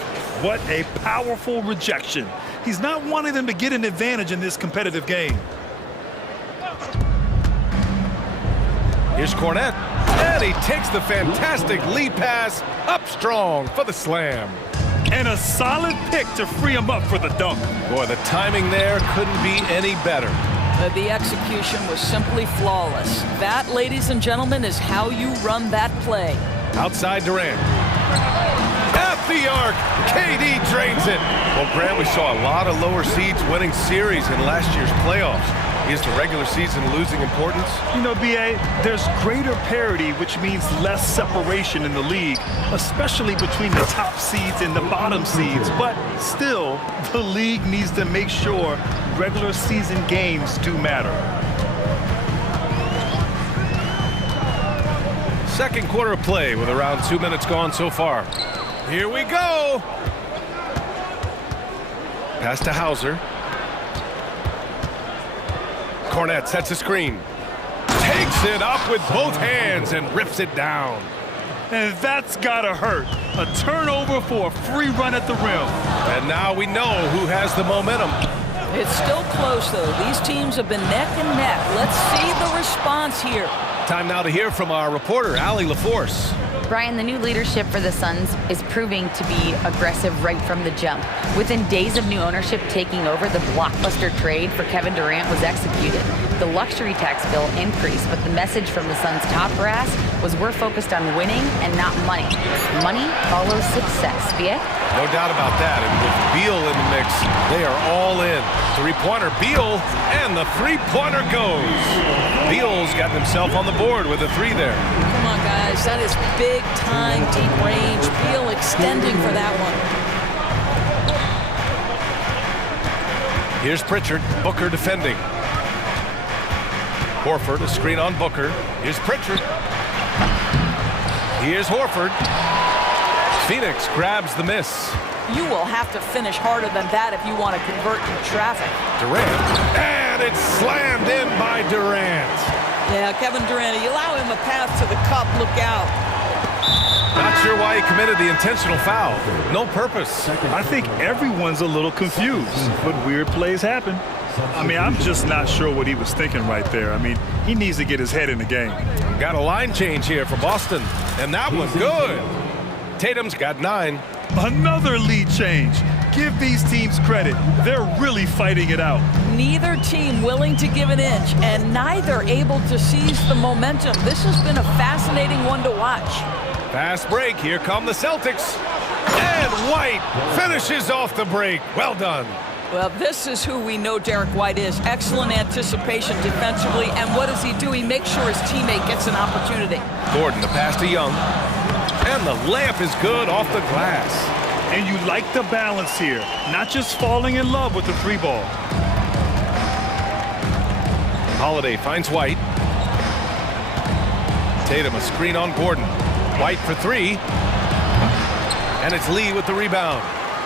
What a powerful rejection. He's not wanting them to get an advantage in this competitive game. Here's Cornette. And he takes the fantastic lead pass up strong for the slam. And a solid pick to free him up for the dunk. Boy, the timing there couldn't be any better. The execution was simply flawless. That, ladies and gentlemen, is how you run that play. Outside Durant. At the arc, KD drains it. Well, Grant, we saw a lot of lower seeds winning series in last year's playoffs. Is the regular season losing importance? You know, B.A., there's greater parity, which means less separation in the league, especially between the top seeds and the bottom seeds. But still, the league needs to make sure regular season games do matter. Second quarter of play with around 2 minutes gone so far. Here we go. Pass to Hauser. Cornette sets a screen. Takes it up with both hands and rips it down. And that's gotta hurt. A turnover for a free run at the rim. And now we know who has the momentum. It's still close, though. These teams have been neck and neck. Let's see the response here. Time now to hear from our reporter, Allie LaForce. Brian, the new leadership for the Suns is proving to be aggressive right from the jump. Within days of new ownership taking over, the blockbuster trade for Kevin Durant was executed. The luxury tax bill increased, but the message from the Suns' top brass was we're focused on winning and not money. Money follows success. Biek? No doubt about that. And with Beal in the mix, they are all in. Three-pointer, Beal, and the three-pointer goes. Beal's got himself on the board with a three there. Come on, guys. That is big time, deep range. Beal extending for that one. Here's Pritchard. Booker defending. Horford, a screen on Booker. Here's Pritchard. Here's Horford. Phoenix grabs the miss. You will have to finish harder than that if you want to convert in traffic. Durant. And it's slammed in by Durant. Yeah, Kevin Durant, you allow him a path to the cup, look out. Not sure why he committed the intentional foul. No purpose. I think everyone's a little confused, but weird plays happen. I mean, I'm just not sure what he was thinking right there. I mean, he needs to get his head in the game. Got a line change here for Boston, and that was good. Tatum's got 9. Another lead change. Give these teams credit. They're really fighting it out. Neither team willing to give an inch, and neither able to seize the momentum. This has been a fascinating one to watch. Fast break. Here come the Celtics. And White finishes off the break. Well done. Well, this is who we know Derek White is. Excellent anticipation defensively, and what does he do? He makes sure his teammate gets an opportunity. Gordon, the pass to Young. And the layup is good off the glass. And you like the balance here, not just falling in love with the three ball. Holiday finds White. Tatum, a screen on Gordon. White for 3. And it's Lee with the rebound.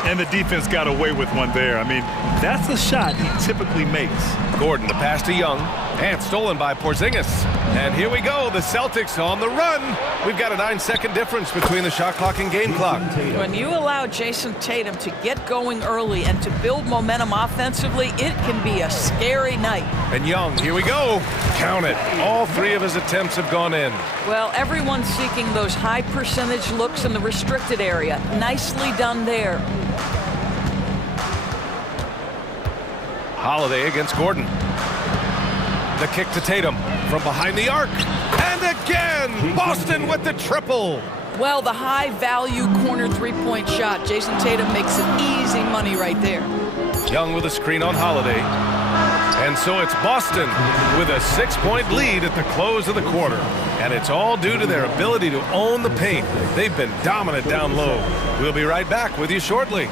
And the defense got away with one there. I mean, that's a shot he typically makes. Gordon, the pass to Young. And stolen by Porzingis. And here we go, the Celtics on the run. We've got a 9-second difference between the shot clock and game clock. When you allow Jason Tatum to get going early and to build momentum offensively, it can be a scary night. And Young, here we go. Count it. All 3 of his attempts have gone in. Well, everyone's seeking those high percentage looks in the restricted area. Nicely done there. Holiday against Gordon. The kick to Tatum from behind the arc. And again, Boston with the triple. Well, the high-value corner three-point shot. Jason Tatum makes it easy money right there. Young with a screen on Holiday. And so it's Boston with a 6-point lead at the close of the quarter. And it's all due to their ability to own the paint. They've been dominant down low. We'll be right back with you shortly.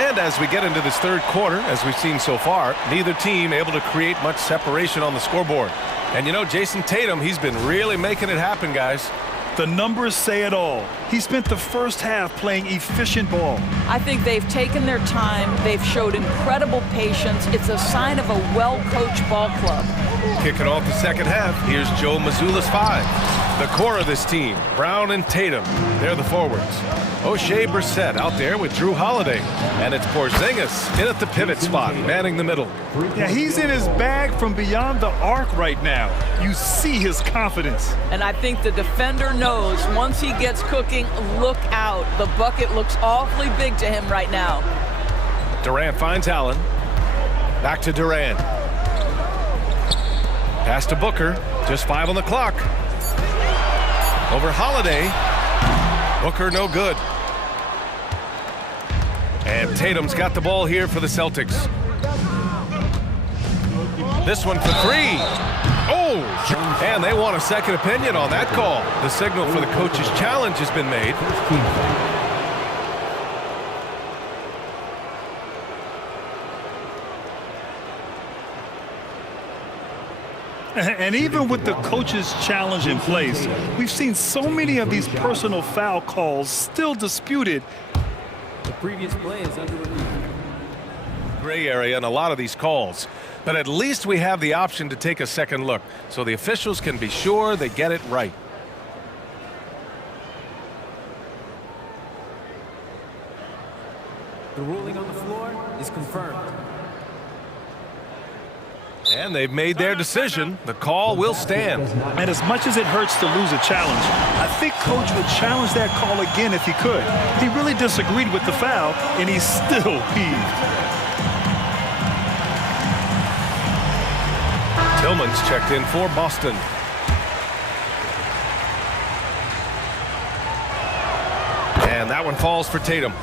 And as we get into this third quarter, as we've seen so far, neither team able to create much separation on the scoreboard. And you know, Jason Tatum, he's been really making it happen, guys. The numbers say it all. He spent the first half playing efficient ball. I think they've taken their time. They've showed incredible patience. It's a sign of a well-coached ball club. Kicking off the second half, here's Joe Mazzulla's 5. The core of this team, Brown and Tatum, they're the forwards. O'Shea Brissett out there with Drew Holiday. And it's Porzingis in at the pivot spot, manning the middle. Yeah, he's in his bag from beyond the arc right now. You see his confidence. And I think the defender knows once he gets cooking, look out. The bucket looks awfully big to him right now. Durant finds Allen. Back to Durant. Pass to Booker. Just 5 on the clock. Over Holiday. Booker no good. And Tatum's got the ball here for the Celtics. This one for 3. Oh! And they want a second opinion on that call. The signal for the coach's challenge has been made. And even with the coach's challenge in place, we've seen so many of these personal foul calls still disputed. The previous play is under review. Gray area in a lot of these calls. but at least we have the option to take a second look, so the officials can be sure they get it right. The ruling on the floor is confirmed. And they've made their decision. The call will stand. And as much as it hurts to lose a challenge, I think Coach would challenge that call again if he could. He really disagreed with the foul, and he's still peeved. Tillman's checked in for Boston. And that one falls for Tatum.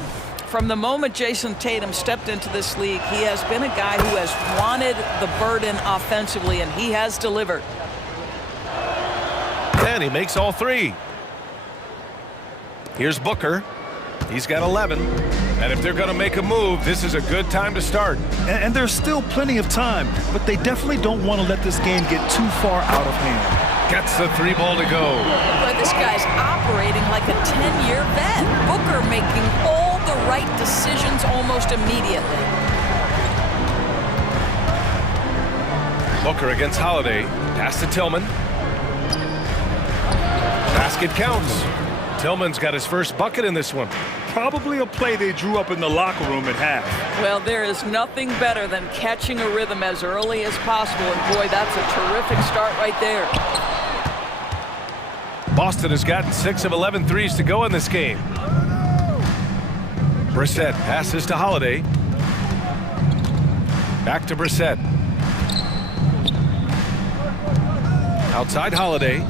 From the moment Jason Tatum stepped into this league, he has been a guy who has wanted the burden offensively, and he has delivered. And he makes all three. Here's Booker. He's got 11. And if they're going to make a move, this is a good time to start. And there's still plenty of time, but they definitely don't want to let this game get too far out of hand. Gets the three ball to go. But this guy's operating like a 10-year vet. Booker making all the right decisions almost immediately. Booker against Holiday. Pass to Tillman. Basket counts. Tillman's got his first bucket in this one. Probably a play they drew up in the locker room at half. Well, there is nothing better than catching a rhythm as early as possible, and boy, that's a terrific start right there. Boston has gotten 6 of 11 threes to go in this game. Brissett passes to Holiday. Back to Brissett. Outside Holiday.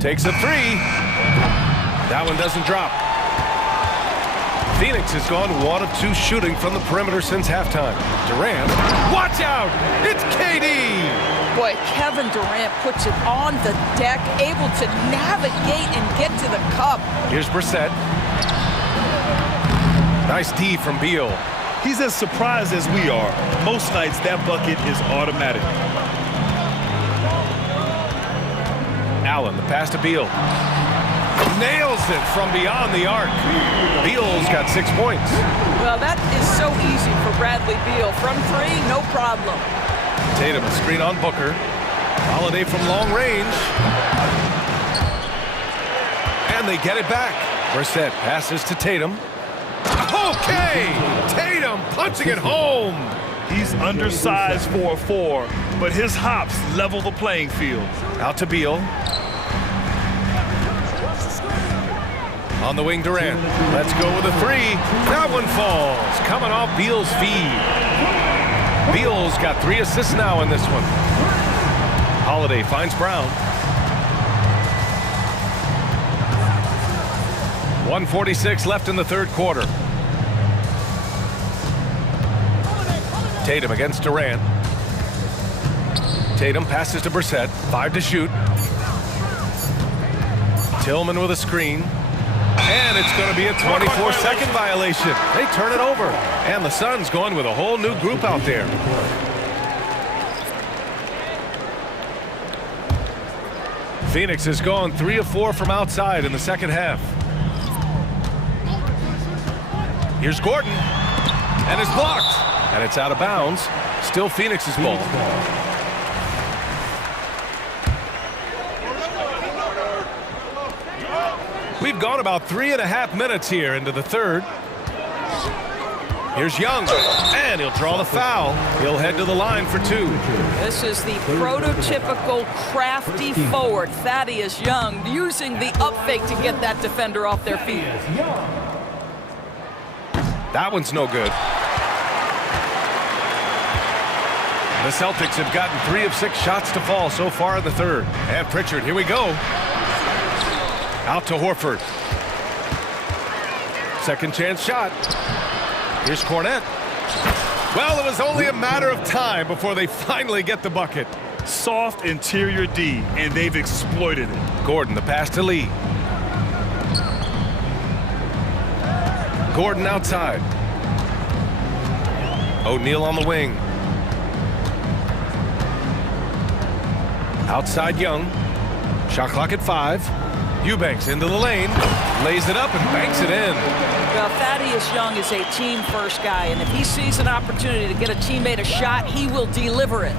Takes a three. That one doesn't drop. Phoenix has gone 1 of 2 shooting from the perimeter since halftime. Durant, watch out! It's KD! Boy, Kevin Durant puts it on the deck, able to navigate and get to the cup. Here's Brissett. Nice D from Beal. He's as surprised as we are. Most nights, that bucket is automatic. Allen, the pass to Beal. Nails it from beyond the arc. Beal's got 6 points. Well, that is so easy for Bradley Beal. From 3, no problem. Tatum, a screen on Booker. Holiday from long range. And they get it back. Brissett passes to Tatum. Okay! Tatum punching it home. He's undersized for a 4, but his hops level the playing field. Out to Beal. On the wing, Durant. Let's go with a 3. That one falls. Coming off Beal's feed. Beal's got 3 assists now in this one. Holiday finds Brown. 1:46 left in the third quarter. Tatum against Durant. Tatum passes to Brissett. 5 to shoot. Tillman with a screen. And it's going to be a 24-second violation. They turn it over. And the Suns going with a whole new group out there. Phoenix has gone 3 of 4 from outside in the second half. Here's Gordon. And it's blocked. And it's out of bounds. Still Phoenix's ball. We've gone about 3.5 minutes here into the third. Here's Young, and he'll draw the foul. He'll head to the line for 2. This is the prototypical crafty forward, Thaddeus Young, using the up fake to get that defender off their feet. That one's no good. The Celtics have gotten 3 of 6 shots to fall so far in the third. And Pritchard, here we go. Out to Horford. Second chance shot. Here's Cornette. Well, it was only a matter of time before they finally get the bucket. Soft interior D, and they've exploited it. Gordon, the pass to Lee. Gordon outside. O'Neal on the wing. Outside Young. Shot clock at 5. Eubanks into the lane, lays it up and banks it in. Well, Thaddeus Young is a team-first guy, and if he sees an opportunity to get a teammate a shot, he will deliver it.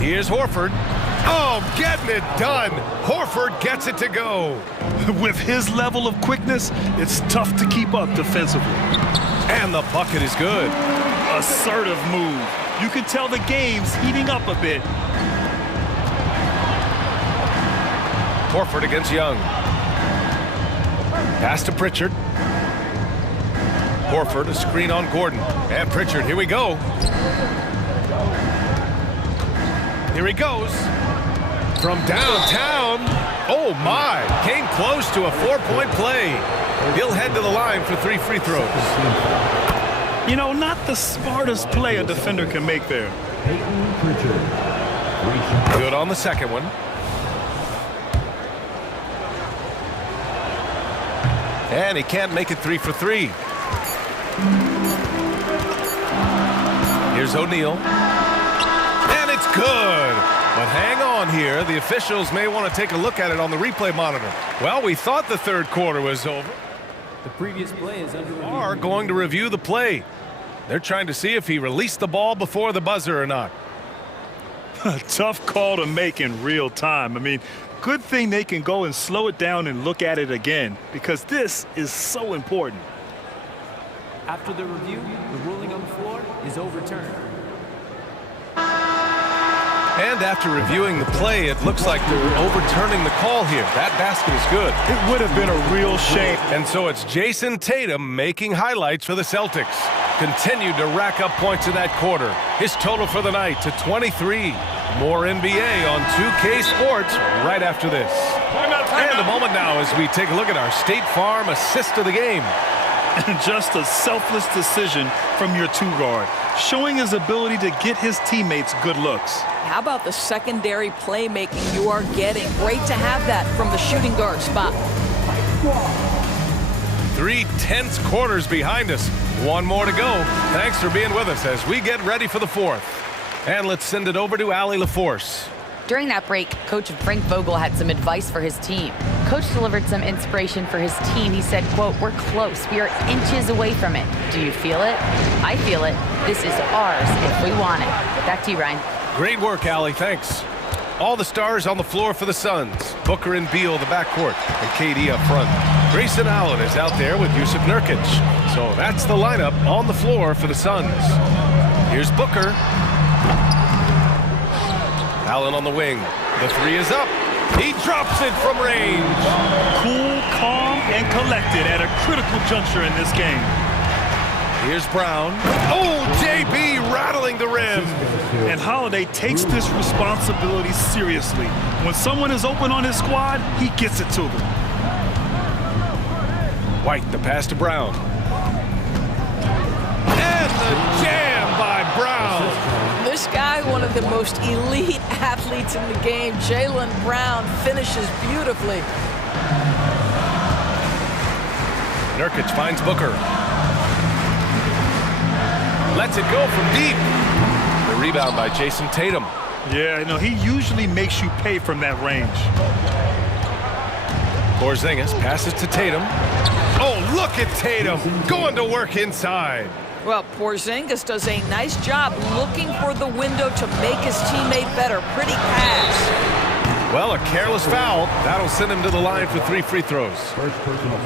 Here's Horford. Oh, getting it done. Horford gets it to go. With his level of quickness, it's tough to keep up defensively. And the bucket is good. Assertive move. You can tell the game's heating up a bit. Horford against Young. Pass to Pritchard. Horford, a screen on Gordon. And Pritchard, here we go. Here he goes. From downtown. Oh, my. Came close to a 4-point play. He'll head to the line for 3 free throws. You know, not the smartest play a defender can make there. Good on the second one. And he can't make it 3 for 3. Here's O'Neal. And it's good. But hang on here. The officials may want to take a look at it on the replay monitor. Well, we thought the third quarter was over. The previous play is under review. Are going to review the play. They're trying to see if he released the ball before the buzzer or not. Tough call to make in real time. I mean, good thing they can go and slow it down and look at it again, because this is so important. After the review, the ruling on the floor is overturned. And after reviewing the play, it looks like they're overturning the call here. That basket is good. It would have been a real shame. And so it's Jason Tatum making highlights for the Celtics. Continued to rack up points in that quarter. His total for the night to 23. More NBA on 2K Sports right after this. And a moment now as we take a look at our State Farm assist of the game. And just a selfless decision from your two-guard, showing his ability to get his teammates good looks. How about the secondary playmaking you are getting? Great to have that from the shooting guard spot. 3 tense quarters behind us. One more to go. Thanks for being with us as we get ready for the fourth. And let's send it over to Allie LaForce. During that break, Coach Frank Vogel had some advice for his team. Coach delivered some inspiration for his team. He said, quote, "We're close. We are inches away from it. Do you feel it? I feel it. This is ours if we want it." Back to you, Ryan. Great work, Allie. Thanks. All the stars on the floor for the Suns. Booker and Beal, the backcourt, and KD up front. Grayson Allen is out there with Yusuf Nurkic. So that's the lineup on the floor for the Suns. Here's Booker. Allen on the wing. The three is up. He drops it from range. Cool, calm, and collected at a critical juncture in this game. Here's Brown. Oh, JB rattling the rim. And Holiday takes this responsibility seriously. When someone is open on his squad, he gets it to them. White, the pass to Brown. And the jam by Brown. This guy, one of the most elite athletes in the game, Jaylen Brown, finishes beautifully. Nurkic finds Booker. Lets it go from deep. The rebound by Jason Tatum. Yeah, you know, he usually makes you pay from that range. Porzingis passes to Tatum. Oh, look at Tatum going to work inside. Well, Porzingis does a nice job looking for the window to make his teammate better. Pretty pass. Well, a careless foul. That'll send him to the line for 3 free throws.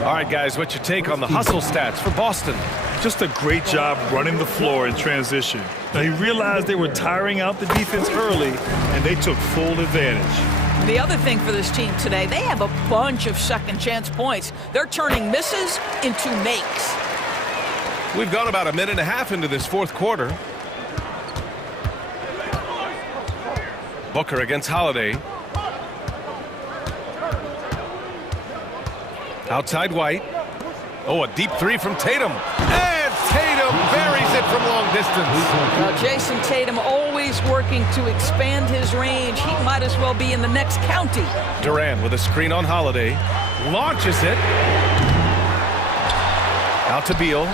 All right, guys, what's your take on the hustle stats for Boston? Just a great job running the floor in transition. Now, he realized they were tiring out the defense early, and they took full advantage. The other thing for this team today, they have a bunch of second chance points. They're turning misses into makes. We've gone about a minute and a half into this fourth quarter. Booker against Holiday. Outside White. Oh, a deep three from Tatum. And Tatum buries it from long distance. Well, Jason Tatum always working to expand his range. He might as well be in the next county. Durant with a screen on Holiday. Launches it. Out to Beal.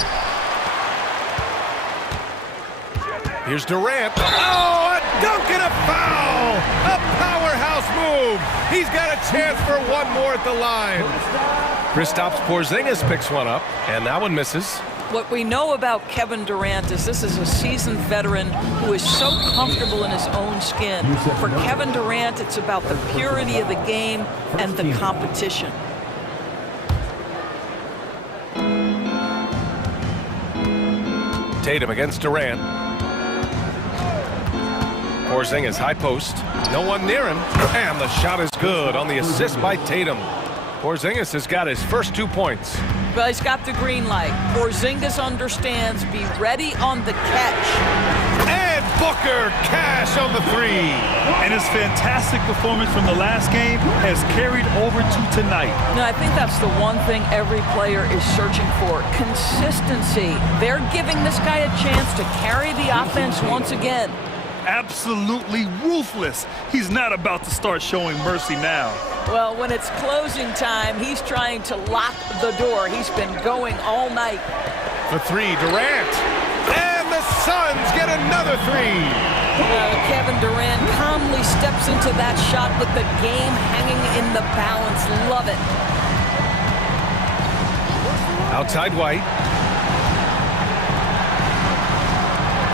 Here's Durant. Oh, a dunk and a foul! A powerhouse move! He's got a chance for one more at the line. Kristaps Porzingis picks one up, and that one misses. What we know about Kevin Durant is this is a seasoned veteran who is so comfortable in his own skin. For Kevin Durant, it's about the purity of the game and the competition. Tatum against Durant. Porzingis high post. No one near him. And the shot is good on the assist by Tatum. Porzingis has got his first 2 points. Well, he's got the green light. Porzingis understands. Be ready on the catch. And Booker cash on the three. And his fantastic performance from the last game has carried over to tonight. No, I think that's the one thing every player is searching for. Consistency. They're giving this guy a chance to carry the offense once again. Absolutely ruthless. He's not about to start showing mercy now. Well, when it's closing time, he's trying to lock the door. He's been going all night. For three, Durant. And the Suns get another three. Kevin Durant calmly steps into that shot with the game hanging in the balance. Love it. Outside White.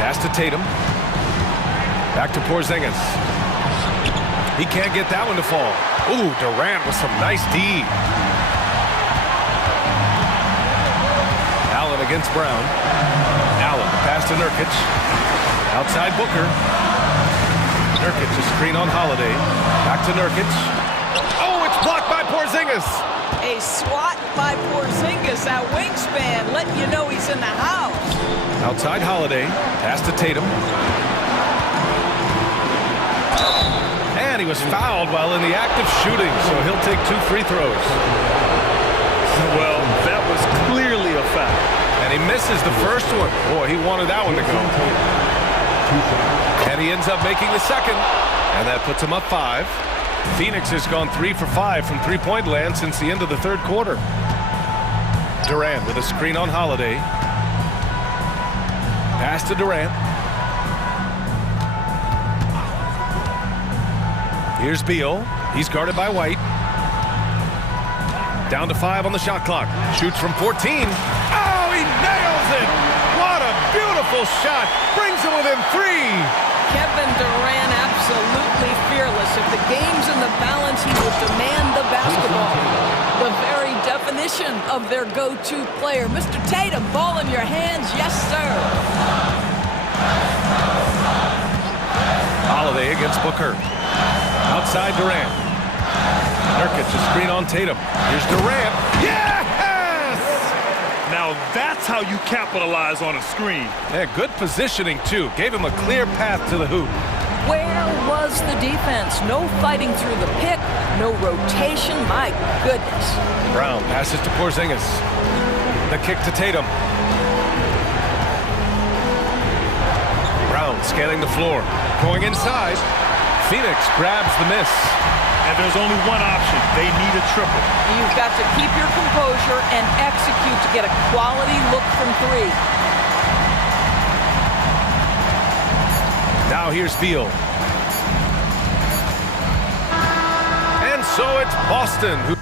Pass to Tatum. Back to Porzingis. He can't get that one to fall. Ooh, Durant with some nice D. Allen against Brown. Allen, pass to Nurkic. Outside Booker. Nurkic, a screen on Holiday. Back to Nurkic. Oh, it's blocked by Porzingis. A swat by Porzingis, that wingspan, letting you know he's in the house. Outside Holiday. Pass to Tatum. And he was fouled while in the act of shooting, so he'll take 2 free throws. Well, that was clearly a foul. And he misses the first one. Boy, he wanted that one to go. And he ends up making the second. And that puts him up 5. Phoenix has gone 3 for 5 from three-point land since the end of the third quarter. Durant with a screen on Holiday. Pass to Durant. Here's Beal. He's guarded by White. Down to 5 on the shot clock. Shoots from 14. Oh, he nails it! What a beautiful shot. Brings him within 3. Kevin Durant absolutely fearless. If the game's in the balance, he will demand the basketball. The very definition of their go-to player. Mr. Tatum, ball in your hands. Yes, sir. Holiday against Booker. Outside Durant. Nurkic, a screen on Tatum. Here's Durant. Yes! Now that's how you capitalize on a screen. Yeah, good positioning, too. Gave him a clear path to the hoop. Where was the defense? No fighting through the pick, no rotation. My goodness. Brown passes to Porzingis. The kick to Tatum. Brown scanning the floor. Going inside. Phoenix grabs the miss. And there's only one option. They need a triple. You've got to keep your composure and execute to get a quality look from 3. Now here's Beal. And so it's Boston who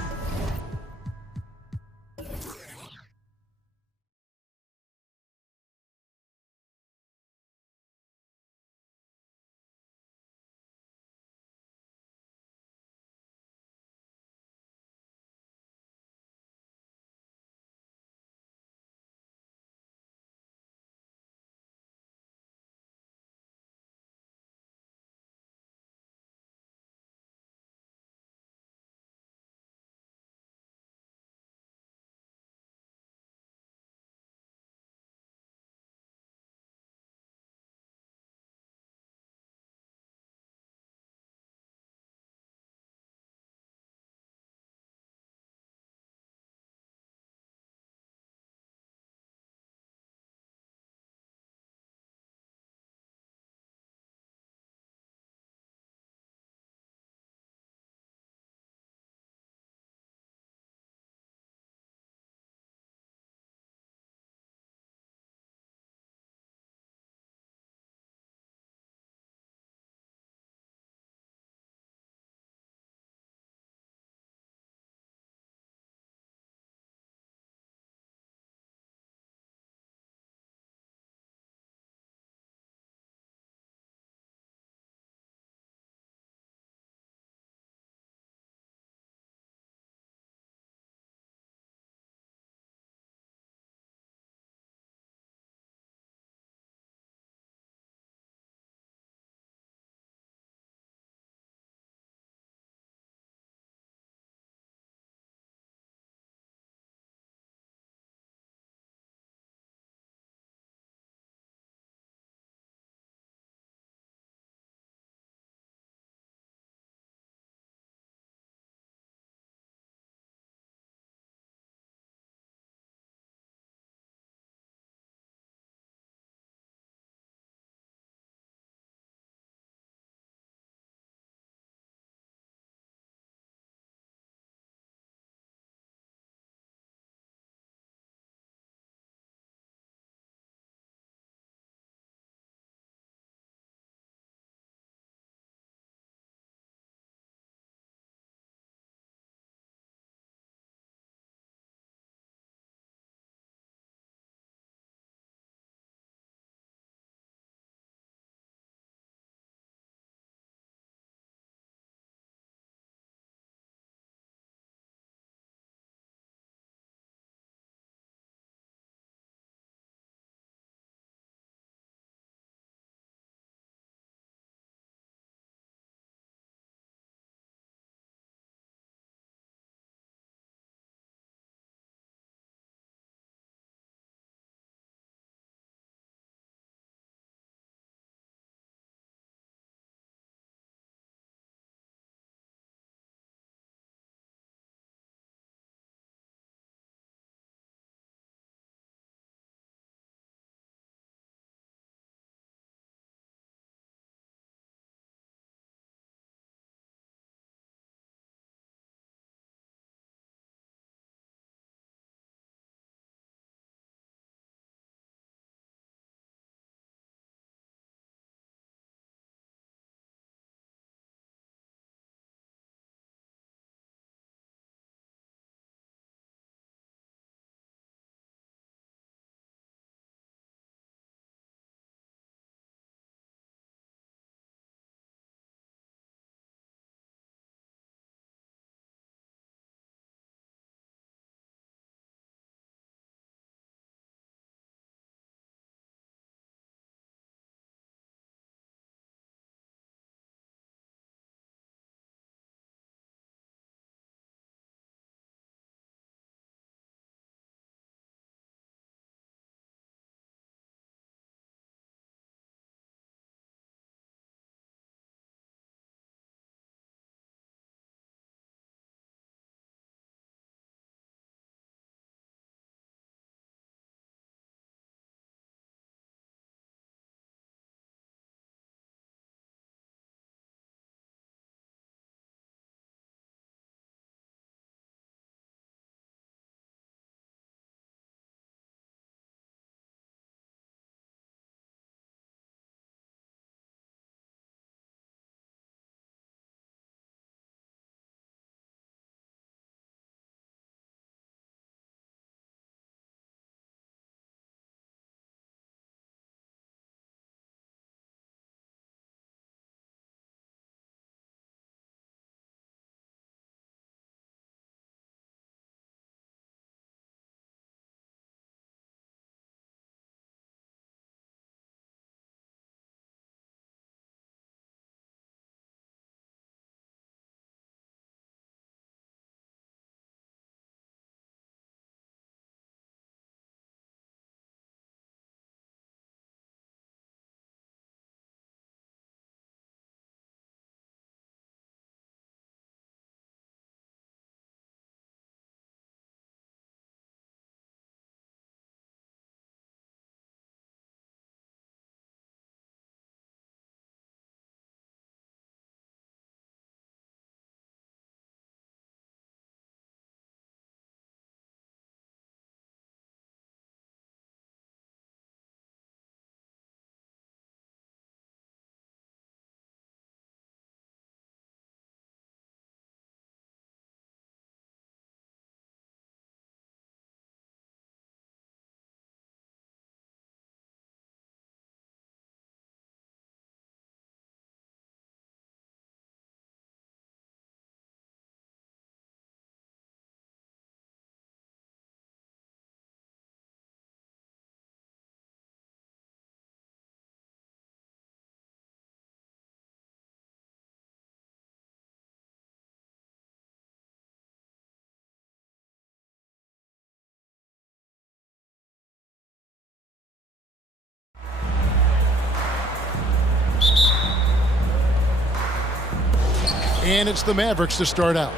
And it's the Mavericks to start out.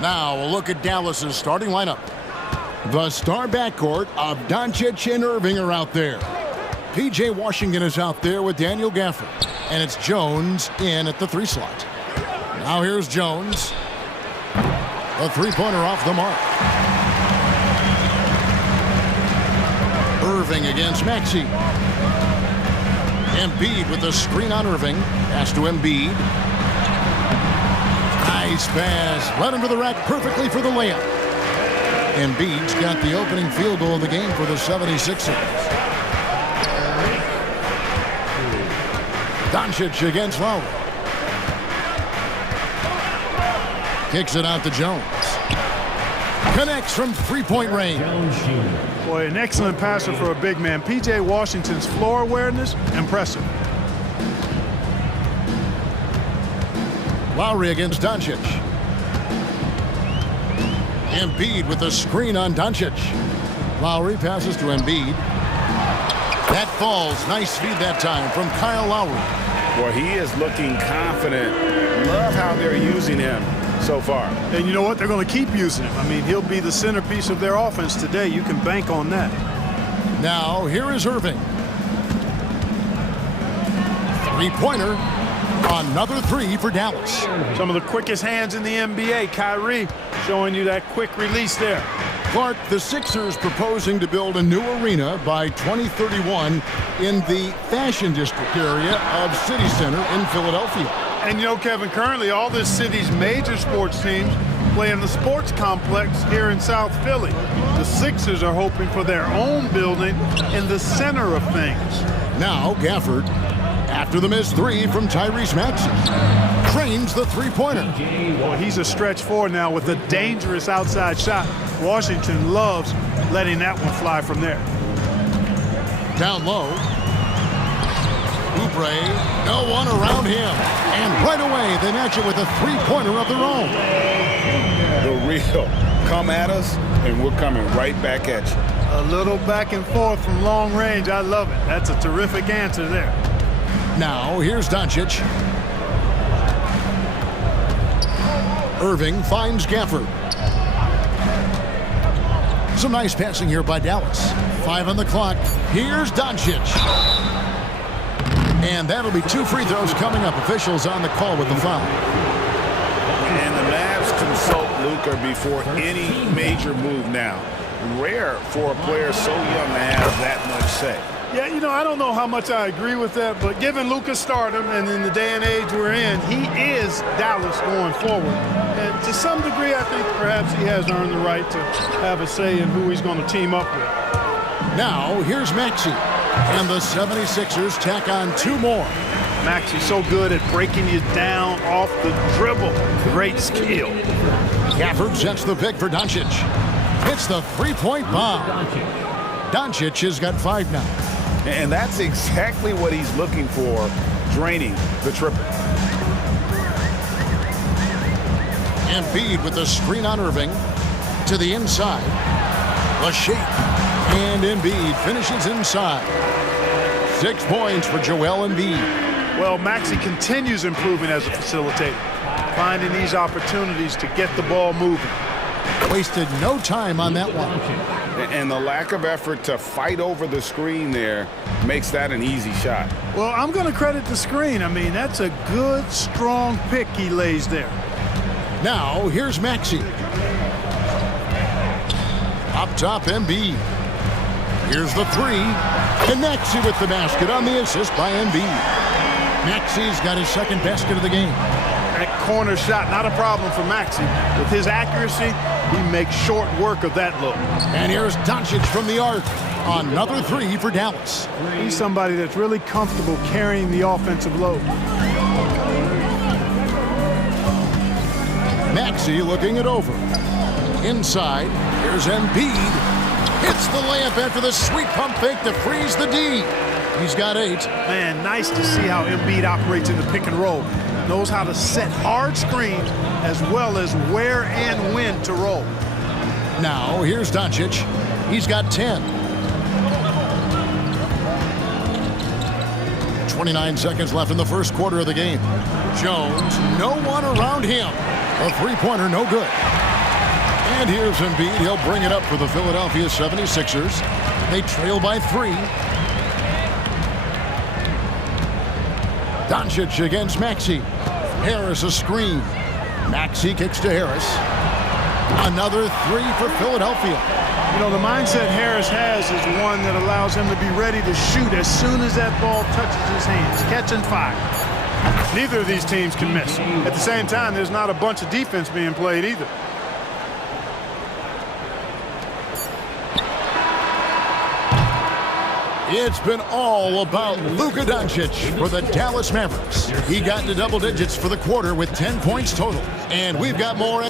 Now a look at Dallas's starting lineup. The star backcourt of Doncic and Irving are out there. P.J. Washington is out there with Daniel Gafford. And it's Jones in at the 3 slot. Now here's Jones. A three-pointer off the mark. Irving against Maxey. Embiid with the screen on Irving. Pass to Embiid. Nice pass. Right under the rack perfectly for the layup. Embiid's got the opening field goal of the game for the 76ers. Doncic against Lowry. Kicks it out to Jones. Connects from three-point range. Boy, an excellent passer for a big man. P.J. Washington's floor awareness, impressive. Lowry against Doncic. Embiid with the screen on Doncic. Lowry passes to Embiid. That falls. Nice feed that time from Kyle Lowry. Boy, he is looking confident. Love how they're using him so far. And you know what? They're going to keep using him. I mean, he'll be the centerpiece of their offense today. You can bank on that. Now, here is Irving. Three-pointer. Another 3 for Dallas. Some of the quickest hands in the NBA. Kyrie showing you that quick release there. Clark, the Sixers proposing to build a new arena by 2031 in the Fashion District area of City Center in Philadelphia. And you know, Kevin, currently all this city's major sports teams play in the sports complex here in South Philly. The Sixers are hoping for their own building in the center of things. Now Gafford, after the missed 3 from Tyrese Maxey, trains the three-pointer. Well, he's a stretch 4 now with a dangerous outside shot. Washington loves letting that one fly from there. Down low. Oubre, no one around him. And right away, they match it with a three-pointer of their own. The real come at us, and we're coming right back at you. A little back and forth from long range. I love it. That's a terrific answer there. Now, here's Doncic. Irving finds Gafford. Some nice passing here by Dallas. 5 on the clock. Here's Doncic. And that'll be 2 free throws coming up. Officials on the call with the foul. And the Mavs consult Luka before any major move now. Rare for a player so young to have that much say. Yeah, you know, I don't know how much I agree with that, but given Luka's stardom and in the day and age we're in, he is Dallas going forward. And to some degree, I think perhaps he has earned the right to have a say in who he's going to team up with. Now, here's Maxey. And the 76ers tack on 2 more. Maxey's so good at breaking you down off the dribble. Great skill. Gafford sets the pick for Doncic. Hits the three-point bomb. Doncic has got 5 now. And that's exactly what he's looking for, draining the triple. Embiid with the screen on Irving. To the inside. A shake. And Embiid finishes inside. 6 points for Joel Embiid. Well, Maxey continues improving as a facilitator, finding these opportunities to get the ball moving. Wasted no time on that one. And the lack of effort to fight over the screen there makes that an easy shot. Well, I'm going to credit the screen. I mean, that's a good, strong pick he lays there. Now, here's Maxey. Up top, Embiid. Here's the 3. Connects with the basket on the assist by Embiid. Maxey's got his 2nd basket of the game. That corner shot, not a problem for Maxey. With his accuracy, he makes short work of that look. And here's Doncic from the arc. Another 3 for Dallas. He's somebody that's really comfortable carrying the offensive load. Maxey looking it over. Inside, here's Embiid. Hits the layup after the sweet pump fake to freeze the D. He's got 8. Man, nice to see how Embiid operates in the pick and roll. Knows how to set hard screens as well as where and when to roll. Now, here's Doncic. He's got 10. 29 seconds left in the first quarter of the game. Jones, no one around him. A three-pointer, no good. And here's Embiid. He'll bring it up for the Philadelphia 76ers. They trail by 3. Doncic against Maxey. Harris a screen. Maxey kicks to Harris. Another 3 for Philadelphia. You know, the mindset Harris has is one that allows him to be ready to shoot as soon as that ball touches his hands. Catch and fire. Neither of these teams can miss. At the same time, there's not a bunch of defense being played either. It's been all about Luka Doncic for the Dallas Mavericks. He got into double digits for the quarter with 10 points total. And we've got more.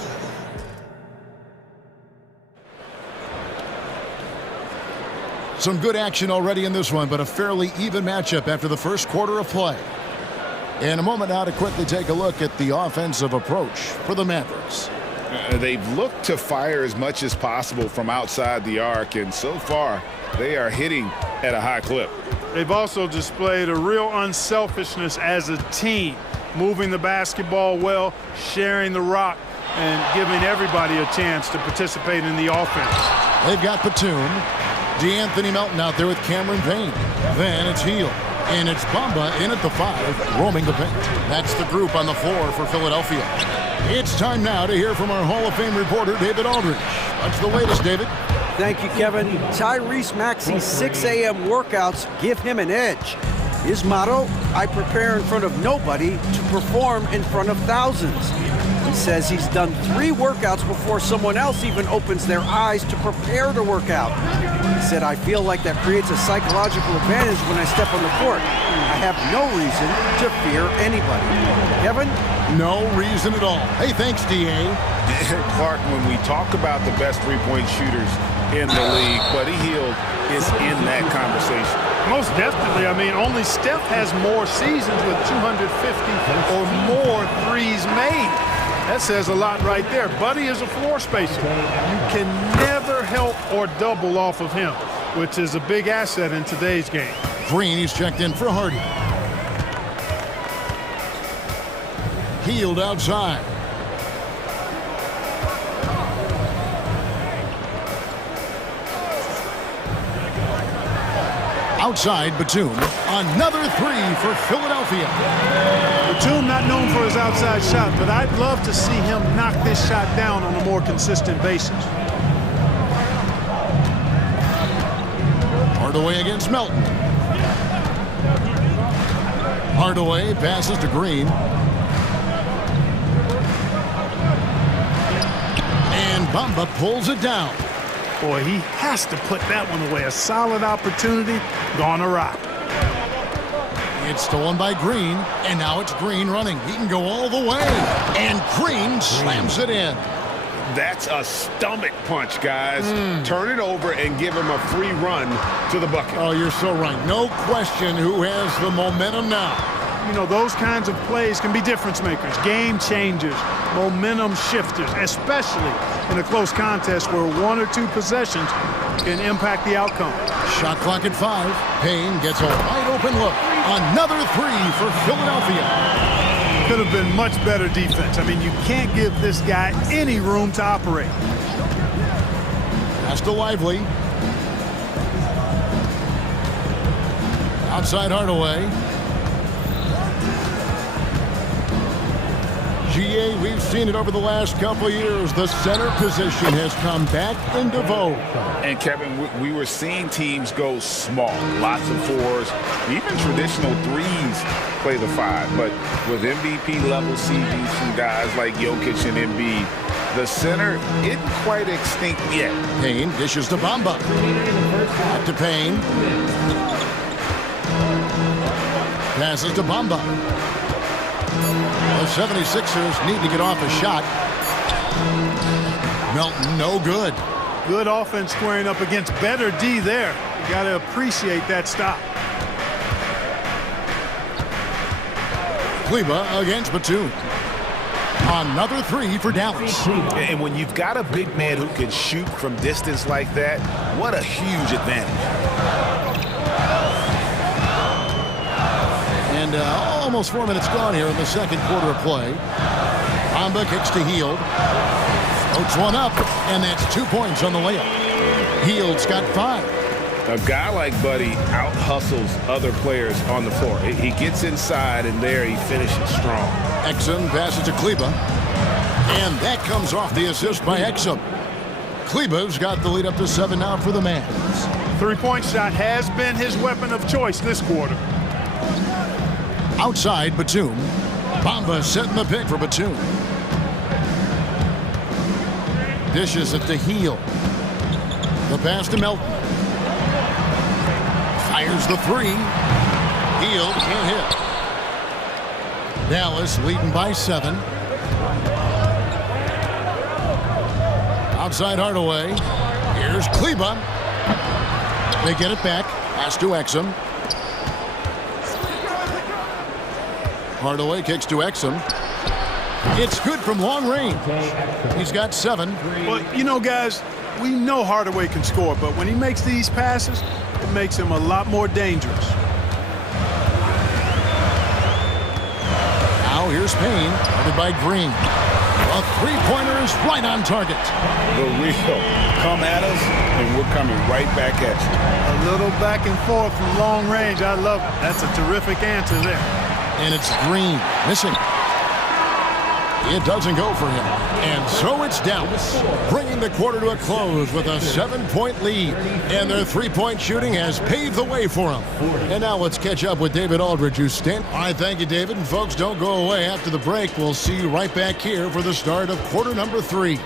Some good action already in this one, but a fairly even matchup after the first quarter of play. In a moment now to quickly take a look at the offensive approach for the Mavericks. They've looked to fire as much as possible from outside the arc, and so far they are hitting at a high clip. They've also displayed a real unselfishness as a team, moving the basketball well, sharing the rock, and giving everybody a chance to participate in the offense. They've got Batum, DeAnthony Melton out there with Cameron Payne. Then it's Hield, and it's Bamba in at the 5, roaming the paint. That's the group on the floor for Philadelphia. It's time now to hear from our Hall of Fame reporter, David Aldridge. What's the latest, David? Thank you, Kevin. Tyrese Maxey's 6 a.m. workouts give him an edge. His motto, I prepare in front of nobody to perform in front of thousands. He says he's done 3 workouts before someone else even opens their eyes to prepare to work out. He said, I feel like that creates a psychological advantage when I step on the court. I have no reason to fear anybody. Kevin? No reason at all. Hey, thanks, D.A. Clark, when we talk about the best three-point shooters in the league, Buddy Hield is in that conversation. Most definitely. I mean, only Steph has more seasons with 250 or more threes made. That says a lot right there. Buddy is a floor spacer. You can never help or double off of him, which is a big asset in today's game. Green, he's checked in for Hardy. Hield outside. Outside, Batum. Another 3 for Philadelphia. Batum not known for his outside shot, but I'd love to see him knock this shot down on a more consistent basis. Hardaway against Melton. Hardaway passes to Green. And Bamba pulls it down. Boy, he has to put that one away. A solid opportunity, gone awry. It's stolen by Green, and now it's Green running. He can go all the way, and Green slams it in. That's a stomach punch, guys. Turn it over and give him a free run to the bucket. Oh, you're so right. No question who has the momentum now. You know, those kinds of plays can be difference makers, game changers, momentum shifters, especially in a close contest where 1 or 2 possessions can impact the outcome. Shot clock at 5. Payne gets a wide open look. Another 3 for Philadelphia. Could have been much better defense. I mean, you can't give this guy any room to operate. Pass to Lively. Outside Hardaway. GA, we've seen it over the last couple of years. The center position has come back into vogue. And Kevin, we were seeing teams go small, lots of 4s, even traditional 3s play the 5. But with MVP level CVs from guys like Jokic and Embiid, the center isn't quite extinct yet. Payne dishes to Bamba. Back to Payne. Passes to Bamba. The 76ers need to get off a shot. Melton, no good. Good offense squaring up against better D there. You got to appreciate that stop. Kleba against Batum. Another 3 for Dallas. And when you've got a big man who can shoot from distance like that, what a huge advantage. And almost 4 minutes gone here in the second quarter of play. Bamba kicks to Hield. Floats one up, and that's 2 points on the layup. Hield's got 5. A guy like Buddy out-hustles other players on the floor. He gets inside, and there he finishes strong. Exum passes to Kleba. And that comes off the assist by Exum. Kleba's got the lead up to 7 now for the Mavs. Three-point shot has been his weapon of choice this quarter. Outside, Batum. Bamba setting the pick for Batum. Dishes it to Hield. The pass to Melton. Fires the three. Hield can't hit. Dallas leading by 7. Outside Hardaway. Here's Kleba. They get it back. Pass to Exum. Hardaway kicks to Exum. It's good from long range. He's got 7. Well, you know, guys, we know Hardaway can score, but when he makes these passes, it makes him a lot more dangerous. Now here's Payne, guarded by Green. A three-pointer is right on target. The real. Come at us, and we're coming right back at you. A little back and forth from long range. I love it. That's a terrific answer there. And it's Green missing. It doesn't go for him. And so it's Dallas, bringing the quarter to a close with a 7-point lead. And their three-point shooting has paved the way for them. And now let's catch up with David Aldridge, who's standing. All right, thank you, David. And folks, don't go away. After the break, we'll see you right back here for the start of quarter number 3.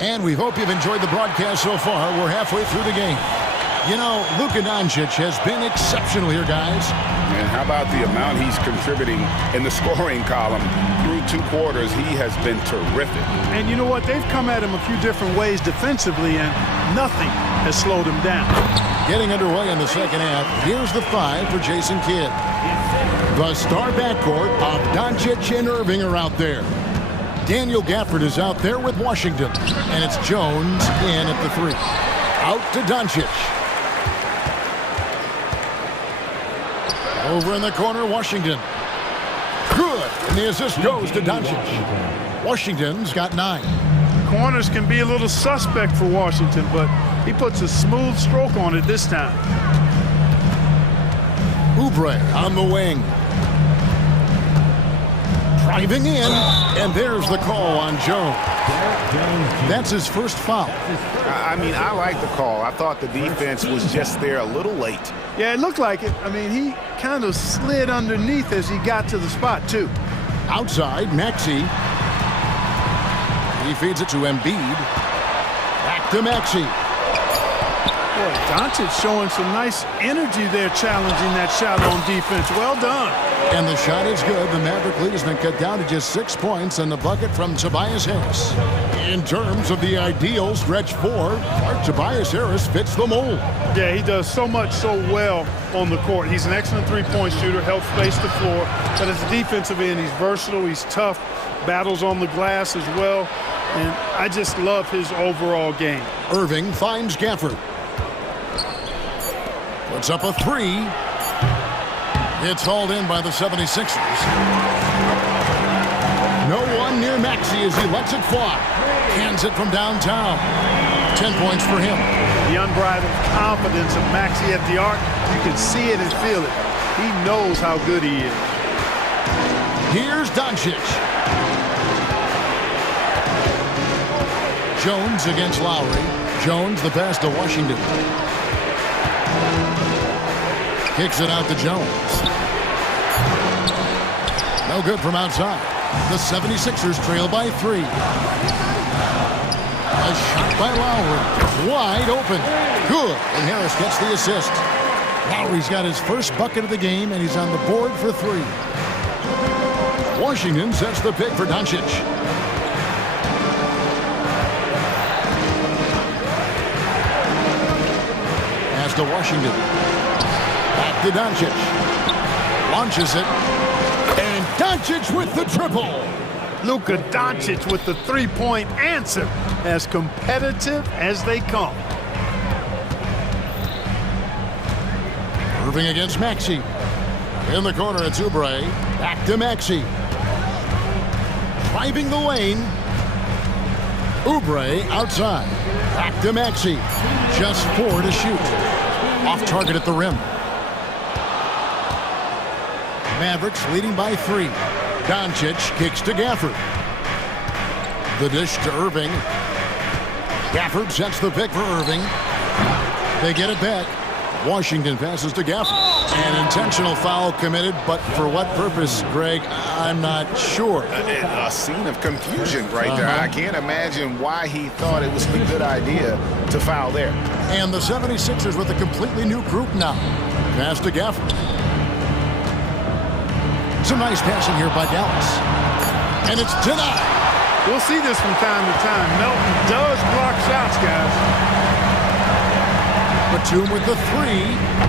And we hope you've enjoyed the broadcast so far. We're halfway through the game. You know, Luka Doncic has been exceptional here, guys. And how about the amount he's contributing in the scoring column? Through 2 quarters, he has been terrific. And you know what? They've come at him a few different ways defensively, and nothing has slowed him down. Getting underway in the second half, here's the 5 for Jason Kidd. The star backcourt of Doncic and Irving are out there. Daniel Gafford is out there with Washington. And it's Jones in at the 3. Out to Doncic. Over in the corner, Washington. Good. And the assist goes to Doncic. Washington's got 9. Corners can be a little suspect for Washington, but he puts a smooth stroke on it this time. Oubre on the wing. Driving in, and there's the call on Jones. That's his first foul. I mean, I like the call. I thought the defense was just there a little late. Yeah, it looked like it. I mean, he kind of slid underneath as he got to the spot, too. Outside, Maxey. He feeds it to Embiid. Back to Maxey. Boy, Doncic showing some nice energy there, challenging that shot on defense. Well done. And the shot is good. The Maverick lead has been cut down to just 6 points, and the bucket from Tobias Harris. In terms of the ideal stretch 4, Tobias Harris fits the mold. Yeah, he does so much so well on the court. He's an excellent three-point shooter, helps space the floor. But as a defensive end, he's versatile, he's tough, battles on the glass as well. And I just love his overall game. Irving finds Gafford. Puts up a 3. It's hauled in by the 76ers. No one near Maxey as he lets it fly. Hands it from downtown. 10 points for him. The unbridled confidence of Maxey at the arc. You can see it and feel it. He knows how good he is. Here's Doncic. Jones against Lowry. Jones the pass to Washington. Kicks it out to Jones. No good from outside. The 76ers trail by 3. A shot by Lowry. Wide open. Good. And Harris gets the assist. Lowry's got his first bucket of the game, and he's on the board for 3. Washington sets the pick for Doncic. Pass to Washington. Back to Doncic. Launches it. And Doncic with the triple. Luka Doncic with the three-point answer. As competitive as they come. Irving against Maxey. In the corner, it's Oubre. Back to Maxey. Driving the lane. Oubre outside. Back to Maxey. Just 4 to shoot. Off target at the rim. Mavericks leading by 3. Doncic kicks to Gafford. The dish to Irving. Gafford sets the pick for Irving. They get it back. Washington passes to Gafford. An intentional foul committed, but for what purpose, Greg, I'm not sure. A scene of confusion right there. I can't imagine why he thought it was a good idea to foul there. And the 76ers with a completely new group now. Pass to Gafford. Some nice passing here by Dallas. And it's denied. We'll see this from time to time. Melton does block shots, guys. Batum with the 3.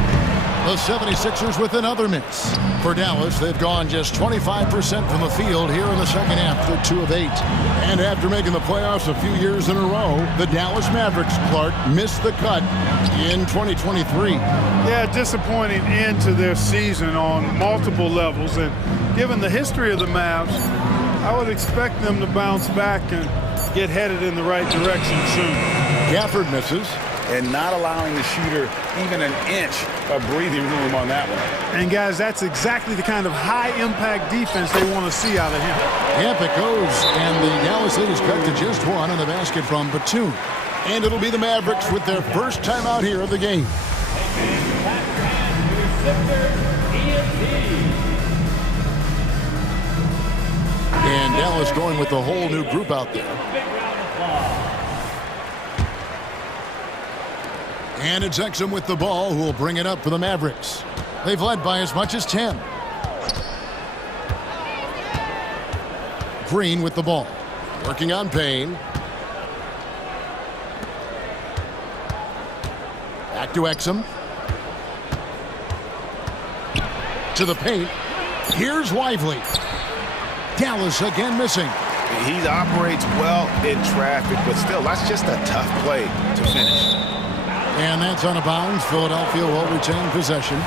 The 76ers with another miss. For Dallas, they've gone just 25% from the field here in the second half. They're 2 of 8. And after making the playoffs a few years in a row, the Dallas Mavericks, Clark, missed the cut in 2023. Yeah, disappointing end to their season on multiple levels. And given the history of the Mavs, I would expect them to bounce back and get headed in the right direction soon. Gafford misses. And not allowing the shooter even an inch of breathing room on that one. And, guys, that's exactly the kind of high-impact defense they want to see out of him. Yep, it goes. And the Dallas lead is cut to just 1 on the basket from Batum. And it'll be the Mavericks with their first time out here of the game. And Dallas going with the whole new group out there. And it's Exum with the ball, who will bring it up for the Mavericks. They've led by as much as 10. Green with the ball. Working on Payne. Back to Exum. To the paint. Here's Lively. Dallas again missing. He operates well in traffic, but still, that's just a tough play to finish. And that's on a bounds. Philadelphia will retain possession.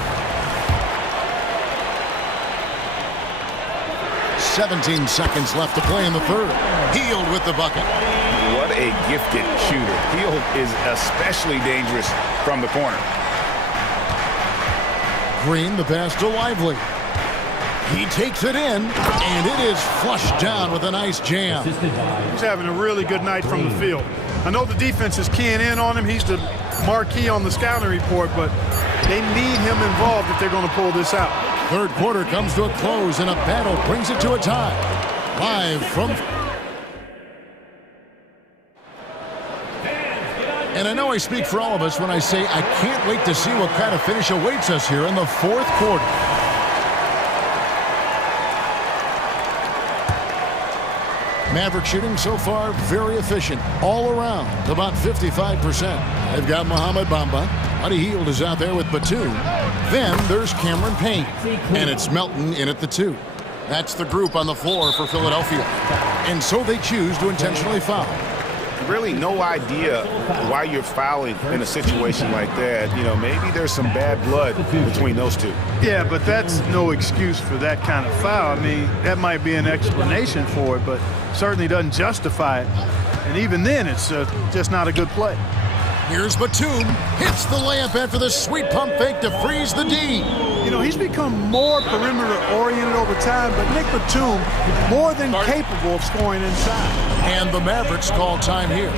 17 seconds left to play in the third. Hield with the bucket. What a gifted shooter. Hield is especially dangerous from the corner. Green, the pass to Lively. He takes it in, and it is flushed down with a nice jam. He's having a really good night from the field. I know the defense is keying in on him. He's the marquee on the scouting report, but they need him involved if they're going to pull this out. Third quarter comes to a close, and a battle brings it to a tie. Live from... And I know I speak for all of us when I say I can't wait to see what kind of finish awaits us here in the fourth quarter. Maverick shooting so far very efficient all around, about 55%. They've got Mohamed Bamba. Buddy Hield is out there with Batum. Then there's Cameron Payne, and it's Melton in at the 2. That's the group on the floor for Philadelphia. And so they choose to intentionally foul. Really no idea why you're fouling in a situation like that. You know, maybe there's some bad blood between those two. Yeah, but that's no excuse for that kind of foul. I mean, that might be an explanation for it, but certainly doesn't justify it. And even then, it's just not a good play. Here's Batum. Hits the layup after the sweet pump fake to freeze the D. You know, he's become more perimeter-oriented over time, but Nick Batum more than capable of scoring inside. And the Mavericks call time here.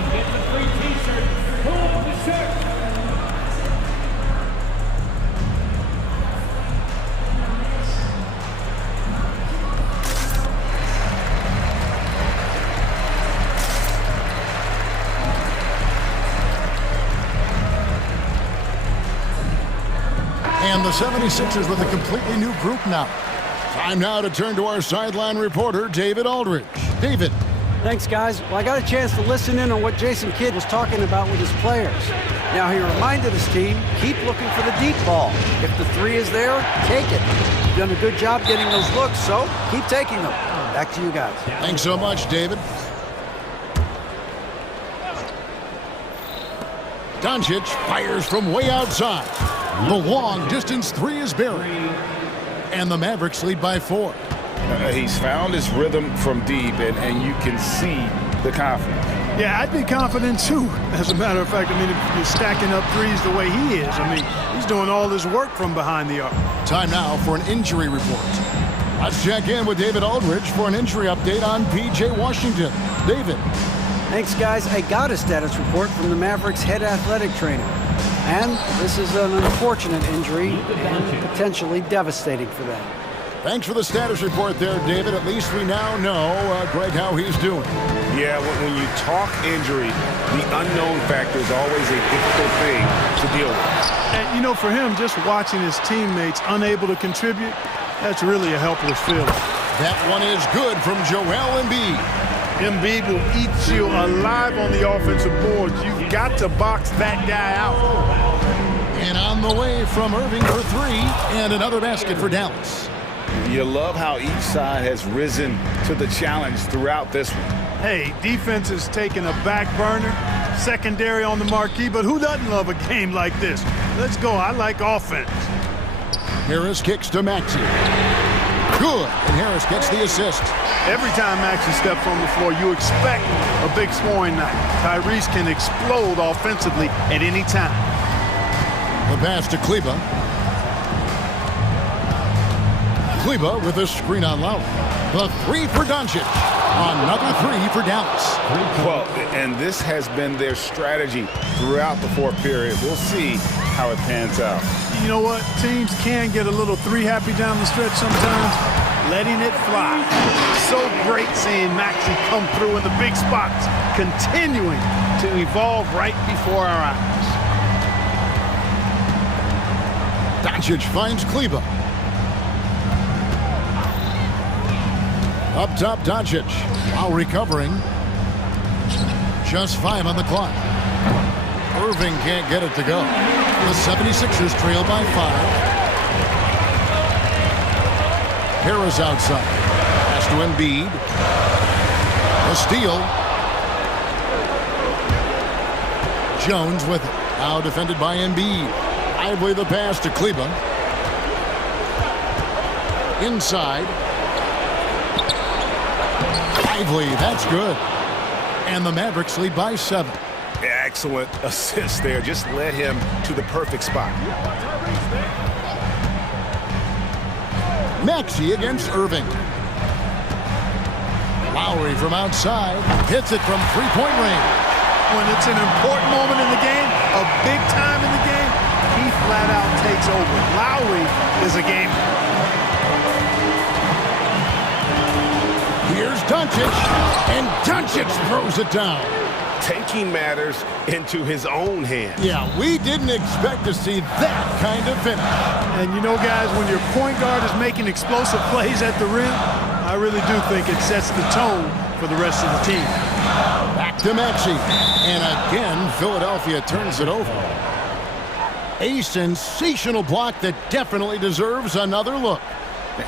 And the 76ers with a completely new group now. Time now to turn to our sideline reporter, David Aldridge. David. Thanks, guys. Well, I got a chance to listen in on what Jason Kidd was talking about with his players. Now he reminded his team, keep looking for the deep ball. If the three is there, take it. You've done a good job getting those looks, so keep taking them. Back to you guys. Thanks so much, David. Doncic fires from way outside. The long-distance three is buried. And the Mavericks lead by 4. He's found his rhythm from deep, and you can see the confidence. Yeah, I'd be confident too. As a matter of fact, I mean, if you're stacking up threes the way he is, I mean, he's doing all his work from behind the arc. Time now for an injury report. Let's check in with David Aldridge for an injury update on P.J. Washington. David. Thanks, guys. I got a status report from the Mavericks head athletic trainer. And this is an unfortunate injury and potentially devastating for them. Thanks for the status report there, David. At least we now know, Greg, how he's doing. Yeah, when you talk injury, the unknown factor is always a difficult thing to deal with. And, you know, for him, just watching his teammates unable to contribute, that's really a helpless feeling. That one is good from Joel Embiid. Embiid will eat you alive on the offensive boards. You've got to box that guy out. And on the way from Irving for 3, and another basket for Dallas. You love how each side has risen to the challenge throughout this one. Hey, defense has taken a back burner, secondary on the marquee, but who doesn't love a game like this? Let's go. I like offense. Harris kicks to Maxey. Good, and Harris gets the assist. Every time Maxey steps on the floor, you expect a big scoring night. Tyrese can explode offensively at any time. The pass to Kleba. Kleba with a screen on Lowry. The 3 for Doncic. Another 3 for Dallas. Well, and this has been their strategy throughout the fourth period. We'll see how it pans out. You know what? Teams can get a little 3 happy down the stretch sometimes. Letting it fly. So great seeing Maxey come through in the big spots, continuing to evolve right before our eyes. Doncic finds Kleba. Up top, Doncic. While recovering. Just 5 on the clock. Irving can't get it to go. The 76ers trail by 5. Harris outside. Pass to Embiid. A steal. Jones with it. Now defended by Embiid. Lively the pass to Kleba. Inside. Lively, that's good. And the Mavericks lead by 7. Excellent assist there. Just led him to the perfect spot. Maxey against Irving. Lowry from outside. Hits it from three-point range. When it's an important moment in the game, a big time in the game, he flat out takes over. Lowry is a gamer. Here's Doncic, and Doncic throws it down. Taking matters into his own hands. Yeah, we didn't expect to see that kind of finish. And you know, guys, when your point guard is making explosive plays at the rim, I really do think it sets the tone for the rest of the team. Back to Maxey, and again, Philadelphia turns it over. A sensational block that definitely deserves another look.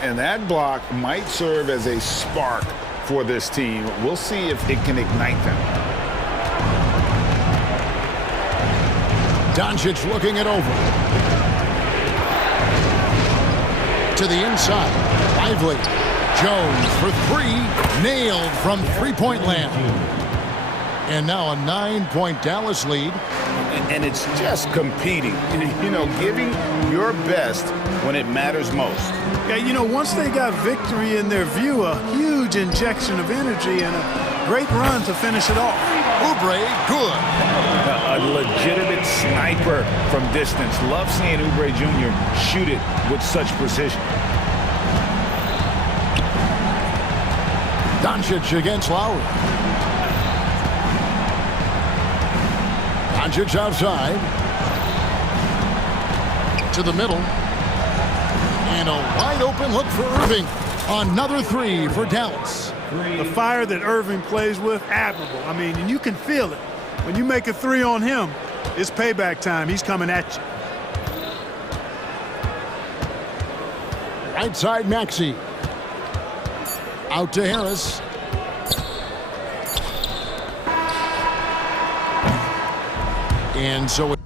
And that block might serve as a spark for this team. We'll see if it can ignite them. Doncic looking it over. To the inside. Lively. Jones for 3. Nailed from three-point land. And now a 9-point Dallas lead. And it's just competing. You know, giving your best when it matters most. Yeah, you know, once they got victory in their view, a huge injection of energy and a great run to finish it off. Oubre, good. A legitimate sniper from distance. Love seeing Oubre Jr. shoot it with such precision. Doncic against Lowry. Doncic outside. To the middle. And a wide open look for Irving. Another 3 for Dallas. The fire that Irving plays with, admirable. I mean, and you can feel it. When you make a 3 on him, It's payback time. He's coming at you. Right side, Maxey. Out to Harris. And so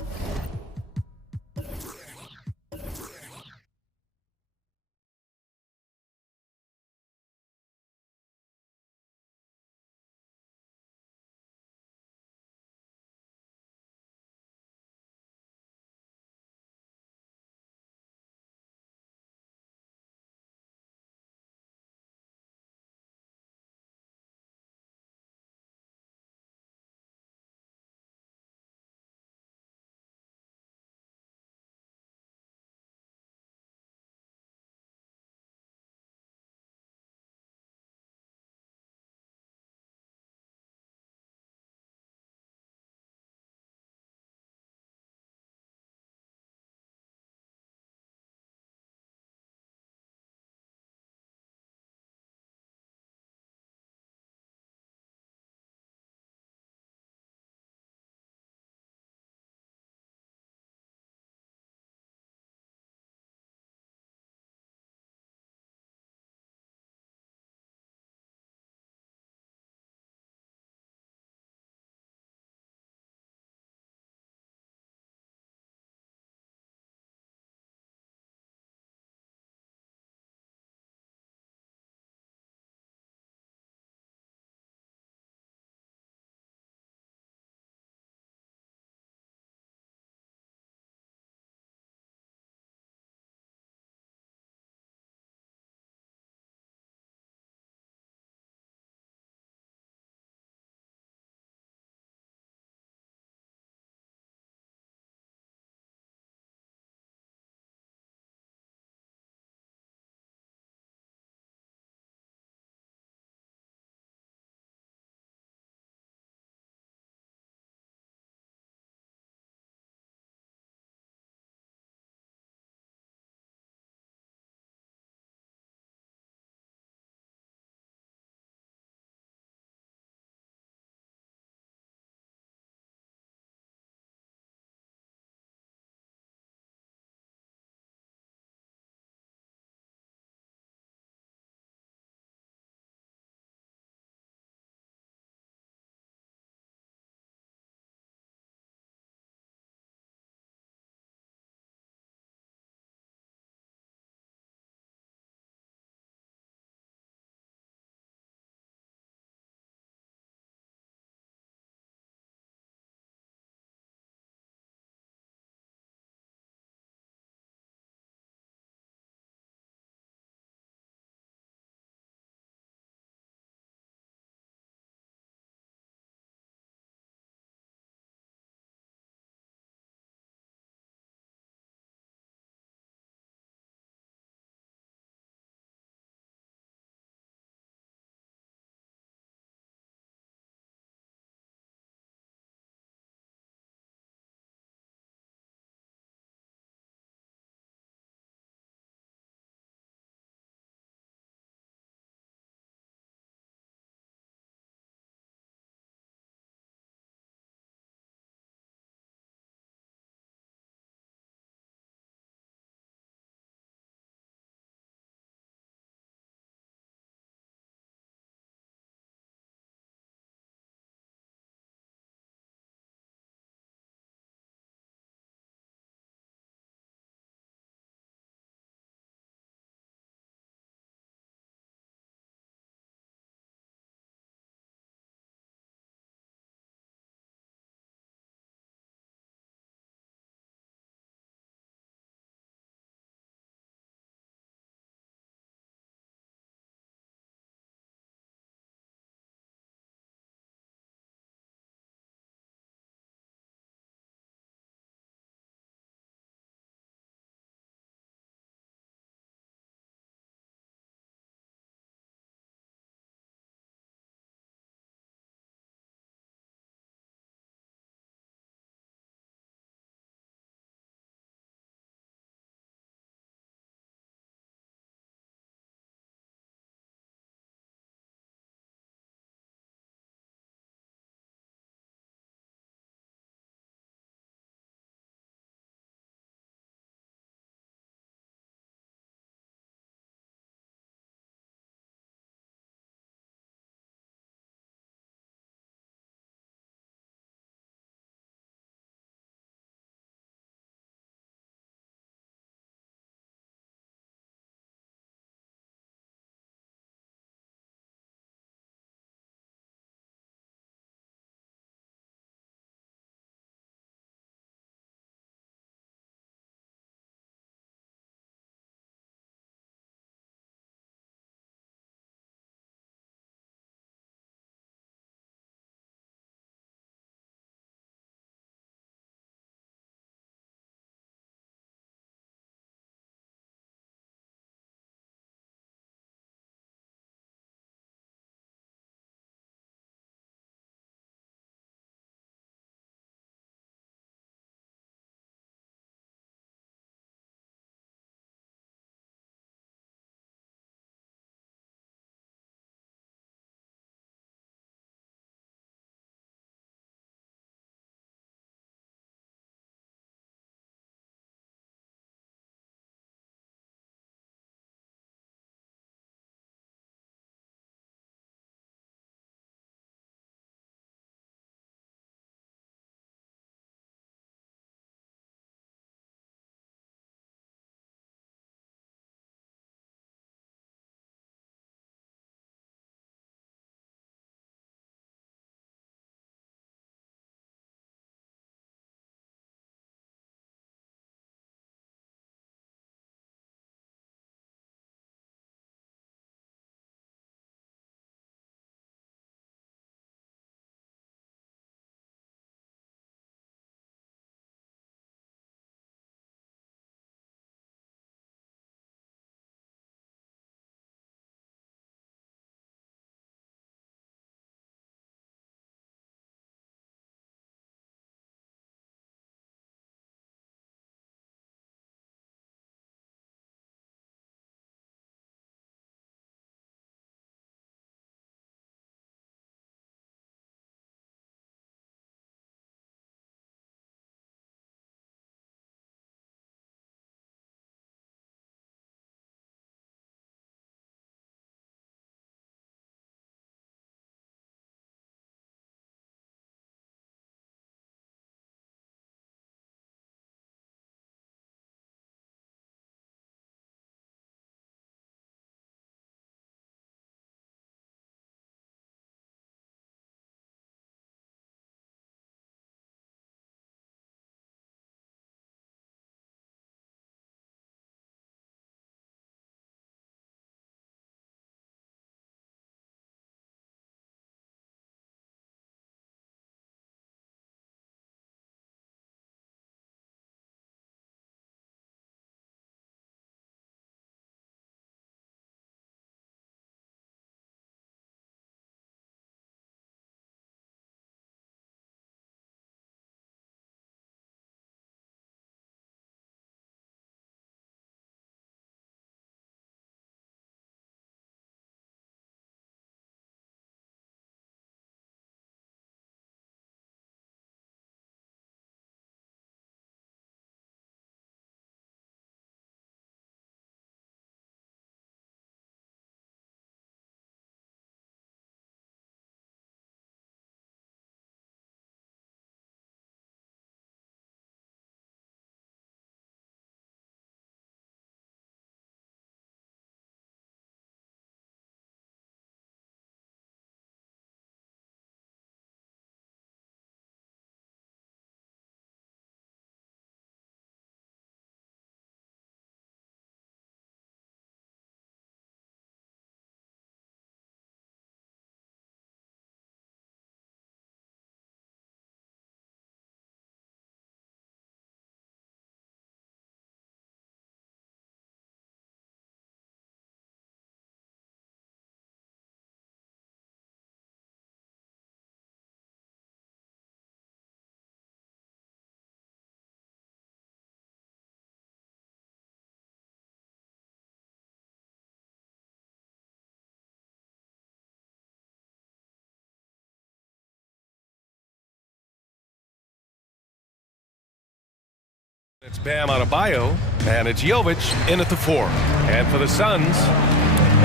It's Bam Adebayo, and it's Jovic in at the 4. And for the Suns,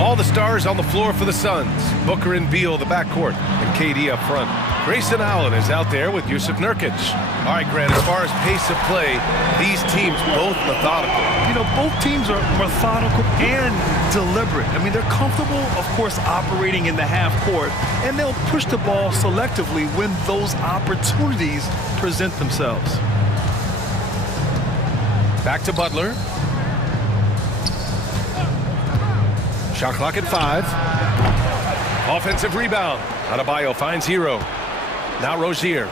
all the stars on the floor for the Suns. Booker and Beal, the backcourt, and KD up front. Grayson Allen is out there with Yusuf Nurkic. All right, Grant, as far as pace of play, these teams both methodical. You know, both teams are methodical and deliberate. I mean, they're comfortable, of course, operating in the half court, and they'll push the ball selectively when those opportunities present themselves. Back to Butler. Shot clock at 5. Offensive rebound. Adebayo finds Hero. Now Rozier.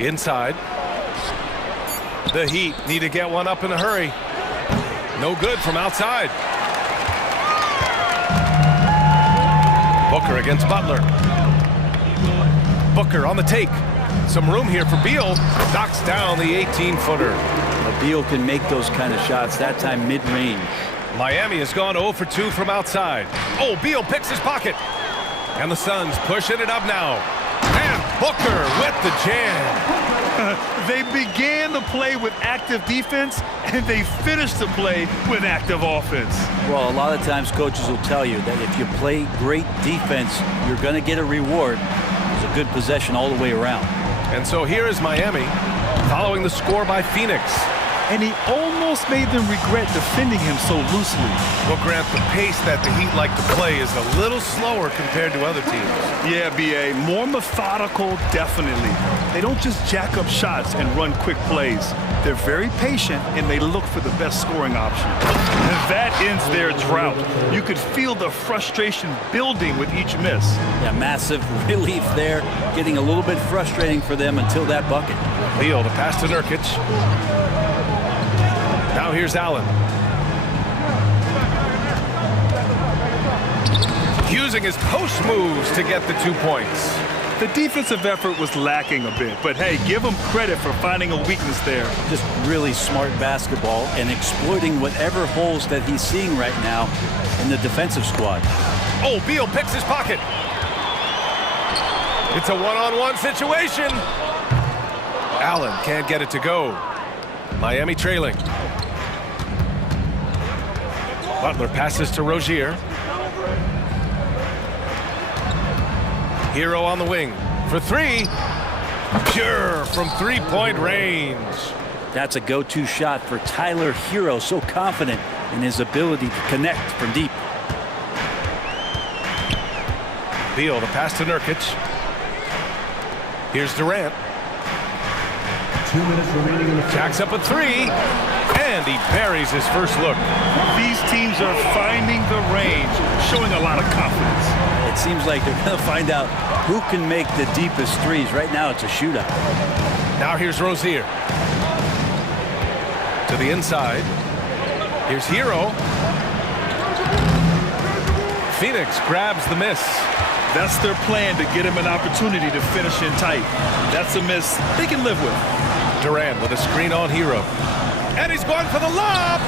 Inside. The Heat need to get one up in a hurry. No good from outside. Booker against Butler. Booker on the take. Some room here for Beal. Knocks down the 18-footer. Beal can make those kind of shots, that time mid-range. Miami has gone 0 for 2 from outside. Oh, Beal picks his pocket. And the Suns pushing it up now. And Booker with the jam. They began the play with active defense, and they finished the play with active offense. Well, a lot of times coaches will tell you that if you play great defense, you're going to get a reward. It's a good possession all the way around. And so here is Miami following the score by Phoenix. And he almost made them regret defending him so loosely. Well, Grant, the pace that the Heat like to play is a little slower compared to other teams. Yeah, B.A., more methodical, definitely. They don't just jack up shots and run quick plays. They're very patient, and they look for the best scoring option. And that ends their drought. You could feel the frustration building with each miss. Yeah, massive relief there. Getting a little bit frustrating for them until that bucket. Beal to pass to Nurkic. Now here's Allen. Using his post moves to get the 2 points. The defensive effort was lacking a bit, but hey, give him credit for finding a weakness there. Just really smart basketball and exploiting whatever holes that he's seeing right now in the defensive squad. Oh, Beal picks his pocket. It's a one-on-one situation. Allen can't get it to go. Miami trailing. Butler passes to Rozier. Hero on the wing for 3. Pure from three-point range. That's a go-to shot for Tyler Hero. So confident in his ability to connect from deep. Beal to pass to Nurkic. Here's Durant. 2 minutes remaining in the Jacks up a 3. And he buries his first look. These teams are finding the range, showing a lot of confidence. It seems like they're going to find out who can make the deepest threes. Right now, it's a shootout. Now here's Rozier. To the inside. Here's Hero. Phoenix grabs the miss. That's their plan, to get him an opportunity to finish in tight. That's a miss they can live with. Durant with a screen on Hero. And he's going for the lob.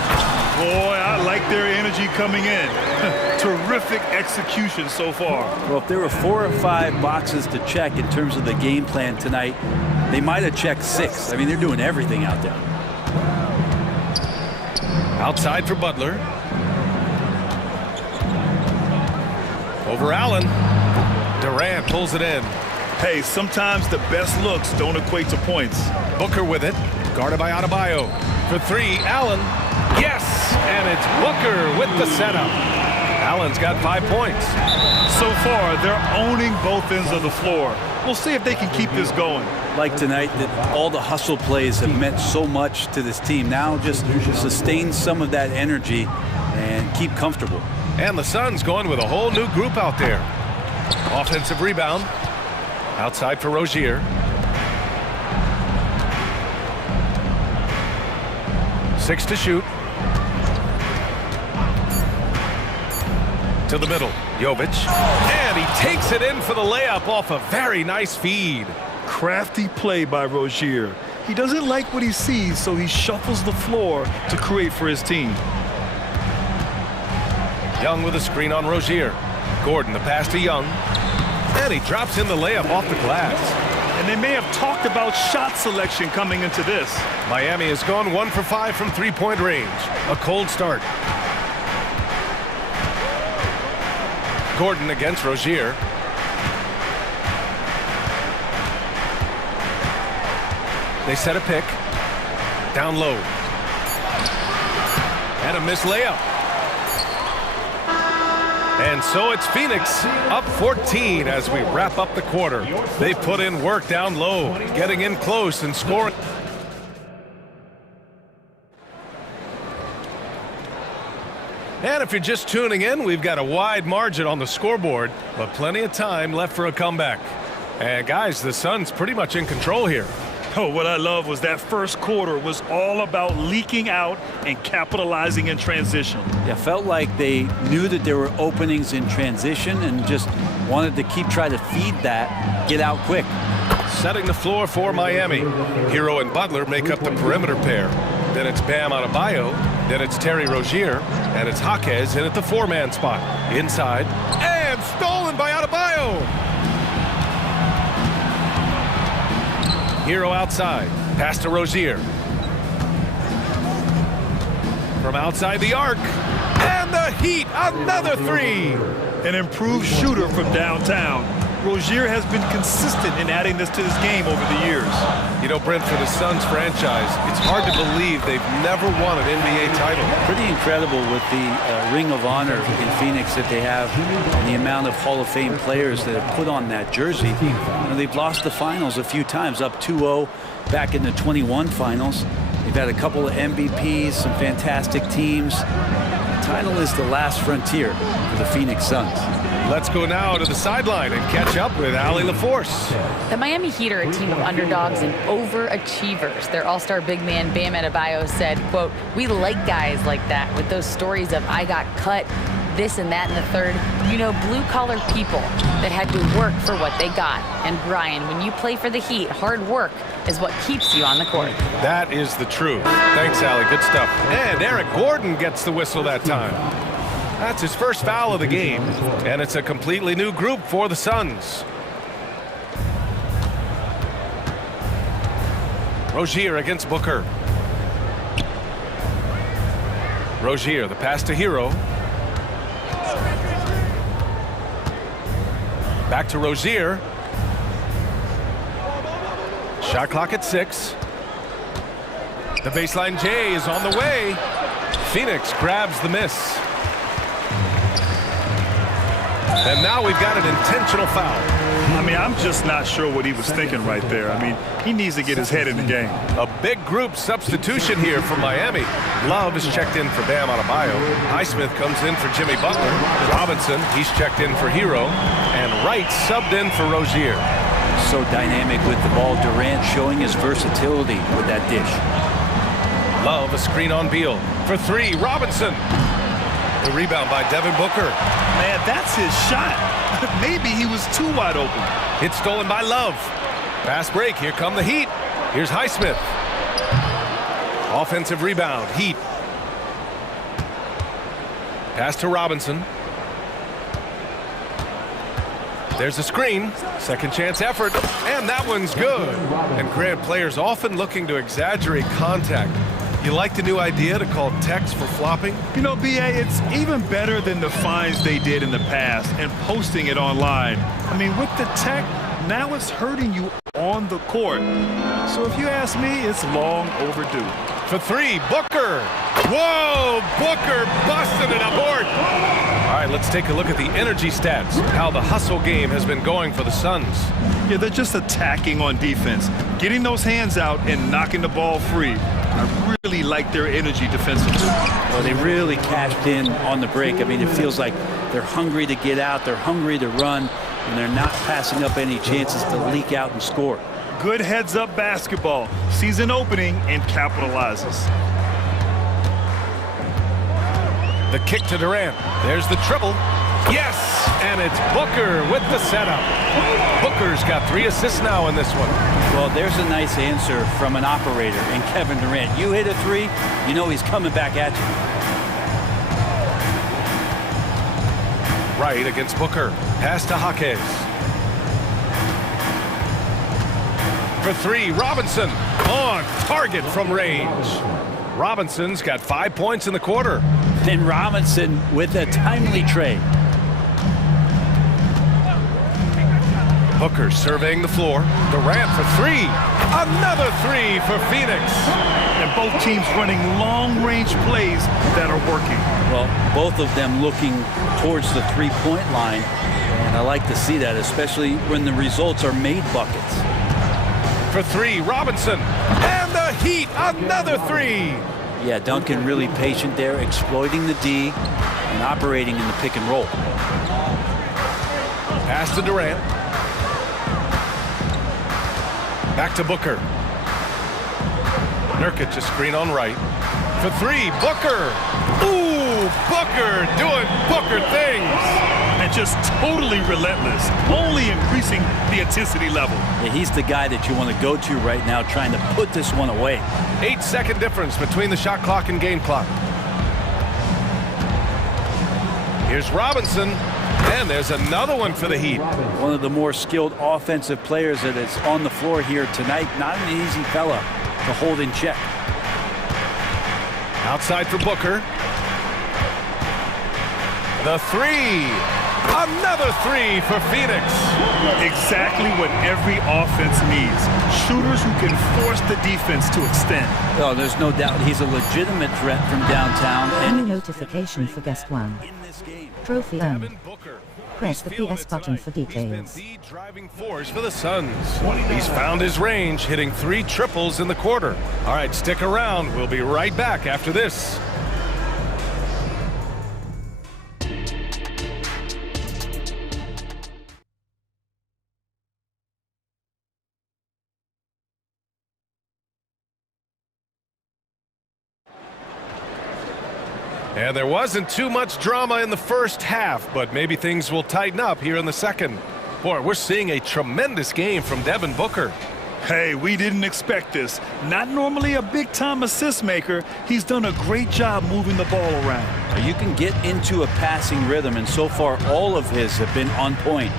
Boy, I like their energy coming in. Terrific execution so far. Well, if there were 4 or 5 boxes to check in terms of the game plan tonight, they might have checked 6. I mean, they're doing everything out there. Outside for Butler. Over Allen. Durant pulls it in. Hey, sometimes the best looks don't equate to points. Booker with it. Guarded by Adebayo. For 3, Allen. Yes! And it's Booker with the setup. Allen's got 5 points. So far, they're owning both ends of the floor. We'll see if they can keep this going. Like tonight, that all the hustle plays have meant so much to this team. Now just sustain some of that energy and keep comfortable. And the Suns going with a whole new group out there. Offensive rebound. Outside for Rozier. 6 to shoot. To the middle. Jovic. And he takes it in for the layup off a very nice feed. Crafty play by Rozier. He doesn't like what he sees, so he shuffles the floor to create for his team. Young with a screen on Rozier. Gordon the pass to Young. And he drops in the layup off the glass. And they may have talked about shot selection coming into this. Miami has gone 1 for 5 from three-point range. A cold start. Gordon against Rozier. They set a pick. Down low. And a missed layup. And so it's Phoenix up 14 as we wrap up the quarter. They put in work down low, getting in close and scoring. And if you're just tuning in, we've got a wide margin on the scoreboard, but plenty of time left for a comeback. And guys, the Suns pretty much in control here. Oh, what I love was that first quarter was all about leaking out and capitalizing in transition. Yeah, felt like they knew that there were openings in transition and just wanted to try to feed that, get out quick. Setting the floor for Miami. Hero and Butler make up the perimeter pair. Then it's Bam Adebayo. Then it's Terry Rozier. And it's Jaquez in at the four-man spot. Inside. And stolen by Adebayo. Hero outside. Pass to Rozier. From outside the arc. And the Heat, another three. An improved shooter from downtown. Rozier has been consistent in adding this to this game over the years. You know, Brent, for the Suns franchise, it's hard to believe they've never won an NBA title. Pretty incredible with the Ring of Honor in Phoenix that they have and the amount of Hall of Fame players that have put on that jersey. You know, they've lost the finals a few times, up 2-0 back in the 21 finals. They've had a couple of MVPs, some fantastic teams. The title is the last frontier for the Phoenix Suns. Let's go now to the sideline and catch up with Allie LaForce. The Miami Heat are a team of underdogs and overachievers. Their all-star big man, Bam Adebayo, said, quote, "We like guys like that with those stories of I got cut, this and that and the third. You know, blue-collar people that had to work for what they got. And Brian, when you play for the Heat, hard work is what keeps you on the court." That is the truth. Thanks, Allie. Good stuff. And Eric Gordon gets the whistle that time. That's his first foul of the game, and it's a completely new group for the Suns. Rozier against Booker. Rozier, the pass to Hero. Back to Rozier. Shot clock at 6. The baseline J is on the way. Phoenix grabs the miss. And now we've got an intentional foul. I mean, I'm just not sure what he was thinking right there. I mean, he needs to get his head in the game. A big group substitution here for Miami. Love is checked in for Bam Adebayo. Highsmith comes in for Jimmy Butler. Robinson, he's checked in for Hero. And Wright subbed in for Rozier. So dynamic with the ball. Durant showing his versatility with that dish. Love, a screen on Beal. For three, Robinson. The rebound by Devin Booker. Man, that's his shot. Maybe he was too wide open. It's stolen by Love. Fast break. Here come the Heat. Here's Highsmith. Offensive rebound. Heat. Pass to Robinson. There's a screen. Second chance effort. And that one's good. And Grant, players often looking to exaggerate contact. You like the new idea to call techs for flopping? You know, B.A., it's even better than the fines they did in the past and posting it online. I mean, with the tech, now it's hurting you on the court. So if you ask me, it's long overdue. For three, Booker. Whoa, Booker busted it aboard. All right, let's take a look at the energy stats, how the hustle game has been going for the Suns. Yeah, they're just attacking on defense, getting those hands out and knocking the ball free. I really like their energy defensively. Well, they really cashed in on the break. I mean, it feels like they're hungry to get out, they're hungry to run, and they're not passing up any chances to leak out and score. Good heads-up basketball. Sees an opening and capitalizes. The kick to Durant. There's the triple. Yes! And it's Booker with the setup. Booker's got 3 assists now in this one. Well, there's a nice answer from an operator in Kevin Durant. You hit a 3, you know he's coming back at you. Right against Booker. Pass to Jaquez. For three, Robinson on target from range. Robinson's got 5 points in the quarter. And Robinson with a timely trade. Booker surveying the floor. Durant for three. Another three for Phoenix. And both teams running long-range plays that are working. Well, both of them looking towards the three-point line. And I like to see that, especially when the results are made buckets. For three, Robinson. And the Heat, another three. Yeah, Duncan really patient there, exploiting the D and operating in the pick and roll. Pass to Durant. Back to Booker. Nurkic a screen on right. For three, Booker. Ooh, Booker doing Booker things. And just totally relentless, only increasing the intensity level. Yeah, he's the guy that you want to go to right now, trying to put this one away. 8-second difference between the shot clock and game clock. Here's Robinson. And there's another one for the Heat. One of the more skilled offensive players that is on the floor here tonight. Not an easy fella to hold in check. Outside for Booker. The three. Another three for Phoenix. Exactly what every offense needs. Shooters who can force the defense to extend. Oh, there's no doubt he's a legitimate threat from downtown. New notification for guest one. Trophy earned. Press the PS button for details. The driving force for the Suns. He's found his range, hitting 3 triples in the quarter. All right, stick around. We'll be right back after this. And there wasn't too much drama in the first half, but maybe things will tighten up here in the second. Boy, we're seeing a tremendous game from Devin Booker. Hey, we didn't expect this. Not normally a big-time assist maker. He's done a great job moving the ball around. You can get into a passing rhythm, and so far all of his have been on point.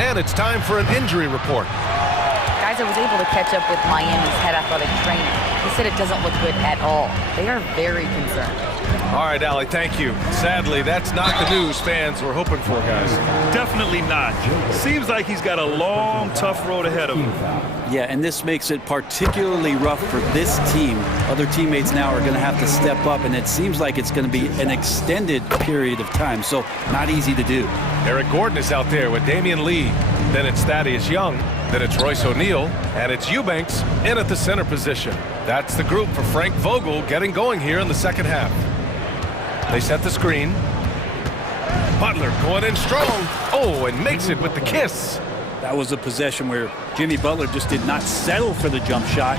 And it's time for an injury report. Guys, I was able to catch up with Miami's head athletic trainer. He said it doesn't look good at all. They are very concerned. All right, Allie, thank you. Sadly, that's not the news fans were hoping for, guys. Definitely not. Seems like he's got a long, tough road ahead of him. Yeah, and this makes it particularly rough for this team. Other teammates now are going to have to step up, and it seems like it's going to be an extended period of time, so not easy to do. Eric Gordon is out there with Damian Lee. Then it's Thaddeus Young. Then it's Royce O'Neal. And it's Eubanks in at the center position. That's the group for Frank Vogel getting going here in the second half. They set the screen. Butler going in strong. Oh, and makes it with the kiss. That was a possession where Jimmy Butler just did not settle for the jump shot,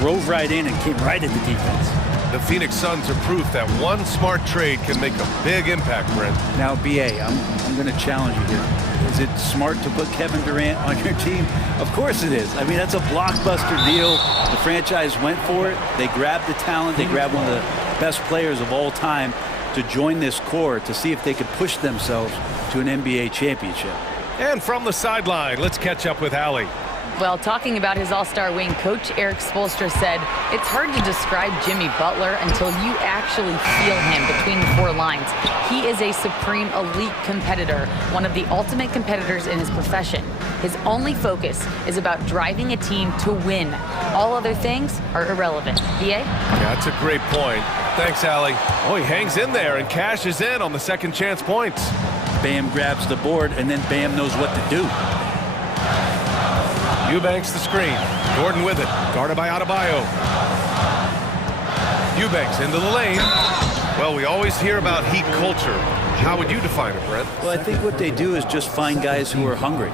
drove right in and came right at the defense. The Phoenix Suns are proof that one smart trade can make a big impact, Brent. Now, B.A., I'm going to challenge you here. Is it smart to put Kevin Durant on your team? Of course it is. I mean, that's a blockbuster deal. The franchise went for it. They grabbed the talent. They grabbed one of the best players of all time to join this core to see if they could push themselves to an NBA championship. And from the sideline, let's catch up with Allie. Well, talking about his all-star wing, Coach Eric Spoelstra said, it's hard to describe Jimmy Butler until you actually feel him between the 4 lines. He is a supreme elite competitor, one of the ultimate competitors in his profession. His only focus is about driving a team to win. All other things are irrelevant. B.A.? Yeah, that's a great point. Thanks, Allie. Oh, he hangs in there and cashes in on the second chance points. Bam grabs the board, and then Bam knows what to do. Eubanks the screen. Gordon with it. Guarded by Adebayo. Eubanks into the lane. Well, we always hear about Heat culture. How would you define it, Brent? Well, I think what they do is just find guys who are hungry.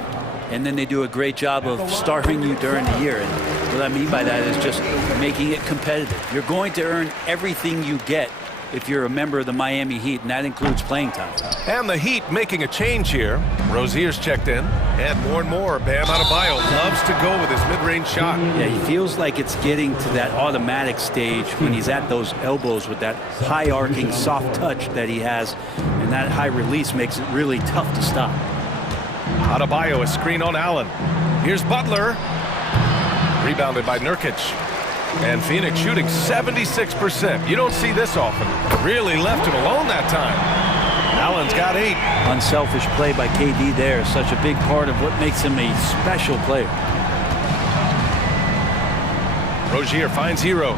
And then they do a great job of starving you during the year. And what I mean by that is just making it competitive. You're going to earn everything you get if you're a member of the Miami Heat, and that includes playing time. And the Heat making a change here. Rozier's checked in. And more, Bam Adebayo loves to go with his mid-range shot. Yeah, he feels like it's getting to that automatic stage when he's at those elbows with that high-arcing soft touch that he has, and that high release makes it really tough to stop. Adebayo, a screen on Allen. Here's Butler. Rebounded by Nurkic. And Phoenix shooting 76%. You don't see this often. Really left him alone that time. Allen's got 8. Unselfish play by KD there. Such a big part of what makes him a special player. Rozier finds Hero.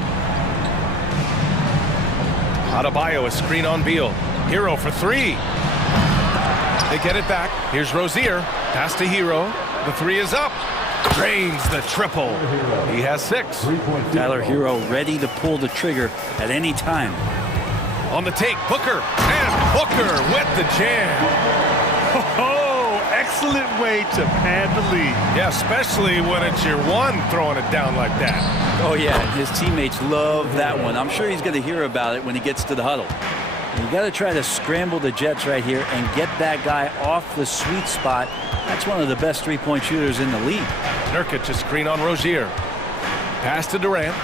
Adebayo, a screen on Beal. Hero for 3. They get it back. Here's Rozier. Pass to Hero. The 3 is up. Drains the triple. He has 6. Tyler Hero ready to pull the trigger at any time. On the take, Booker. And Booker with the jam. Oh, excellent way to pad the lead. Yeah, especially when it's your one throwing it down like that. Oh, yeah, his teammates love that one. I'm sure he's going to hear about it when he gets to the huddle. You got to try to scramble the Jets right here and get that guy off the sweet spot. That's one of the best three-point shooters in the league. Nurkic, a screen on Rozier. Pass to Durant.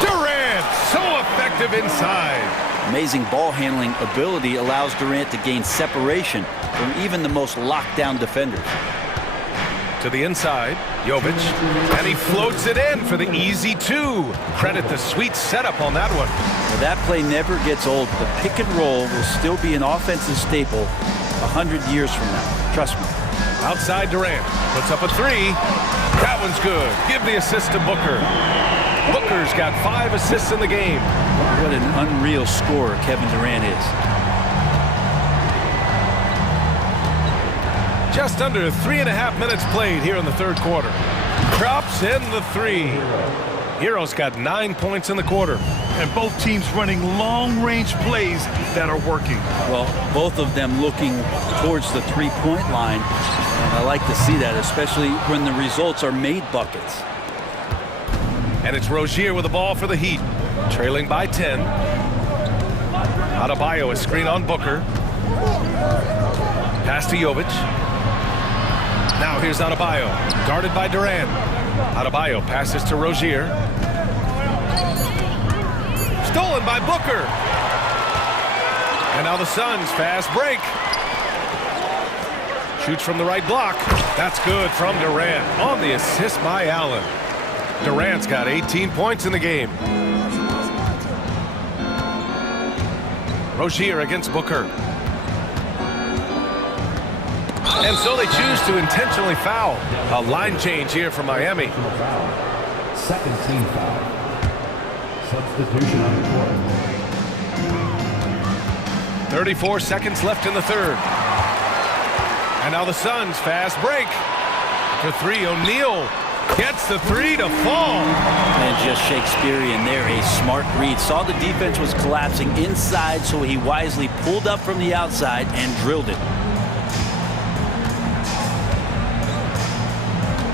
Durant, so effective inside. Amazing ball handling ability allows Durant to gain separation from even the most locked-down defenders. To the inside, Jovic, and he floats it in for the easy 2. Credit the sweet setup on that one. Well, that play never gets old. The pick and roll will still be an offensive staple 100 years from now. Trust me. Outside Durant, puts up a 3. That one's good. Give the assist to Booker. Booker's got 5 assists in the game. What an unreal scorer Kevin Durant is. Just under 3.5 minutes played here in the third quarter. Drops in the 3. Hero's got 9 points in the quarter. And both teams running long-range plays that are working. Well, both of them looking towards the three-point line. And I like to see that, especially when the results are made buckets. And it's Rozier with the ball for the Heat. Trailing by 10. Adebayo, a screen on Booker. Pass to Jovic. Now here's Adebayo, guarded by Durant. Adebayo passes to Rozier. Stolen by Booker. And now the Suns fast break. Shoots from the right block. That's good from Durant on the assist by Allen. Durant's got 18 points in the game. Rozier against Booker. And so they choose to intentionally foul. A line change here from Miami. Second team foul. Substitution on the court. 34 seconds left in the third. And now the Suns fast break. For 3, O'Neal gets the 3 to fall. And just Shakespearean there, a smart read. Saw the defense was collapsing inside, so he wisely pulled up from the outside and drilled it.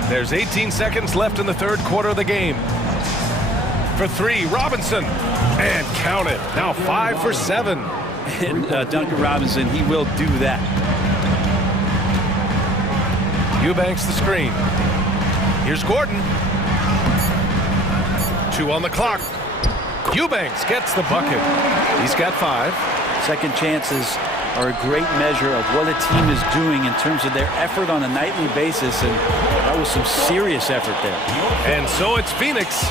There's 18 seconds left in the third quarter of the game. For 3, Robinson. And count it. Now 5 for 7. And Duncan Robinson, he will do that. Eubanks the screen. Here's Gordon. 2 on the clock. Eubanks gets the bucket. He's got 5. Second chances are a great measure of what a team is doing in terms of their effort on a nightly basis, and that was some serious effort there. And so it's Phoenix.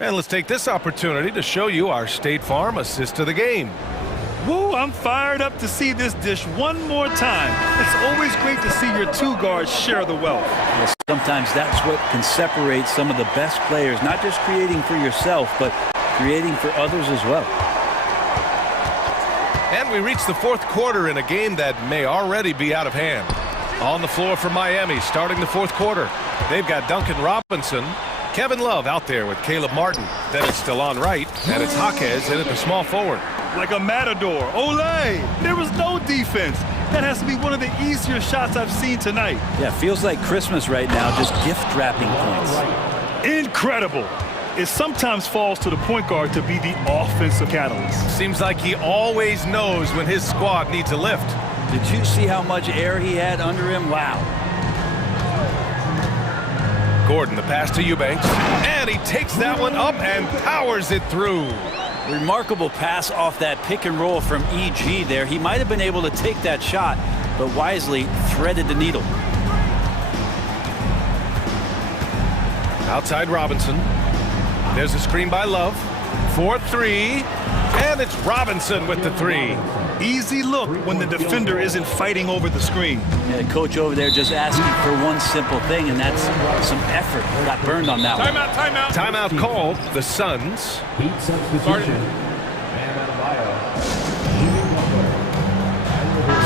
And let's take this opportunity to show you our State Farm assist of the game. Woo, I'm fired up to see this dish one more time. It's always great to see your 2 guards share the wealth. Well, sometimes that's what can separate some of the best players, not just creating for yourself, but creating for others as well. And we reach the fourth quarter in a game that may already be out of hand. On the floor for Miami, starting the fourth quarter. They've got Duncan Robinson, Kevin Love out there with Caleb Martin. Then it's Delon Wright, and it's Jaquez in at the small forward. Like a matador. Olé! There was no defense. That has to be one of the easier shots I've seen tonight. Yeah, feels like Christmas right now, just gift wrapping points. Incredible. It sometimes falls to the point guard to be the offensive catalyst. Seems like he always knows when his squad needs a lift. Did you see how much air he had under him? Wow. Gordon, the pass to Eubanks, and he takes that one up and powers it through. Remarkable pass off that pick and roll from EG there. He might have been able to take that shot, but wisely threaded the needle. Outside Robinson. There's a screen by Love. 4-3. And it's Robinson with the three. Easy look when the defender isn't fighting over the screen. Yeah, coach over there just asking for one simple thing, and that's some effort. Got burned on that one. Timeout. Timeout called. The Suns. Heat substitution.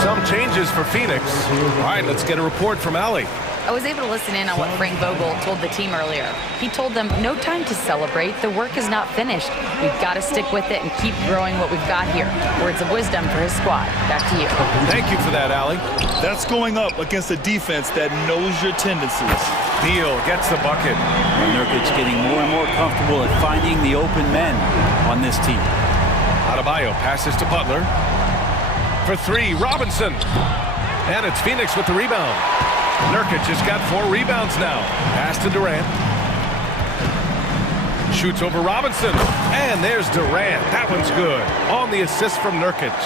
Some changes for Phoenix. All right, let's get a report from Allie. I was able to listen in on what Frank Vogel told the team earlier. He told them, no time to celebrate. The work is not finished. We've got to stick with it and keep growing what we've got here. Words of wisdom for his squad. Back to you. Thank you for that, Allie. That's going up against a defense that knows your tendencies. Beal gets the bucket. And Nurkic getting more and more comfortable at finding the open men on this team. Adebayo passes to Butler. For three, Robinson. And it's Phoenix with the rebound. Nurkic has got 4 rebounds now. Pass to Durant. Shoots over Robinson. And there's Durant. That one's good. On the assist from Nurkic.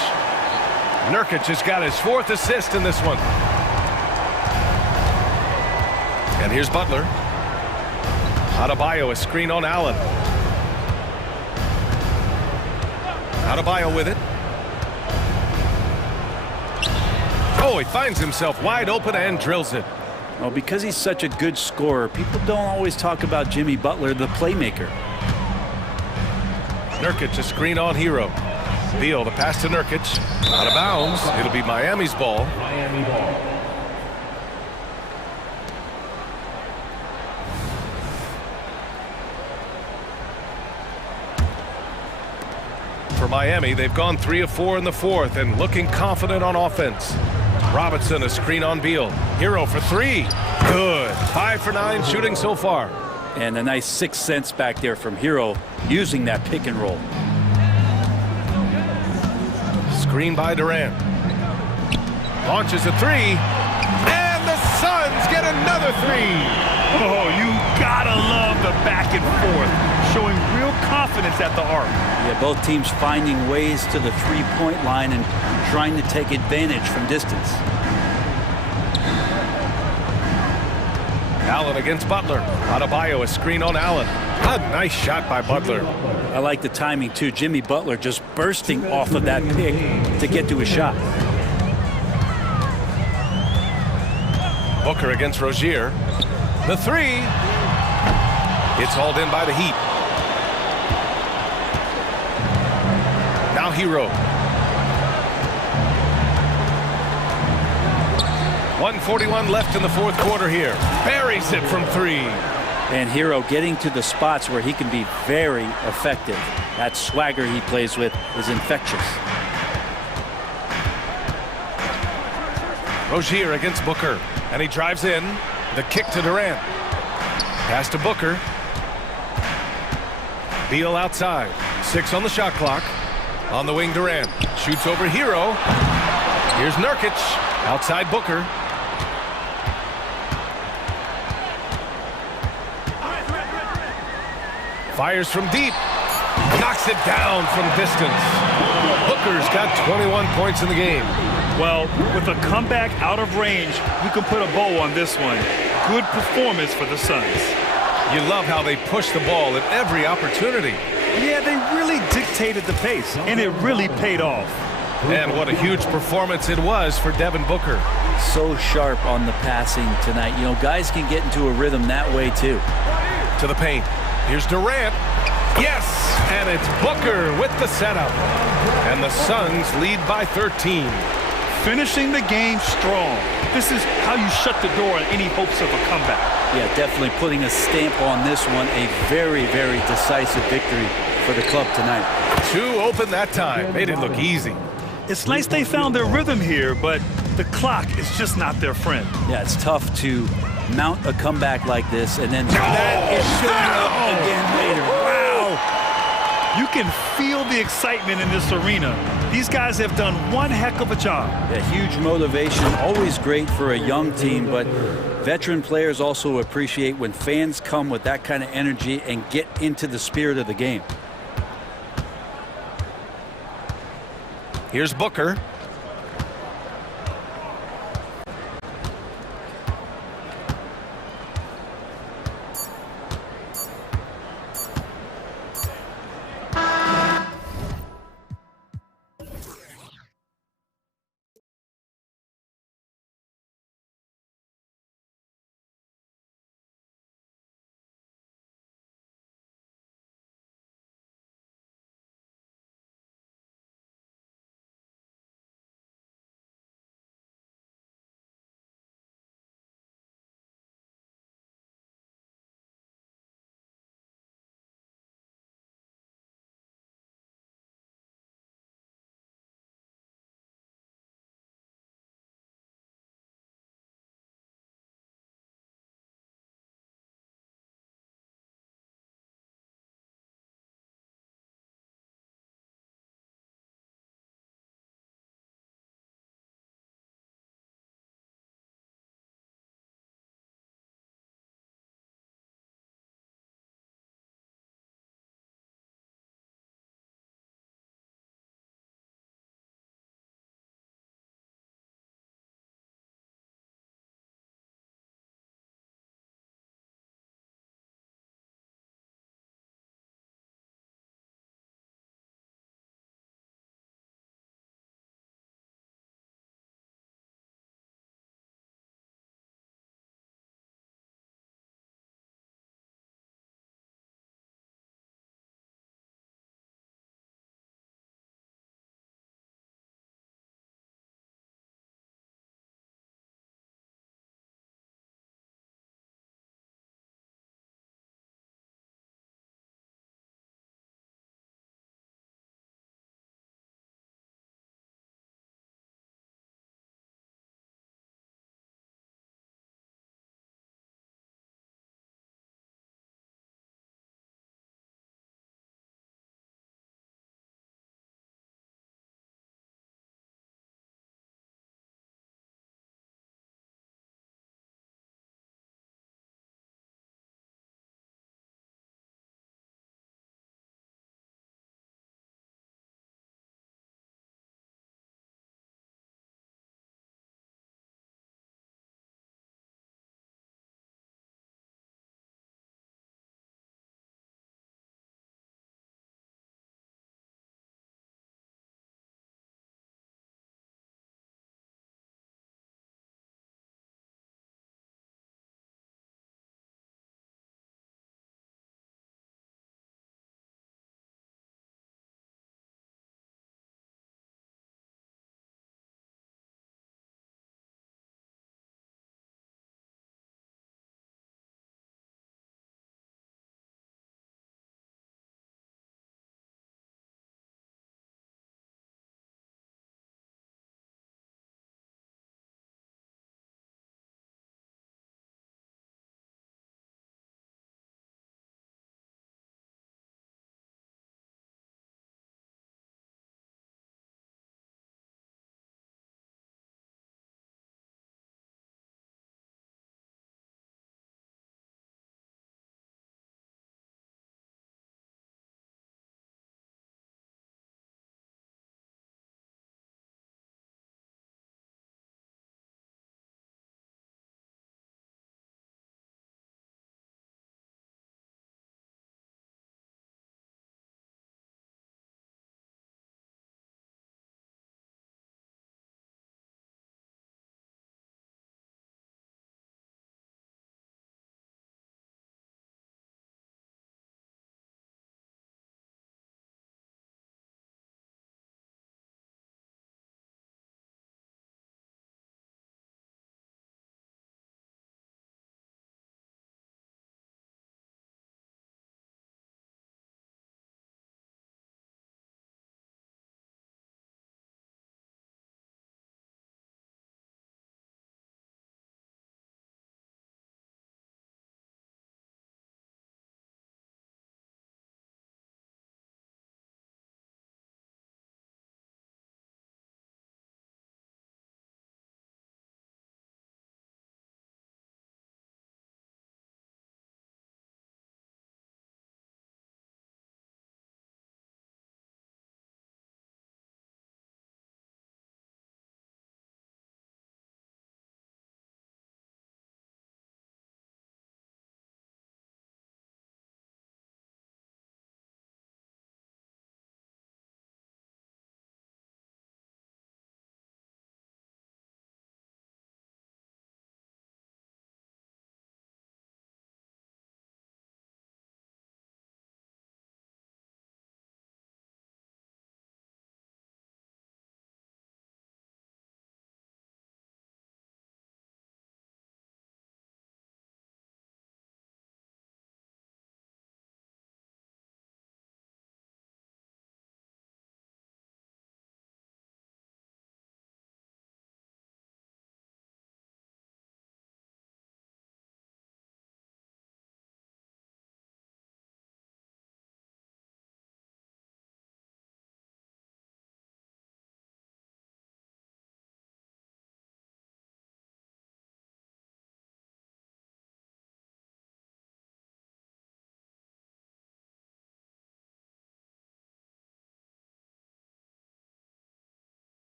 Nurkic has got his 4th assist in this one. And here's Butler. Adebayo, a screen on Allen. Adebayo with it. Oh, he finds himself wide open and drills it. Well, because he's such a good scorer, people don't always talk about Jimmy Butler, the playmaker. Nurkic, a screen on Hero. Beal, the pass to Nurkic. Out of bounds. It'll be Miami's ball. Miami ball. For Miami, they've gone 3 of 4 in the 4th and looking confident on offense. Robinson, a screen on Beal. Hero for 3. Good. 5 for 9 shooting so far. And a nice 6th sense back there from Hero using that pick and roll. Screen by Durant. Launches a 3. And the Suns get another 3. Oh, you gotta love the back and forth, showing real confidence at the arc. Yeah, both teams finding ways to the three-point line and trying to take advantage from distance. Allen against Butler. Adebayo, a screen on Allen. A nice shot by Butler. I like the timing, too. Jimmy Butler just bursting off of that pick to get to a shot. Booker against Rozier. The 3. It's hauled in by the Heat. Now Hero. 1:41 left in the 4th quarter here. Buries it from 3. And Hero getting to the spots where he can be very effective. That swagger he plays with is infectious. Rozier against Booker. And he drives in. The kick to Durant. Pass to Booker. Beal outside. 6 on the shot clock. On the wing, Durant. Shoots over Hero. Here's Nurkic. Outside Booker. Fires from deep. Knocks it down from distance. Booker's got 21 points in the game. Well, with a comeback out of range, we can put a bow on this one. Good performance for the Suns. You love how they push the ball at every opportunity. Yeah, they really dictated the pace, and it really paid off. And what a huge performance it was for Devin Booker. So sharp on the passing tonight. You know, guys can get into a rhythm that way, too. To the paint. Here's Durant. Yes! And it's Booker with the setup. And the Suns lead by 13. Finishing the game strong. This is how you shut the door on any hopes of a comeback. Yeah, definitely putting a stamp on this one. A very, very decisive victory for the club tonight. 2 open that time. Made it look easy. It's nice they found their rhythm here, but the clock is just not their friend. Yeah, it's tough to mount a comeback like this, and then that is showing up again later. Wow! You can feel the excitement in this arena. These guys have done one heck of a job. Yeah, huge motivation, always great for a young team, but veteran players also appreciate when fans come with that kind of energy and get into the spirit of the game. Here's Booker.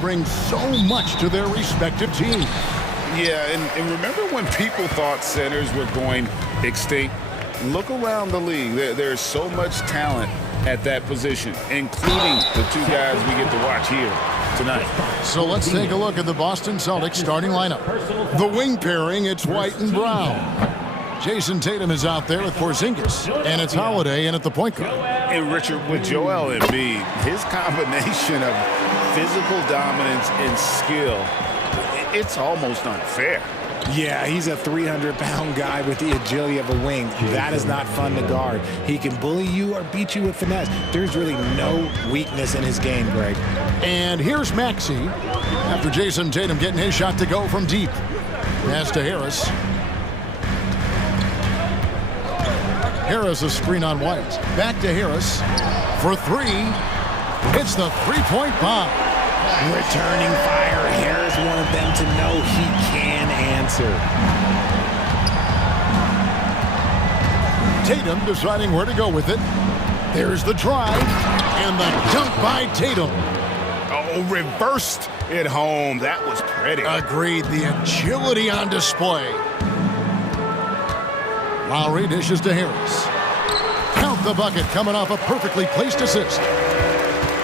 Bring so much to their respective teams. Yeah, and remember when people thought centers were going extinct? Look around the league. There's so much talent at that position, including the two guys we get to watch here tonight. So let's take a look at the Boston Celtics starting lineup. The wing pairing, it's White and Brown. Jason Tatum is out there with Porzingis, and it's Holiday in at the point guard. And Richard, with Joel Embiid, his combination of physical dominance and skill, it's almost unfair. Yeah, he's a 300-pound guy with the agility of a wing. That is not fun to guard. He can bully you or beat you with finesse. There's really no weakness in his game, Greg. And here's Maxey after Jason Tatum getting his shot to go from deep. Pass to Harris. Harris a screen on White. Back to Harris for three. It's the three-point bomb. Returning fire. Harris wanted them to know he can answer. Tatum deciding where to go with it. There's the drive and the dunk by Tatum. Oh, reversed it home. That was pretty. Agreed. The agility on display. Lowry dishes to Harris. Count the bucket coming off a perfectly placed assist.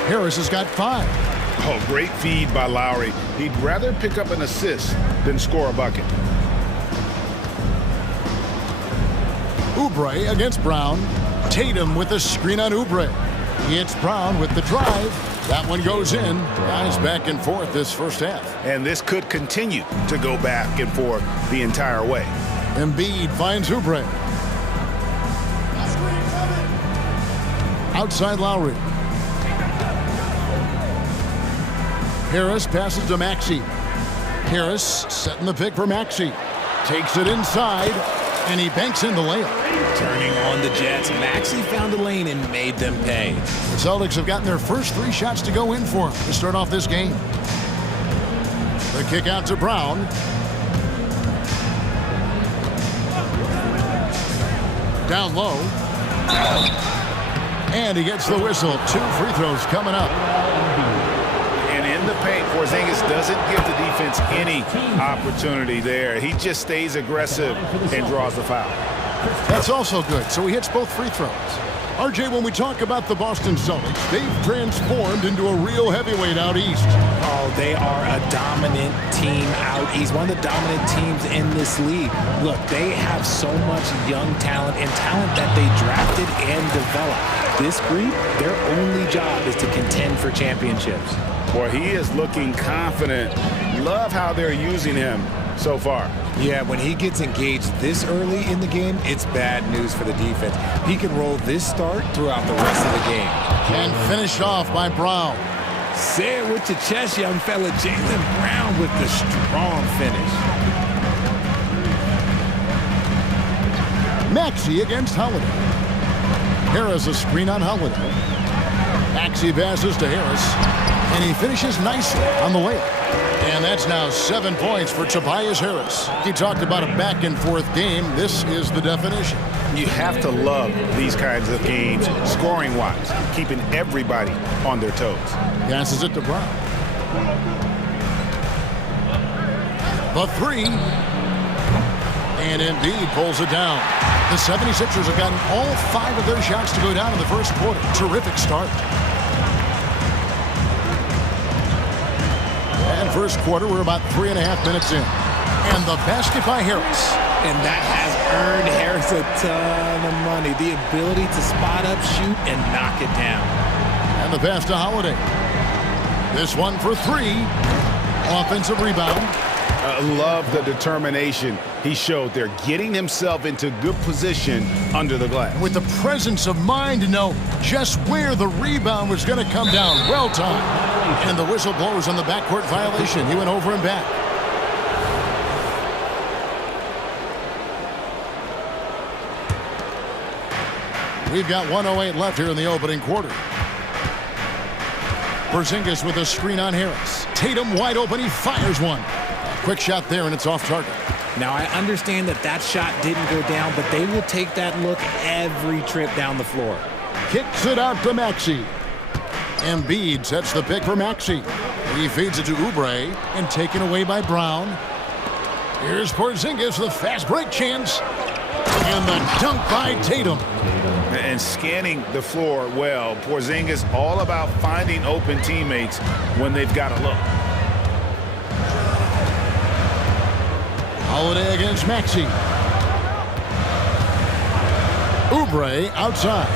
Harris has got 5. Oh, great feed by Lowry. He'd rather pick up an assist than score a bucket. Oubre against Brown. Tatum with the screen on Oubre. It's Brown with the drive. That one goes in. Guys back and forth this first half. And this could continue to go back and forth the entire way. Embiid finds Oubre. Outside Lowry. Harris passes to Maxey. Harris setting the pick for Maxey. Takes it inside, and he banks in the layup. Turning on the Jets, Maxey found a lane and made them pay. The Celtics have gotten their first 3 shots to go in for him to start off this game. The kick out to Brown. Down low. And he gets the whistle. 2 free throws coming up. The paint, Porzingis doesn't give the defense any opportunity there. He just stays aggressive and draws the foul. That's also good. So he hits both free throws. RJ, when we talk about the Boston Celtics, they've transformed into a real heavyweight out east. Oh, they are a dominant team out east. One of the dominant teams in this league. Look, they have so much young talent and talent that they drafted and developed. This group, their only job is to contend for championships. Boy, he is looking confident. Love how they're using him so far. Yeah, when he gets engaged this early in the game, it's bad news for the defense. He can roll this start throughout the rest of the game. And finished off by Brown. Say it with your chest, young fella. Jaylen Brown with the strong finish. Maxey against Holiday. Harris a screen on Holiday. Maxey passes to Harris. And he finishes nicely on the layup. And that's now 7 points for Tobias Harris. He talked about a back-and-forth game. This is the definition. You have to love these kinds of games, scoring-wise, keeping everybody on their toes. Passes it to Brown. The 3. And Embiid pulls it down. The 76ers have gotten all 5 of their shots to go down in the first quarter. Terrific start. And first quarter, we're about 3.5 minutes in. And the basket by Harris. And that has earned Harris a ton of money. The ability to spot up, shoot, and knock it down. And the pass to Holiday. This one for 3. Offensive rebound. Love the determination he showed there, getting himself into good position under the glass. With the presence of mind to know just where the rebound was going to come down. Well timed. And the whistle blows on the backcourt violation. He went over and back. We've got 1:08 left here in the opening quarter. Porzingis with a screen on Harris. Tatum wide open. He fires one. Quick shot there, and it's off target. Now, I understand that that shot didn't go down, but they will take that look every trip down the floor. Kicks it out to Maxey. Embiid sets the pick for Maxey. He feeds it to Oubre and taken away by Brown. Here's Porzingis with a fast break chance. And the dunk by Tatum. And scanning the floor well. Porzingis all about finding open teammates when they've got a look. Holiday against Maxey. Oubre outside.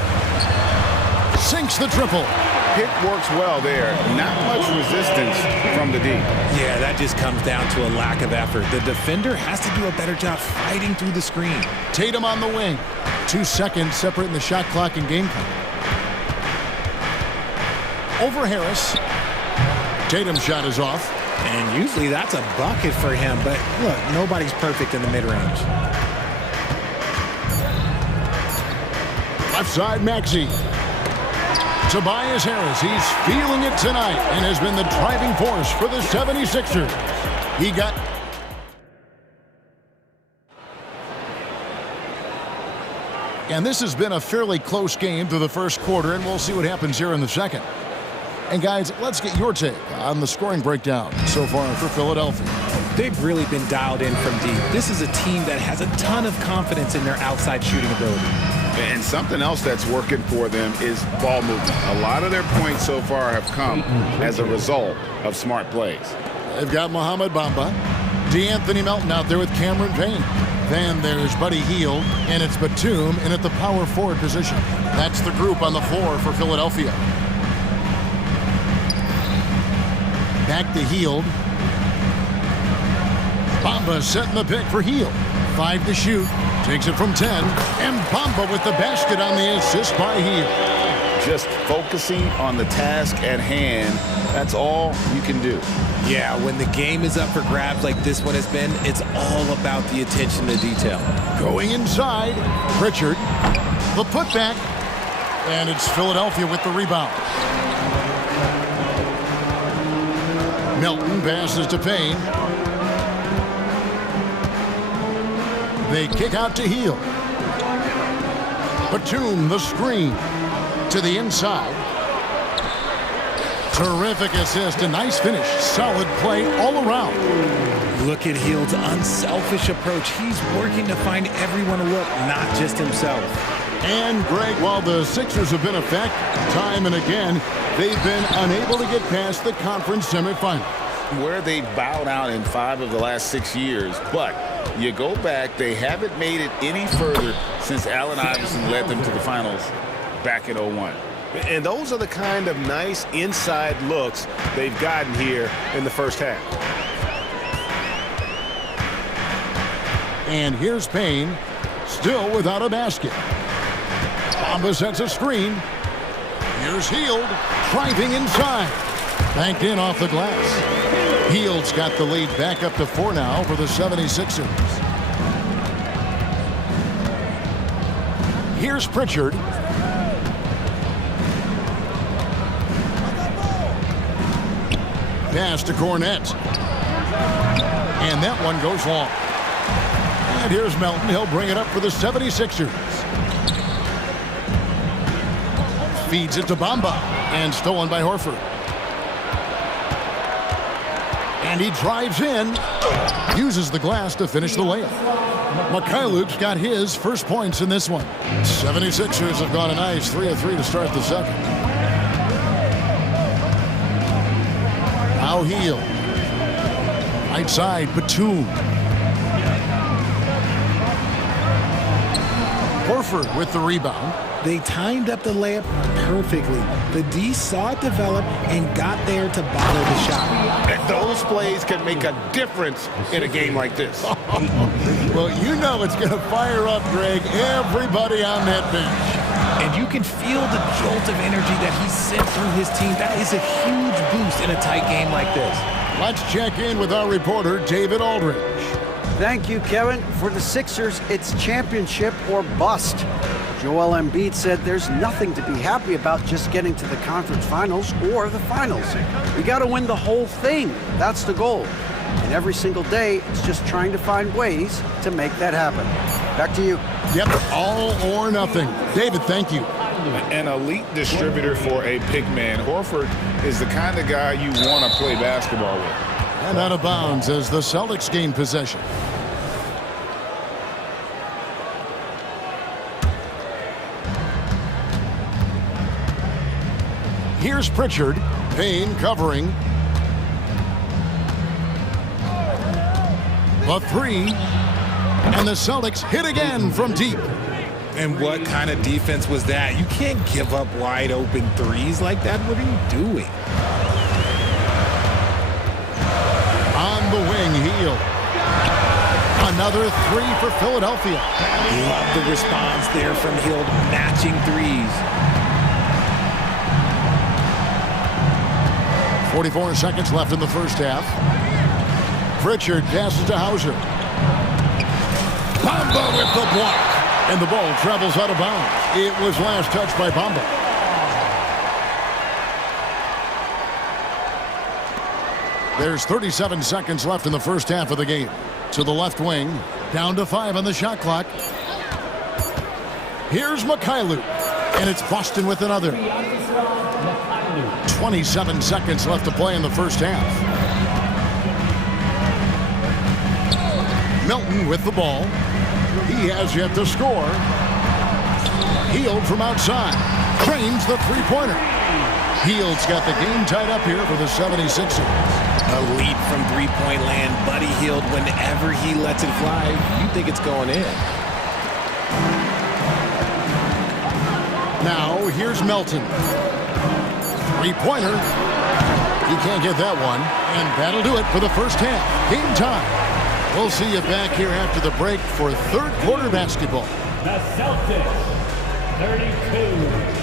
Sinks the triple. Pick works well there. Not much resistance from the D. Yeah, that just comes down to a lack of effort. The defender has to do a better job fighting through the screen. Tatum on the wing. 2 seconds separating the shot clock and game clock. Over Harris. Tatum's shot is off. And usually that's a bucket for him, but look, nobody's perfect in the mid-range. Left side, Maxey. Tobias Harris, he's feeling it tonight and has been the driving force for the 76ers. He got... And this has been a fairly close game through the first quarter, and we'll see what happens here in the second. And guys, let's get your take on the scoring breakdown so far for Philadelphia. They've really been dialed in from deep. This is a team that has a ton of confidence in their outside shooting ability. And something else that's working for them is ball movement. A lot of their points so far have come as a result of smart plays. They've got Mohamed Bamba, DeAnthony Melton out there with Cameron Payne. Then there's Buddy Hield, and it's Batum in at the power forward position. That's the group on the floor for Philadelphia. Back to Hield. Bamba setting the pick for Hield. 5 to shoot. Takes it from 10. And Bamba with the basket on the assist by Hield. Just focusing on the task at hand, that's all you can do. Yeah, when the game is up for grabs like this one has been, it's all about the attention to detail. Going inside, Pritchard. The putback. And it's Philadelphia with the rebound. Melton passes to Payne. They kick out to Hield. Batum, the screen. To the inside. Terrific assist, a nice finish. Solid play all around. Look at Hield's unselfish approach. He's working to find everyone a look, not just himself. And Greg, while the Sixers have been effective time and again, they've been unable to get past the conference semifinal. Where they bowed out in 5 of the last 6 years, but you go back, they haven't made it any further since Allen Iverson led them to the finals back in 01. And those are the kind of nice inside looks they've gotten here in the first half. And here's Payne, still without a basket. Bamba sets a screen. Here's Hield, driving inside. Banked in off the glass. Hield's got the lead back up to 4 now for the 76ers. Here's Pritchard. Pass to Cornette. And that one goes long. And here's Melton. He'll bring it up for the 76ers. Feeds it to Bamba. And stolen by Horford. And he drives in. Uses the glass to finish the layup. Mikhailuk's got his first points in this one. 76ers have gone a nice 3 of 3 to start the second. Now Hield. Right side, Batum. Horford with the rebound. They timed up the layup perfectly. The D saw it develop and got there to bother the shot. And those plays can make a difference in a game like this. Well, you know it's going to fire up, Greg, everybody on that bench. And you can feel the jolt of energy that he sent through his team. That is a huge boost in a tight game like this. Let's check in with our reporter, David Aldridge. Thank you, Kevin. For the Sixers, it's championship or bust. Joel Embiid said there's nothing to be happy about just getting to the conference finals or the finals. You got to win the whole thing. That's the goal. And every single day, it's just trying to find ways to make that happen. Back to you. Yep, all or nothing. David, thank you. An elite distributor for a big man. Horford is the kind of guy you want to play basketball with. And out of bounds as the Celtics gain possession. Here's Pritchard. Payne covering. A three. And the Celtics hit again from deep. And what kind of defense was that? You can't give up wide open threes like that. What are you doing? On the wing, Hield. Another three for Philadelphia. Love the response there from Hield, matching threes. 44 seconds left in the first half. Pritchard passes to Hauser. Bamba with the block. And the ball travels out of bounds. It was last touched by Bamba. There's 37 seconds left in the first half of the game. To the left wing. Down to 5 on the shot clock. Here's Mikhailu. And it's Boston with another. 27 seconds left to play in the first half. Melton with the ball. He has yet to score. Hield from outside. Trains the three-pointer. Hield's got the game tied up here for the 76ers. A lead from three-point land. Buddy Hield, whenever he lets it fly, you think it's going in. Now, here's Melton. Three-pointer. He can't get that one. And that'll do it for the first half. Game time. We'll see you back here after the break for third quarter basketball. The Celtics, 32.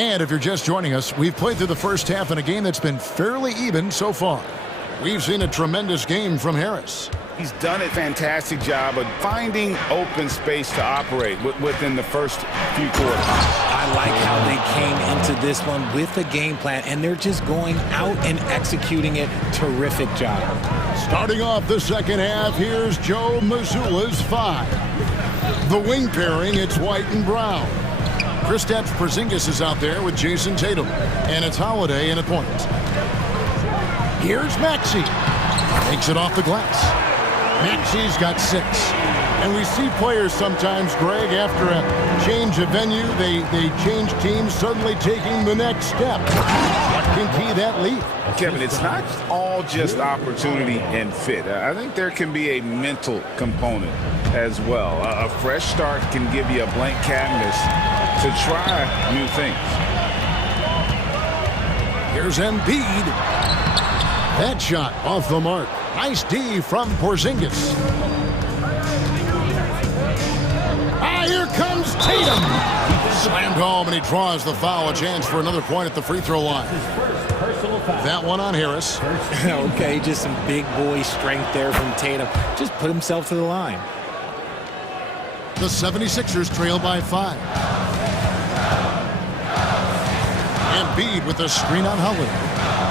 And if you're just joining us, we've played through the first half in a game that's been fairly even so far. We've seen a tremendous game from Harris. He's done a fantastic job of finding open space to operate within the first few quarters. I like how they came into this one with a game plan, and they're just going out and executing it. Terrific job. Starting off the second half, here's Joe Mazzulla's 5. The wing pairing, it's White and Brown. Kristaps Porzingis is out there with Jason Tatum. And it's Holiday in at point. Here's Maxey. Takes it off the glass. Maxey's got 6. And we see players sometimes, Greg, after a change of venue, they change teams, suddenly taking the next step. What can key that lead? Kevin, it's not all just opportunity and fit. I think there can be a mental component as well. A fresh start can give you a blank canvas to try new things. Here's Embiid. That shot off the mark. Nice D from Porzingis. Here comes Tatum. Slammed home, and he draws the foul. A chance for another point at the free throw line. That one on Harris. Okay, just some big boy strength there from Tatum. Just put himself to the line. The 76ers trail by 5. Embiid with the screen on Holiday.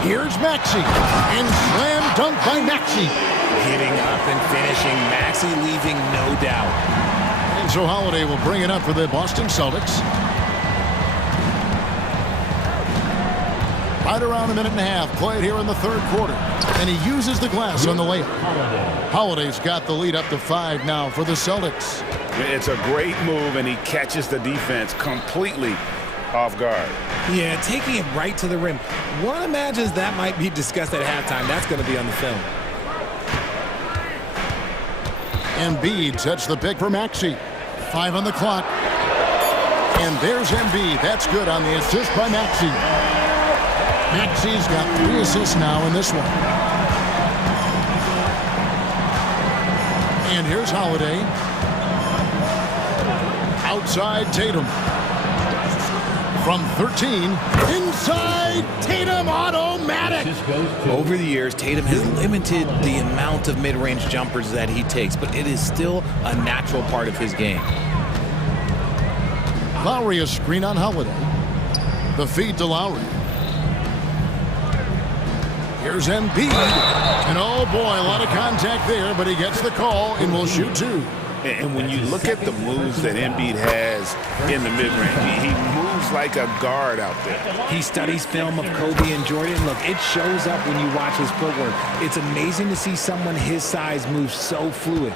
Here's Maxey. And slam dunk by Maxey. Getting up and finishing. Maxey leaving no doubt. And so Holiday will bring it up for the Boston Celtics. Right around a minute and a half played here in the third quarter. And he uses the glass on the layup. Holiday's got the lead up to 5 now for the Celtics. It's a great move, and he catches the defense completely off guard. Yeah, taking it right to the rim. One imagines that might be discussed at halftime. That's going to be on the film. Embiid sets the pick for Maxey. 5 on the clock. And there's Embiid. That's good on the assist by Maxey. Maxey's got 3 assists now in this one. And here's Holiday. Outside Tatum. From 13. Inside Tatum, automatic. Over the years, Tatum has limited the amount of mid-range jumpers that he takes, but it is still a natural part of his game. Lowry a screen on Holiday. The feed to Lowry. Here's Embiid. And oh boy, a lot of contact there, but he gets the call and will shoot two. And when you look at the moves that Embiid has in the mid-range, he moves like a guard out there. He studies film of Kobe and Jordan. Look, it shows up when you watch his footwork. It's amazing to see someone his size move so fluid.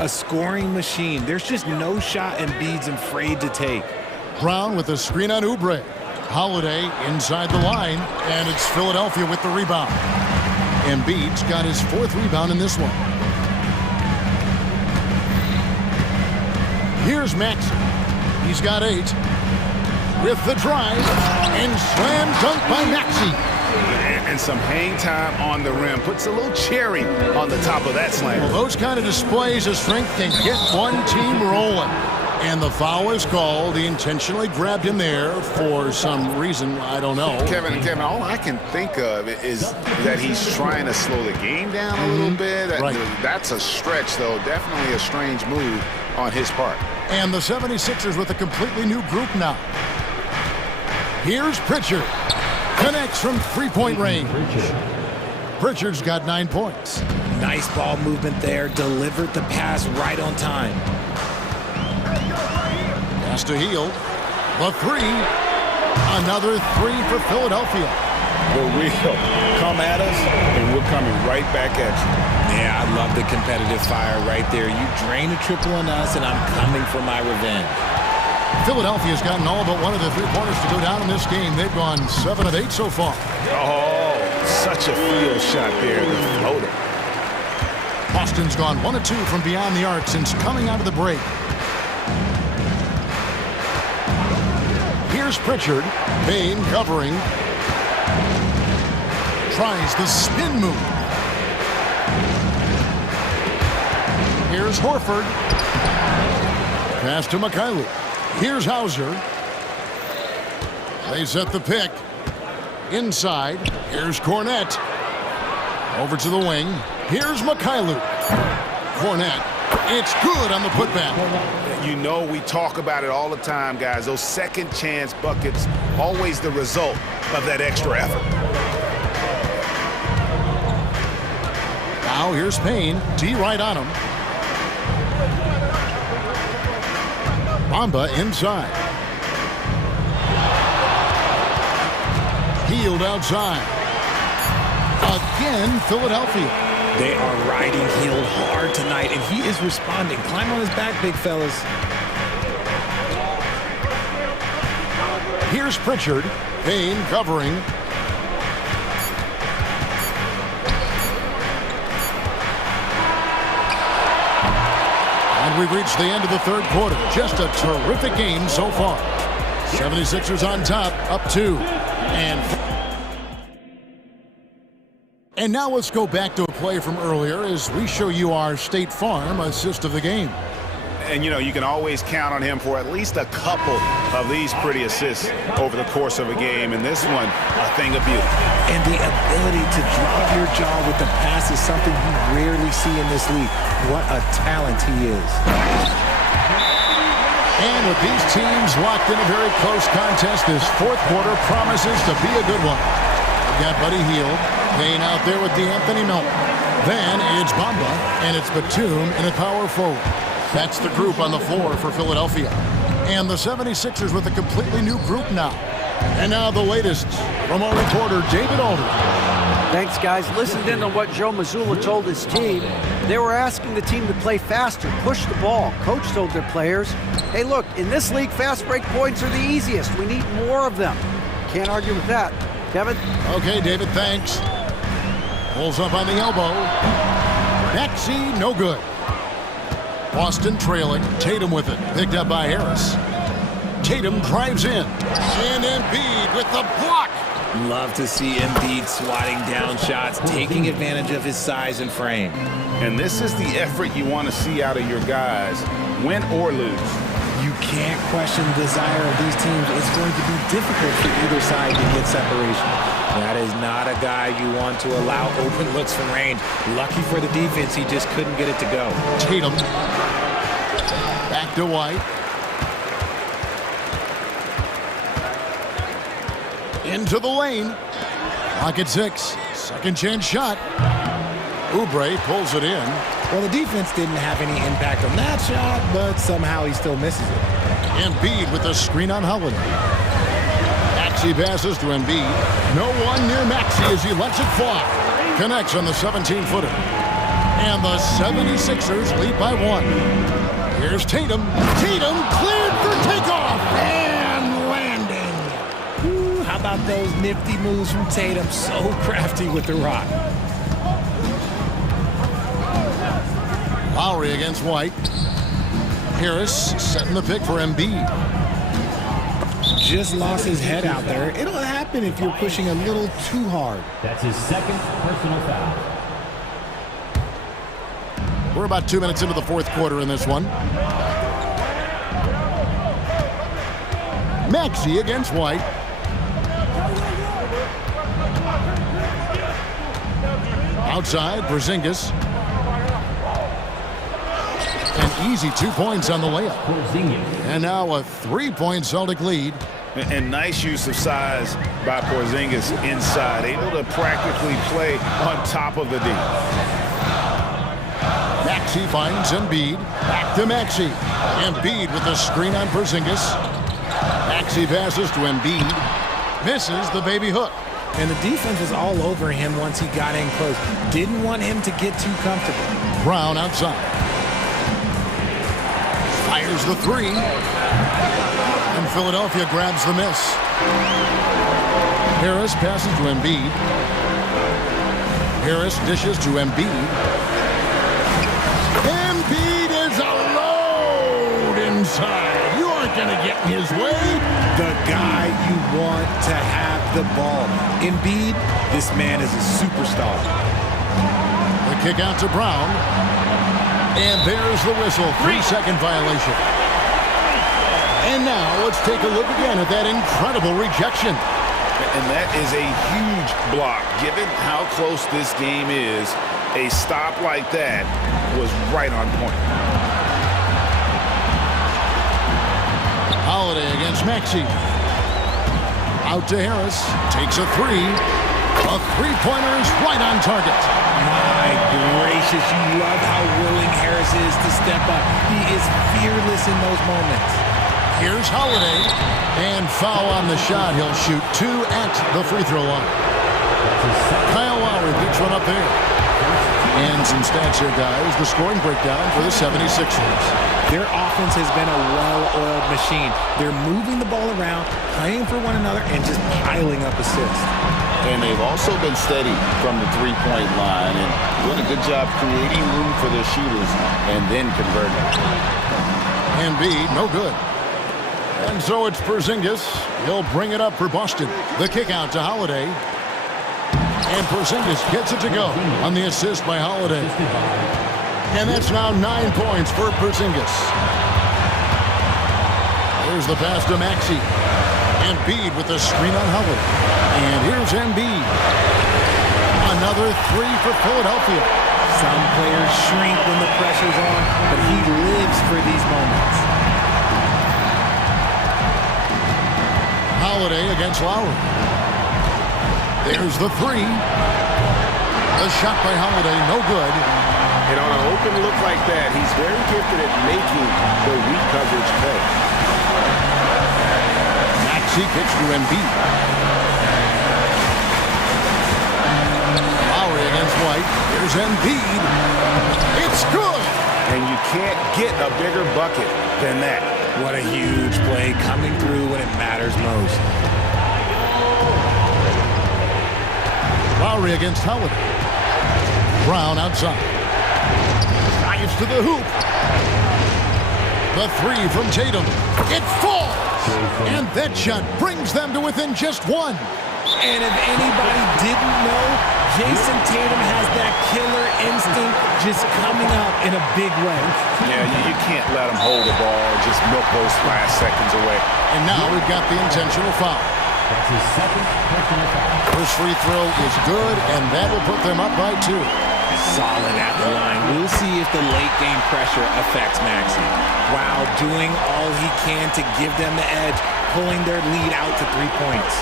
A scoring machine. There's just no shot Embiid's afraid to take. Brown with a screen on Oubre. Holiday inside the line, and it's Philadelphia with the rebound. Embiid's got his fourth rebound in this one. Here's Maxey. He's got 8. With the drive, and slam dunk by Maxey. And some hang time on the rim. Puts a little cherry on the top of that slam. Well, those kind of displays of strength can get one team rolling. And the foul is called. He intentionally grabbed him there for some reason. I don't know. Kevin, all I can think of is that he's trying to slow the game down a little bit. Right. That's a stretch, though. Definitely a strange move on his part. And the 76ers with a completely new group now. Here's Pritchard. Connects from three-point range. Pritchard's got 9 points. Nice ball movement there. Delivered the pass right on time. Has to Heel. The 3. Another 3 for Philadelphia. The wheel. Come at us, and we're coming right back at you. Yeah, I love the competitive fire right there. You drain a triple on us, and I'm coming for my revenge. Philadelphia's gotten all but one of the 3-pointers to go down in this game. They've gone 7 of 8 so far. Oh, such a field shot there, the floater. Boston's gone 1 of 2 from beyond the arc since coming out of the break. Here's Pritchard. Bain covering. Tries the spin move. Here's Horford. Pass to Mikhailuk. Here's Hauser. They set the pick. Inside. Here's Cornette. Over to the wing. Here's Mikhailuk. Cornette. It's good on the putback. You know we talk about it all the time, guys. Those second chance buckets, always the result of that extra effort. Now here's Payne. D right on him. Bamba inside. Healed outside. Again, Philadelphia. They are riding Hield hard tonight, and he is responding. Climb on his back, big fellas. Here's Pritchard. Payne covering. And we've reached the end of the third quarter. Just a terrific game so far. 76ers on top, up 2. And now let's go back to a play from earlier as we show you our State Farm assist of the game. And, you know, you can always count on him for at least a couple of these pretty assists over the course of a game. And this one, a thing of beauty. And the ability to drop your jaw with the pass is something you rarely see in this league. What a talent he is. And with these teams locked in a very close contest, this fourth quarter promises to be a good one. We got Buddy Hield. Payne out there with D'Anthony Melton. Then it's Bamba, and it's Batum in a power forward. That's the group on the floor for Philadelphia. And the 76ers with a completely new group now. And now the latest from our reporter, David Aldridge. Thanks, guys. Listened in on what Joe Mazzulla told his team. They were asking the team to play faster, push the ball. Coach told their players, hey, look, in this league, fast break points are the easiest. We need more of them. Can't argue with that. Kevin? Okay, David, thanks. Pulls up on the elbow. Maxey, no good. Boston trailing. Tatum with it. Picked up by Harris. Tatum drives in. And Embiid with the block. Love to see Embiid swatting down shots, taking advantage of his size and frame. And this is the effort you want to see out of your guys, win or lose. You can't question the desire of these teams. It's going to be difficult for either side to get separation. That is not a guy you want to allow open looks from range. Lucky for the defense, he just couldn't get it to go. Tatum. Back to White. Into the lane. Clock at 6. Second chance shot. Oubre pulls it in. Well, the defense didn't have any impact on that shot, but somehow he still misses it. Embiid with the screen on Holiday. Maxey passes to Embiid. No one near Maxey as he lets it fly. Connects on the 17-footer. And the 76ers lead by 1. Here's Tatum. Tatum cleared for takeoff. And landing. Ooh, how about those nifty moves from Tatum? So crafty with the rock. Lowry against White. Harris setting the pick for Embiid. Just lost his head out there. It'll happen if you're pushing a little too hard. That's his second personal foul. We're about 2 minutes into the fourth quarter in this one. Maxey against White. Outside, Porzingis. An easy 2 points on the layup. And now a 3-point Celtic lead. And nice use of size by Porzingis inside, able to practically play on top of the D. Maxey finds Embiid. Back to Maxey. Embiid with the screen on Porzingis. Maxey passes to Embiid. Misses the baby hook. And the defense was all over him once he got in close. Didn't want him to get too comfortable. Brown outside. Fires the 3. And Philadelphia grabs the miss. Harris passes to Embiid. Harris dishes to Embiid. Embiid is a load inside. You aren't going to get in his way. The guy you want to have the ball. Embiid, this man is a superstar. The kick out to Brown. And there's the whistle. 3-second violation. And now let's take a look again at that incredible rejection. And that is a huge block. Given how close this game is, a stop like that was right on point. Holiday against Maxey. Out to Harris. Takes a 3. A three-pointer is right on target. My gracious, you love how willing Harris is to step up. He is fearless in those moments. Here's Holiday. And foul on the shot. He'll shoot 2 at the free throw line. Kyle Lowry picks one up there. And some stats here, guys. The scoring breakdown for the 76ers. Their offense has been a well-oiled machine. They're moving the ball around, playing for one another, and just piling up assists. And they've also been steady from the three-point line and doing a good job creating room for their shooters and then converting. Embiid, no good. And so it's Porzingis. He'll bring it up for Boston. The kick out to Holiday. And Porzingis gets it to go on the assist by Holiday. And that's now 9 points for Porzingis. Here's the pass to Maxey. Embiid with the screen on Howard. And here's Embiid. Another 3 for Philadelphia. Some players shrink when the pressure's on, but he lives for these moments. Holiday against Lowry. There's the 3. The shot by Holiday, no good. And on an open look like that, he's very gifted at making the weak coverage play. Maxey kicks to Embiid. Lowry against White. Here's Embiid. It's good. And you can't get a bigger bucket than that. What a huge play coming through when it matters most. Lowry against Howard. Brown outside. Drives to the hoop. The 3 from Tatum. It falls. And that shot brings them to within just 1. And if anybody didn't know, Jason Tatum has that killer instinct just coming out in a big way. Yeah, you can't let him hold the ball, just milk those last seconds away. And now we've got the intentional foul. That's his second personal foul. First free throw is good, and that will put them up by 2. Solid at the line. We'll see if the late game pressure affects Maxey, while doing all he can to give them the edge, pulling their lead out to 3 points.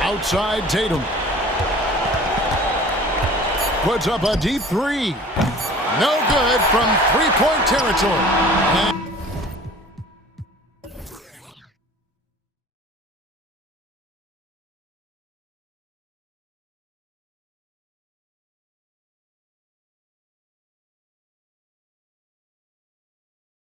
Outside Tatum. Puts up a deep 3. No good from three-point territory. And